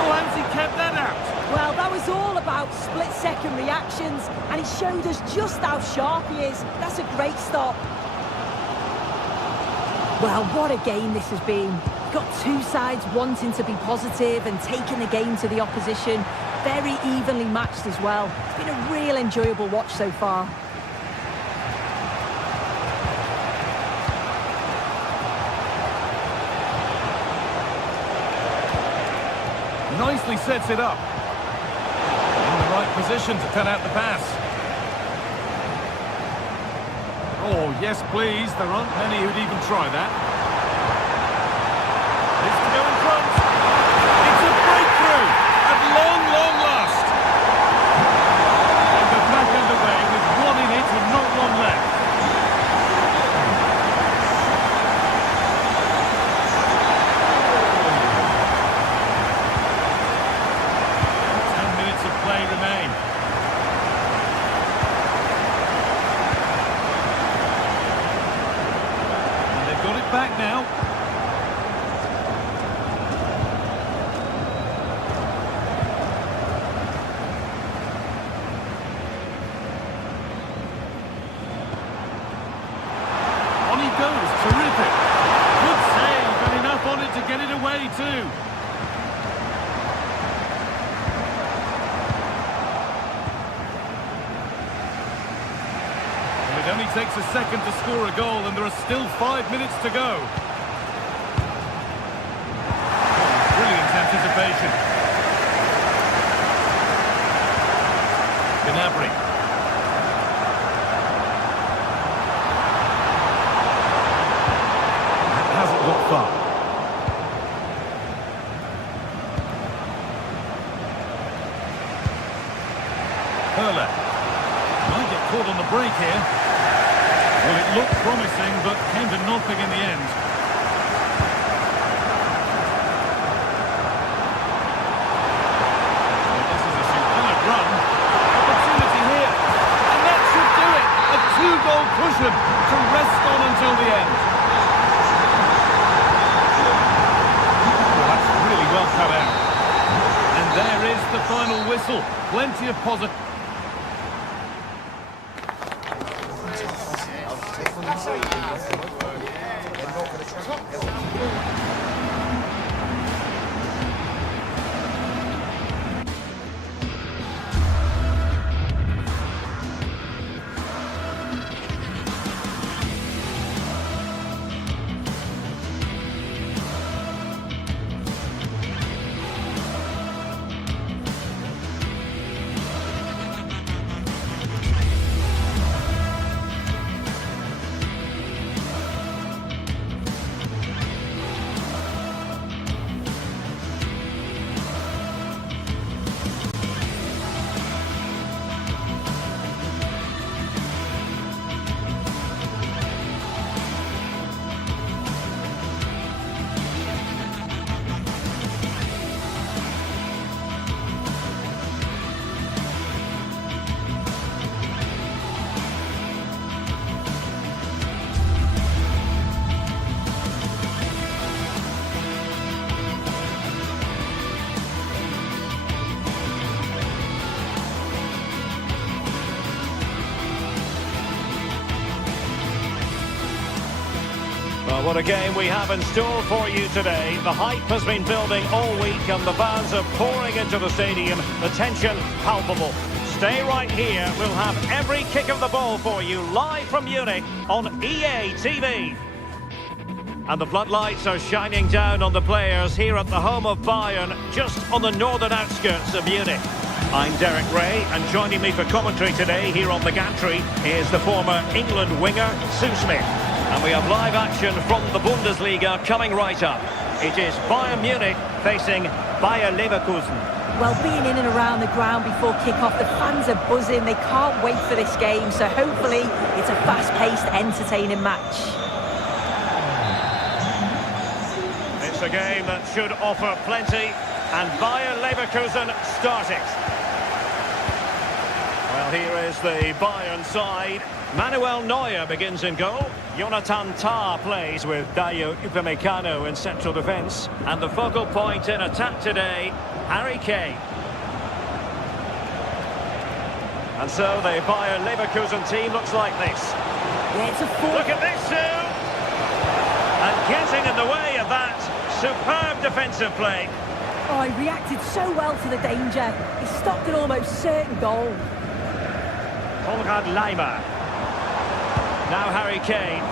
Oh, how's he kept that out? Well, that was all about split-second reactions, and it showed us just how sharp he is. That's a great stop. Well, what a game this has been. Got two sides wanting to be positive and taking the game to the opposition. Very evenly matched as well. It's been a real enjoyable watch so far. Nicely sets it up. In the right position to cut out the pass. Oh, yes, please. There aren't many who'd even try that. It's to go in front. It's a breakthrough at long, long last. And they're back underway with one in it and not one left. Remain. And they've got it back now. On he goes, terrific. Good save, and enough on it to get it away too. It only takes a second to score a goal, and there are still 5 minutes to go. Brilliant anticipation. Gnabry. That hasn't got far. Hurler. Might get caught on the break here. Well, it looked promising, but came to nothing in the end. Well, this is a superb run. Opportunity here. And that should do it. A two-goal cushion to rest on until the end. Well, that's really well cut out. And there is the final whistle. Plenty of positive... Well, what a game we have in store for you today. The hype has been building all week and the fans are pouring into the stadium. The tension palpable. Stay right here. We'll have every kick of the ball for you live from Munich on EA TV. And the floodlights are shining down on the players here at the home of Bayern, just on the northern outskirts of Munich. I'm Derek Ray, and joining me for commentary today here on the gantry is the former England winger, Sue Smith. And we have live action from the Bundesliga coming right up. It is Bayern Munich facing Bayer Leverkusen. Well, being in and around the ground before kick-off, the fans are buzzing. They can't wait for this game, so hopefully it's a fast-paced, entertaining match. It's a game that should offer plenty, and Bayern Leverkusen start it. Well, here is the Bayern side. Manuel Neuer begins in goal. Jonathan Tah plays with Dayo Upamecano in central defence. And the focal point in attack today, Harry Kane. And so the Bayern Leverkusen team looks like this. Yeah, it's a full... Look at this, Sue! And getting in the way of that superb defensive play. Oh, he reacted so well to the danger. He stopped an almost certain goal. Konrad Laimer. Now Harry Kane.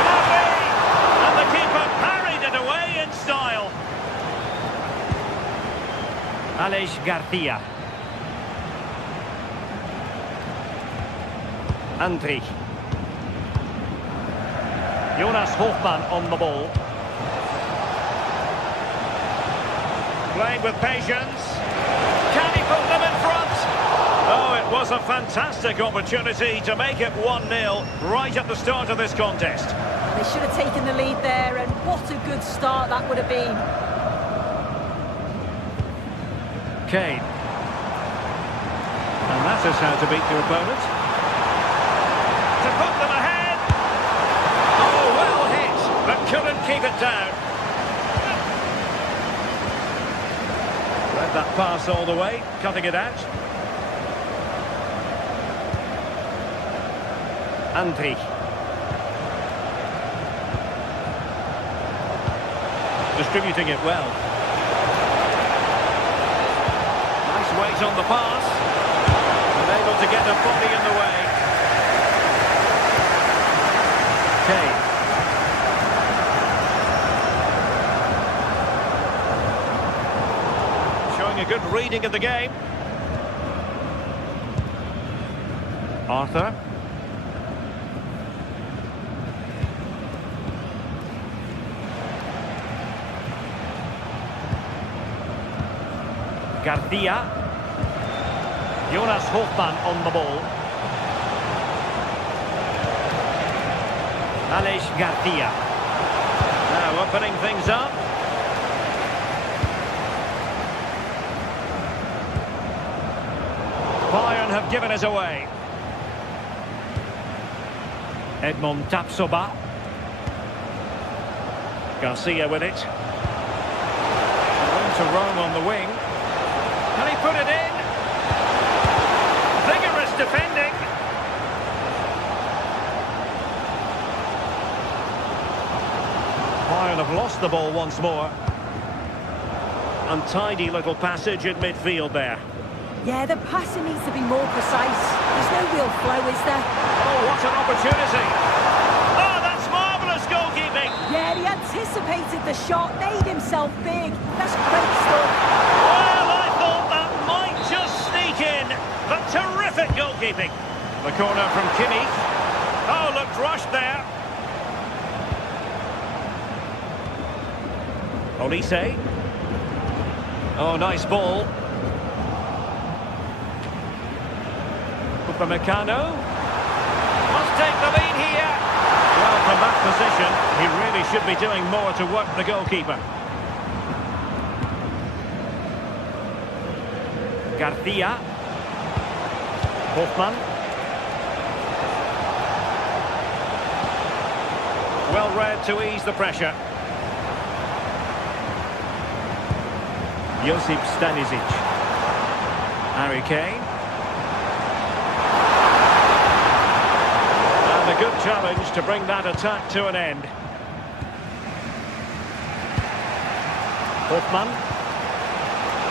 Gnabry! And the keeper parried it away in style. Aleix Garcia. Andri. Jonas Hofmann on the ball. Playing with patience. Can he put them in front? Oh, it was a fantastic opportunity to make it 1-0 right at the start of this contest. They should have taken the lead there, and what a good start that would have been. Kane. And that is how to beat your opponent. To put them ahead. Oh, well hit, but couldn't keep it down. Read that pass all the way, cutting it out. Andri. Distributing it well. Nice weight on the pass. And able to get a body in the way. Kane. Showing a good reading of the game. Arthur. Garcia. Jonas Hofmann on the ball. Aleix Garcia. Now opening things up. Bayern have given us away. Edmond Tapsoba. Garcia with it. Room to roam on the wing. Can he put it in? Vigorous defending. Bayern have lost the ball once more. Untidy little passage in midfield there. Yeah, the passing needs to be more precise. There's no real flow, is there? Oh, what an opportunity. Oh, that's marvellous goalkeeping. Yeah, he anticipated the shot, made himself big. That's great stuff. Well, I thought that might just sneak in, but terrific goalkeeping. The corner from Kimmich. Oh, looked rushed there. Olise. Oh, nice ball. Upamecano. Must take the lead here. Well, from that position, he really should be doing more to work the goalkeeper. Garcia. Hofmann. Well read to ease the pressure. Josip Stanisic. Harry Kane. And a good challenge to bring that attack to an end. Hofmann.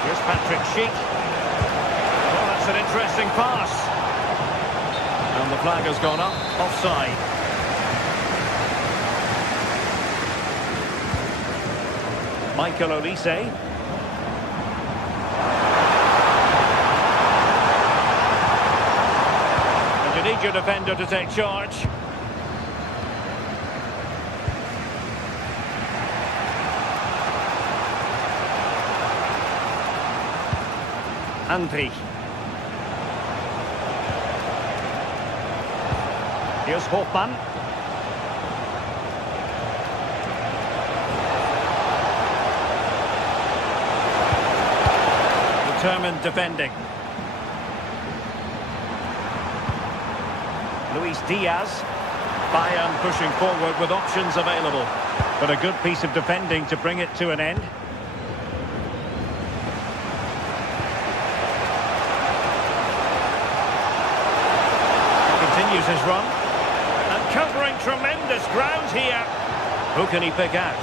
Here's Patrick Schick. Well, that's an interesting pass. And the flag has gone up, offside. Michael Olise. And you need your defender to take charge. Andri. Here's Hofmann. Determined defending. Luis Diaz. Bayern pushing forward with options available. But a good piece of defending to bring it to an end. Continues his run. And covering tremendous ground here. Who can he pick out?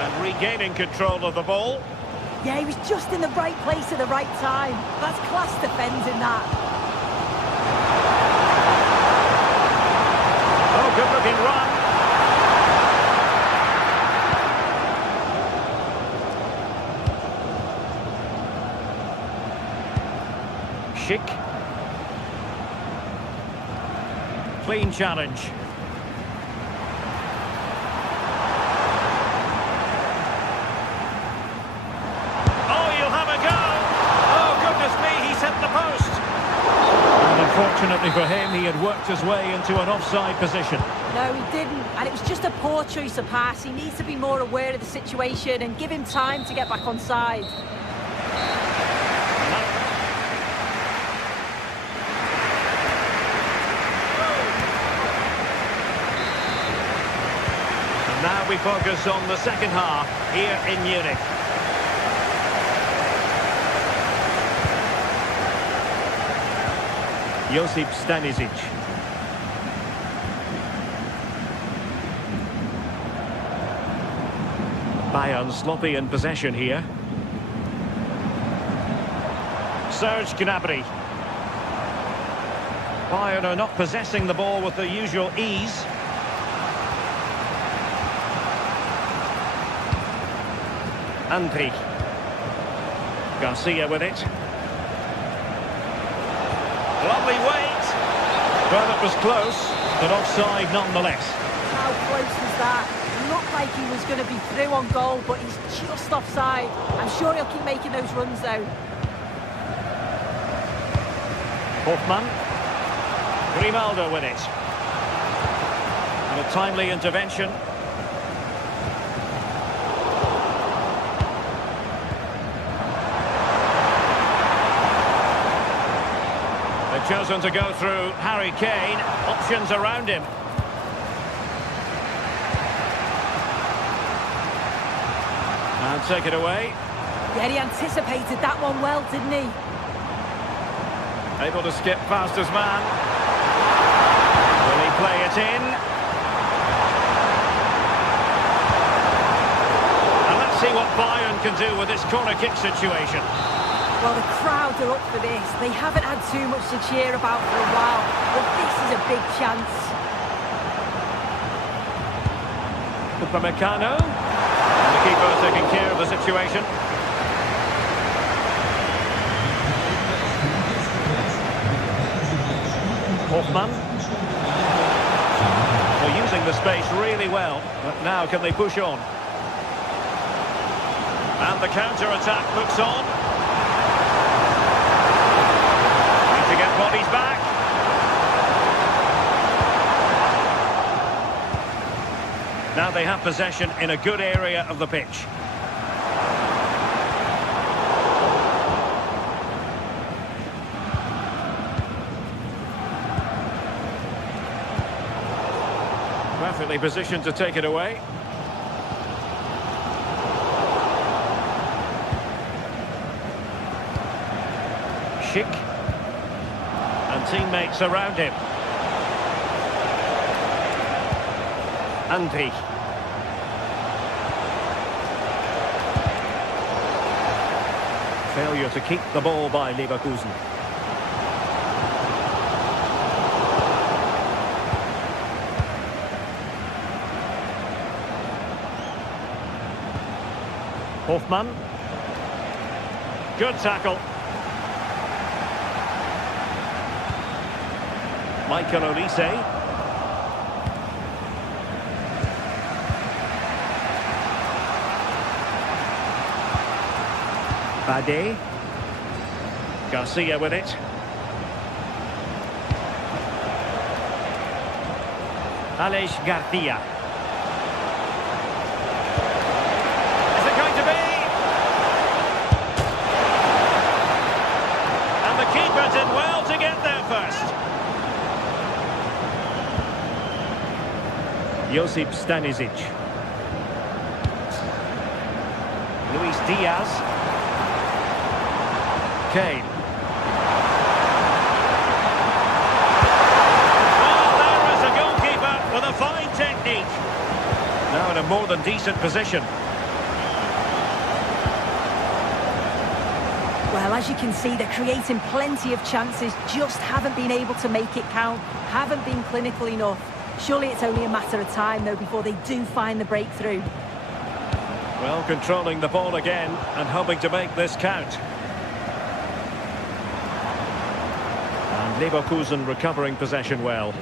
And regaining control of the ball. Yeah, he was just in the right place at the right time. That's class defending, that. Oh, good-looking run. Schick. Clean challenge. Unfortunately for him, he had worked his way into an offside position. No, he didn't, and it was just a poor choice of pass. He needs to be more aware of the situation and give him time to get back on side. And now we focus on the second half here in Munich. Josip Stanisic. Bayern sloppy in possession here. Serge Gnabry. Bayern are not possessing the ball with the usual ease. Andri. Garcia with it. Lovely weight. Well, it was close, but offside nonetheless. How close was that? It looked like he was going to be through on goal, but he's just offside. I'm sure he'll keep making those runs, though. Hoffmann. Grimaldo with it. And a timely intervention. Chosen to go through Harry Kane. Options around him. And take it away. Yeah, he anticipated that one well, didn't he? Able to skip past his man. Will he play it in? And let's see what Bayern can do with this corner kick situation. Well, the crowd are up for this. They haven't had too much to cheer about for a while, but this is a big chance. Upamecano. And the keeper taking care of the situation. Hoffmann. They're using the space really well, but now can they push on? And the counter-attack looks on. Bodies back. Now they have possession in a good area of the pitch. Perfectly positioned to take it away. Schick. And teammates around him. Andri. Failure to keep the ball by Leverkusen. Hoffmann. Good tackle. Michael Olise. Bade. Garcia with it. Aleix Garcia. assist. Josip Stanisic. Luis Diaz. Kane. Well, there is a goalkeeper with a fine technique. Now in a more than decent position. Well, as you can see, they're creating plenty of chances, just haven't been able to make it count, haven't been clinical enough. Surely it's only a matter of time, though, before they do find the breakthrough. Well, controlling the ball again and hoping to make this count. And Leverkusen recovering possession well.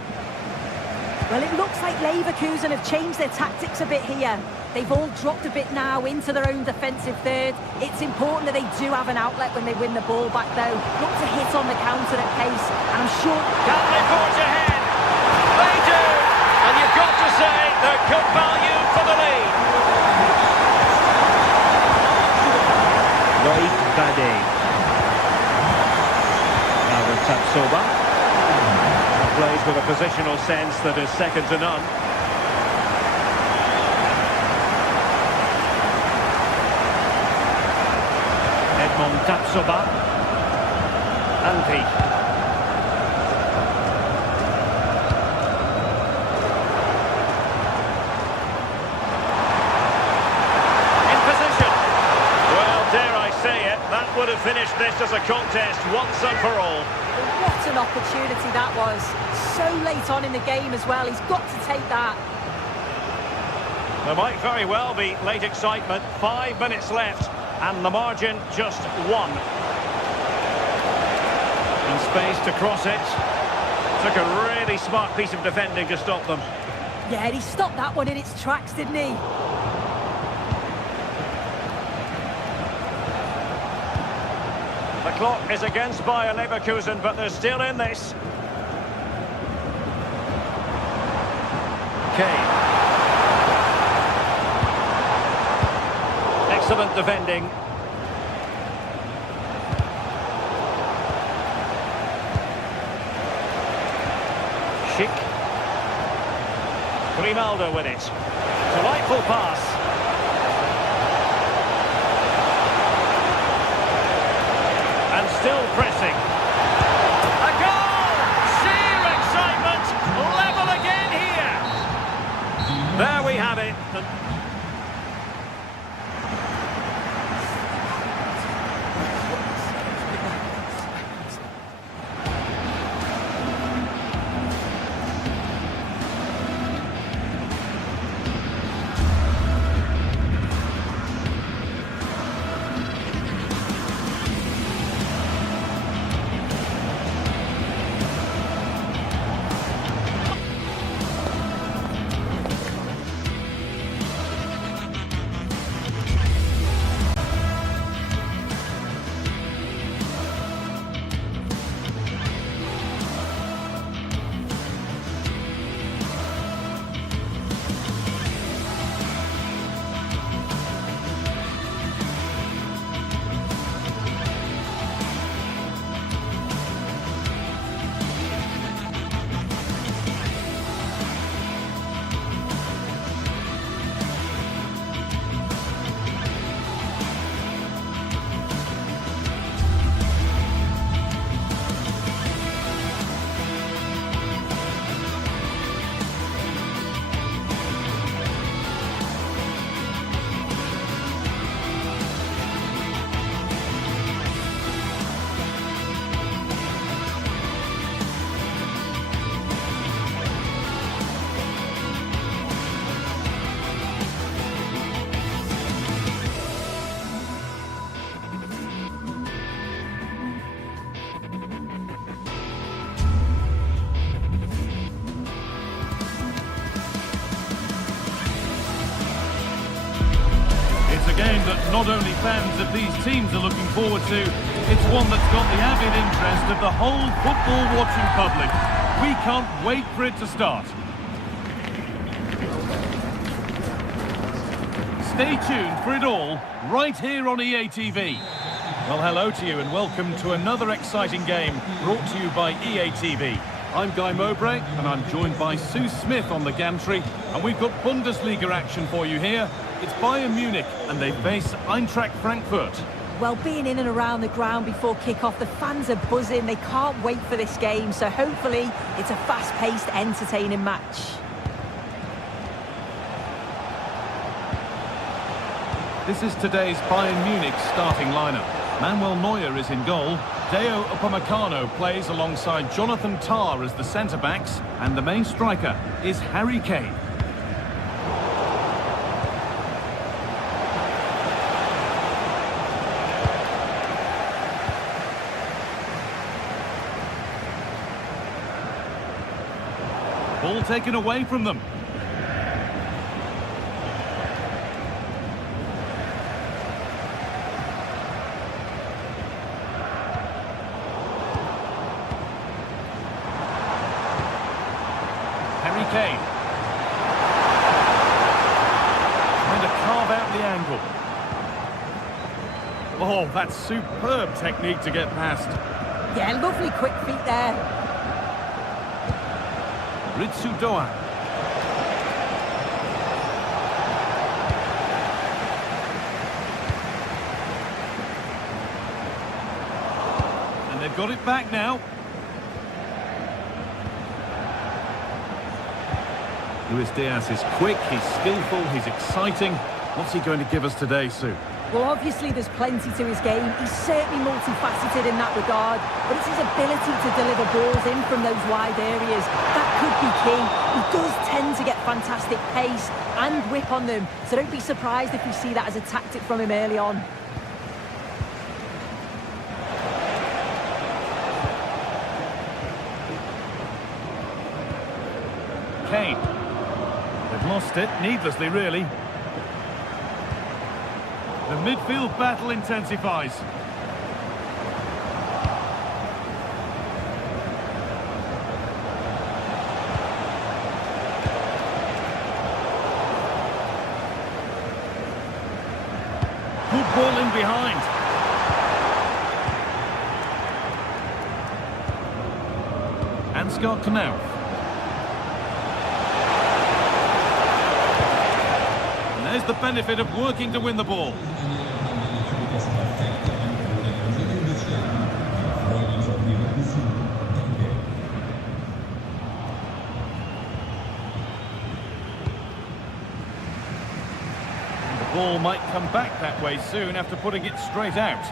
Well, it looks like Leverkusen have changed their tactics a bit here. They've all dropped a bit now into their own defensive third. It's important that they do have an outlet when they win the ball back, though. Look to hit on the counter at pace, and I'm sure... Can they forge ahead? They do! And you've got to say they're good value for the lead. Loïc Badé. Now with Tapsoba. Plays with a positional sense that is second to none. Edmond Tapsoba. Antti. In position. Well, dare I say it, that would have finished this as a contest once and for all. What an opportunity that was. So late on in the game as well. He's got to take that. There might very well be late excitement. 5 minutes left. And the margin just 1. And space to cross it. Took a really smart piece of defending to stop them. Yeah, he stopped that one in its tracks, didn't he? The clock is against Bayer Leverkusen, but they're still in this. Kane. Excellent defending. Schick. Grimaldo with it. Delightful pass. And still pressing. A goal! Sheer excitement! Level again here! There we have it. Game that not only fans of these teams are looking forward to, it's one that's got the avid interest of the whole football-watching public. We can't wait for it to start. Stay tuned for it all, right here on EA TV. Well, hello to you and welcome to another exciting game brought to you by EA TV. I'm Guy Mowbray and I'm joined by Sue Smith on the gantry, and we've got Bundesliga action for you here. It's Bayern Munich and they face Eintracht Frankfurt. Well, being in and around the ground before kick-off, the fans are buzzing. They can't wait for this game, so hopefully it's a fast-paced, entertaining match. This is today's Bayern Munich starting lineup. Manuel Neuer is in goal. Deo Upamecano plays alongside Jonathan Tah as the centre-backs, and the main striker is Harry Kane. Ball taken away from them. Harry Kane. Trying to carve out the angle. Oh, that's superb technique to get past. Yeah, lovely quick feet there. Ritsu Doan. And they've got it back now. Luis Diaz is quick, he's skillful, he's exciting. What's he going to give us today, Sue? Well, obviously there's plenty to his game. He's certainly multifaceted in that regard, but it's his ability to deliver balls in from those wide areas. That could be key. He does tend to get fantastic pace and whip on them, so don't be surprised if we see that as a tactic from him early on. Kane. They've lost it, needlessly really. The midfield battle intensifies. Good ball in behind. Ansgar Knauf. And there's the benefit of working to win the ball. Ball might come back that way soon after putting it straight out.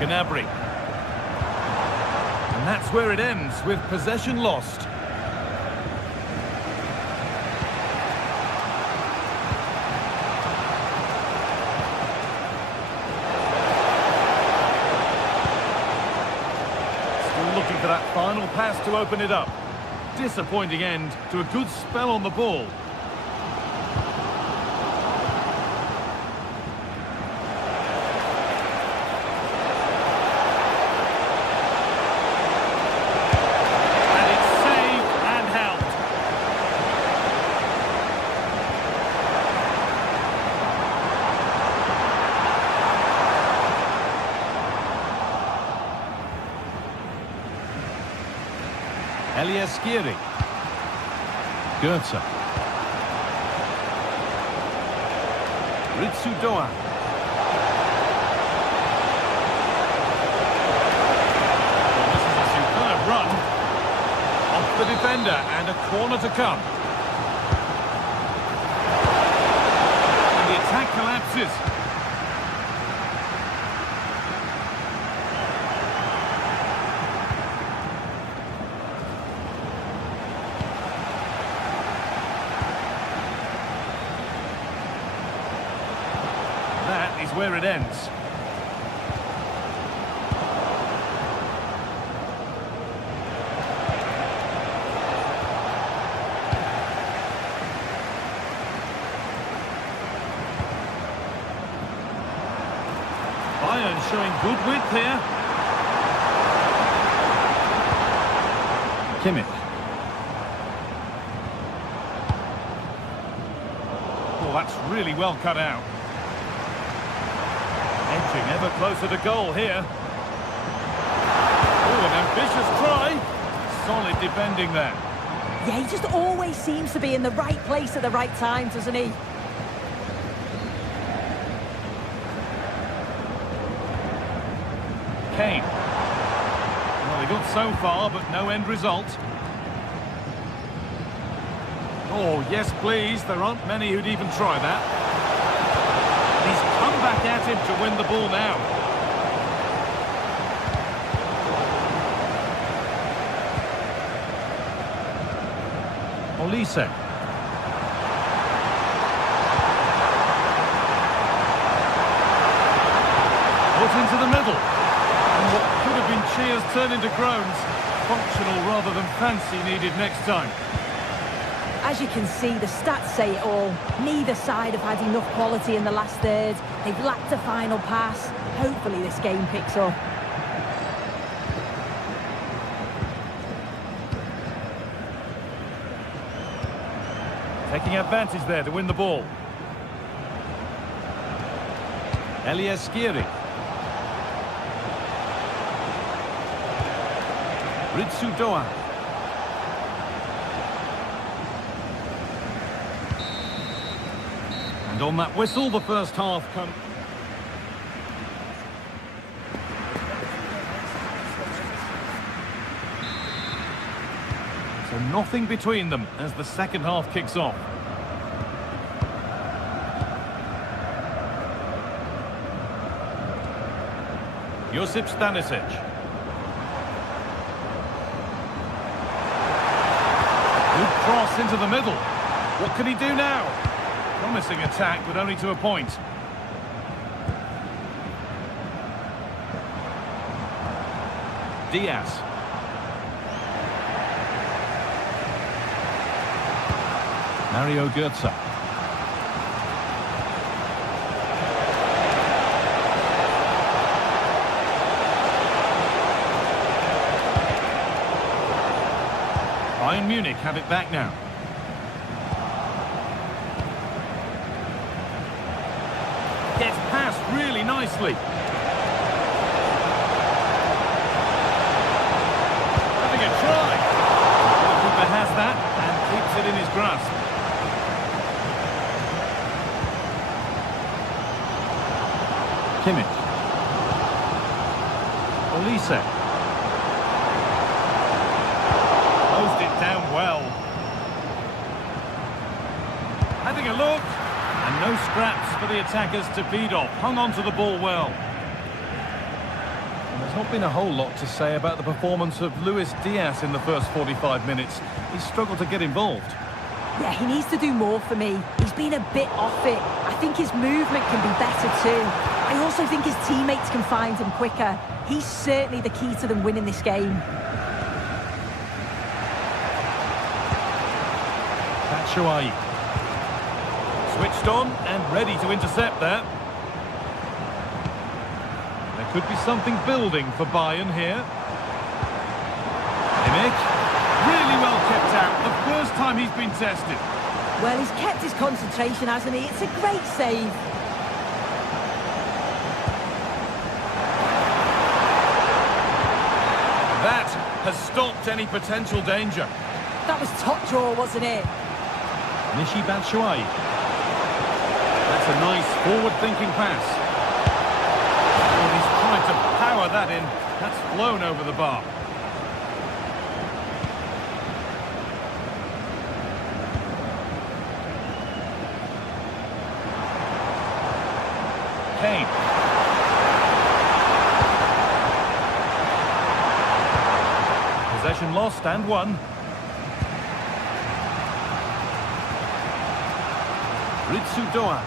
Gnabry. And that's where it ends, with possession lost. Still looking for that final pass to open it up. Disappointing end to a good spell on the ball. And it's saved and held. Elias Skiri. Goethe. Ritsu Doan. Well, this is a superb run. Off the defender and a corner to come. And the attack collapses. That is where it ends. Bayern showing good width here. Kimmich. Oh, that's really well cut out. Edging ever closer to goal here. Oh, an ambitious try. Solid defending there. Yeah, he just always seems to be in the right place at the right time, doesn't he? Kane. Well, they got so far, but no end result. Oh, yes, please. There aren't many who'd even try that. He's come back at him to win the ball now. Olise. Put into the middle. And what could have been cheers turn into groans. Functional rather than fancy needed next time. As you can see, the stats say it all. Neither side have had enough quality in the last third. They've lacked a final pass. Hopefully this game picks up. Taking advantage there to win the ball. Elias Skiri. Ritsu Doan. And on that whistle, the first half comes. So nothing between them as the second half kicks off. Josip Stanisic. Good cross into the middle. What can he do now? Promising attack, but only to a point. Diaz. Mario Götze. Bayern Munich have it back now. Gets past really nicely. Having a try. The goalkeeper has that and keeps it in his grasp. Kimmich. Olise. Closed it down well. Having a look. And no scraps for the attackers to feed off. Hung on to the ball well. And there's not been a whole lot to say about the performance of Luis Diaz in the first 45 minutes. He's struggled to get involved. Yeah, he needs to do more for me. He's been a bit off it. I think his movement can be better too. I also think his teammates can find him quicker. He's certainly the key to them winning this game. Batshuayi. Switched on and ready to intercept there. There could be something building for Bayern here. Kimmich. Really well kept out. The first time he's been tested. Well, he's kept his concentration, hasn't he? It's a great save. That has stopped any potential danger. That was top draw, wasn't it? Michy Batshuayi. That's a nice forward-thinking pass. Oh, he's tried to power that in. That's flown over the bar. Kane. Possession lost and won. Ritsu Doan.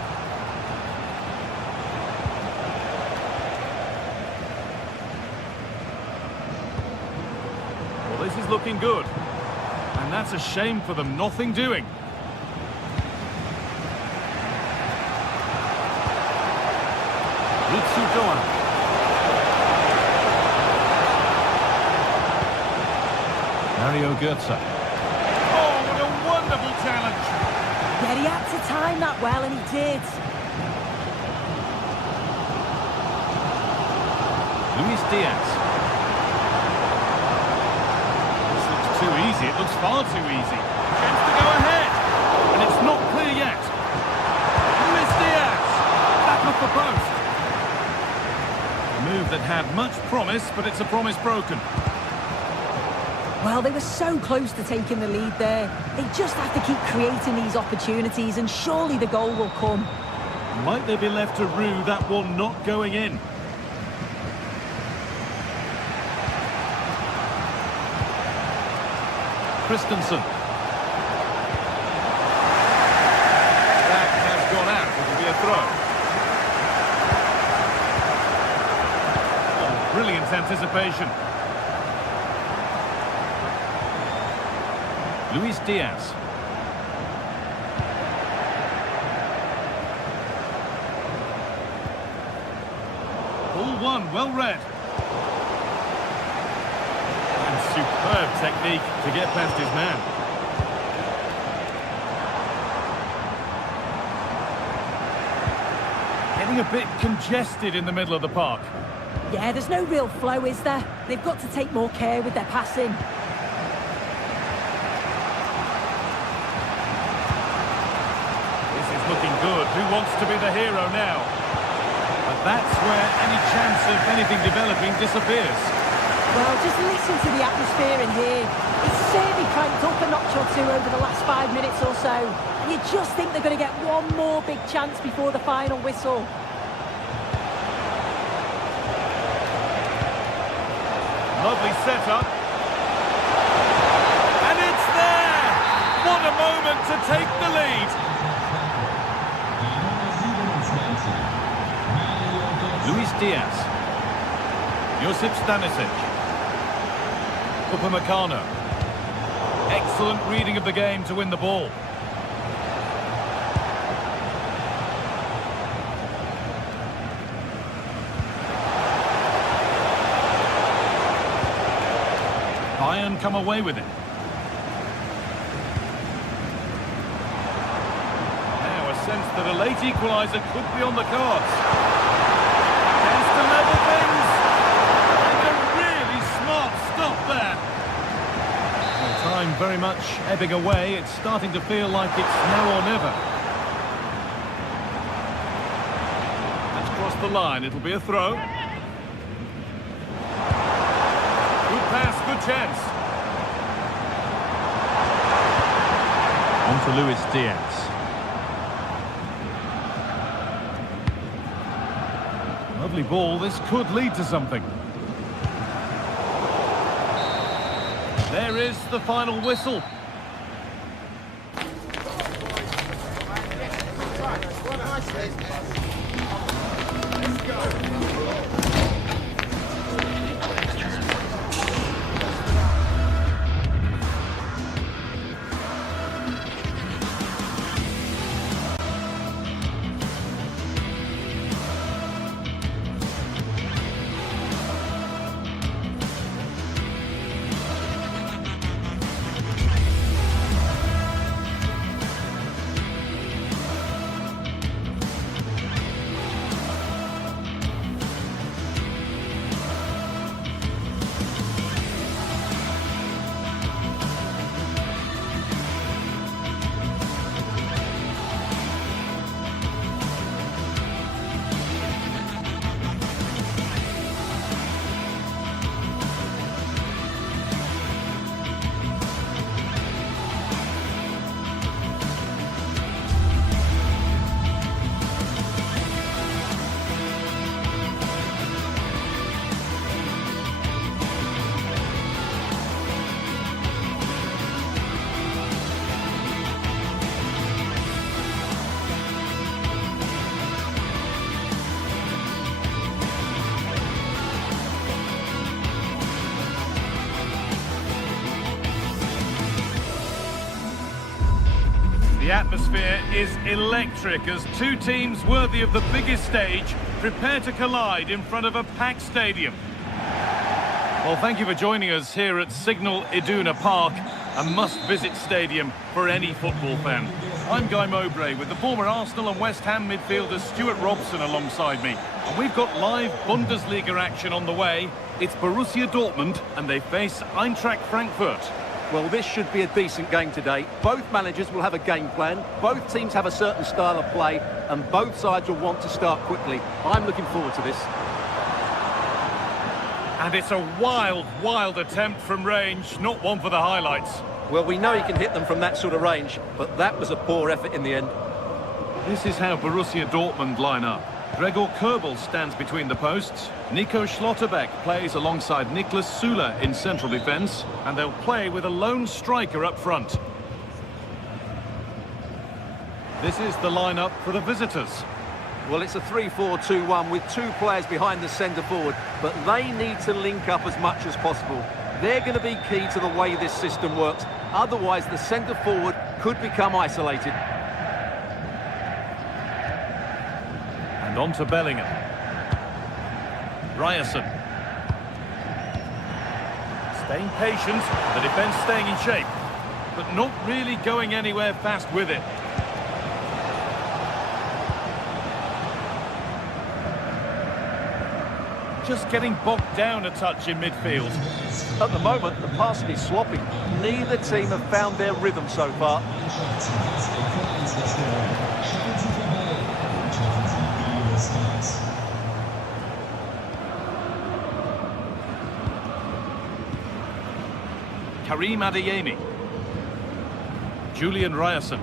Well, this is looking good. And that's a shame for them. Nothing doing. Ritsu Doan. Mario Götze. Oh, what a wonderful challenge. Yeah, Yeah, he had to time that well, and he did. Luis Diaz. This looks too easy. It looks far too easy. Chance to go ahead. And it's not clear yet. Luis Diaz. Back off the post. A move that had much promise, but it's a promise broken. Well, they were so close to taking the lead there. They just have to keep creating these opportunities, and surely the goal will come. Might they be left to rue that one not going in? Christensen. That has gone out. It'll be a throw. Oh, brilliant anticipation. Luis Diaz. Ball one, well read. And superb technique to get past his man. Getting a bit congested in the middle of the park. Yeah, there's no real flow, is there? They've got to take more care with their passing. Looking good. Who wants to be the hero now? But that's where any chance of anything developing disappears. Well, just listen to the atmosphere in here. It's certainly cranked up a notch or two over the last 5 minutes or so. And you just think they're going to get one more big chance before the final whistle. Lovely setup. And it's there! What a moment to take the lead! Luis Diaz. Josip Stanisic. Upamecano. Excellent reading of the game to win the ball. Bayern come away with it. Now a sense that a late equaliser could be on the cards. To level things, and a really smart stop there. Well, time very much ebbing away. It's starting to feel like it's now or never. Let's cross the line. It'll be a throw. Good pass, good chance. On to Luis Diaz. Lovely ball, this could lead to something. There is the final whistle. The atmosphere is electric as two teams worthy of the biggest stage prepare to collide in front of a packed stadium. Well, thank you for joining us here at Signal Iduna Park. A must-visit stadium for any football fan. I'm Guy Mowbray with the former Arsenal and West Ham midfielder Stuart Robson alongside me. And we've got live Bundesliga action on the way. It's Borussia Dortmund and they face Eintracht Frankfurt. Well, this should be a decent game today. Both managers will have a game plan. Both teams have a certain style of play and both sides will want to start quickly. I'm looking forward to this. And it's a wild attempt from range, not one for the highlights. Well, we know he can hit them from that sort of range, but that was a poor effort in the end. This is how Borussia Dortmund line up. Gregor Kobel stands between the posts. Nico Schlotterbeck plays alongside Niklas Süle in central defence. And they'll play with a lone striker up front. This is the lineup for the visitors. Well, it's a 3-4-2-1 with two players behind the centre-forward, but they need to link up as much as possible. They're going to be key to the way this system works. Otherwise, the centre-forward could become isolated. And on to Bellingham. Ryerson. Staying patient, the defence staying in shape, but not really going anywhere fast with it. Just getting bogged down a touch in midfield. At the moment, the passing is sloppy. Neither team have found their rhythm so far. Karim Adeyemi. Julian Ryerson.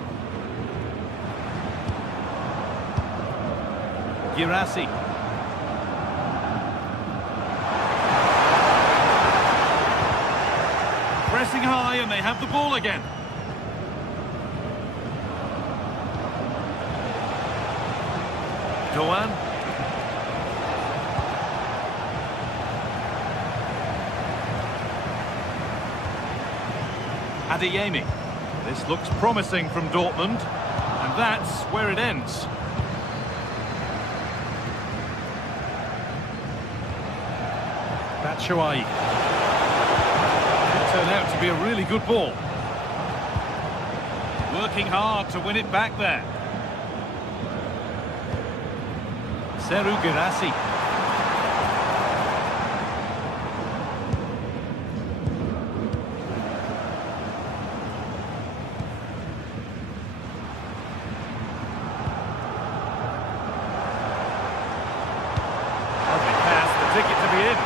Girassi. Pressing high and they have the ball again. Doan. Adeyemi. This looks promising from Dortmund, and that's where it ends. Batshuayi. Could turn out to be a really good ball. Working hard to win it back there. Serhou Guirassy. Lovely pass, the ticket to be in.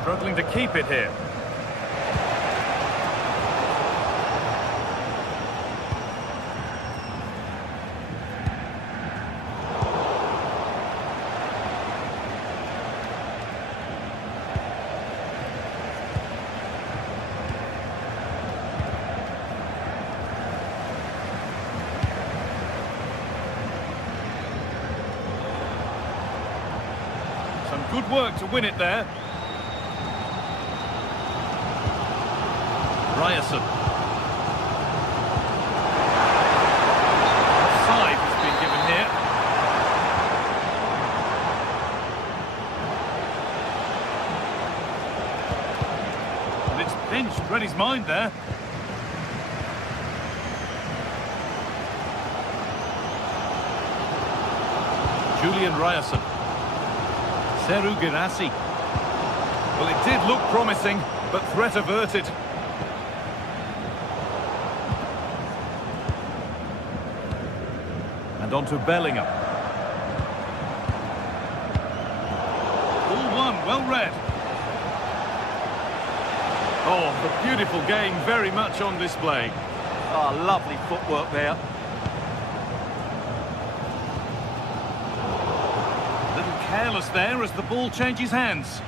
Struggling to keep it here. Some good work to win it there. Ryerson. Offside has been given here. And it's pinched, read his mind there. Julian Ryerson. Serhou Guirassy. Well, it did look promising, but threat averted. And on to Bellingham. All one, well read. Oh, the beautiful game, very much on display. Oh, lovely footwork there. Careless there as the ball changes hands.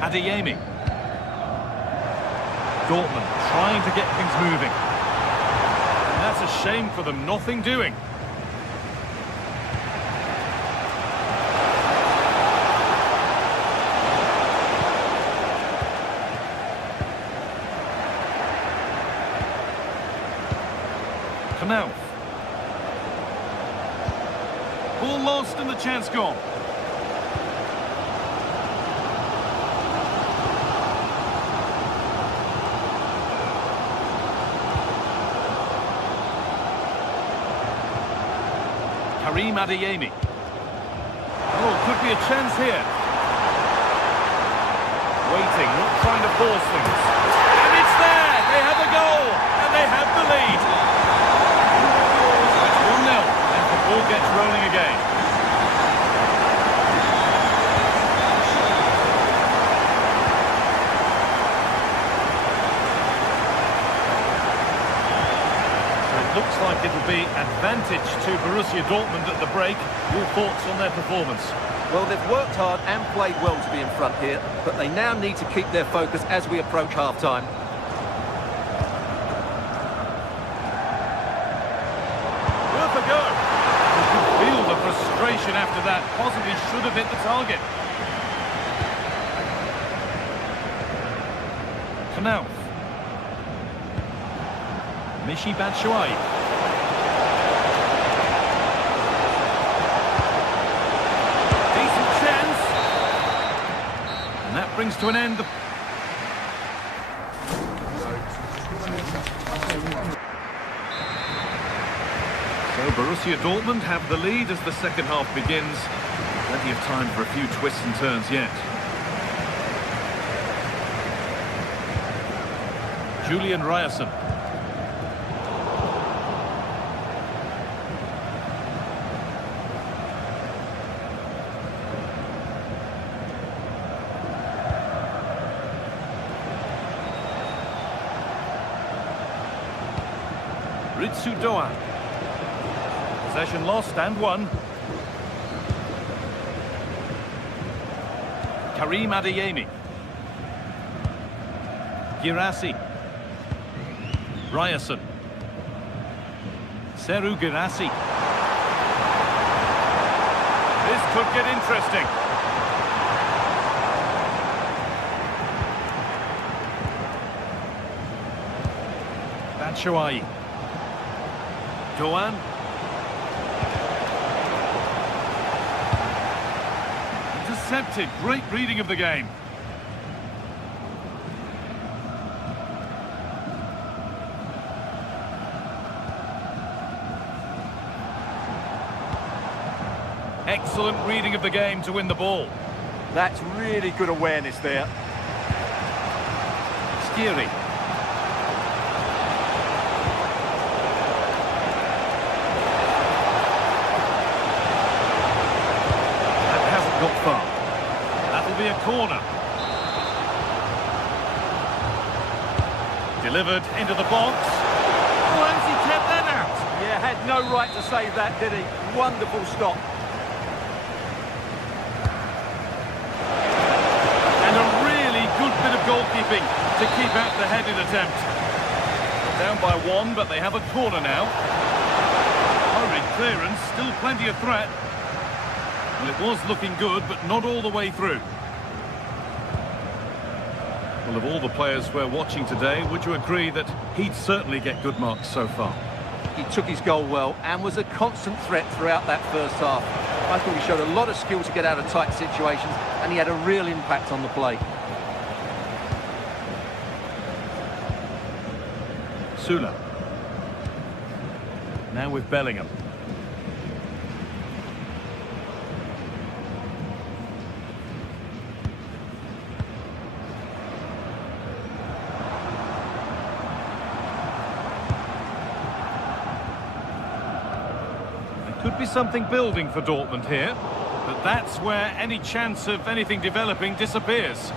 Adeyemi. Dortmund trying to get things moving. And that's a shame for them, nothing doing. Knauf. Ball lost and the chance gone. Karim Adeyemi. Oh, could be a chance here. Waiting, not trying to force things. And it's there! They have a goal! And they have the lead! It's 1-0, and the ball gets rolling again. Looks like it'll be advantage to Borussia Dortmund at the break. Your thoughts on their performance? Well, they've worked hard and played well to be in front here, but they now need to keep their focus as we approach half-time. Worth a go. You can feel the frustration after that. Possibly should have hit the target. Knauf. Michy Batshuayi. Decent chance. And that brings to an end the... So Borussia Dortmund have the lead as the second half begins. Plenty of time for a few twists and turns yet. Julian Ryerson. Ritsu Doan. Possession lost and won. Karim Adeyemi. Girassi. Ryerson. Seru Girassi. This could get interesting. Batshuayi. Doan. Intercepted. Great reading of the game. Excellent reading of the game to win the ball. That's really good awareness there. Skiri. Got far. That'll be a corner. Delivered into the box. Oh, has he kept that out? Yeah, had no right to save that, did he? Wonderful stop. And a really good bit of goalkeeping to keep out the headed attempt. Down by one, but they have a corner now. Hurried clearance, still plenty of threat. Well, it was looking good, but not all the way through. Well, of all the players we're watching today, would you agree that he'd certainly get good marks so far? He took his goal well and was a constant threat throughout that first half. I thought he showed a lot of skill to get out of tight situations, and he had a real impact on the play. Sula. Now with Bellingham. Could be something building for Dortmund here, but that's where any chance of anything developing disappears.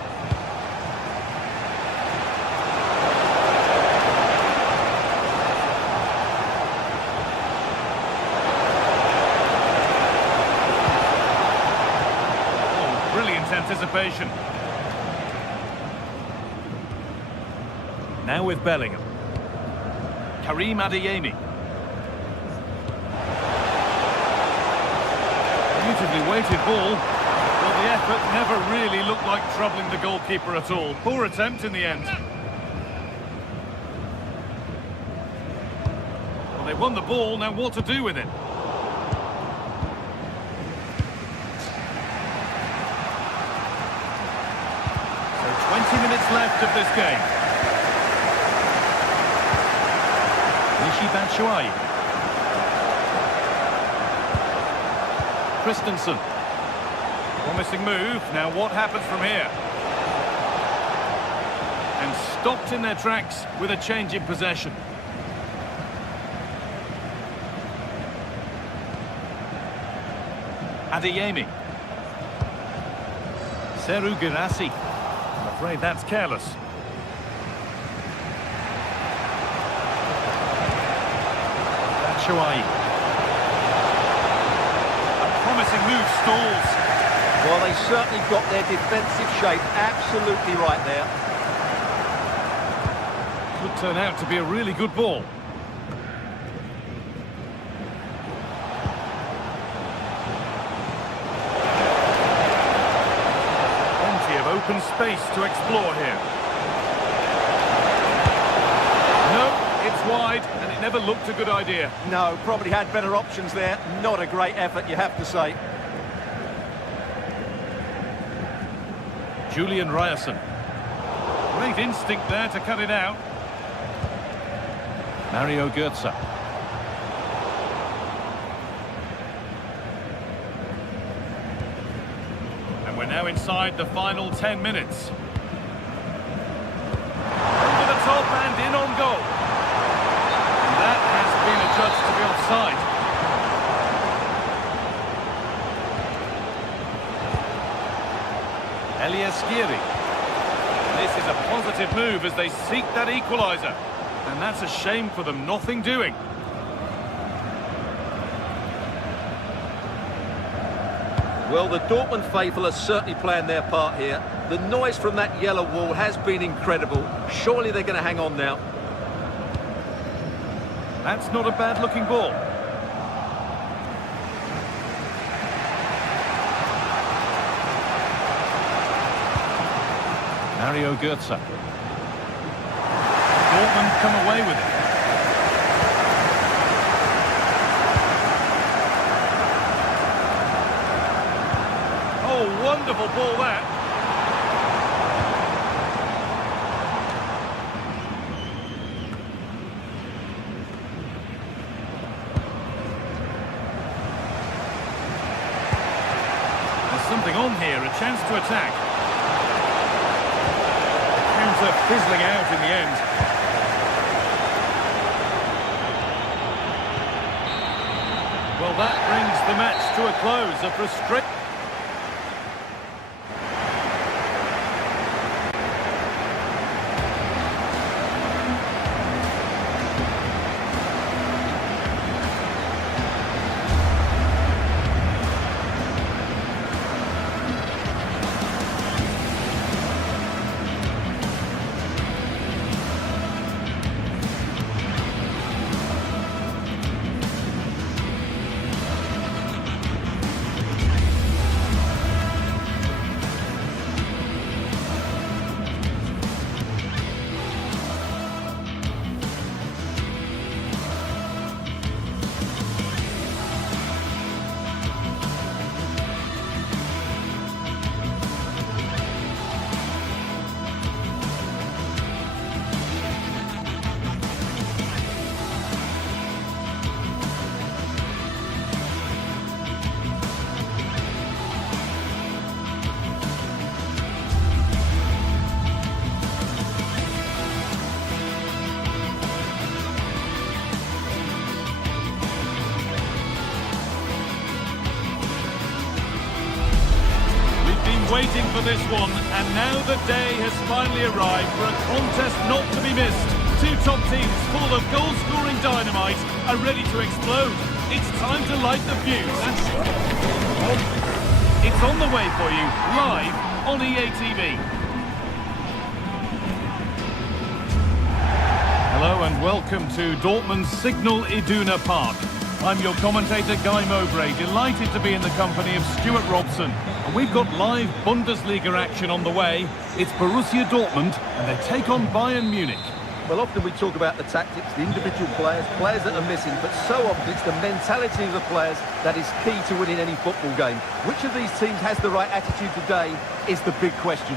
Oh, brilliant anticipation. Now with Bellingham. Karim Adeyemi. Beautifully weighted ball. Well, the effort never really looked like troubling the goalkeeper at all. Poor attempt in the end. They won the ball, now what to do with it? So 20 minutes left of this game. Michy Batshuayi. Christensen. Promising move. Now what happens from here? And stopped in their tracks with a change in possession. Adeyemi. Seru Girassi. I'm afraid that's careless. Batshuayi. A promising move stalls. Well, they certainly got their defensive shape absolutely right there. Could turn out to be a really good ball. Plenty of open space to explore here. No, it's wide, and it never looked a good idea. No, probably had better options there. Not a great effort, you have to say. Julian Ryerson. Great instinct there to cut it out. Mario Götze. And we're now inside the final 10 minutes. Over the top and in on goal. And that has been adjudged to be offside. Elias Giri. This is a positive move as they seek that equaliser. And that's a shame for them, nothing doing. Well, the Dortmund faithful are certainly playing their part here. The noise from that yellow wall has been incredible. Surely they're going to hang on now. That's not a bad-looking ball. Mario Götze. Dortmund come away with it. Oh, wonderful ball that. There's something on here, a chance to attack. Fizzling out in the end. Well, that brings the match to a close. A frustrating... Waiting for this one, and now the day has finally arrived for a contest not to be missed. Two top teams full of goal-scoring dynamite are ready to explode. It's time to light the fuse. It's on the way for you, live on EA TV. Hello and welcome to Dortmund's Signal Iduna Park. I'm your commentator, Guy Mowbray, delighted to be in the company of Stuart Robson. And we've got live Bundesliga action on the way. It's Borussia Dortmund, and they take on Bayern Munich. Well, often we talk about the tactics, the individual players that are missing, but so often it's the mentality of the players that is key to winning any football game. Which of these teams has the right attitude today is the big question.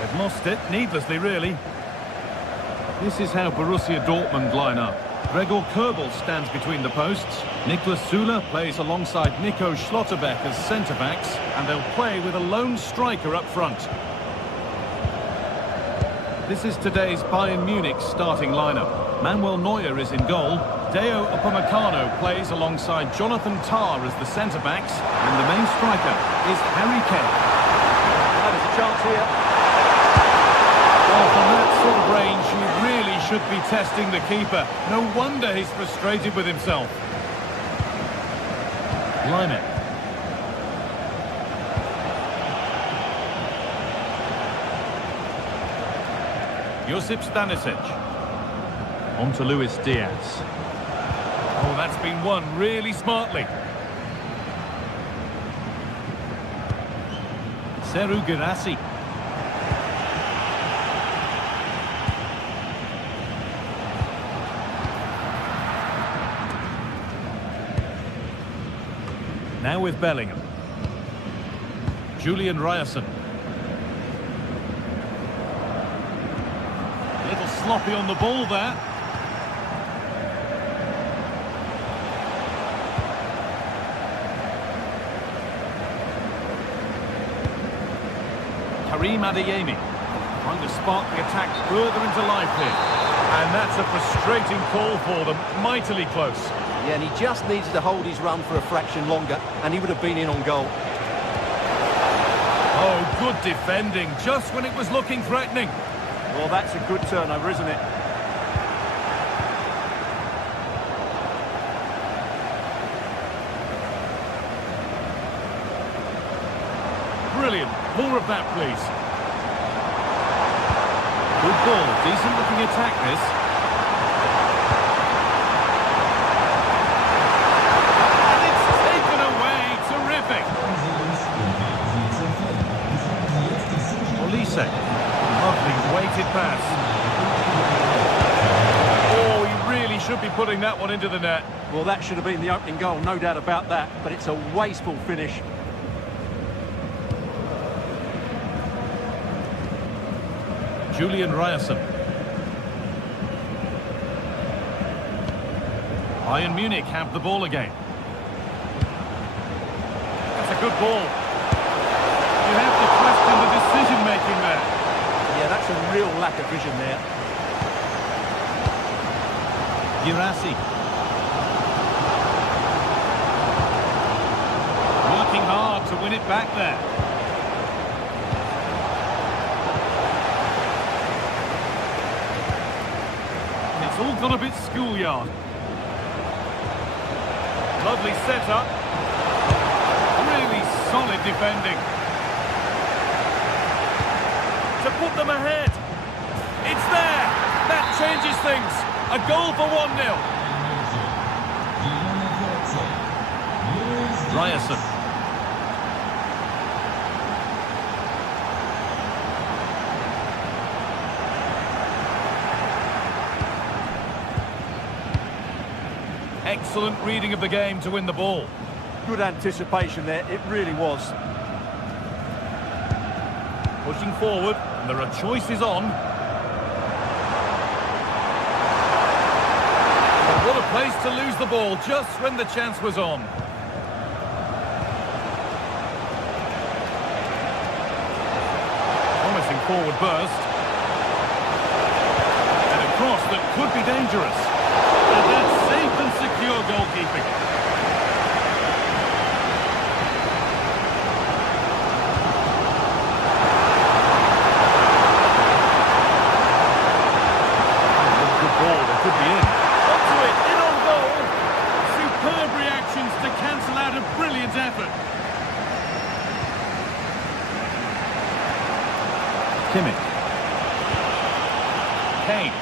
They've lost it, needlessly really. This is how Borussia Dortmund line up. Gregor Kobel stands between the posts. Niklas Süle plays alongside Nico Schlotterbeck as centre-backs, and they'll play with a lone striker up front. This is today's Bayern Munich starting lineup. Manuel Neuer is in goal. Deo Upamecano plays alongside Jonathan Tah as the centre-backs, and the main striker is Harry Kane. There's a chance here. Well, from that sort of range, you really should be testing the keeper. No wonder he's frustrated with himself. Line Josip Stanisic. On to Luis Diaz. Oh, that's been won really smartly. Serhou Guirassy. Now with Bellingham. Julian Ryerson. A little sloppy on the ball there. Karim Adeyemi trying to spark the attack further into life here. And that's a frustrating call for them, mightily close. Yeah, and he just needed to hold his run for a fraction longer, and he would have been in on goal. Oh, good defending, just when it was looking threatening. Well, that's a good turnover, isn't it? Brilliant. More of that, please. Good ball. Decent looking attack, this. And it's taken away. Terrific. Olise. Lovely weighted pass. Oh, he really should be putting that one into the net. Well, that should have been the opening goal, no doubt about that, but it's a wasteful finish. Julian Ryerson. Bayern Munich have the ball again. That's a good ball. You have to question the decision-making there. Yeah, that's a real lack of vision there. Guirassy. Working hard to win it back there. It's all gone a bit schoolyard. Lovely setup. Really solid defending. To put them ahead. It's there. That changes things. A goal for 1-0. Ryerson. Excellent reading of the game to win the ball. Good anticipation there, it really was. Pushing forward, and there are choices on. But what a place to lose the ball just when the chance was on. Promising forward burst. And a cross that could be dangerous. And that's safe and secure goalkeeping. Good ball, they could be in. Up to it, in on goal. Superb reactions to cancel out a brilliant effort. Kimmich. Kane.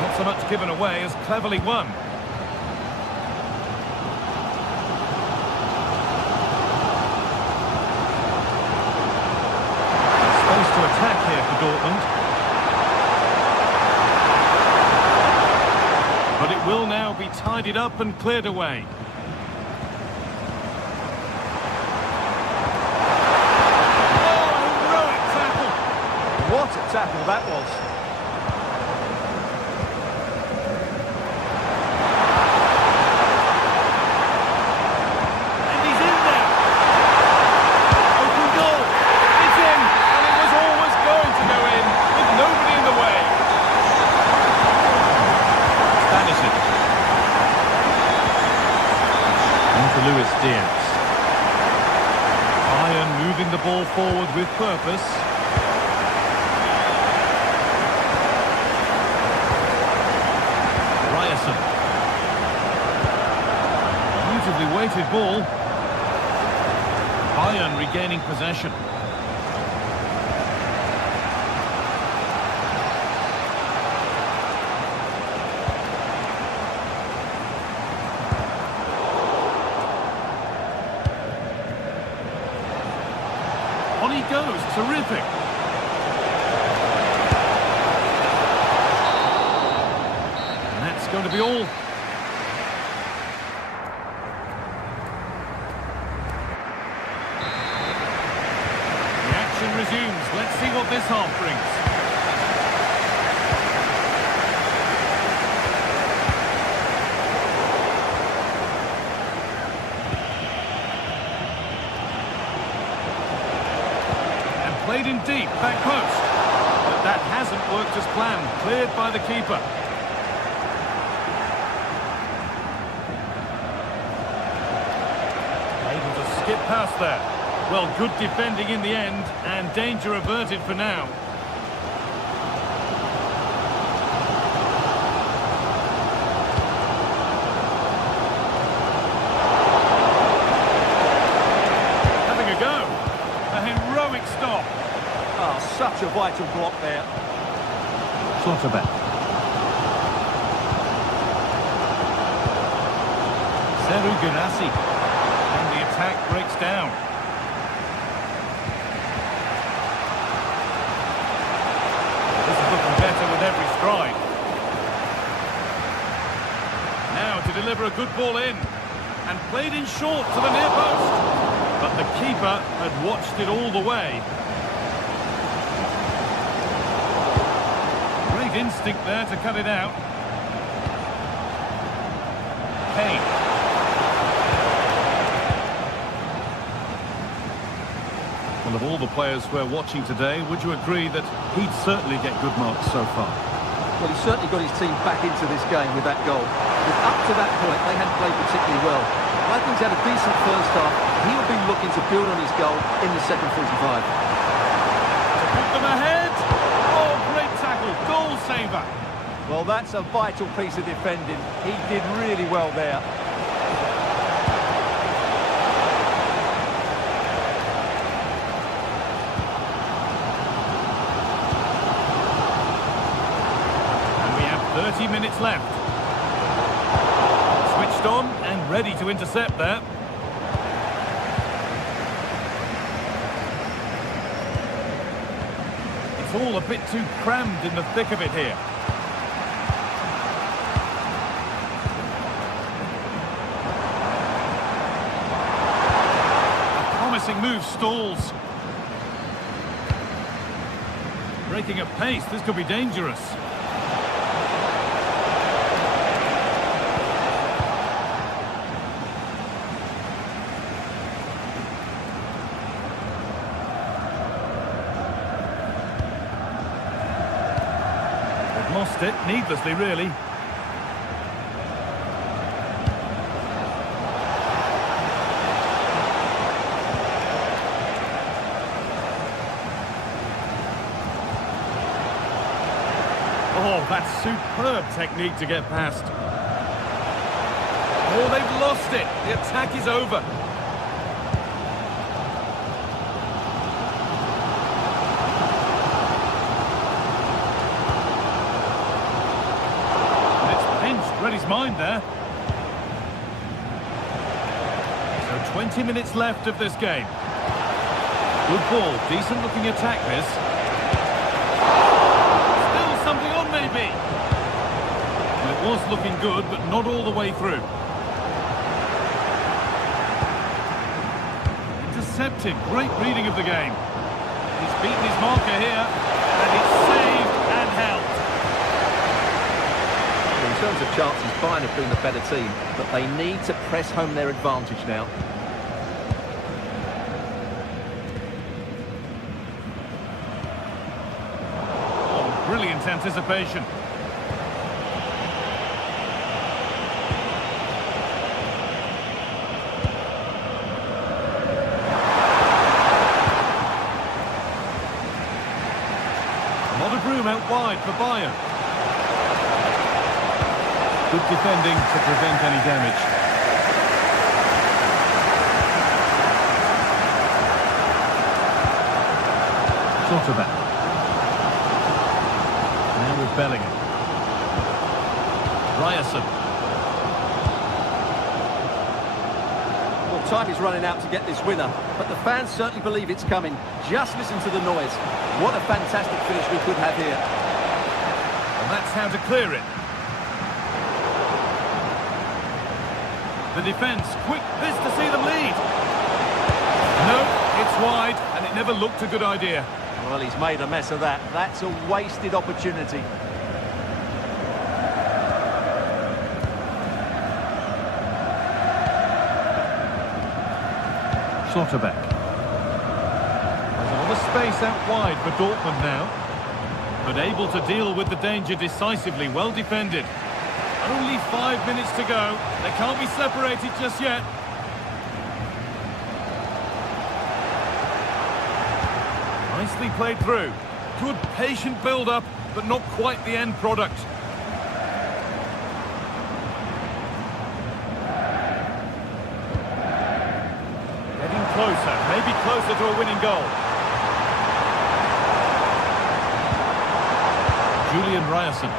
Not so much given away as cleverly won. tidied up and cleared away. What a tackle that was. And he's in there. Open goal. It's in. And it was always going to go in with nobody in the way. Decisive. On to Luis Diaz. Bayern moving the ball forward with purpose. Beautifully weighted ball. Bayern regaining possession. On he goes, terrific. And that's going to be all. Resumes. Let's see what this half brings. And played in deep, back post. But that hasn't worked as planned. Cleared by the keeper. Able to skip past there. Well, good defending in the end, and danger averted for now. Having a go. A heroic stop. Oh, such a vital block there. Slotterbeck. Seru Girassi. And the attack breaks down. With every stride. Now to deliver a good ball in. And played in short to the near post. But the keeper had watched it all the way. Great instinct there to cut it out. Kane. Well, of all the players we're watching today, would you agree that he'd certainly get good marks so far? Well, he certainly got his team back into this game with that goal. But up to that point, they hadn't played particularly well. I think he's had a decent first half. He'll be looking to build on his goal in the second 45. To put them ahead. Oh, great tackle. Goal saver. Well, that's a vital piece of defending. He did really well there. And we have 30 minutes left. Switched on and ready to intercept there. It's all a bit too crammed in the thick of it here. A promising move stalls. Breaking at pace, this could be dangerous. Lost it, needlessly really. Oh, that's superb technique to get past. Oh, they've lost it. The attack is over. Read his mind there. So 20 minutes left of this game. Good ball, decent looking attack this. Still something on maybe. Well, it was was looking good, but not all the way through. Intercepted. Great reading of the game. He's beaten his marker here, and it's saved and held. In terms of chances, Bayern have been the better team, but they need to press home their advantage now. Oh, brilliant anticipation. A lot of room out wide for Bayern. Good defending to prevent any damage. Schlotterbeck. Now with Bellingham. Ryerson. Well, time is running out to get this winner, but the fans certainly believe it's coming. Just listen to the noise. What a fantastic finish we could have here. And that's how to clear it. The defence, quick this to see them lead. No, it's wide, and it never looked a good idea. Well, he's made a mess of that. That's a wasted opportunity. Schlotterbeck. There's a lot of space out wide for Dortmund now. But able to deal with the danger decisively, well defended. Only 5 minutes to go. They can't be separated just yet. Nicely played through. Good patient build-up, but not quite the end product. Getting closer, maybe closer to a winning goal. Julian Ryerson.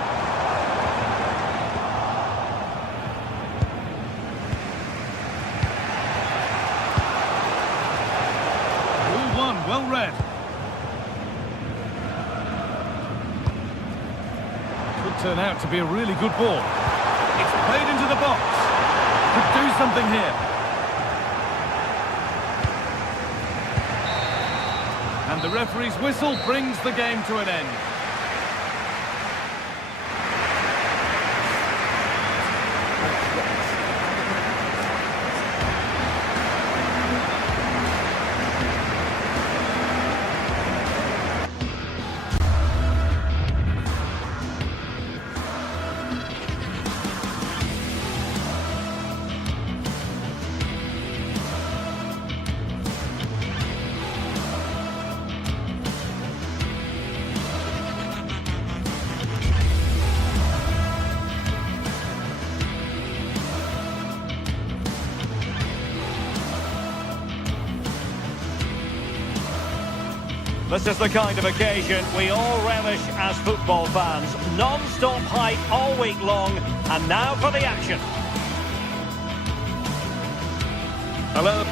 Well read. Could turn out to be a really good ball. It's played into the box. Could do something here. And the referee's whistle brings the game to an end. This is the kind of occasion we all relish as football fans. Non-stop hype all week long, and now for the action. Hello.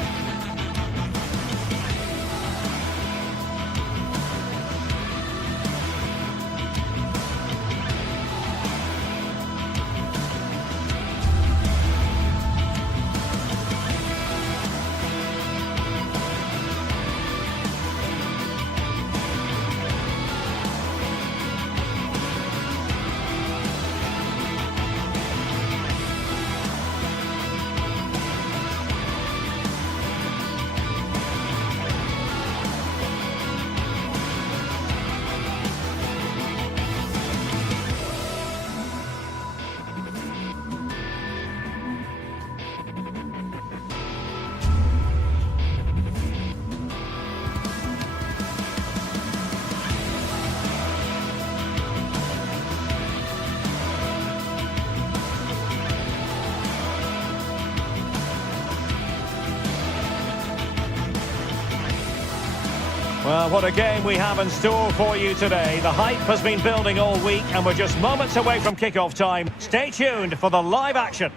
Well, what a game we have in store for you today. The hype has been building all week and we're just moments away from kickoff time. Stay tuned for the live action.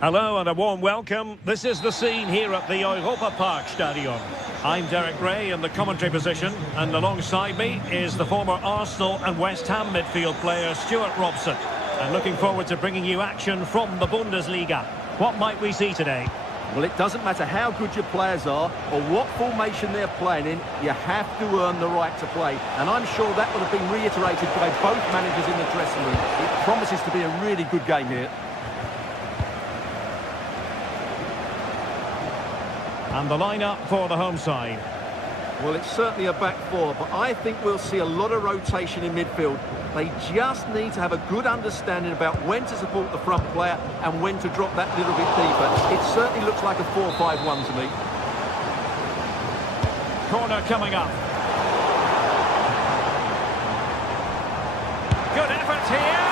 Hello and a warm welcome. This is the scene here at the Europa Park Stadion. I'm Derek Ray in the commentary position, and alongside me is the former Arsenal and West Ham midfield player Stuart Robson. And looking forward to bringing you action from the Bundesliga. What might we see today? Well, it doesn't matter how good your players are or what formation they're playing in, you have to earn the right to play. And I'm sure that will have been reiterated by both managers in the dressing room. It promises to be a really good game here. And the lineup for the home side. Well, it's certainly a back four, but I think we'll see a lot of rotation in midfield. They just need to have a good understanding about when to support the front player and when to drop that little bit deeper. It certainly looks like a 4-5-1 to me. Corner coming up. Good effort here.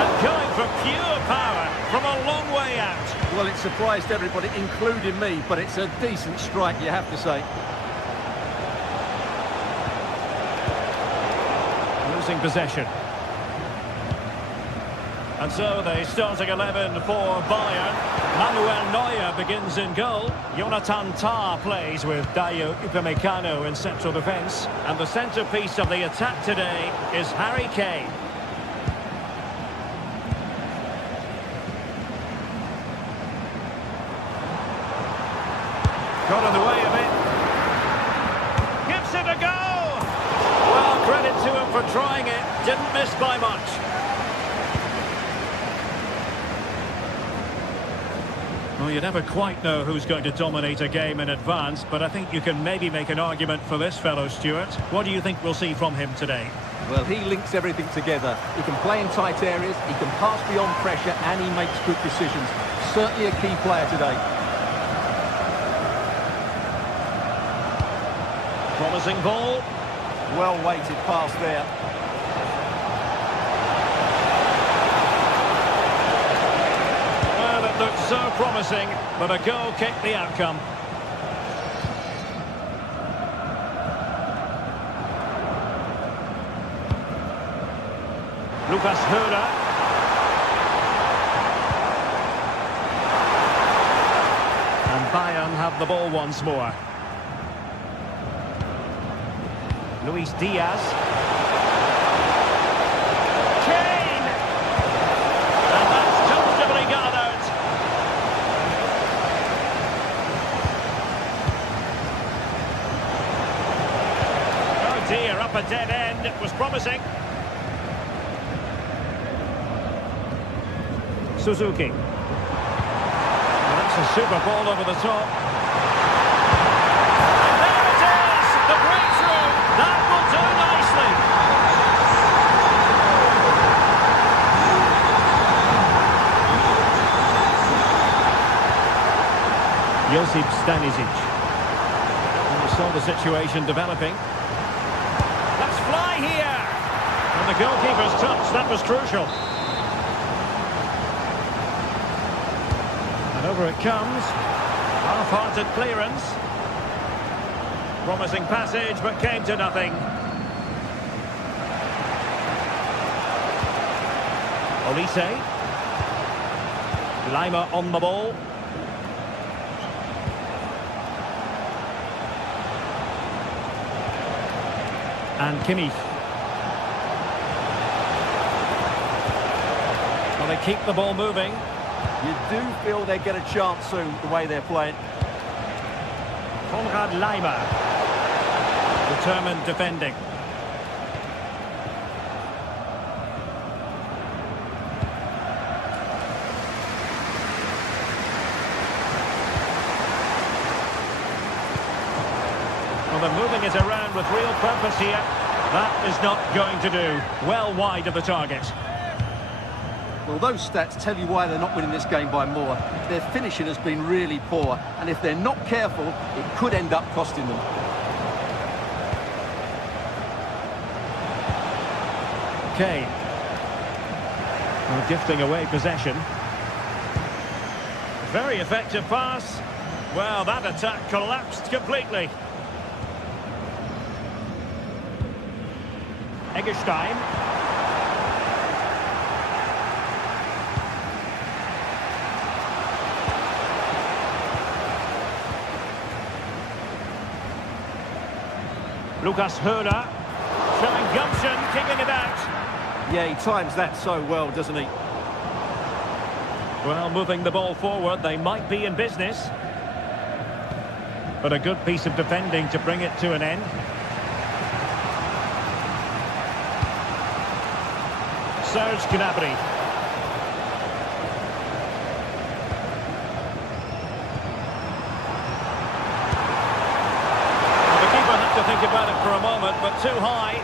And going for pure power from a long way out. Well, it surprised everybody, including me, but it's a decent strike, you have to say. Losing possession. And so the starting 11 for Bayern. Manuel Neuer begins in goal. Jonathan Tah plays with Dayo Upamecano in central defence. And the centrepiece of the attack today is Harry Kane. Got in the way of it. Gives it a go! Well, credit to him for trying it. Didn't miss by much. Well, you never quite know who's going to dominate a game in advance, but I think you can maybe make an argument for this fellow, Stuart. What do you think we'll see from him today? Well, he links everything together. He can play in tight areas, he can pass beyond pressure, and he makes good decisions. Certainly a key player today. Promising ball. Well-weighted pass there. Well, it looked so promising, but a goal kicked the outcome. Lucas Höder. And Bayern have the ball once more. Luis Diaz. Kane! And that's comfortably gathered. Oh dear, up a dead end. It was promising. Suzuki. Well, that's a super ball over the top. There it is! The breakthrough! That will do nicely. Josip Stanisic. And we saw the situation developing. Let's fly here! And the goalkeeper's touch, that was crucial. And over it comes. Half-hearted clearance. Promising passage, but came to nothing. Olise. Lima on the ball. And Kimmich. Well, they keep the ball moving. You do feel they get a chance soon, the way they're playing. Konrad Laimer. Determined defending. Well, they're moving it around with real purpose here. That is not going to do. Well wide of the target. Well, those stats tell you why they're not winning this game by more. Their finishing has been really poor, and if they're not careful, it could end up costing them. Kane. Well, gifting away possession. Very effective pass. Well, that attack collapsed completely. Eggestein. Lucas Höra showing gumption, kicking it out. Yeah, he times that so well, doesn't he? Well, moving the ball forward, they might be in business. But a good piece of defending to bring it to an end. Serge Gnabry. Well, the keeper had to think about it for a moment, but too high.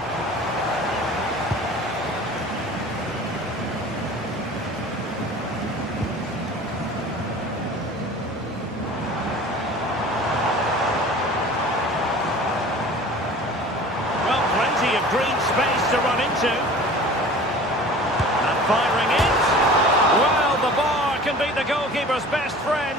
Green space to run into. And firing it. Well, the bar can be the goalkeeper's best friend.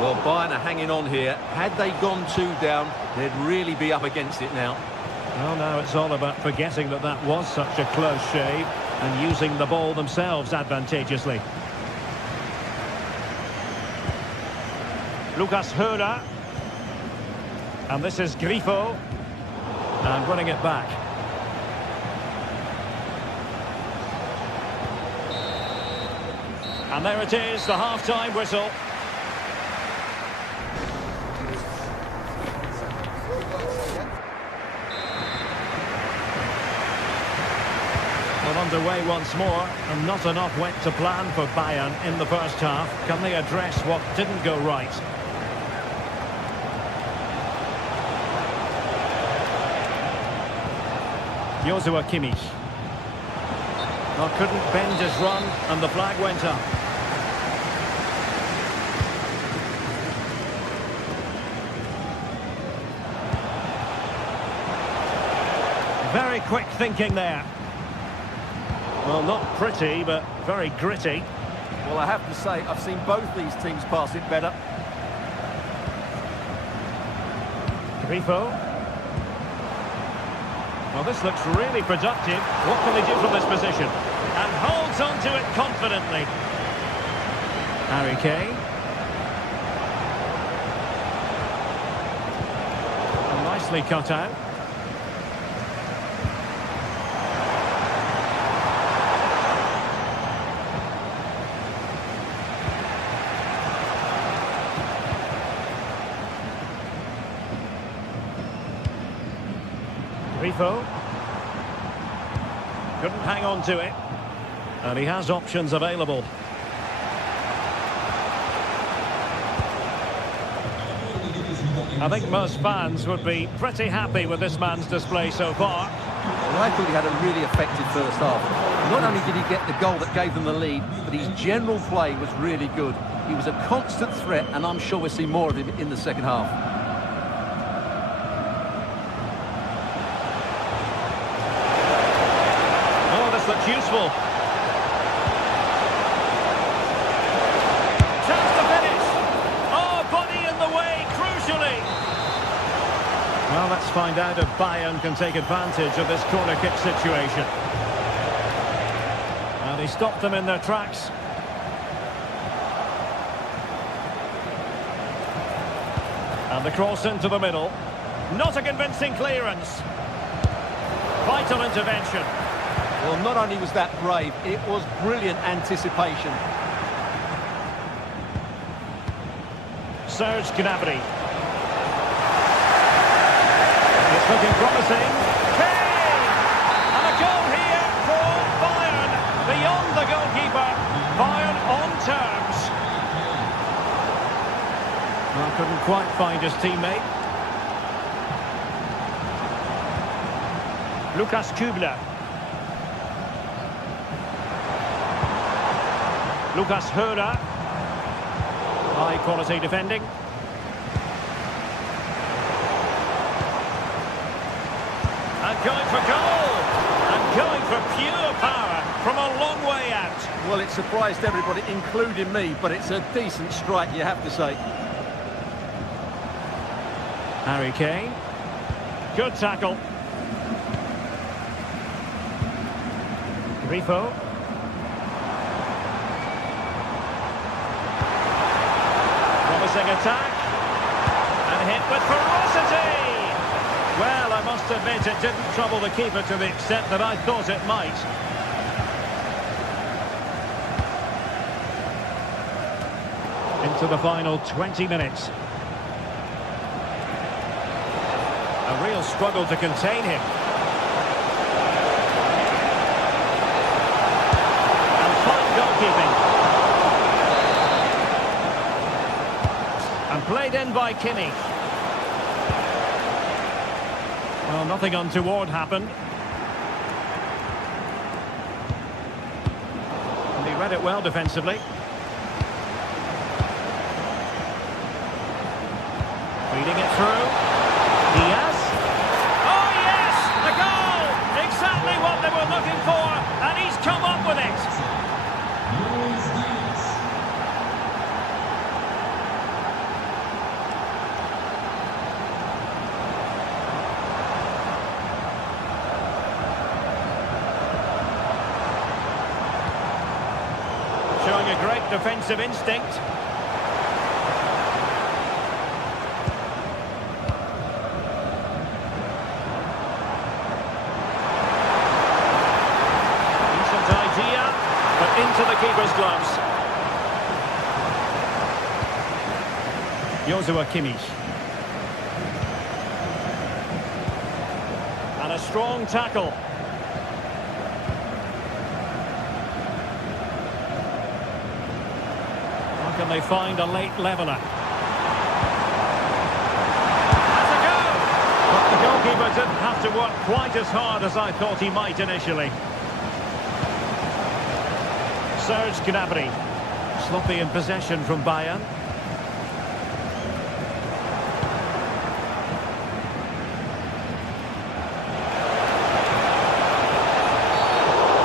Well, Bayern are hanging on here. Had they gone 2 down, they'd really be up against it now. Well, now it's all about forgetting that that was such a close shave and using the ball themselves advantageously. Lucas Höra. And this is Grifo. And winning it back. And there it is, the half-time whistle. Well, underway once more, and not enough went to plan for Bayern in the first half. Can they address what didn't go right? Joshua Kimmich. Well, couldn't bend his run, and the flag went up. Very quick thinking there. Well, not pretty, but very gritty. Well, I have to say, I've seen both these teams pass it better. Grifo. Well, this looks really productive. What can they do from this position? And holds on to it confidently. Harry Kane. Nicely cut out. Grifo. Couldn't hang on to it. And he has options available. I think most fans would be pretty happy with this man's display so far. Well, I thought he had a really effective first half. Not only did he get the goal that gave them the lead, but his general play was really good. He was a constant threat, and I'm sure we'll see more of him in the second half. Looks useful. Chance to finish. Oh, body in the way, crucially. Well, let's find out if Bayern can take advantage of this corner kick situation. And he stopped them in their tracks. And the cross into the middle. Not a convincing clearance. Vital intervention. Well, not only was that brave, it was brilliant anticipation. Serge Gnabry. It's looking promising. Kane! And a goal here for Bayern. Beyond the goalkeeper. Bayern on terms. Well, couldn't quite find his teammate. Lukas Kübler. Lucas Höra. High quality defending. And going for goal. And going for pure power from a long way out. Well, it surprised everybody, including me, but it's a decent strike, you have to say. Harry Kane. Good tackle. Grifo. menacing attack. And hit with ferocity. Well, I must admit it didn't trouble the keeper to the extent that I thought it might. Into the final 20 minutes. A real struggle to contain him. And fine goalkeeping. And played in by Kimmich. Well, nothing untoward happened. And he read it well defensively. Feeding it through. Diaz. Oh, yes! A goal! Exactly what they were looking for, and he's come up with it. Showing a great defensive instinct. Into the keeper's gloves. Joshua Kimmich. And a strong tackle. How can they find a late leveller? That's a go! But the goalkeeper didn't have to work quite as hard as I thought he might initially. Serge Gnabry, sloppy in possession from Bayern.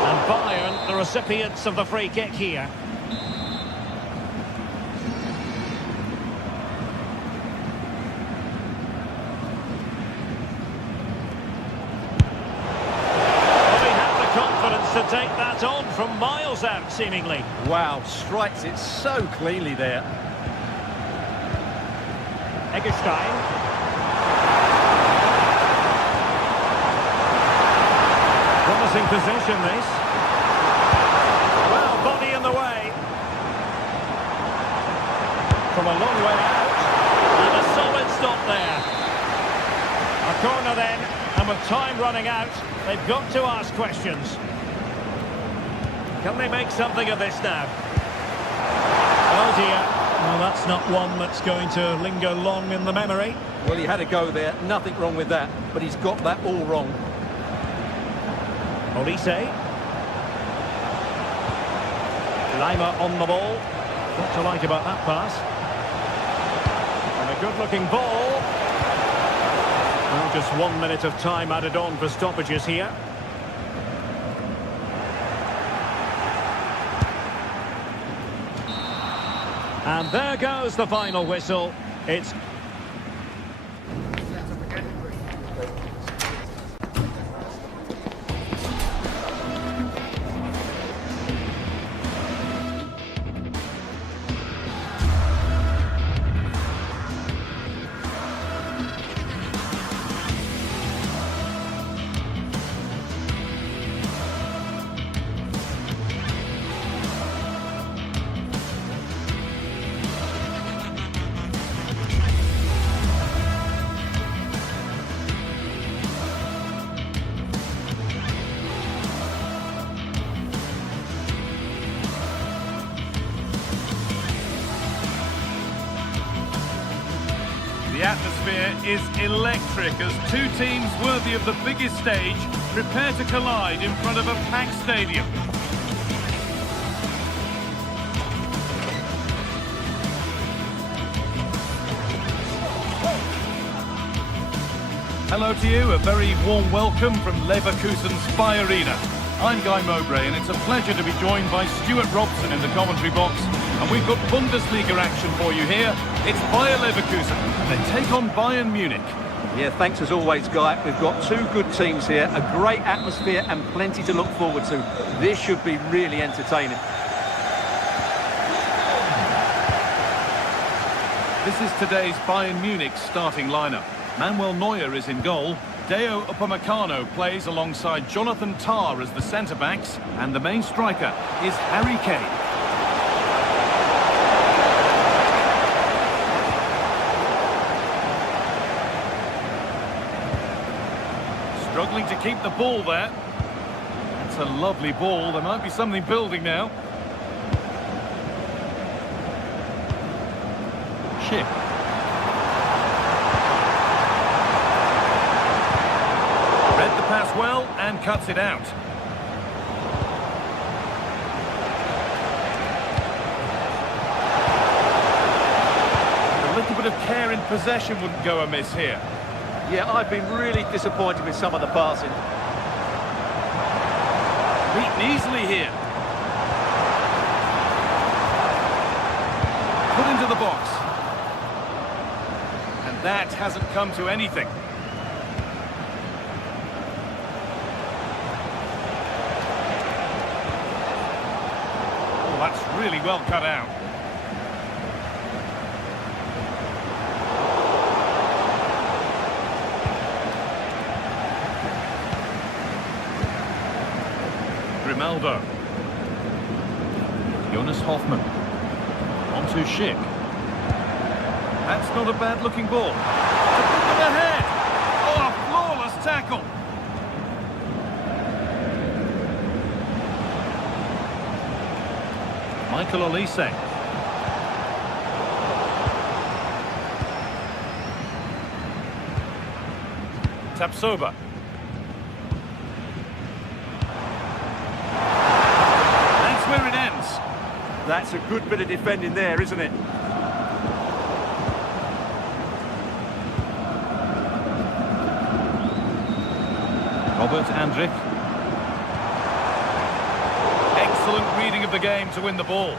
And Bayern, the recipients of the free kick here. To take that on from miles out, seemingly. Wow, strikes it so cleanly there. Eggestein. Promising position, this. Well, body in the way. From a long way out. And a solid stop there. A corner then, and with time running out, they've got to ask questions. Can they make something of this now? Oh dear. Well, that's not one that's going to linger long in the memory. Well, he had a go there. Nothing wrong with that. But he's got that all wrong. Olise. Lima on the ball. What to like about that pass? And a good-looking ball. Well, just 1 minute of time added on for stoppages here. And there goes the final whistle. It's... The atmosphere is electric as two teams worthy of the biggest stage prepare to collide in front of a packed stadium. Hello to you, a very warm welcome from Leverkusen's Bayern. I'm Guy Mowbray and it's a pleasure to be joined by Stuart Robson in the commentary box. And we've got Bundesliga action for you here. It's Bayer Leverkusen, and they take on Bayern Munich. Yeah, thanks as always, Guy. We've got two good teams here, a great atmosphere and plenty to look forward to. This should be really entertaining. This is today's Bayern Munich starting lineup. Manuel Neuer is in goal. Deo Upamecano plays alongside Jonathan Tah as the centre-backs. And the main striker is Harry Kane. Struggling to keep the ball there. That's a lovely ball. There might be something building now. Schick. Read the pass well and cuts it out. A little bit of care in possession wouldn't go amiss here. Yeah, I've been really disappointed with some of the passing. Beaten easily here. Put into the box. And that hasn't come to anything. Oh, that's really well cut out. Grimaldo. Jonas Hoffmann. On to Schick. That's not a bad looking ball. To put them ahead. Oh, a flawless tackle. Michael Olise. Tapsoba. Where it ends. That's a good bit of defending there, isn't it? Robert Andrich. Excellent reading of the game to win the ball.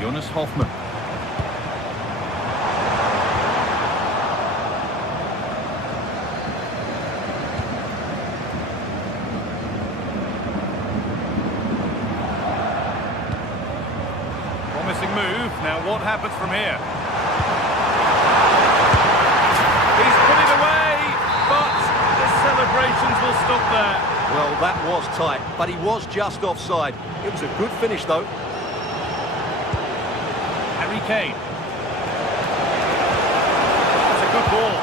Jonas Hoffmann. Move. Now what happens from here? He's put it away, but the celebrations will stop there. Well, that was tight, but he was just offside. It was a good finish, though. Harry Kane. That's a good ball.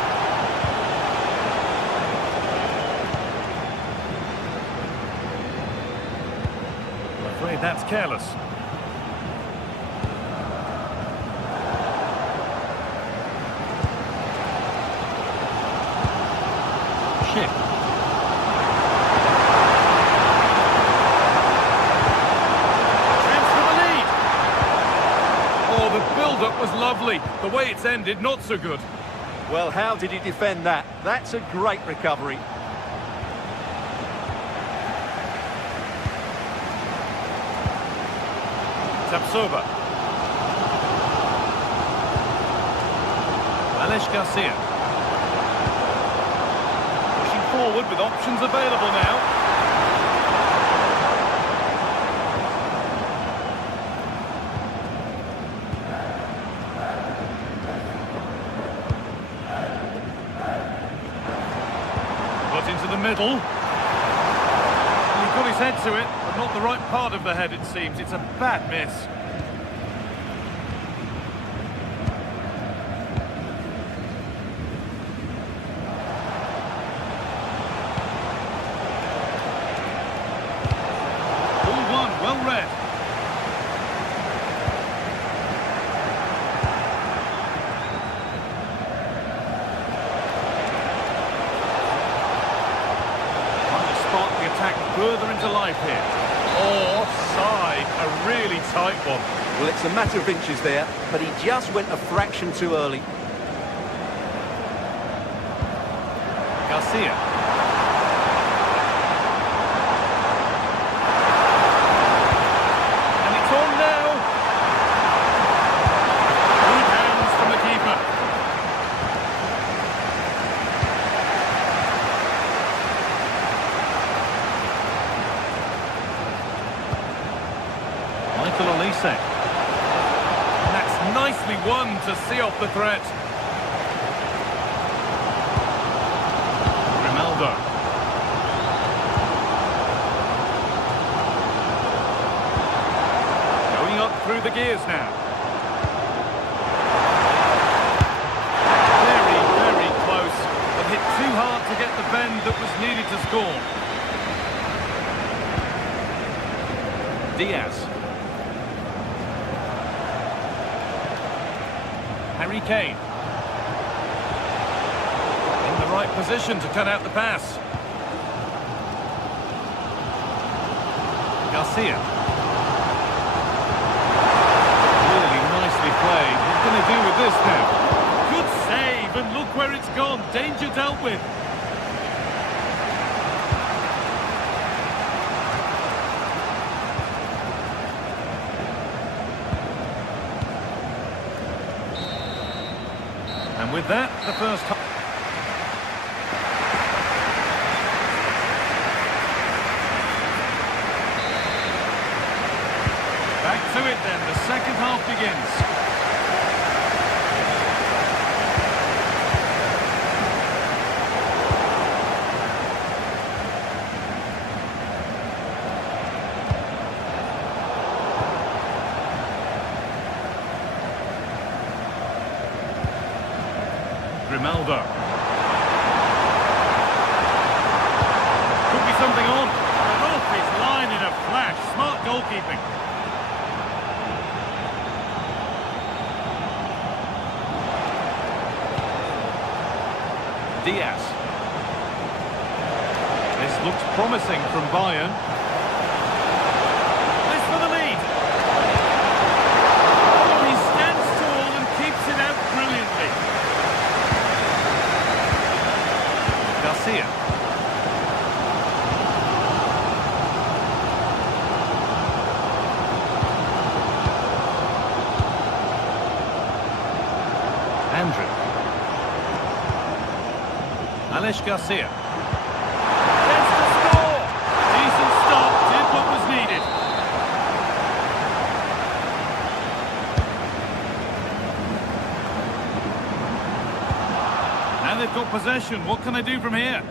I'm afraid that's careless. Schick. Chance for the lead. Oh, the build-up was lovely. The way it's ended, not so good. Well, how did he defend that? That's a great recovery. Tapsoba. Alex Garcia. Forward with options available now. Put into the middle. He got his head to it, but not the right part of the head, it seems. It's a bad miss. Well read. Trying to spark the attack further into life here. Oh, offside. A really tight one. Well, it's a matter of inches there, but he just went a fraction too early. Garcia. Olise. And that's nicely won to see off the threat. Ronaldo. Going up through the gears now. Very, very close. But hit too hard to get the bend that was needed to score. Diaz. Harry Kane. In the right position to cut out the pass. Garcia. Really nicely played. What can they do with this now? Good save, and look where it's gone. Danger dealt with. And with that, the first half. Back to it then, the second half begins. Ronaldo. Could be something on. And off his line in a flash. Smart goalkeeping. Diaz. This looks promising from Bayern. This for the lead. Oh, he stands tall and keeps it out brilliantly. Garcia. Andrew. Alex Garcia. Chance to score! Decent stop, did what was needed. Now they've got possession. What can they do from here?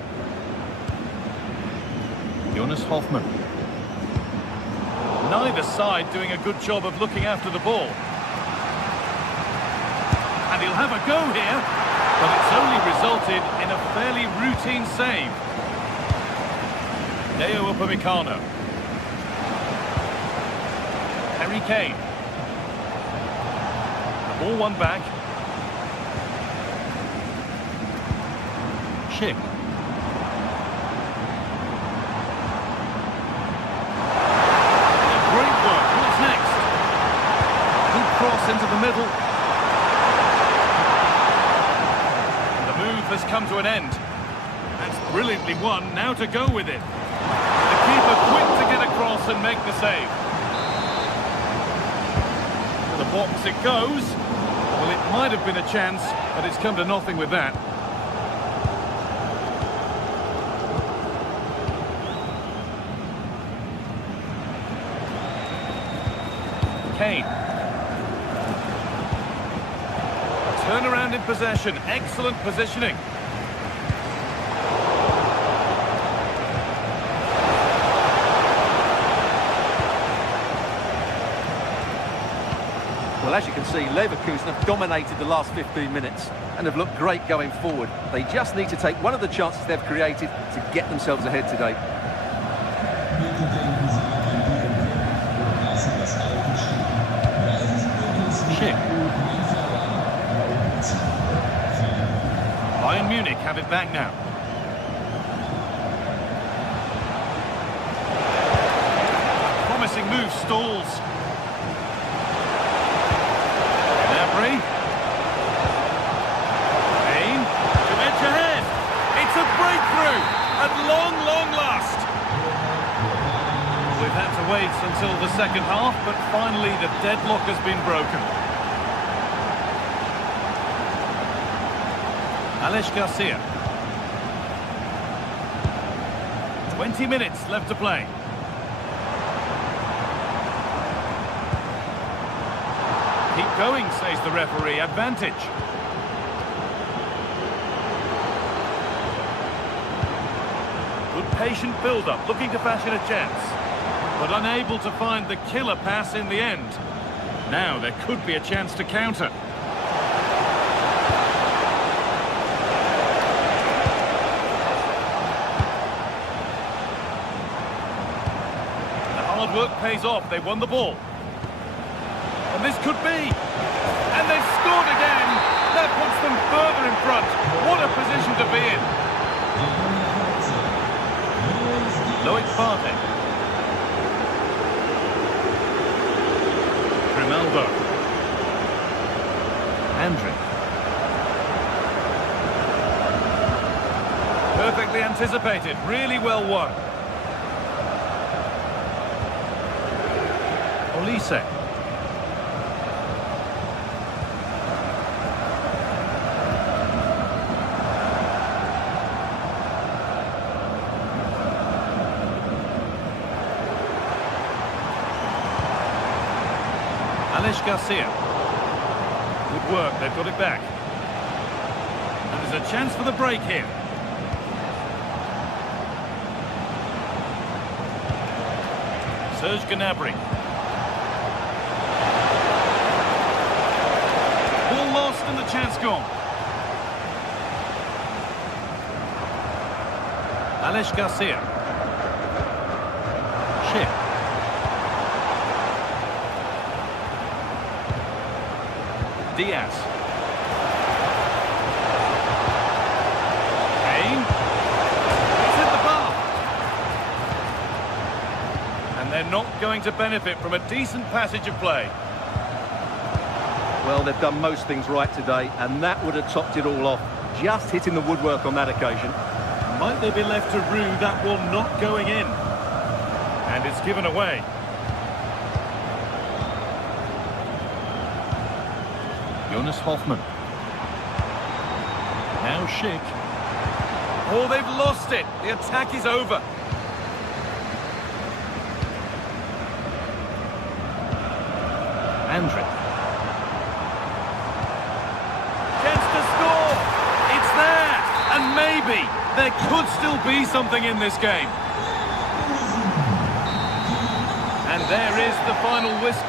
Jonas Hoffmann. Neither side doing a good job of looking after the ball. And he'll have a go here, but it's only resulted in a fairly routine save. Deo Upamecano. Harry Kane. The ball won back. Schick. Great work. What's next? Good cross into the middle. Has come to an end. That's brilliantly won. Now to go with it. The keeper quick to get across and make the save. To the box it goes. Well, it might have been a chance, but it's come to nothing with that. Kane. Turnaround in possession, excellent positioning. Well, as you can see, Leverkusen have dominated the last 15 minutes and have looked great going forward. They just need to take one of the chances they've created to get themselves ahead today. Bayern Munich have it back now. Promising move stalls. Gnabry. Kane to edge ahead. It's a breakthrough at long, long last. We've had to wait until the second half, but finally the deadlock has been broken. Alex Garcia. 20 minutes left to play. Keep going, says the referee. Advantage. Good patient build-up, looking to fashion a chance. But unable to find the killer pass in the end. Now there could be a chance to counter. The hard work pays off. They won the ball. And this could be. And they've scored again. That puts them further in front. What a position to be in. Loic Partey. Grimaldo. Andrić. Perfectly anticipated. Really well won. Olise. Garcia. Good work, they've got it back. And there's a chance for the break here. Serge Gnabry. Ball lost and the chance gone. Aleix Garcia. Schick. Diaz. Kane. It's hit the bar. And they're not going to benefit from a decent passage of play. Well, they've done most things right today, and that would have topped it all off. Just hitting the woodwork on that occasion. Might they be left to rue that one not going in? And it's given away. Jonas Hoffmann. Now Schick. Oh, they've lost it. The attack is over. Andrić. Chance to score. It's there. And maybe there could still be something in this game. And there is the final whistle.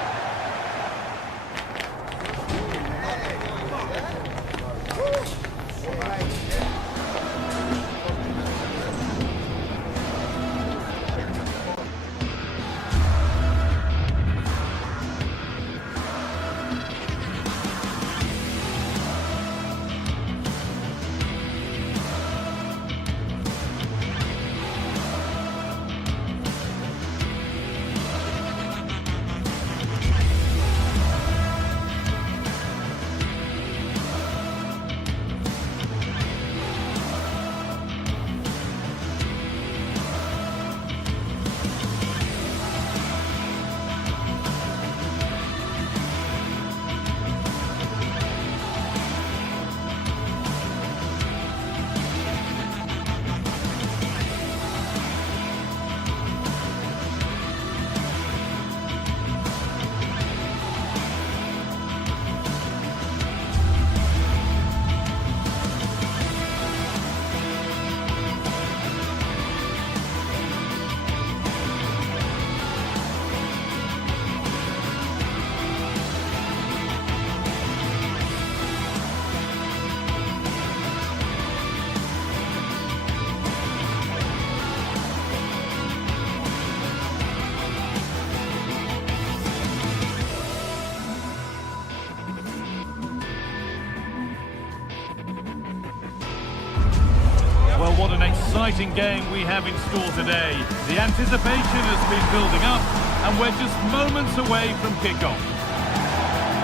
What an exciting game we have in store today. The anticipation has been building up, and we're just moments away from kickoff.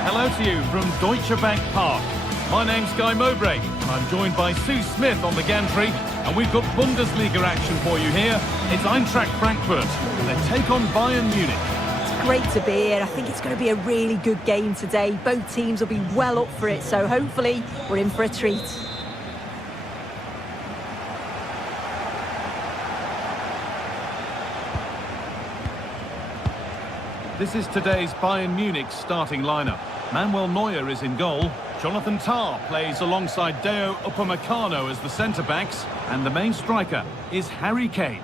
Hello to you from Deutsche Bank Park. My name's Guy Mowbray, and I'm joined by Sue Smith on the gantry, and we've got Bundesliga action for you here. It's Eintracht Frankfurt, and they take on Bayern Munich. It's great to be here. I think it's going to be a really good game today. Both teams will be well up for it, so hopefully we're in for a treat. This is today's Bayern Munich starting lineup. Manuel Neuer is in goal. Jonathan Tah plays alongside Deo Upamecano as the centre-backs. And the main striker is Harry Kane.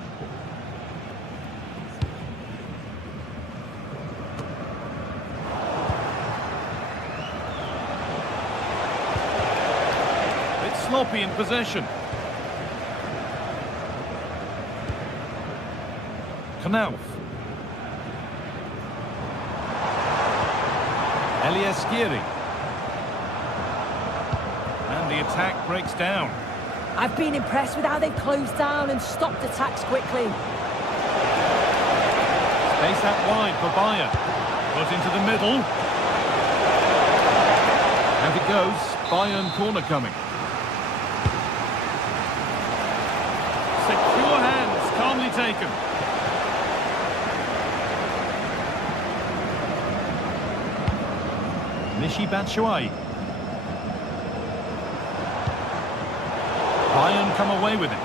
Bit sloppy in possession. Knauf. Elias-Skiri. And the attack breaks down. I've been impressed with how they've closed down and stopped attacks quickly. Space out wide for Bayern. Put into the middle. And it goes. Bayern corner coming. Secure hands, calmly taken. Michy Batshuayi. Bayern come away with it.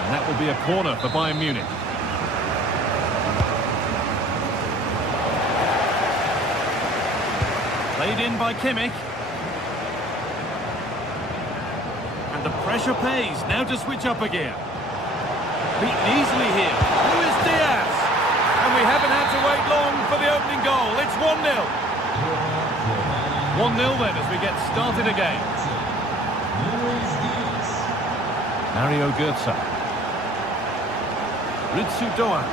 And that will be a corner for Bayern Munich. Played in by Kimmich. And the pressure pays. Now to switch up again. Beaten easily here. Luis Diaz. And we haven't had to wait long for the opening goal. It's 1-0. 1-0 then as we get started again. Mario Götze. Ritsu Doan.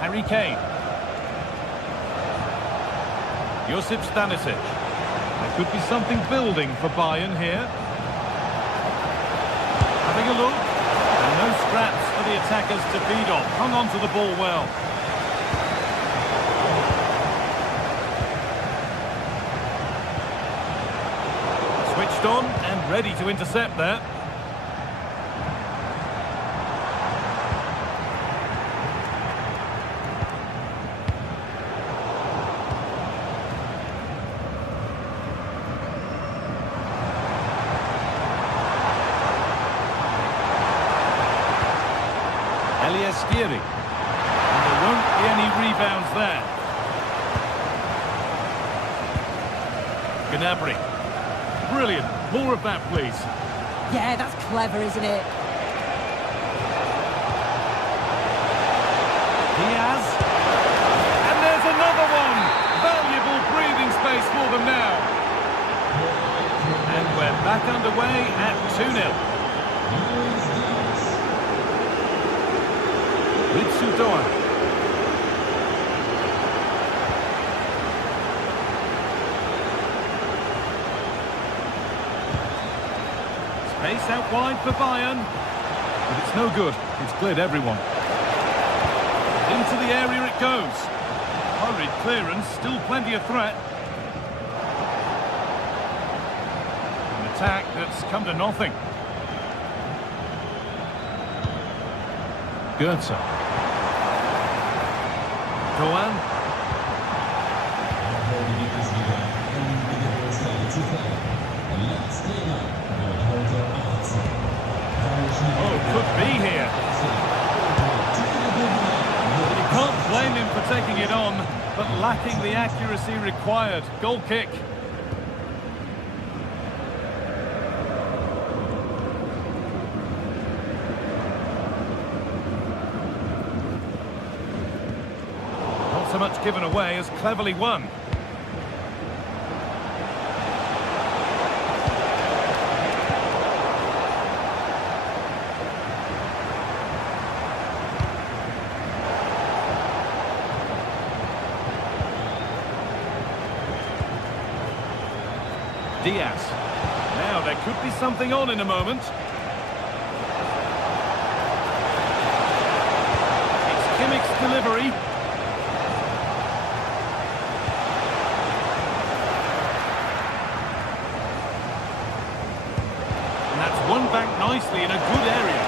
Harry Kane. Josip Stanisic. There could be something building for Bayern here. Having a look. And no scraps for the attackers to feed off. Hung on to the ball well. Switched on and ready to intercept there. Elias-Skiri. And there won't be any rebounds there. Gnabry. Brilliant. More of that, please. Yeah, that's clever, isn't it? Diaz. And there's another one. Valuable breathing space for them now. And we're back underway at 2-0. Ritsu Doan. Space out wide for Bayern. But it's no good. It's cleared everyone. Into the area it goes. Hurried clearance, still plenty of threat. An attack that's come to nothing. Götze. Doan. Oh, could be here. You can't blame him for taking it on, but lacking the accuracy required. Goal kick. Not so much given away as cleverly won. Diaz. Now there could be something on in a moment. It's Kimmich's delivery. And that's won back nicely in a good area.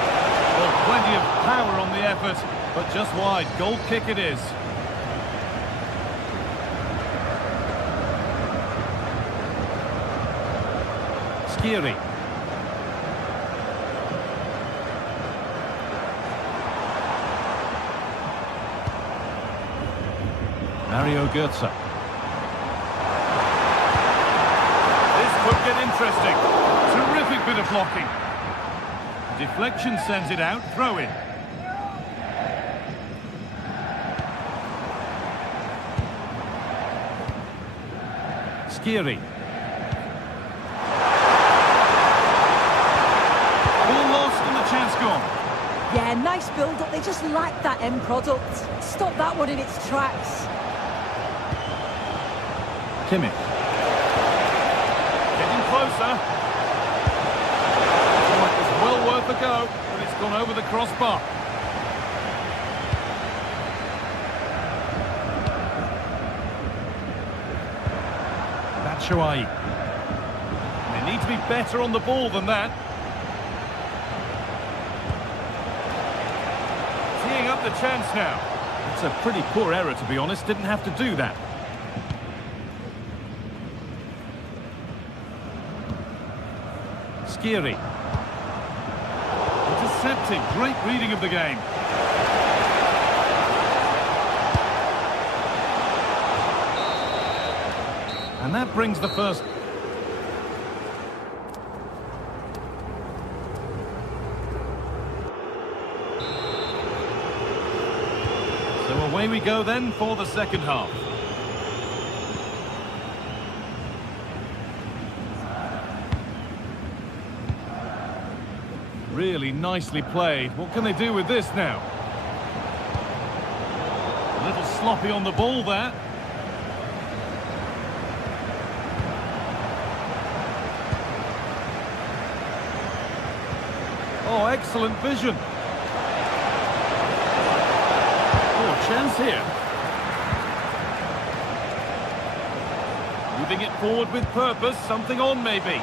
Well, plenty of power on the effort, but just wide. Goal kick it is. Skiri. Mario Götze. This could get interesting. Terrific bit of blocking. Deflection sends it out, throw in. Skiri. Ball lost and the chance gone. Yeah, nice build-up. They just lack that end product. Stop that one in its tracks. Kimmich. Getting closer. Oh, it was well worth a go, but it's gone over the crossbar. Batshuayi. They need to be better on the ball than that. Teeing up the chance now. It's a pretty poor error, to be honest. Didn't have to do that. Skiri. Intercepting. Great reading of the game. And that brings the first. So away we go then for the second half. Really nicely played. What can they do with this now? A little sloppy on the ball there. Oh, excellent vision. Oh, chance here. Moving it forward with purpose, something on maybe.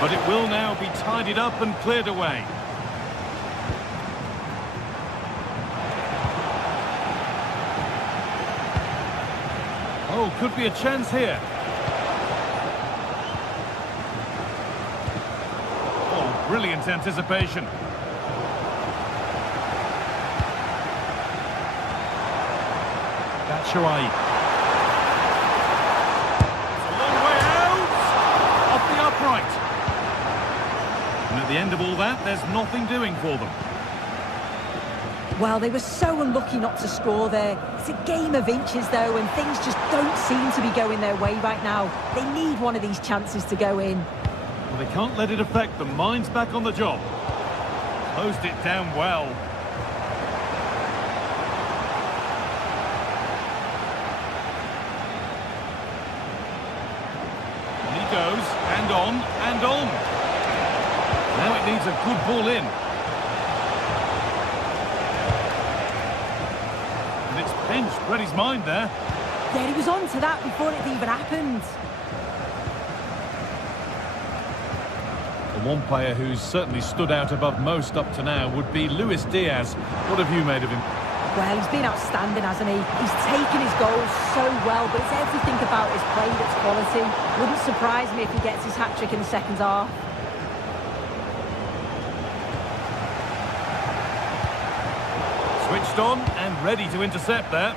But it will now be tidied up and cleared away. Oh, could be a chance here. Oh, brilliant anticipation. Batshuayi. It's a long way out. Off the upright. And at the end of all that, there's nothing doing for them. Well, they were so unlucky not to score there. It's a game of inches, though, and things just don't seem to be going their way right now. They need one of these chances to go in. Well, they can't let it affect them. Mind's back on the job. Closed it down well. And he goes, and on, and on. Now it needs a good ball in. And it's pinched, read his mind there. Yeah, he was on to that before it even happened. The one player who's certainly stood out above most up to now would be Luis Diaz. What have you made of him? Well, he's been outstanding, hasn't he? He's taken his goals so well, but it's everything about his play that's quality. Wouldn't surprise me if he gets his hat-trick in the second half. Switched on and ready to intercept there.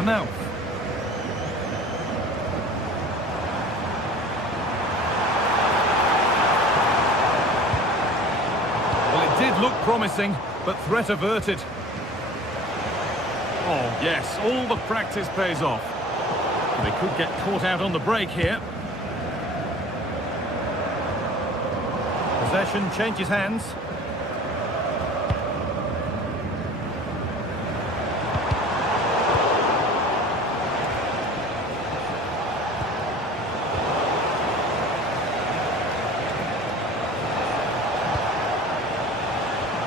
Knauf. Well, it did look promising, but threat averted. Oh, yes, all the practice pays off. They could get caught out on the break here. Possession changes hands.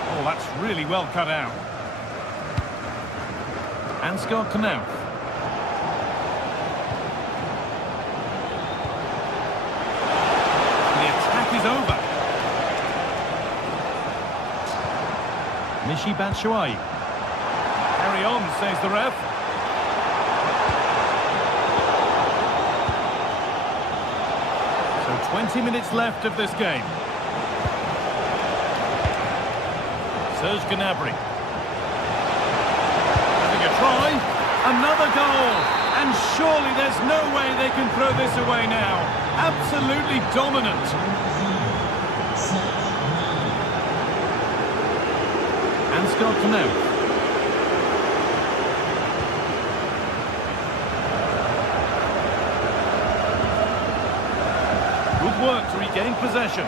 Oh, that's really well cut out. Ansgar Knauf. The attack is over. Michy Batshuayi. Carry on, says the ref. So 20 minutes left of this game. Serge Gnabry. Having a try. Another goal. And surely there's no way they can throw this away now. Absolutely dominant. Ansgar Knauth. Good work to regain possession.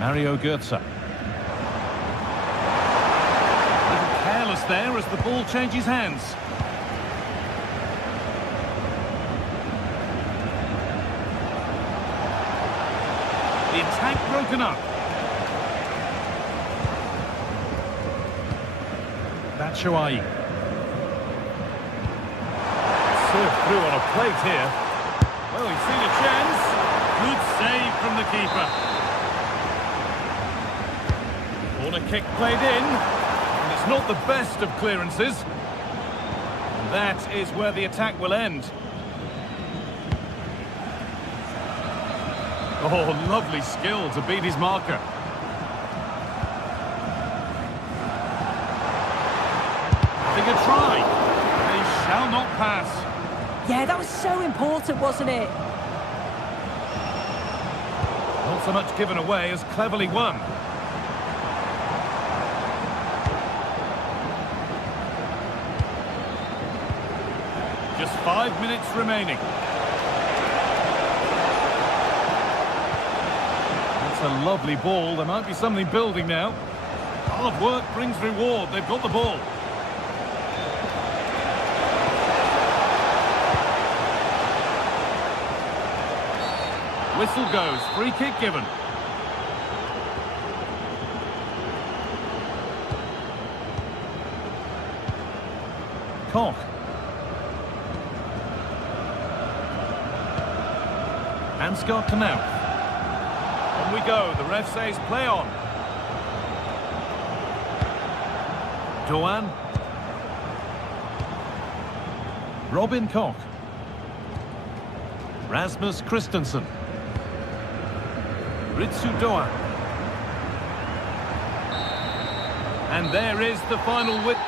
Mario Götze. A little careless there as the ball changes hands. The attack broken up. Batshuayi. Served through on a plate here. Well, he's seen a chance. Good save from the keeper. Corner kick played in, and it's not the best of clearances. And that is where the attack will end. Oh, lovely skill to beat his marker. Having a try. They shall not pass. Yeah, that was so important, wasn't it? Not so much given away as cleverly won. Just 5 minutes remaining. That's a lovely ball. There might be something building now. Hard work brings reward. They've got the ball. Whistle goes. Free kick given. Koch. Ansgar Knauth. On we go. The ref says play on. Doan. Robin Koch. Rasmus Christensen. Ritsu Doan. And there is the final whistle.